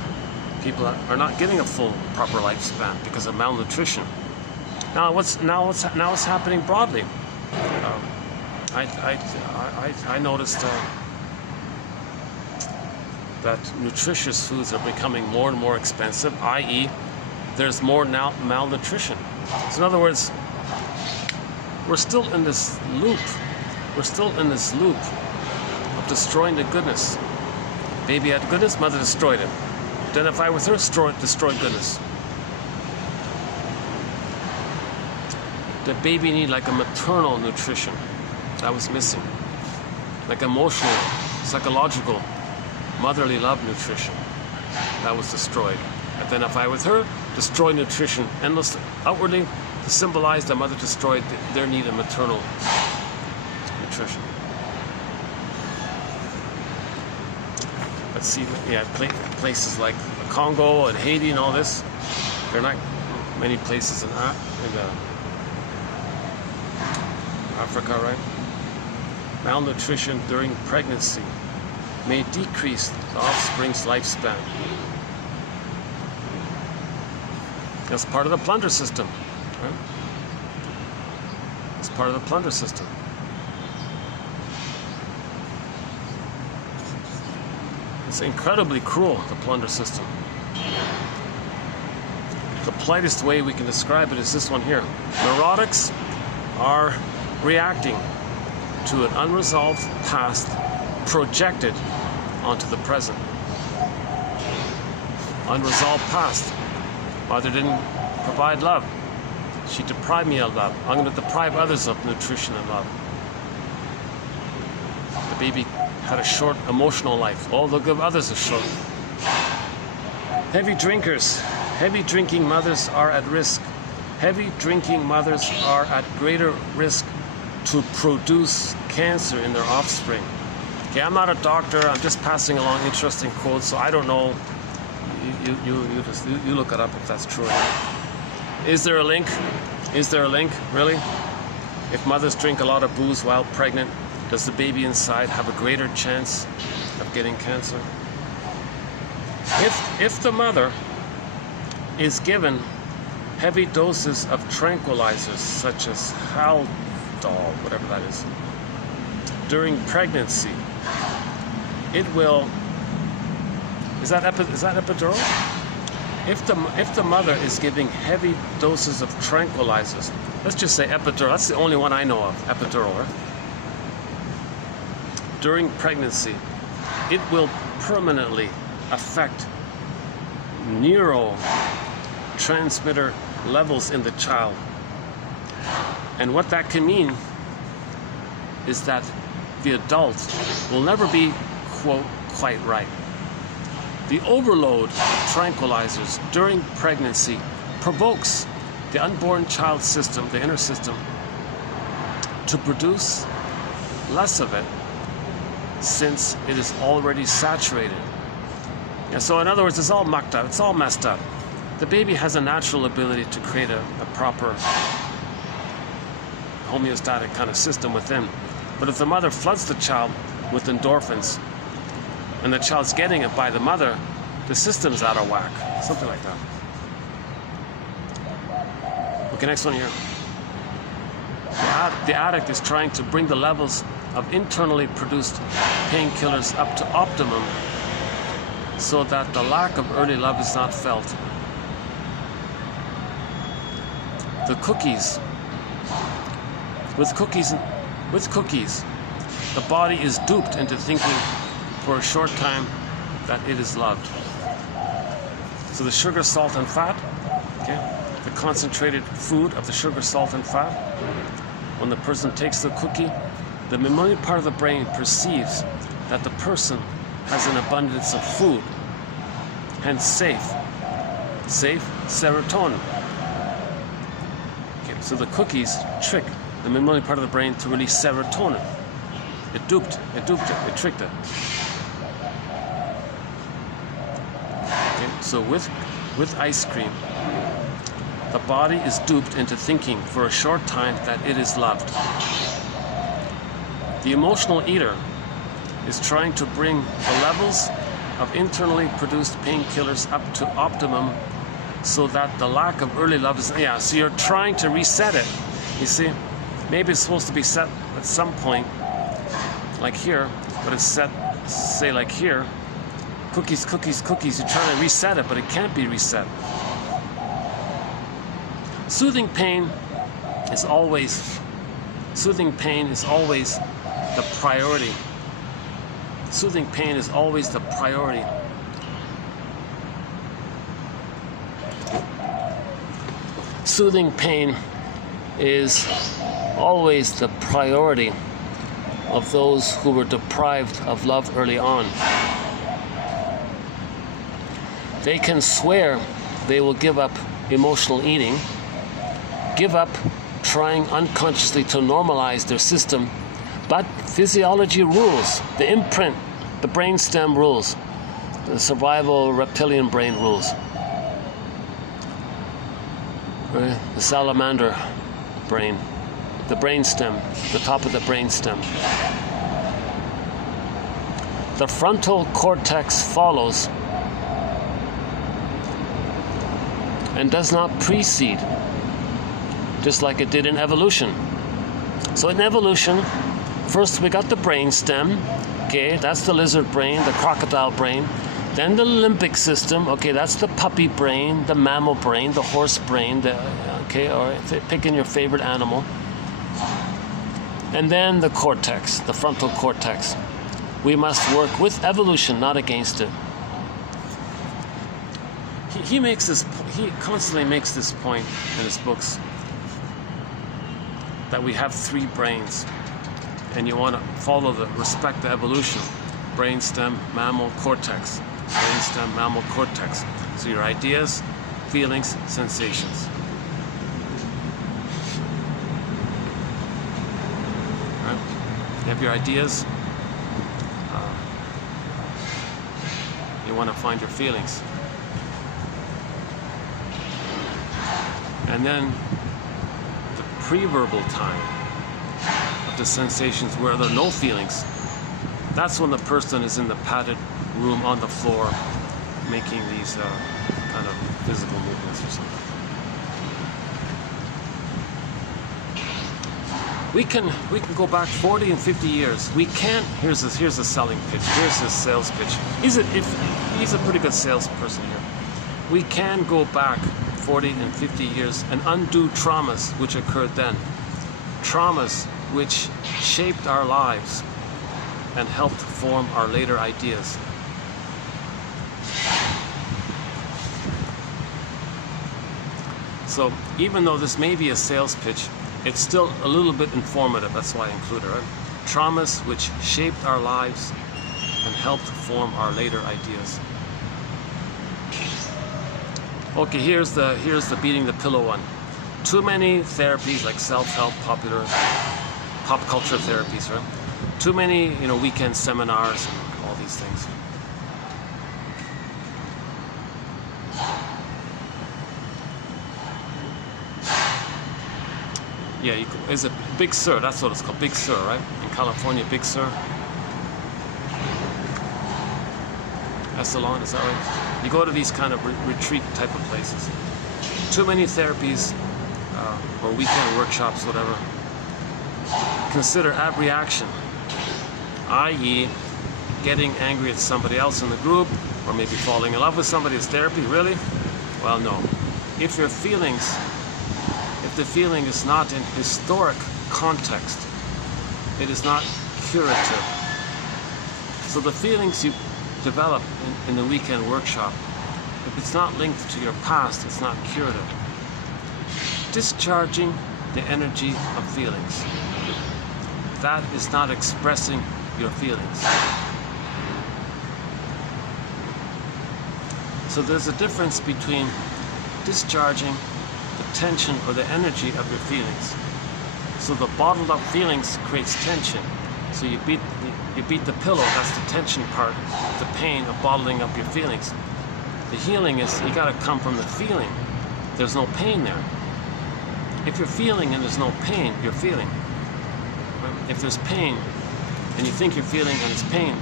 people are not getting a full, proper lifespan because of malnutrition. Now it's happening broadly. I noticed that nutritious foods are becoming more and more expensive, i.e., there's more now malnutrition. So in other words, we're still in this loop. We're still in this loop of destroying the goodness. Baby had goodness, mother destroyed it. Identify with her, destroy goodness. The baby needed like a maternal nutrition. That was missing. Like emotional, psychological, motherly love nutrition. That was destroyed. Identify with her, destroy nutrition endlessly. Outwardly, to symbolize that mother destroyed their need of maternal nutrition. Let's see, yeah, places like Congo and Haiti and all this. There are not many places in Africa, right? Malnutrition during pregnancy may decrease the offspring's lifespan. That's part of the plunder system, right? It's part of the plunder system. It's incredibly cruel, the plunder system. The politest way we can describe it is this one here. Neurotics are reacting to an unresolved past projected onto the present. Unresolved past. Mother didn't provide love. She deprived me of love. I'm going to deprive others of nutrition and love. The baby had a short emotional life. All they'll give others a short. Heavy drinkers. Heavy drinking mothers are at risk. Heavy drinking mothers are at greater risk to produce cancer in their offspring. Okay, I'm not a doctor. I'm just passing along interesting quotes, so I don't know. You look it up if that's true or not. Is there a link? Is there a link? Really? If mothers drink a lot of booze while pregnant, does the baby inside have a greater chance of getting cancer? If the mother is given heavy doses of tranquilizers such as Haldol, whatever that is, during pregnancy, it will Is that epidural? If the mother is giving heavy doses of tranquilizers, let's just say epidural, that's the only one I know of, epidural, right? During pregnancy, it will permanently affect neurotransmitter levels in the child. And what that can mean is that the adult will never be, quote, quite right. The overload of tranquilizers during pregnancy provokes the unborn child system, the inner system, to produce less of it since it is already saturated. And so in other words, it's all mucked up, it's all messed up. The baby has a natural ability to create a proper homeostatic kind of system within. But if the mother floods the child with endorphins and the child's getting it by the mother, the system's out of whack. Something like that. Okay, next one here. The addict is trying to bring the levels of internally produced painkillers up to optimum so that the lack of early love is not felt. The cookies. With cookies, the body is duped into thinking for a short time that it is loved. So the sugar, salt, and fat, okay, the concentrated food of the sugar, salt, and fat, when the person takes the cookie, the mammalian part of the brain perceives that the person has an abundance of food, hence safe serotonin. Okay, so the cookies trick the mammalian part of the brain to release serotonin. It duped it, it tricked it. Okay, so with ice cream, the body is duped into thinking for a short time that it is loved. The emotional eater is trying to bring the levels of internally produced painkillers up to optimum so that the lack of early love is, so you're trying to reset it. You see, maybe it's supposed to be set at some point, like here, but it's set, say like here, cookies, cookies, cookies. You're trying to reset it, but it can't be reset. Soothing pain is always the priority. Soothing pain is always the priority. Soothing pain is always the priority of those who were deprived of love early on. They can swear they will give up emotional eating, give up trying unconsciously to normalize their system, but physiology rules, the imprint, the brainstem rules, the survival reptilian brain rules. Right? The salamander brain, the brainstem, the top of the brainstem. The frontal cortex follows and does not precede, just like it did in evolution. So in evolution, first we got the brainstem, okay, that's the lizard brain, the crocodile brain. Then the limbic system, okay, that's the puppy brain, the mammal brain, the horse brain, okay, or pick in your favorite animal. And then the cortex, the frontal cortex. We must work with evolution, not against it. He constantly makes this point in his books that we have three brains, and you want to respect the evolution. Brainstem, mammal, cortex. Brainstem, mammal, cortex. So your ideas, feelings, sensations. Right? You have your ideas. You want to find your feelings. And then the pre-verbal time of the sensations where there are no feelings, that's when the person is in the padded room on the floor making these kind of physical movements or something. We can go back 40 and 50 years. We can't. Here's a selling pitch. Here's his sales pitch. He's a pretty good salesperson here. We can go back 40 and 50 years and undo traumas which occurred then. Traumas which shaped our lives and helped form our later ideas. So even though this may be a sales pitch, it's still a little bit informative. That's why I include it, right? Traumas which shaped our lives and helped form our later ideas. Okay, here's the beating the pillow one. Too many therapies like self-help, popular, pop culture therapies, right? Too many, weekend seminars and all these things. Yeah, it's a Big Sur, that's what it's called, Big Sur, right? In California, Big Sur. Salon, is that right? You go to these kind of retreat type of places. Too many therapies or weekend workshops, whatever. Consider abreaction, i.e. getting angry at somebody else in the group, or maybe falling in love with somebody as therapy. Really? Well, no. If the feeling is not in historic context, it is not curative. So the feelings you develop in the weekend workshop, if it's not linked to your past, it's not curative. Discharging the energy of feelings. That is not expressing your feelings. So there's a difference between discharging the tension or the energy of your feelings. So the bottled up feelings creates tension. So you beat the pillow, that's the tension part, the pain of bottling up your feelings. The healing is, you gotta come from the feeling. There's no pain there. If you're feeling and there's no pain, you're feeling. If there's pain and you think you're feeling and it's pain,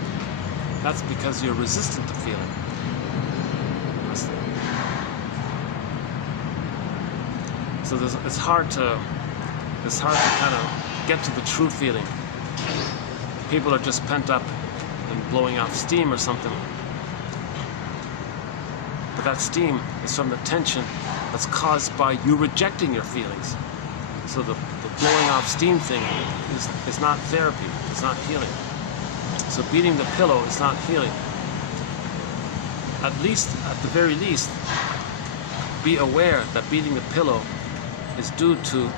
that's because you're resistant to feeling. So it's hard to kind of get to the true feeling. People are just pent up and blowing off steam or something. But that steam is from the tension that's caused by you rejecting your feelings. So the blowing off steam thing is not therapy, it's not healing. So beating the pillow is not healing. At the very least, be aware that beating the pillow is due to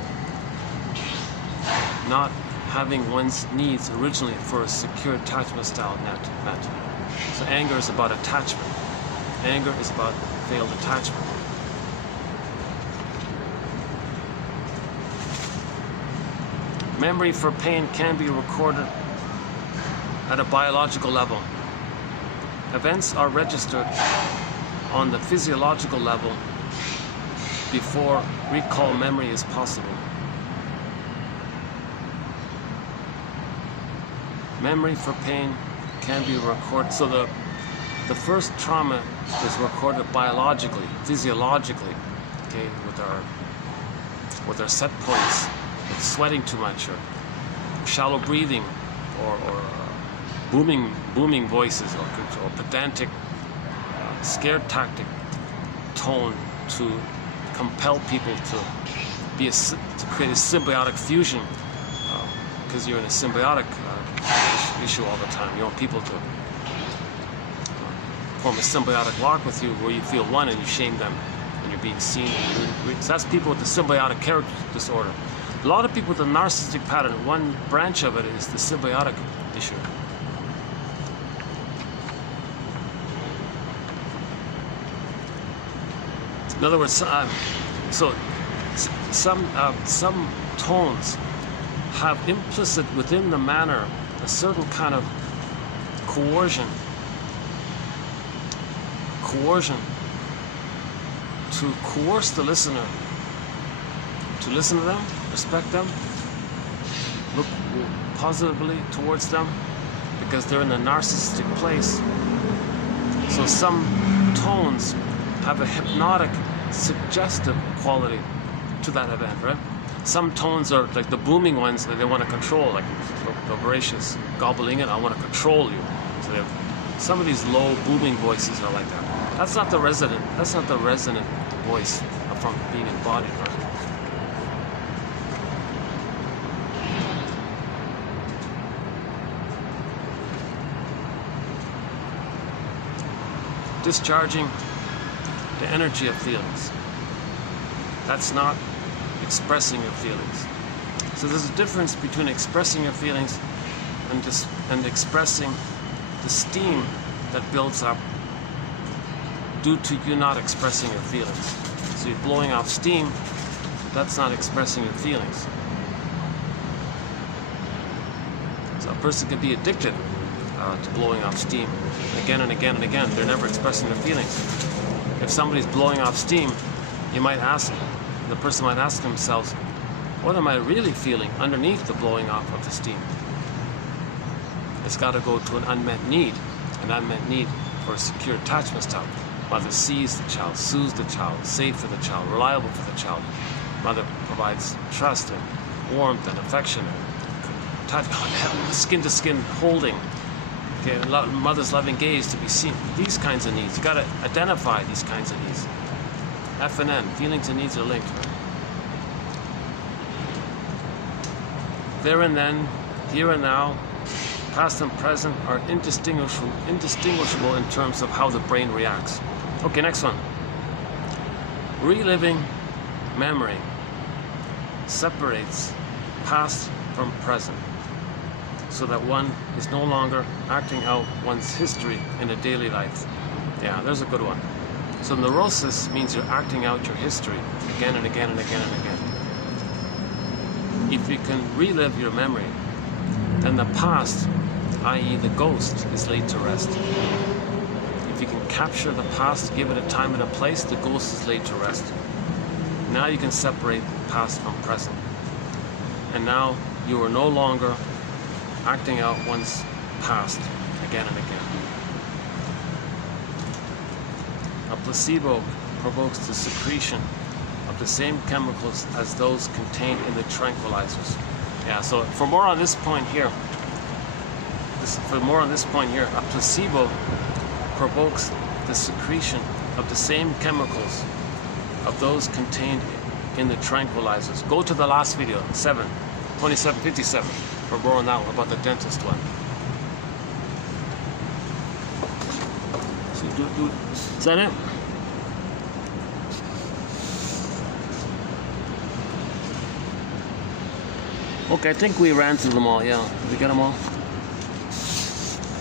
not having one's needs originally for a secure attachment style met. So anger is about attachment. Anger is about failed attachment. Memory for pain can be recorded at a biological level. Events are registered on the physiological level before recall memory is possible. Memory for pain can be recorded. So the first trauma is recorded biologically, physiologically, okay, with our set points, with sweating too much, or shallow breathing, or booming voices, or pedantic, scared tactic tone to compel people to create a symbiotic fusion, because you're in a symbiotic issue all the time. You want people to form a symbiotic lock with you where you feel one and you shame them and you're being seen. So that's people with the symbiotic character disorder. A lot of people with the narcissistic pattern, one branch of it is the symbiotic issue. In other words, so some tones have implicit within the manner a certain kind of coercion to coerce the listener to listen to them, respect them, look positively towards them, because they're in a narcissistic place. So some tones have a hypnotic, suggestive quality to that event, right? some tones are like the booming ones that they want to control, like the voracious gobbling it. I want to control you. So they have, some of these low booming voices are like that. That's not the resonant. That's not the resonant voice from being embodied. Right? Discharging the energy of feelings. That's not expressing your feelings. So there's a difference between expressing your feelings and expressing the steam that builds up due to you not expressing your feelings. So you're blowing off steam, that's not expressing your feelings. So a person can be addicted to blowing off steam again and again and again. They're never expressing their feelings. If somebody's blowing off steam, the person might ask themselves, what am I really feeling underneath the blowing off of the steam? It's got to go to an unmet need for a secure attachment style. Mother sees the child, soothes the child, safe for the child, reliable for the child. Mother provides trust and warmth and affection, and touch, skin to skin holding. Okay, mother's loving gaze to be seen. These kinds of needs. You got to identify these kinds of needs. F and N, feelings and needs are linked. There and then, here and now, past and present are indistinguishable in terms of how the brain reacts. Okay, next one. Reliving memory separates past from present, so that one is no longer acting out one's history in a daily life. Yeah, there's a good one. So neurosis means you're acting out your history again and again and again and again. If you can relive your memory, then the past, i.e. the ghost, is laid to rest. If you can capture the past, give it a time and a place, the ghost is laid to rest. Now you can separate past from present. And now you are no longer acting out one's past again and again. A placebo provokes the secretion of the same chemicals as those contained in the tranquilizers. Yeah, so for more on this point here, a placebo provokes the secretion of the same chemicals of those contained in the tranquilizers. Go to the last video, 2757, for more on that one, about the dentist one. Is that it? Okay, I think we ran through them all, yeah. Did we get them all?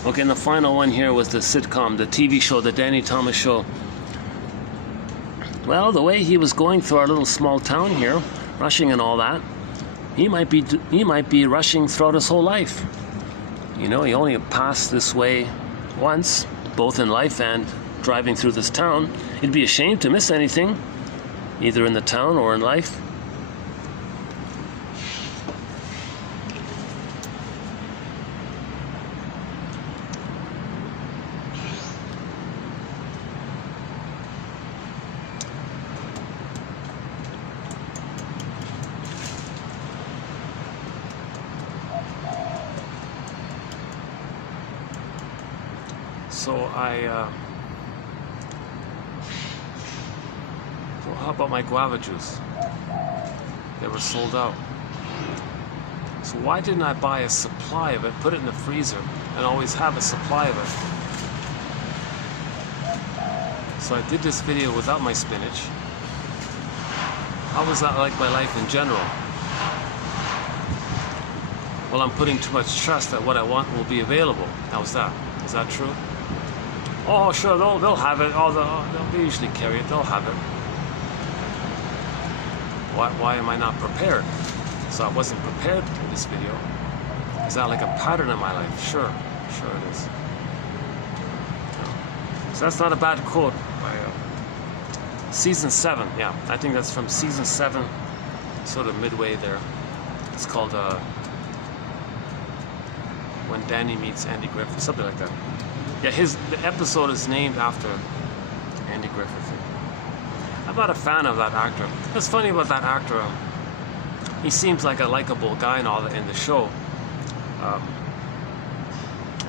Okay, and the final one here was the sitcom, the TV show, the Danny Thomas show. Well, the way he was going through our little small town here, rushing and all that, he might be rushing throughout his whole life. You know, he only passed this way once, both in life and driving through this town. He'd be ashamed to miss anything, either in the town or in life. So how about my guava juice? They were sold out. So why didn't I buy a supply of it, put it in the freezer, and always have a supply of it? So I did this video without my spinach. How was that like my life in general? Well, I'm putting too much trust that what I want will be available. How's that? Is that true? Oh, sure, they'll have it. They usually carry it. They'll have it. Why am I not prepared? So I wasn't prepared in this video. Is that like a pattern in my life? Sure it is. So that's not a bad quote by season 7. Yeah, I think that's from season 7, sort of midway there. It's called When Danny Meets Andy Griffith, something like that. Yeah, the episode is named after Andy Griffith. I'm not a fan of that actor. What's funny about that actor, he seems like a likable guy and all that in the show. I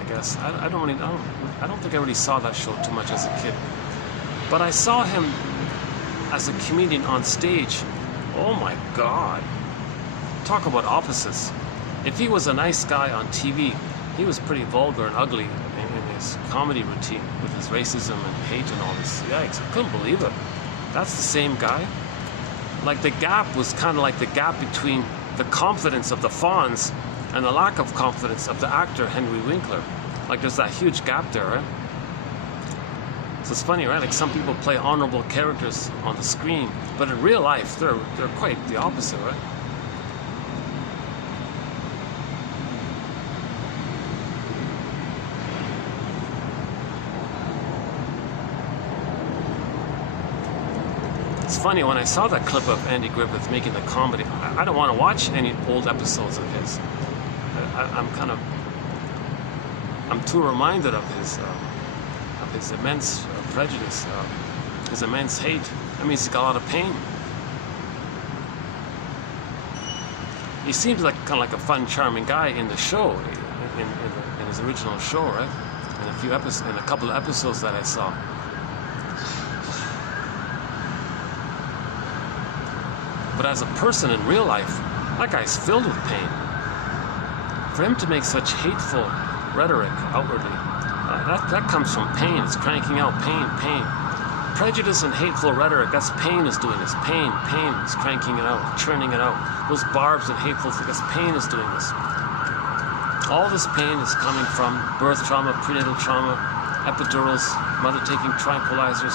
guess I don't think I really saw that show too much as a kid, but I saw him as a comedian on stage. Oh my God! Talk about opposites. If he was a nice guy on TV, he was pretty vulgar and ugly in his comedy routine with his racism and hate and all this. Yikes! I couldn't believe it. That's the same guy. Like the gap was kind of like the gap between the confidence of the fawns and the lack of confidence of the actor Henry Winkler. Like there's that huge gap there, right? So it's funny, right? Like some people play honorable characters on the screen, but in real life they're quite the opposite, right? It's funny, when I saw that clip of Andy Griffith making the comedy, I don't want to watch any old episodes of his. I'm too reminded of his immense prejudice, his immense hate. That means he's got a lot of pain. He seems like kind of like a fun, charming guy in the show, in his original show, right? In a couple of episodes that I saw. But as a person in real life, that guy's filled with pain. For him to make such hateful rhetoric outwardly, that comes from pain. It's cranking out pain. Prejudice and hateful rhetoric, that's pain is doing this. Pain is cranking it out, churning it out. Those barbs and hateful things, that's pain is doing this. All this pain is coming from birth trauma, prenatal trauma, epidurals, mother taking tranquilizers.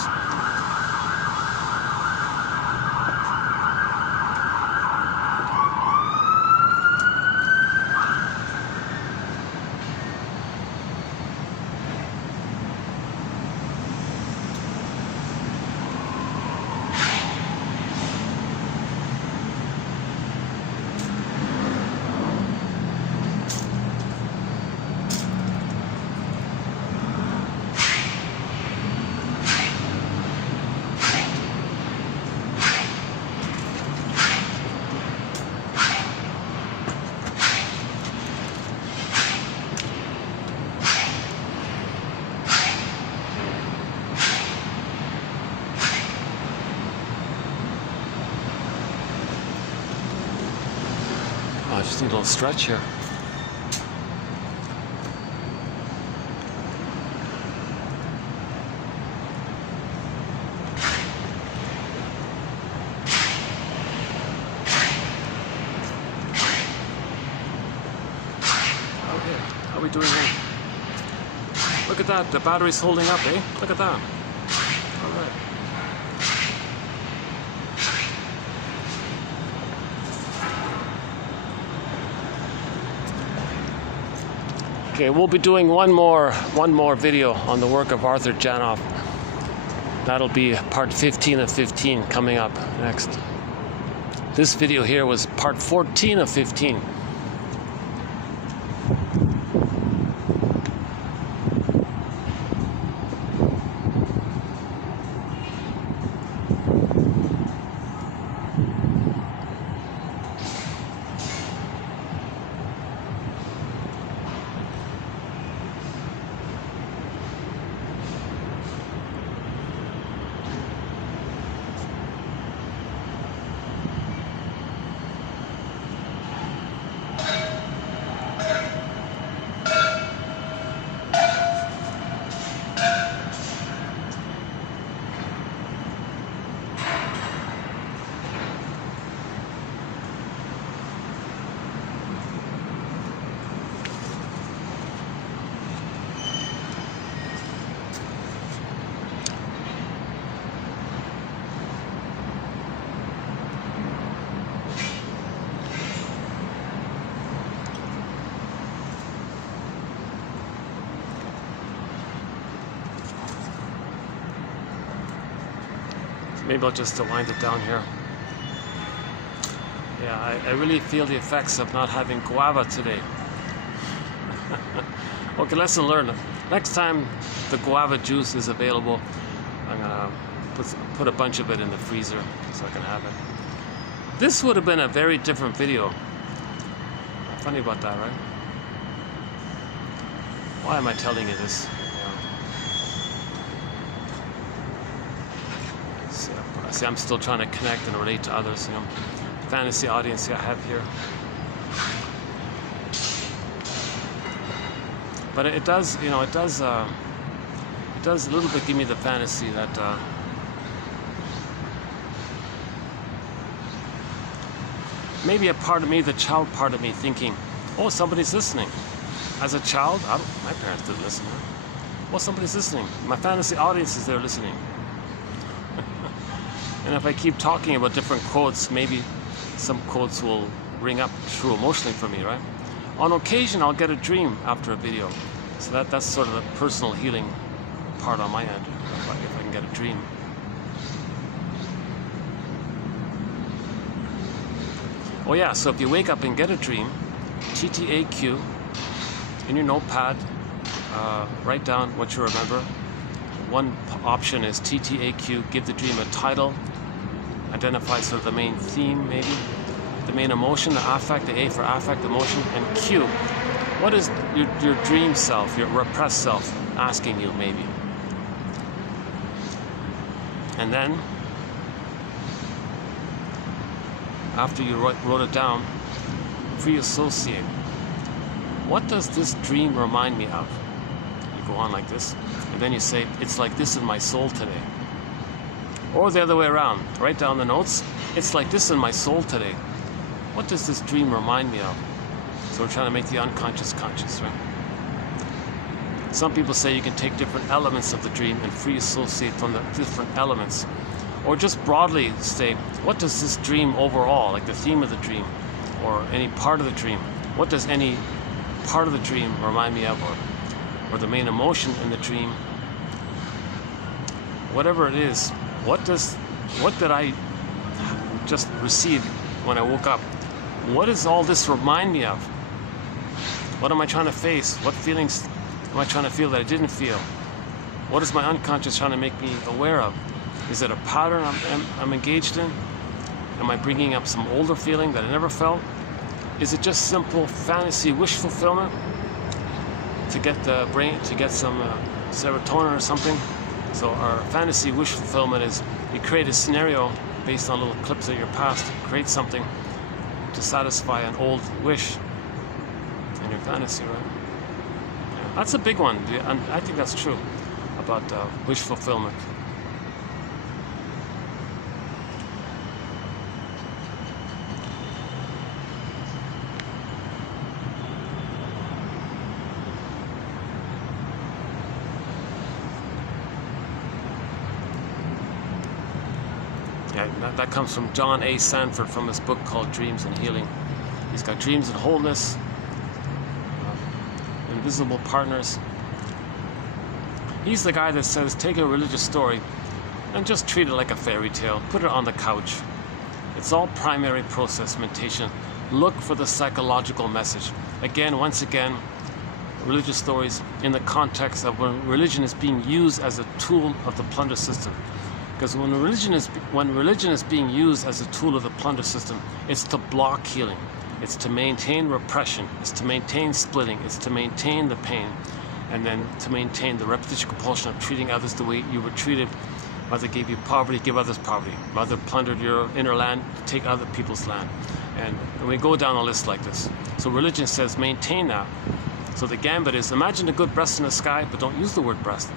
I just need a little stretch here. Okay, how are we doing here? Look at that, the battery's holding up, eh? Look at that. All right. Okay, we'll be doing one more video on the work of Arthur Janov. That'll be part 15 of 15 coming up next. This video here was part 14 of 15. Maybe I'll just wind it down here. Yeah, I really feel the effects of not having guava today. Okay, lesson learned. Next time the guava juice is available, I'm gonna put a bunch of it in the freezer so I can have it. This would have been a very different video. Funny about that, right? Why am I telling you this? See, I'm still trying to connect and relate to others, you know. Fantasy audience I have here. But it does, you know, it does a little bit give me the fantasy that maybe a part of me, the child part of me, thinking, oh, somebody's listening. As a child, my parents didn't listen. Right? Well, somebody's listening. My fantasy audience is there listening. And if I keep talking about different quotes, maybe some quotes will ring up true emotionally for me, right? On occasion, I'll get a dream after a video. So that's sort of the personal healing part on my end, if I can get a dream. Oh yeah, so if you wake up and get a dream, TTAQ, in your notepad, write down what you remember. One option is TTAQ, give the dream a title, identify sort of the main theme maybe, the main emotion, the affect, the A for affect, emotion, and Q. What is your dream self, your repressed self asking you maybe? And then, after you wrote it down, free associate. What does this dream remind me of? You go on like this, and then you say, it's like this in my soul today. Or the other way around, write down the notes, it's like this in my soul today. What does this dream remind me of? So we're trying to make the unconscious conscious, right? Some people say you can take different elements of the dream and free associate from the different elements. Or just broadly say, what does this dream overall, like the theme of the dream, or any part of the dream, what does any part of the dream remind me of, or the main emotion in the dream? Whatever it is, what did I just receive when I woke up? What does all this remind me of? What am I trying to face? What feelings am I trying to feel that I didn't feel? What is my unconscious trying to make me aware of? Is it a pattern I'm engaged in? Am I bringing up some older feeling that I never felt? Is it just simple fantasy wish fulfillment to get the brain, to get some serotonin or something? So our fantasy wish fulfillment is you create a scenario based on little clips of your past, create something to satisfy an old wish in your fantasy, right? Yeah, that's a big one, and I think that's true about wish fulfillment. Yeah, that comes from John A. Sanford from his book called Dreams and Healing. He's got Dreams and Wholeness, Invisible Partners. He's the guy that says take a religious story and just treat it like a fairy tale. Put it on the couch. It's all primary process meditation. Look for the psychological message. Again, once again, religious stories in the context of when religion is being used as a tool of the plunder system. Because when religion is being used as a tool of the plunder system, it's to block healing. It's to maintain repression. It's to maintain splitting. It's to maintain the pain. And then to maintain the repetition compulsion of treating others the way you were treated. Mother gave you poverty, give others poverty. Mother plundered your inner land, take other people's land. And we go down a list like this. So religion says maintain that. So the gambit is imagine a good breast in the sky, but don't use the word breast.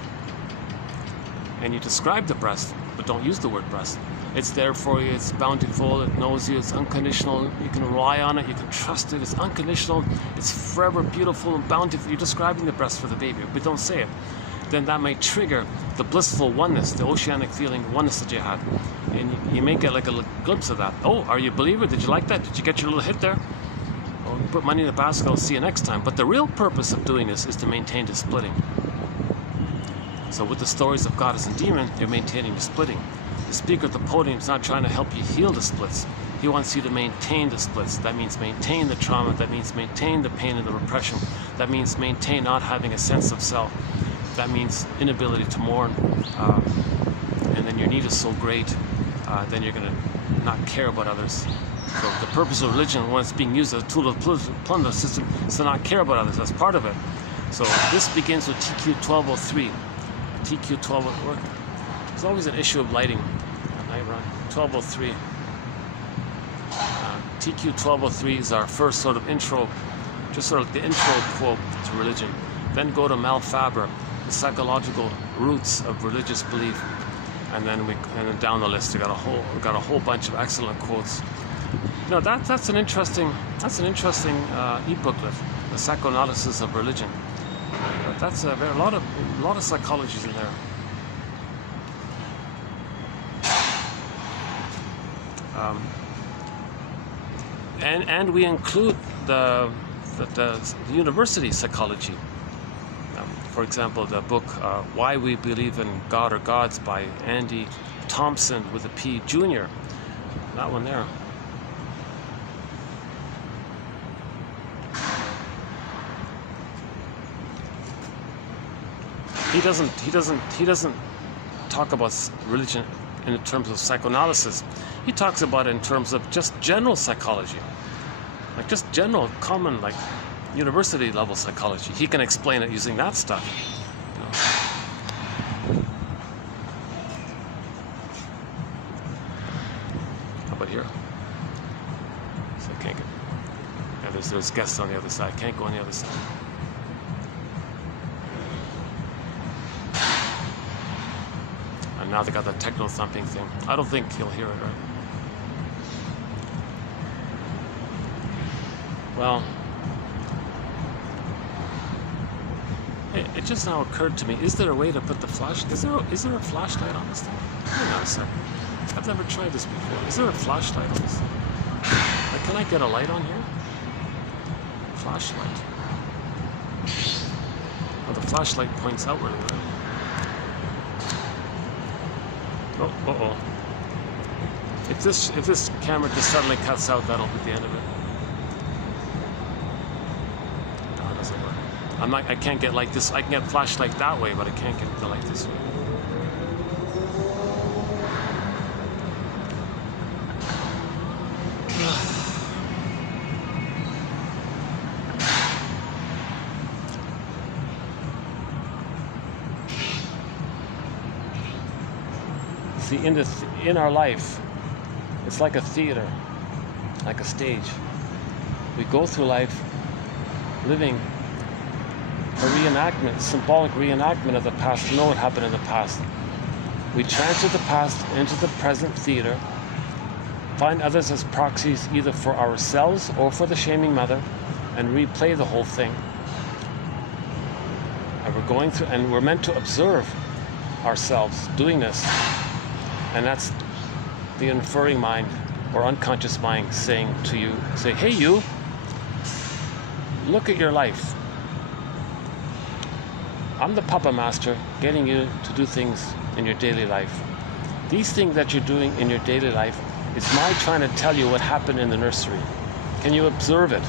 And you describe the breast, but don't use the word breast. It's there for you, it's bountiful, it knows you, it's unconditional, you can rely on it, you can trust it, it's unconditional, it's forever beautiful and bountiful. You're describing the breast for the baby, but don't say it. Then that may trigger the blissful oneness, the oceanic feeling oneness that you had. And you may get like a little glimpse of that. Oh, are you a believer? Did you like that? Did you get your little hit there? Well, you put money in the basket, I'll see you next time. But the real purpose of doing this is to maintain the splitting. So with the stories of goddess and demon, you're maintaining the splitting. The speaker at the podium is not trying to help you heal the splits. He wants you to maintain the splits. That means maintain the trauma. That means maintain the pain and the repression. That means maintain not having a sense of self. That means inability to mourn. And then your need is so great, then you're going to not care about others. So the purpose of religion, when it's being used as a tool of plunder system, is to not care about others. That's part of it. So this begins with TQ 1203. TQ 1203. There's always an issue of lighting at night run. 1203. TQ 1203 is our first sort of intro, just sort of the intro quote to religion. Then go to Malfaber, the psychological roots of religious belief, and then down the list we got a whole bunch of excellent quotes. You know, that's an interesting e-booklet, the psychoanalysis of religion. That's a lot of psychologies in there. And we include the university psychology. For example, the book Why We Believe in God or Gods by Andy Thompson with a P Jr. That one there. He doesn't talk about religion in terms of psychoanalysis. He talks about it in terms of just general psychology, like just general, common, like university level psychology. He can explain it using that stuff. You know. How about here? So I can't get. Yeah, there's guests on the other side. Can't go on the other side. And now they got the techno thumping thing. I don't think he'll hear it, right? Well, it just now occurred to me, is there a way to put the flash? Is there a flashlight on this thing? Hang on a second. I've never tried this before. Is there a flashlight on this thing? Like, can I get a light on here? Flashlight. Well, the flashlight points outward, right? Oh, uh-oh. If this camera just suddenly cuts out, that'll be the end of it. No, it doesn't work. I can't get like this. I can get flashlight that way, but I can't get the light this way. See, in our life, it's like a theater, like a stage. We go through life living a reenactment, symbolic reenactment of the past to know what happened in the past. We transfer the past into the present theater, find others as proxies either for ourselves or for the shaming mother, and replay the whole thing. And we're meant to observe ourselves doing this. And that's the inferring mind or unconscious mind saying to you, hey you, look at your life. I'm the puppet master getting you to do things in your daily life. These things that you're doing in your daily life is my trying to tell you what happened in the nursery. Can you observe it?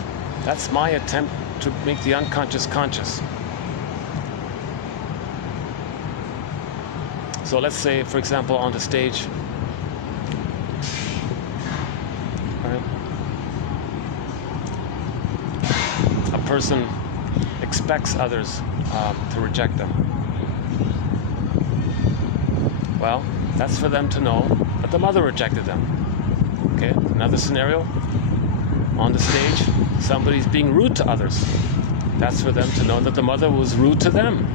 That's my attempt to make the unconscious conscious. So let's say, for example, on the stage, right, a person expects others to reject them. Well, that's for them to know that the mother rejected them. Okay, another scenario, on the stage, somebody's being rude to others. That's for them to know that the mother was rude to them.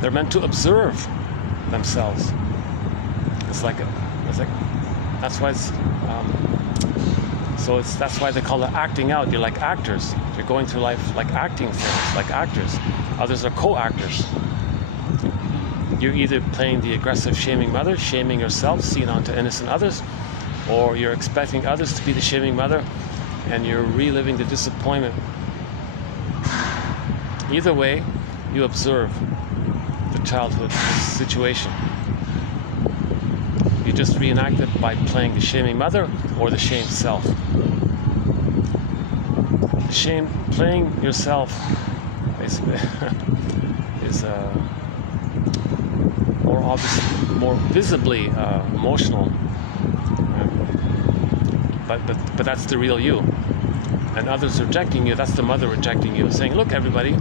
They're meant to observe themselves. That's why it's that's why they call it acting out. You're like actors. You're going through life like acting things, like actors. Others are co-actors. You're either playing the aggressive shaming mother, shaming yourself, seeing onto innocent others, or you're expecting others to be the shaming mother, and you're reliving the disappointment. Either way, you observe the childhood situation. You just reenact it by playing the shaming mother or the shamed self. Playing yourself is more obviously, more visibly emotional. but that's the real you. And others rejecting you, that's the mother rejecting you, saying, look everybody,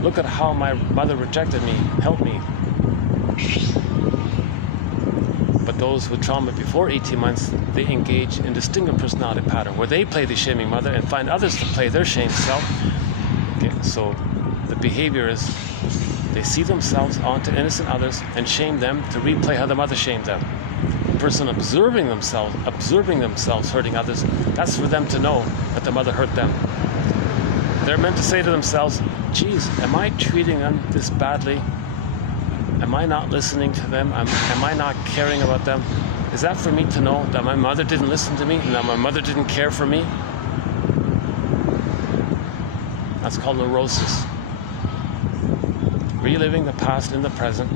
look at how my mother rejected me, help me. But those with trauma before 18 months, they engage in distinct personality pattern where they play the shaming mother and find others to play their shame self. Okay, so the behavior is they see themselves onto innocent others and shame them to replay how the mother shamed them. The person observing themselves hurting others, that's for them to know that the mother hurt them. They're meant to say to themselves, geez, am I treating them this badly? Am I not listening to them? Am I not caring about them? Is that for me to know that my mother didn't listen to me and that my mother didn't care for me? That's called neurosis. Reliving the past in the present.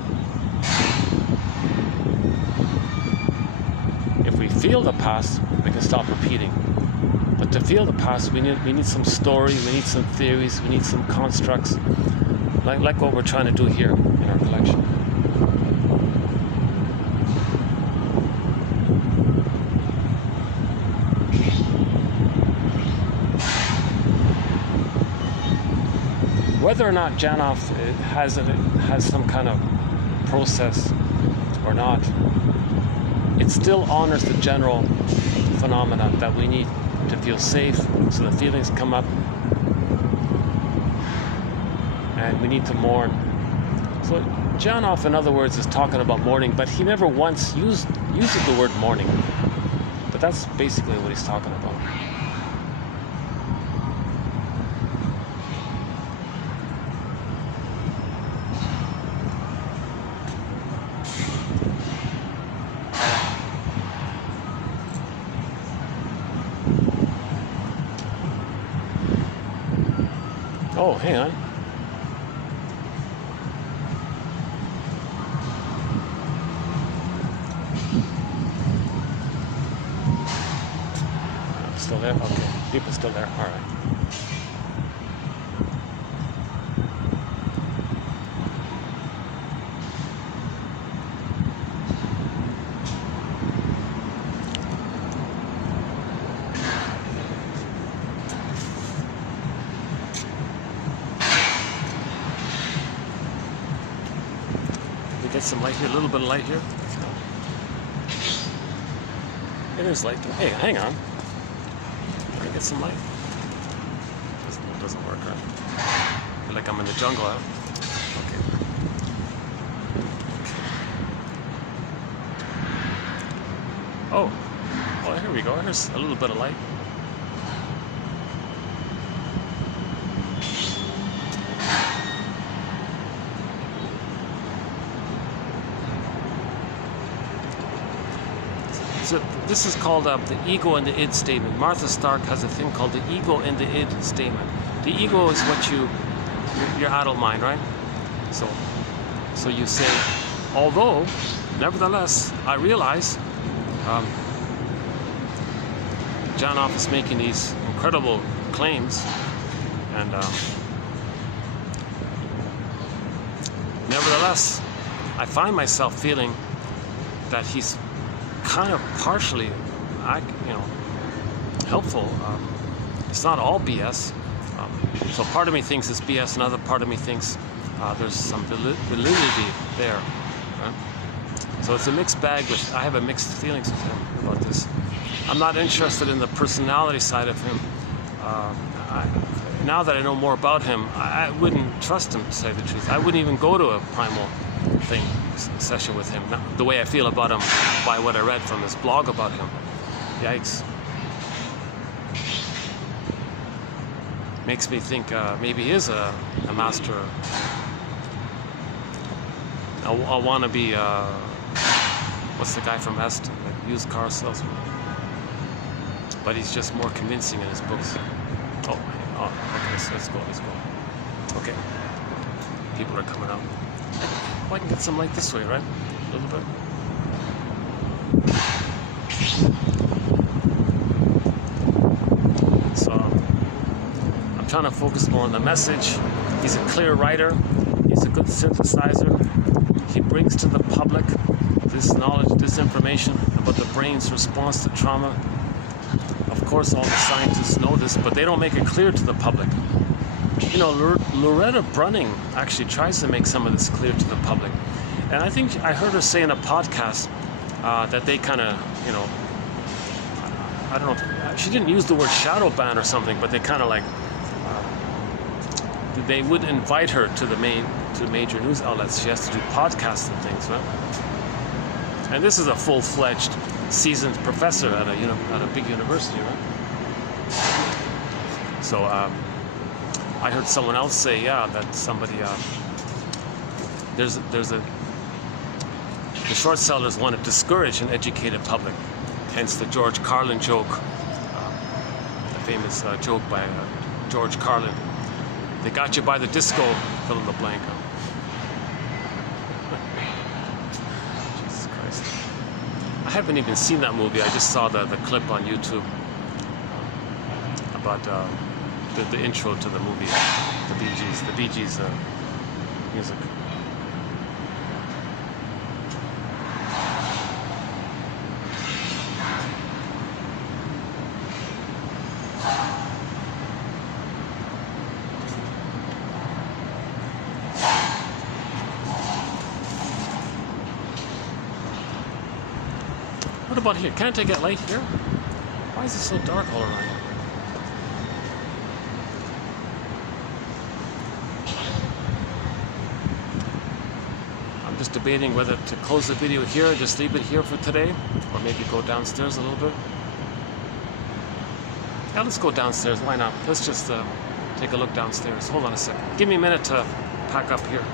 If we feel the past, we can stop repeating. But to feel the past, we need some story, we need some theories, we need some constructs, like what we're trying to do here in our collection. Whether or not Janov has some kind of process or not, it still honors the general phenomena that we need to feel safe, so the feelings come up, and we need to mourn. So Janov, in other words, is talking about mourning, but he never once uses the word mourning. But that's basically what he's talking about. Oh, hang on. Still there? Okay. People still there? All right. Get some light here, a little bit of light here. It is light. Hey, hang on. Can I get some light? It doesn't work, right? I feel like I'm in the jungle. Okay. Oh, here we go. Here's a little bit of light. So this is called the ego and the id statement. Martha Stark has a thing called the ego and the id statement. The ego is what your adult mind, right? So you say, although, nevertheless, I realize Janov is making these incredible claims, and nevertheless, I find myself feeling that he's kind of partially, helpful. It's not all BS. So part of me thinks it's BS, another part of me thinks there's some validity there. Right? So it's a mixed bag. I have a mixed feelings with him about this. I'm not interested in the personality side of him. Now that I know more about him, I wouldn't trust him, to say the truth. I wouldn't even go to a primal session with him. The way I feel about him by what I read from his blog about him. Yikes. Makes me think maybe he is a master. I want to be, what's the guy from Est? Like used car salesman. But he's just more convincing in his books. Oh, okay, so let's go. Okay. People are coming out. Well, I can get some light this way, right? A little bit. So, I'm trying to focus more on the message. He's a clear writer. He's a good synthesizer. He brings to the public this knowledge, this information about the brain's response to trauma, of course, all the scientists know this, but they don't make it clear to the public. You know, Loretta Brunning actually tries to make some of this clear to the public. And I think I heard her say in a podcast that they kind of, you know, I don't know, she didn't use the word shadow ban or something, but they kind of like, they would invite her to the major news outlets. She has to do podcasts and things, right? And this is a full-fledged, seasoned professor at a big university, right? So I heard someone else say, yeah, that somebody the short sellers want to discourage an educated public. Hence the George Carlin joke, the famous joke by George Carlin. They got you by the disco, fill in the blank. Jesus Christ. I haven't even seen that movie. I just saw the clip on YouTube about the intro to the movie, the Bee Gees music. What about here? Can't I get light here? Why is it so dark all around? I'm just debating whether to close the video here or just leave it here for today, or maybe go downstairs a little bit. Yeah, let's go downstairs. Why not? Let's just take a look downstairs. Hold on a second. Give me a minute to pack up here.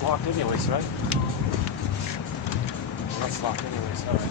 Locked anyways, right? Well, that's locked anyways, alright.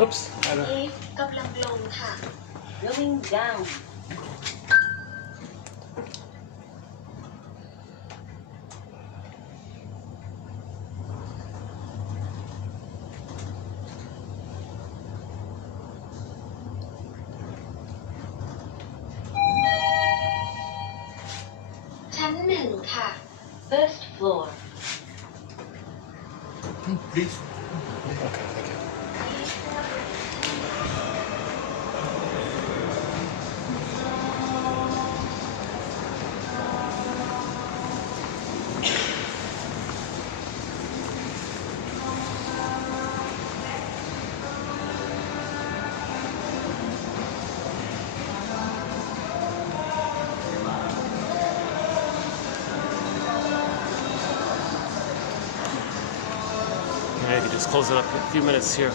Oops. กำลังลงค่ะ going downชั้น1 ค่ะ first floor Please. Okay, thank you. Okay, I can just close it up a few minutes here.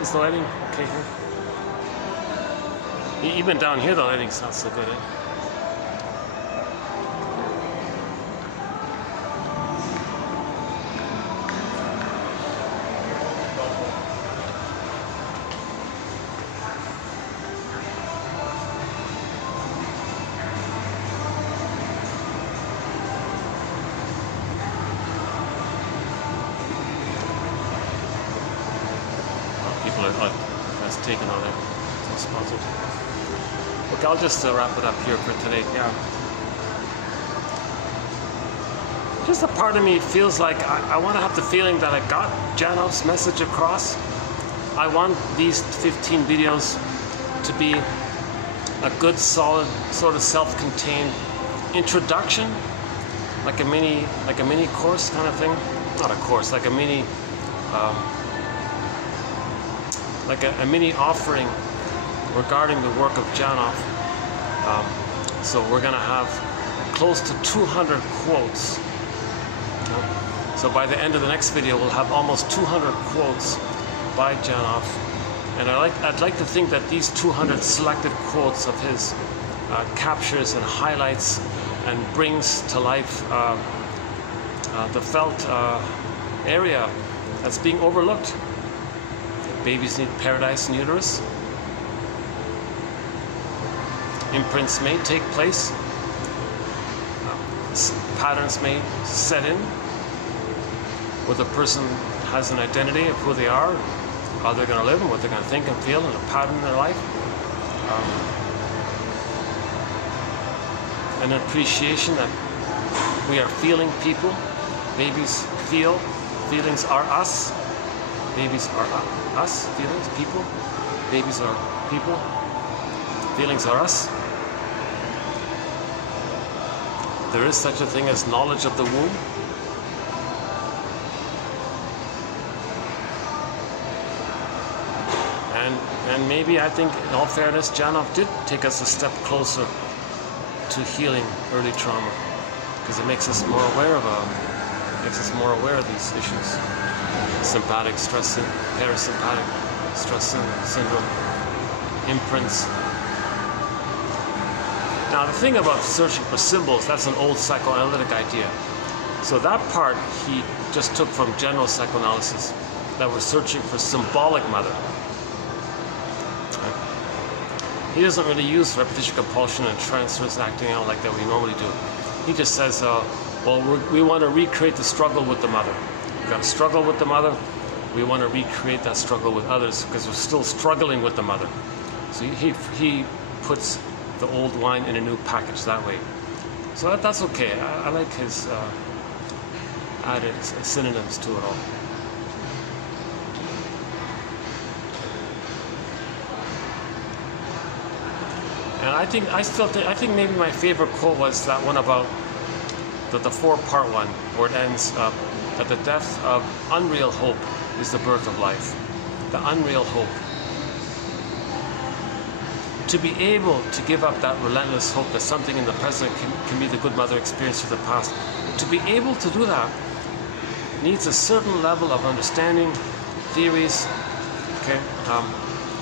Is the lighting okay here? Even down here the lighting's not so good. People are that's taken on there. It's sponsored. Okay, I'll just wrap it up here for today. Yeah. Just a part of me feels like I want to have the feeling that I got Janov's message across. I want these 15 videos to be a good, solid, sort of self-contained introduction, like a mini course kind of thing. Not a course, like a mini. Like a mini offering regarding the work of Janov. So we're going to have close to 200 quotes. So by the end of the next video, we'll have almost 200 quotes by Janov. And I'd like to think that these 200 selected quotes of his captures and highlights and brings to life the felt area that's being overlooked. Babies need paradise in uterus. Imprints may take place. Patterns may set in where the person has an identity of who they are, how they're going to live, and what they're going to think and feel, and a pattern in their life. An appreciation that we are feeling people. Babies feel. Feelings are us. Babies are us, feelings, people. Babies are people. Feelings are us. There is such a thing as knowledge of the womb. And maybe, I think, in all fairness, Janov did take us a step closer to healing early trauma, because it makes us more aware of these issues. Sympathetic stress, parasympathetic stress syndrome, imprints. Now the thing about searching for symbols, that's an old psychoanalytic idea. So that part he just took from general psychoanalysis, that we're searching for symbolic mother. He doesn't really use repetition compulsion and transfers acting out like that we normally do. He just says, well, we want to recreate the struggle with the mother. We've got to struggle with the mother. We want to recreate that struggle with others because we're still struggling with the mother. So he puts the old wine in a new package that way. So that's okay. I like his added synonyms to it all. And I think maybe my favorite quote was that one about the 4-part one, where it ends that the death of unreal hope is the birth of life. The unreal hope. To be able to give up that relentless hope that something in the present can be the good mother experience of the past, to be able to do that needs a certain level of understanding, theories. Okay,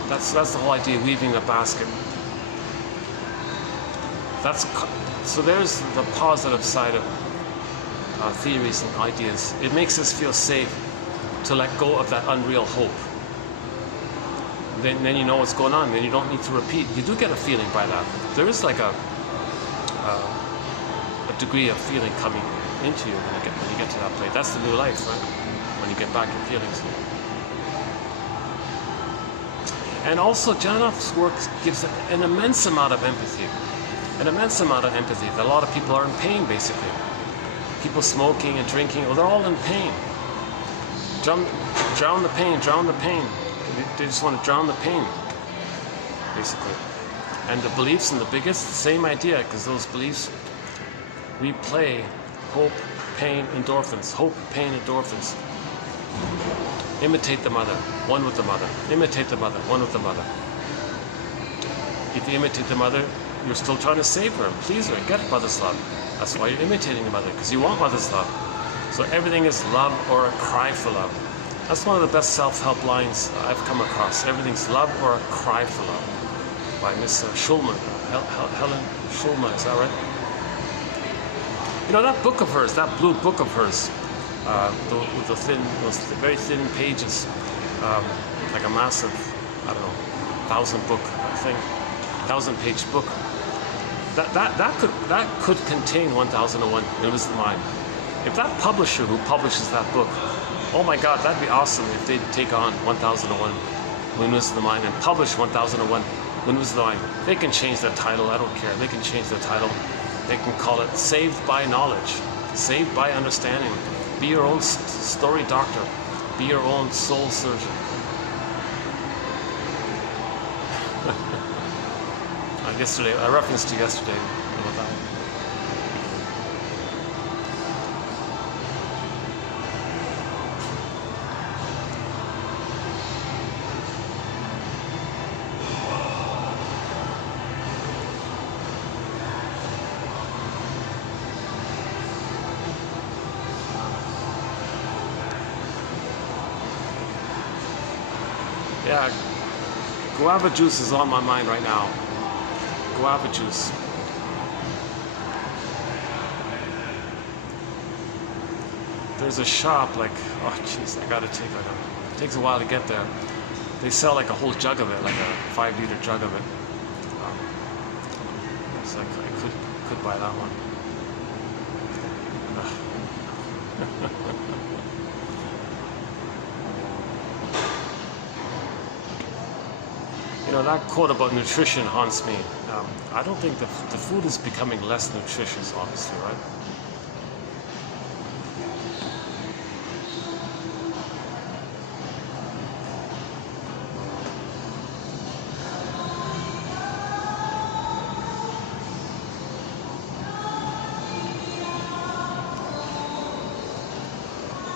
that's the whole idea of weaving the basket. So there's the positive side of theories and ideas. It makes us feel safe to let go of that unreal hope. Then you know what's going on. Then you don't need to repeat. You do get a feeling by that. There is like a degree of feeling coming into you when you get to that place. That's the new life, right? When you get back your feelings. And also, Janov's work gives an immense amount of empathy. An immense amount of empathy. That a lot of people are in pain, basically. People smoking and drinking, well, they're all in pain. Drown the pain, drown the pain. They just want to drown the pain, basically. And the beliefs and the biggest, same idea, because those beliefs replay hope, pain, endorphins. Hope, pain, endorphins. Imitate the mother, one with the mother. Imitate the mother, one with the mother. If you imitate the mother, you're still trying to save her and please her and get mother's love. That's why you're imitating the mother, because you want mother's love. So everything is love or a cry for love. That's one of the best self-help lines I've come across. Everything's love or a cry for love, by Miss Schulman, Helen Schulman, is that right? You know, that book of hers, that blue book of hers, with the thin, those very thin pages, like a massive, I don't know, 1,000-book thing, 1,000-page book. That could contain 1001 Windows of the Mind. If that publisher who publishes that book, oh my God, that'd be awesome if they'd take on 1001 Windows of the Mind and publish 1001 Windows of the Mind. They can change the title, I don't care. They can change the title. They can call it Saved by Knowledge, Saved by Understanding. Be your own story doctor. Be your own soul surgeon. Yesterday, I referenced to yesterday about that. Yeah, guava juice is on my mind right now. Guava juice. There's a shop like, oh jeez, I gotta take it. It takes a while to get there. They sell like a whole jug of it, like a 5-liter jug of it. It's like I could buy that one. You know, that quote about nutrition haunts me. I don't think the food is becoming less nutritious, obviously, right?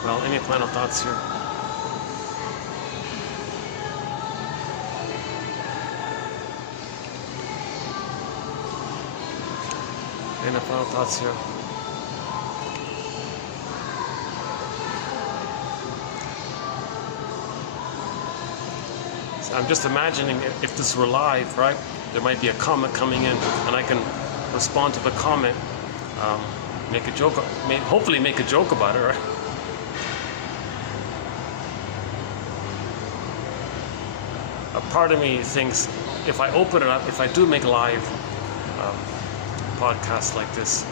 Well, any final thoughts here? Any final thoughts here? So I'm just imagining if this were live, right? There might be a comment coming in, and I can respond to the comment, make a joke, hopefully make a joke about it, right? A part of me thinks if I open it up, if I do make live podcasts like this,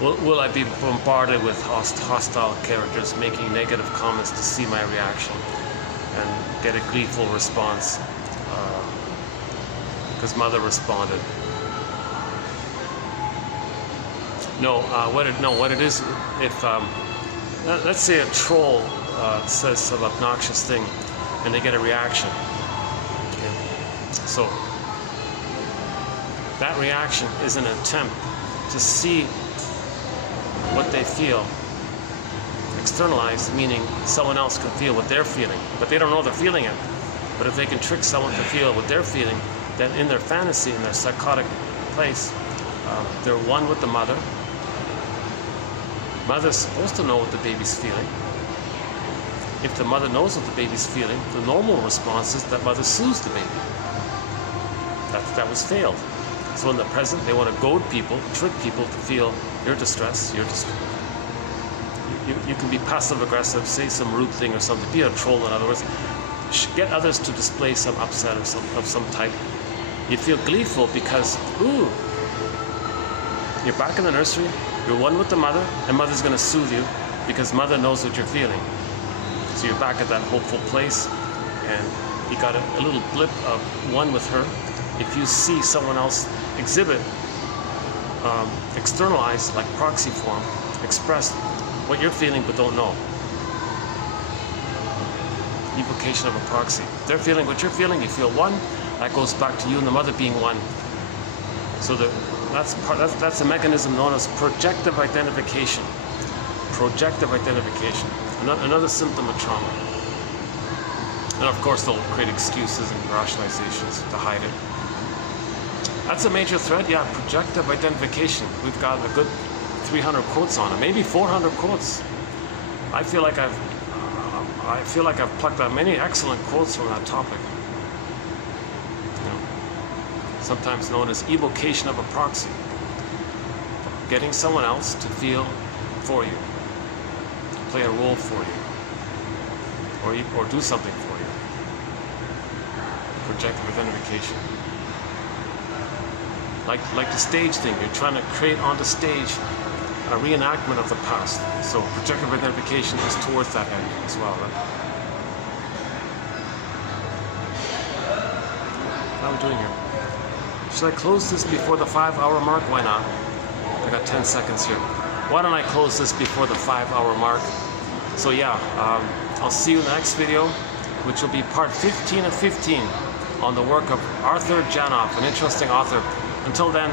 will I be bombarded with hostile characters making negative comments to see my reaction and get a gleeful response because mother responded? No, what it is, if let's say a troll says some obnoxious thing and they get a reaction. So that reaction is an attempt to see what they feel. Externalized, meaning someone else can feel what they're feeling, but they don't know they're feeling it. But if they can trick someone to feel what they're feeling, then in their fantasy, in their psychotic place, they're one with the mother. Mother's supposed to know what the baby's feeling. If the mother knows what the baby's feeling, the normal response is that mother soothes the baby. That was failed. So in the present, they want to goad people, trick people to feel your distress, your distress. You can be passive-aggressive, say some rude thing or something, be a troll in other words, get others to display some upset of some type. You feel gleeful because, ooh, you're back in the nursery, you're one with the mother, and mother's going to soothe you because mother knows what you're feeling. So you're back at that hopeful place, and you got a little blip of one with her. If you see someone else exhibit, externalize, like proxy form, express what you're feeling but don't know. Evocation of a proxy. They're feeling what you're feeling, you feel one, that goes back to you and the mother being one. So that's a mechanism known as projective identification. Projective identification. Another symptom of trauma. And of course they'll create excuses and rationalizations to hide it. That's a major thread, yeah. Projective identification. We've got a good 300 quotes on it, maybe 400 quotes. I feel like I've plucked out many excellent quotes from that topic. You know, sometimes known as evocation of a proxy. Getting someone else to feel for you, to play a role for you, or do something for you. Projective identification. Like the stage thing, you're trying to create on the stage a reenactment of the past. So projective identification is towards that end as well, right? How are we doing here? Should I close this before the 5-hour mark? Why not? I got 10 seconds here. Why don't I close this before the 5-hour mark? So yeah, I'll see you in the next video, which will be part 15 of 15 on the work of Arthur Janov, an interesting author. Until then,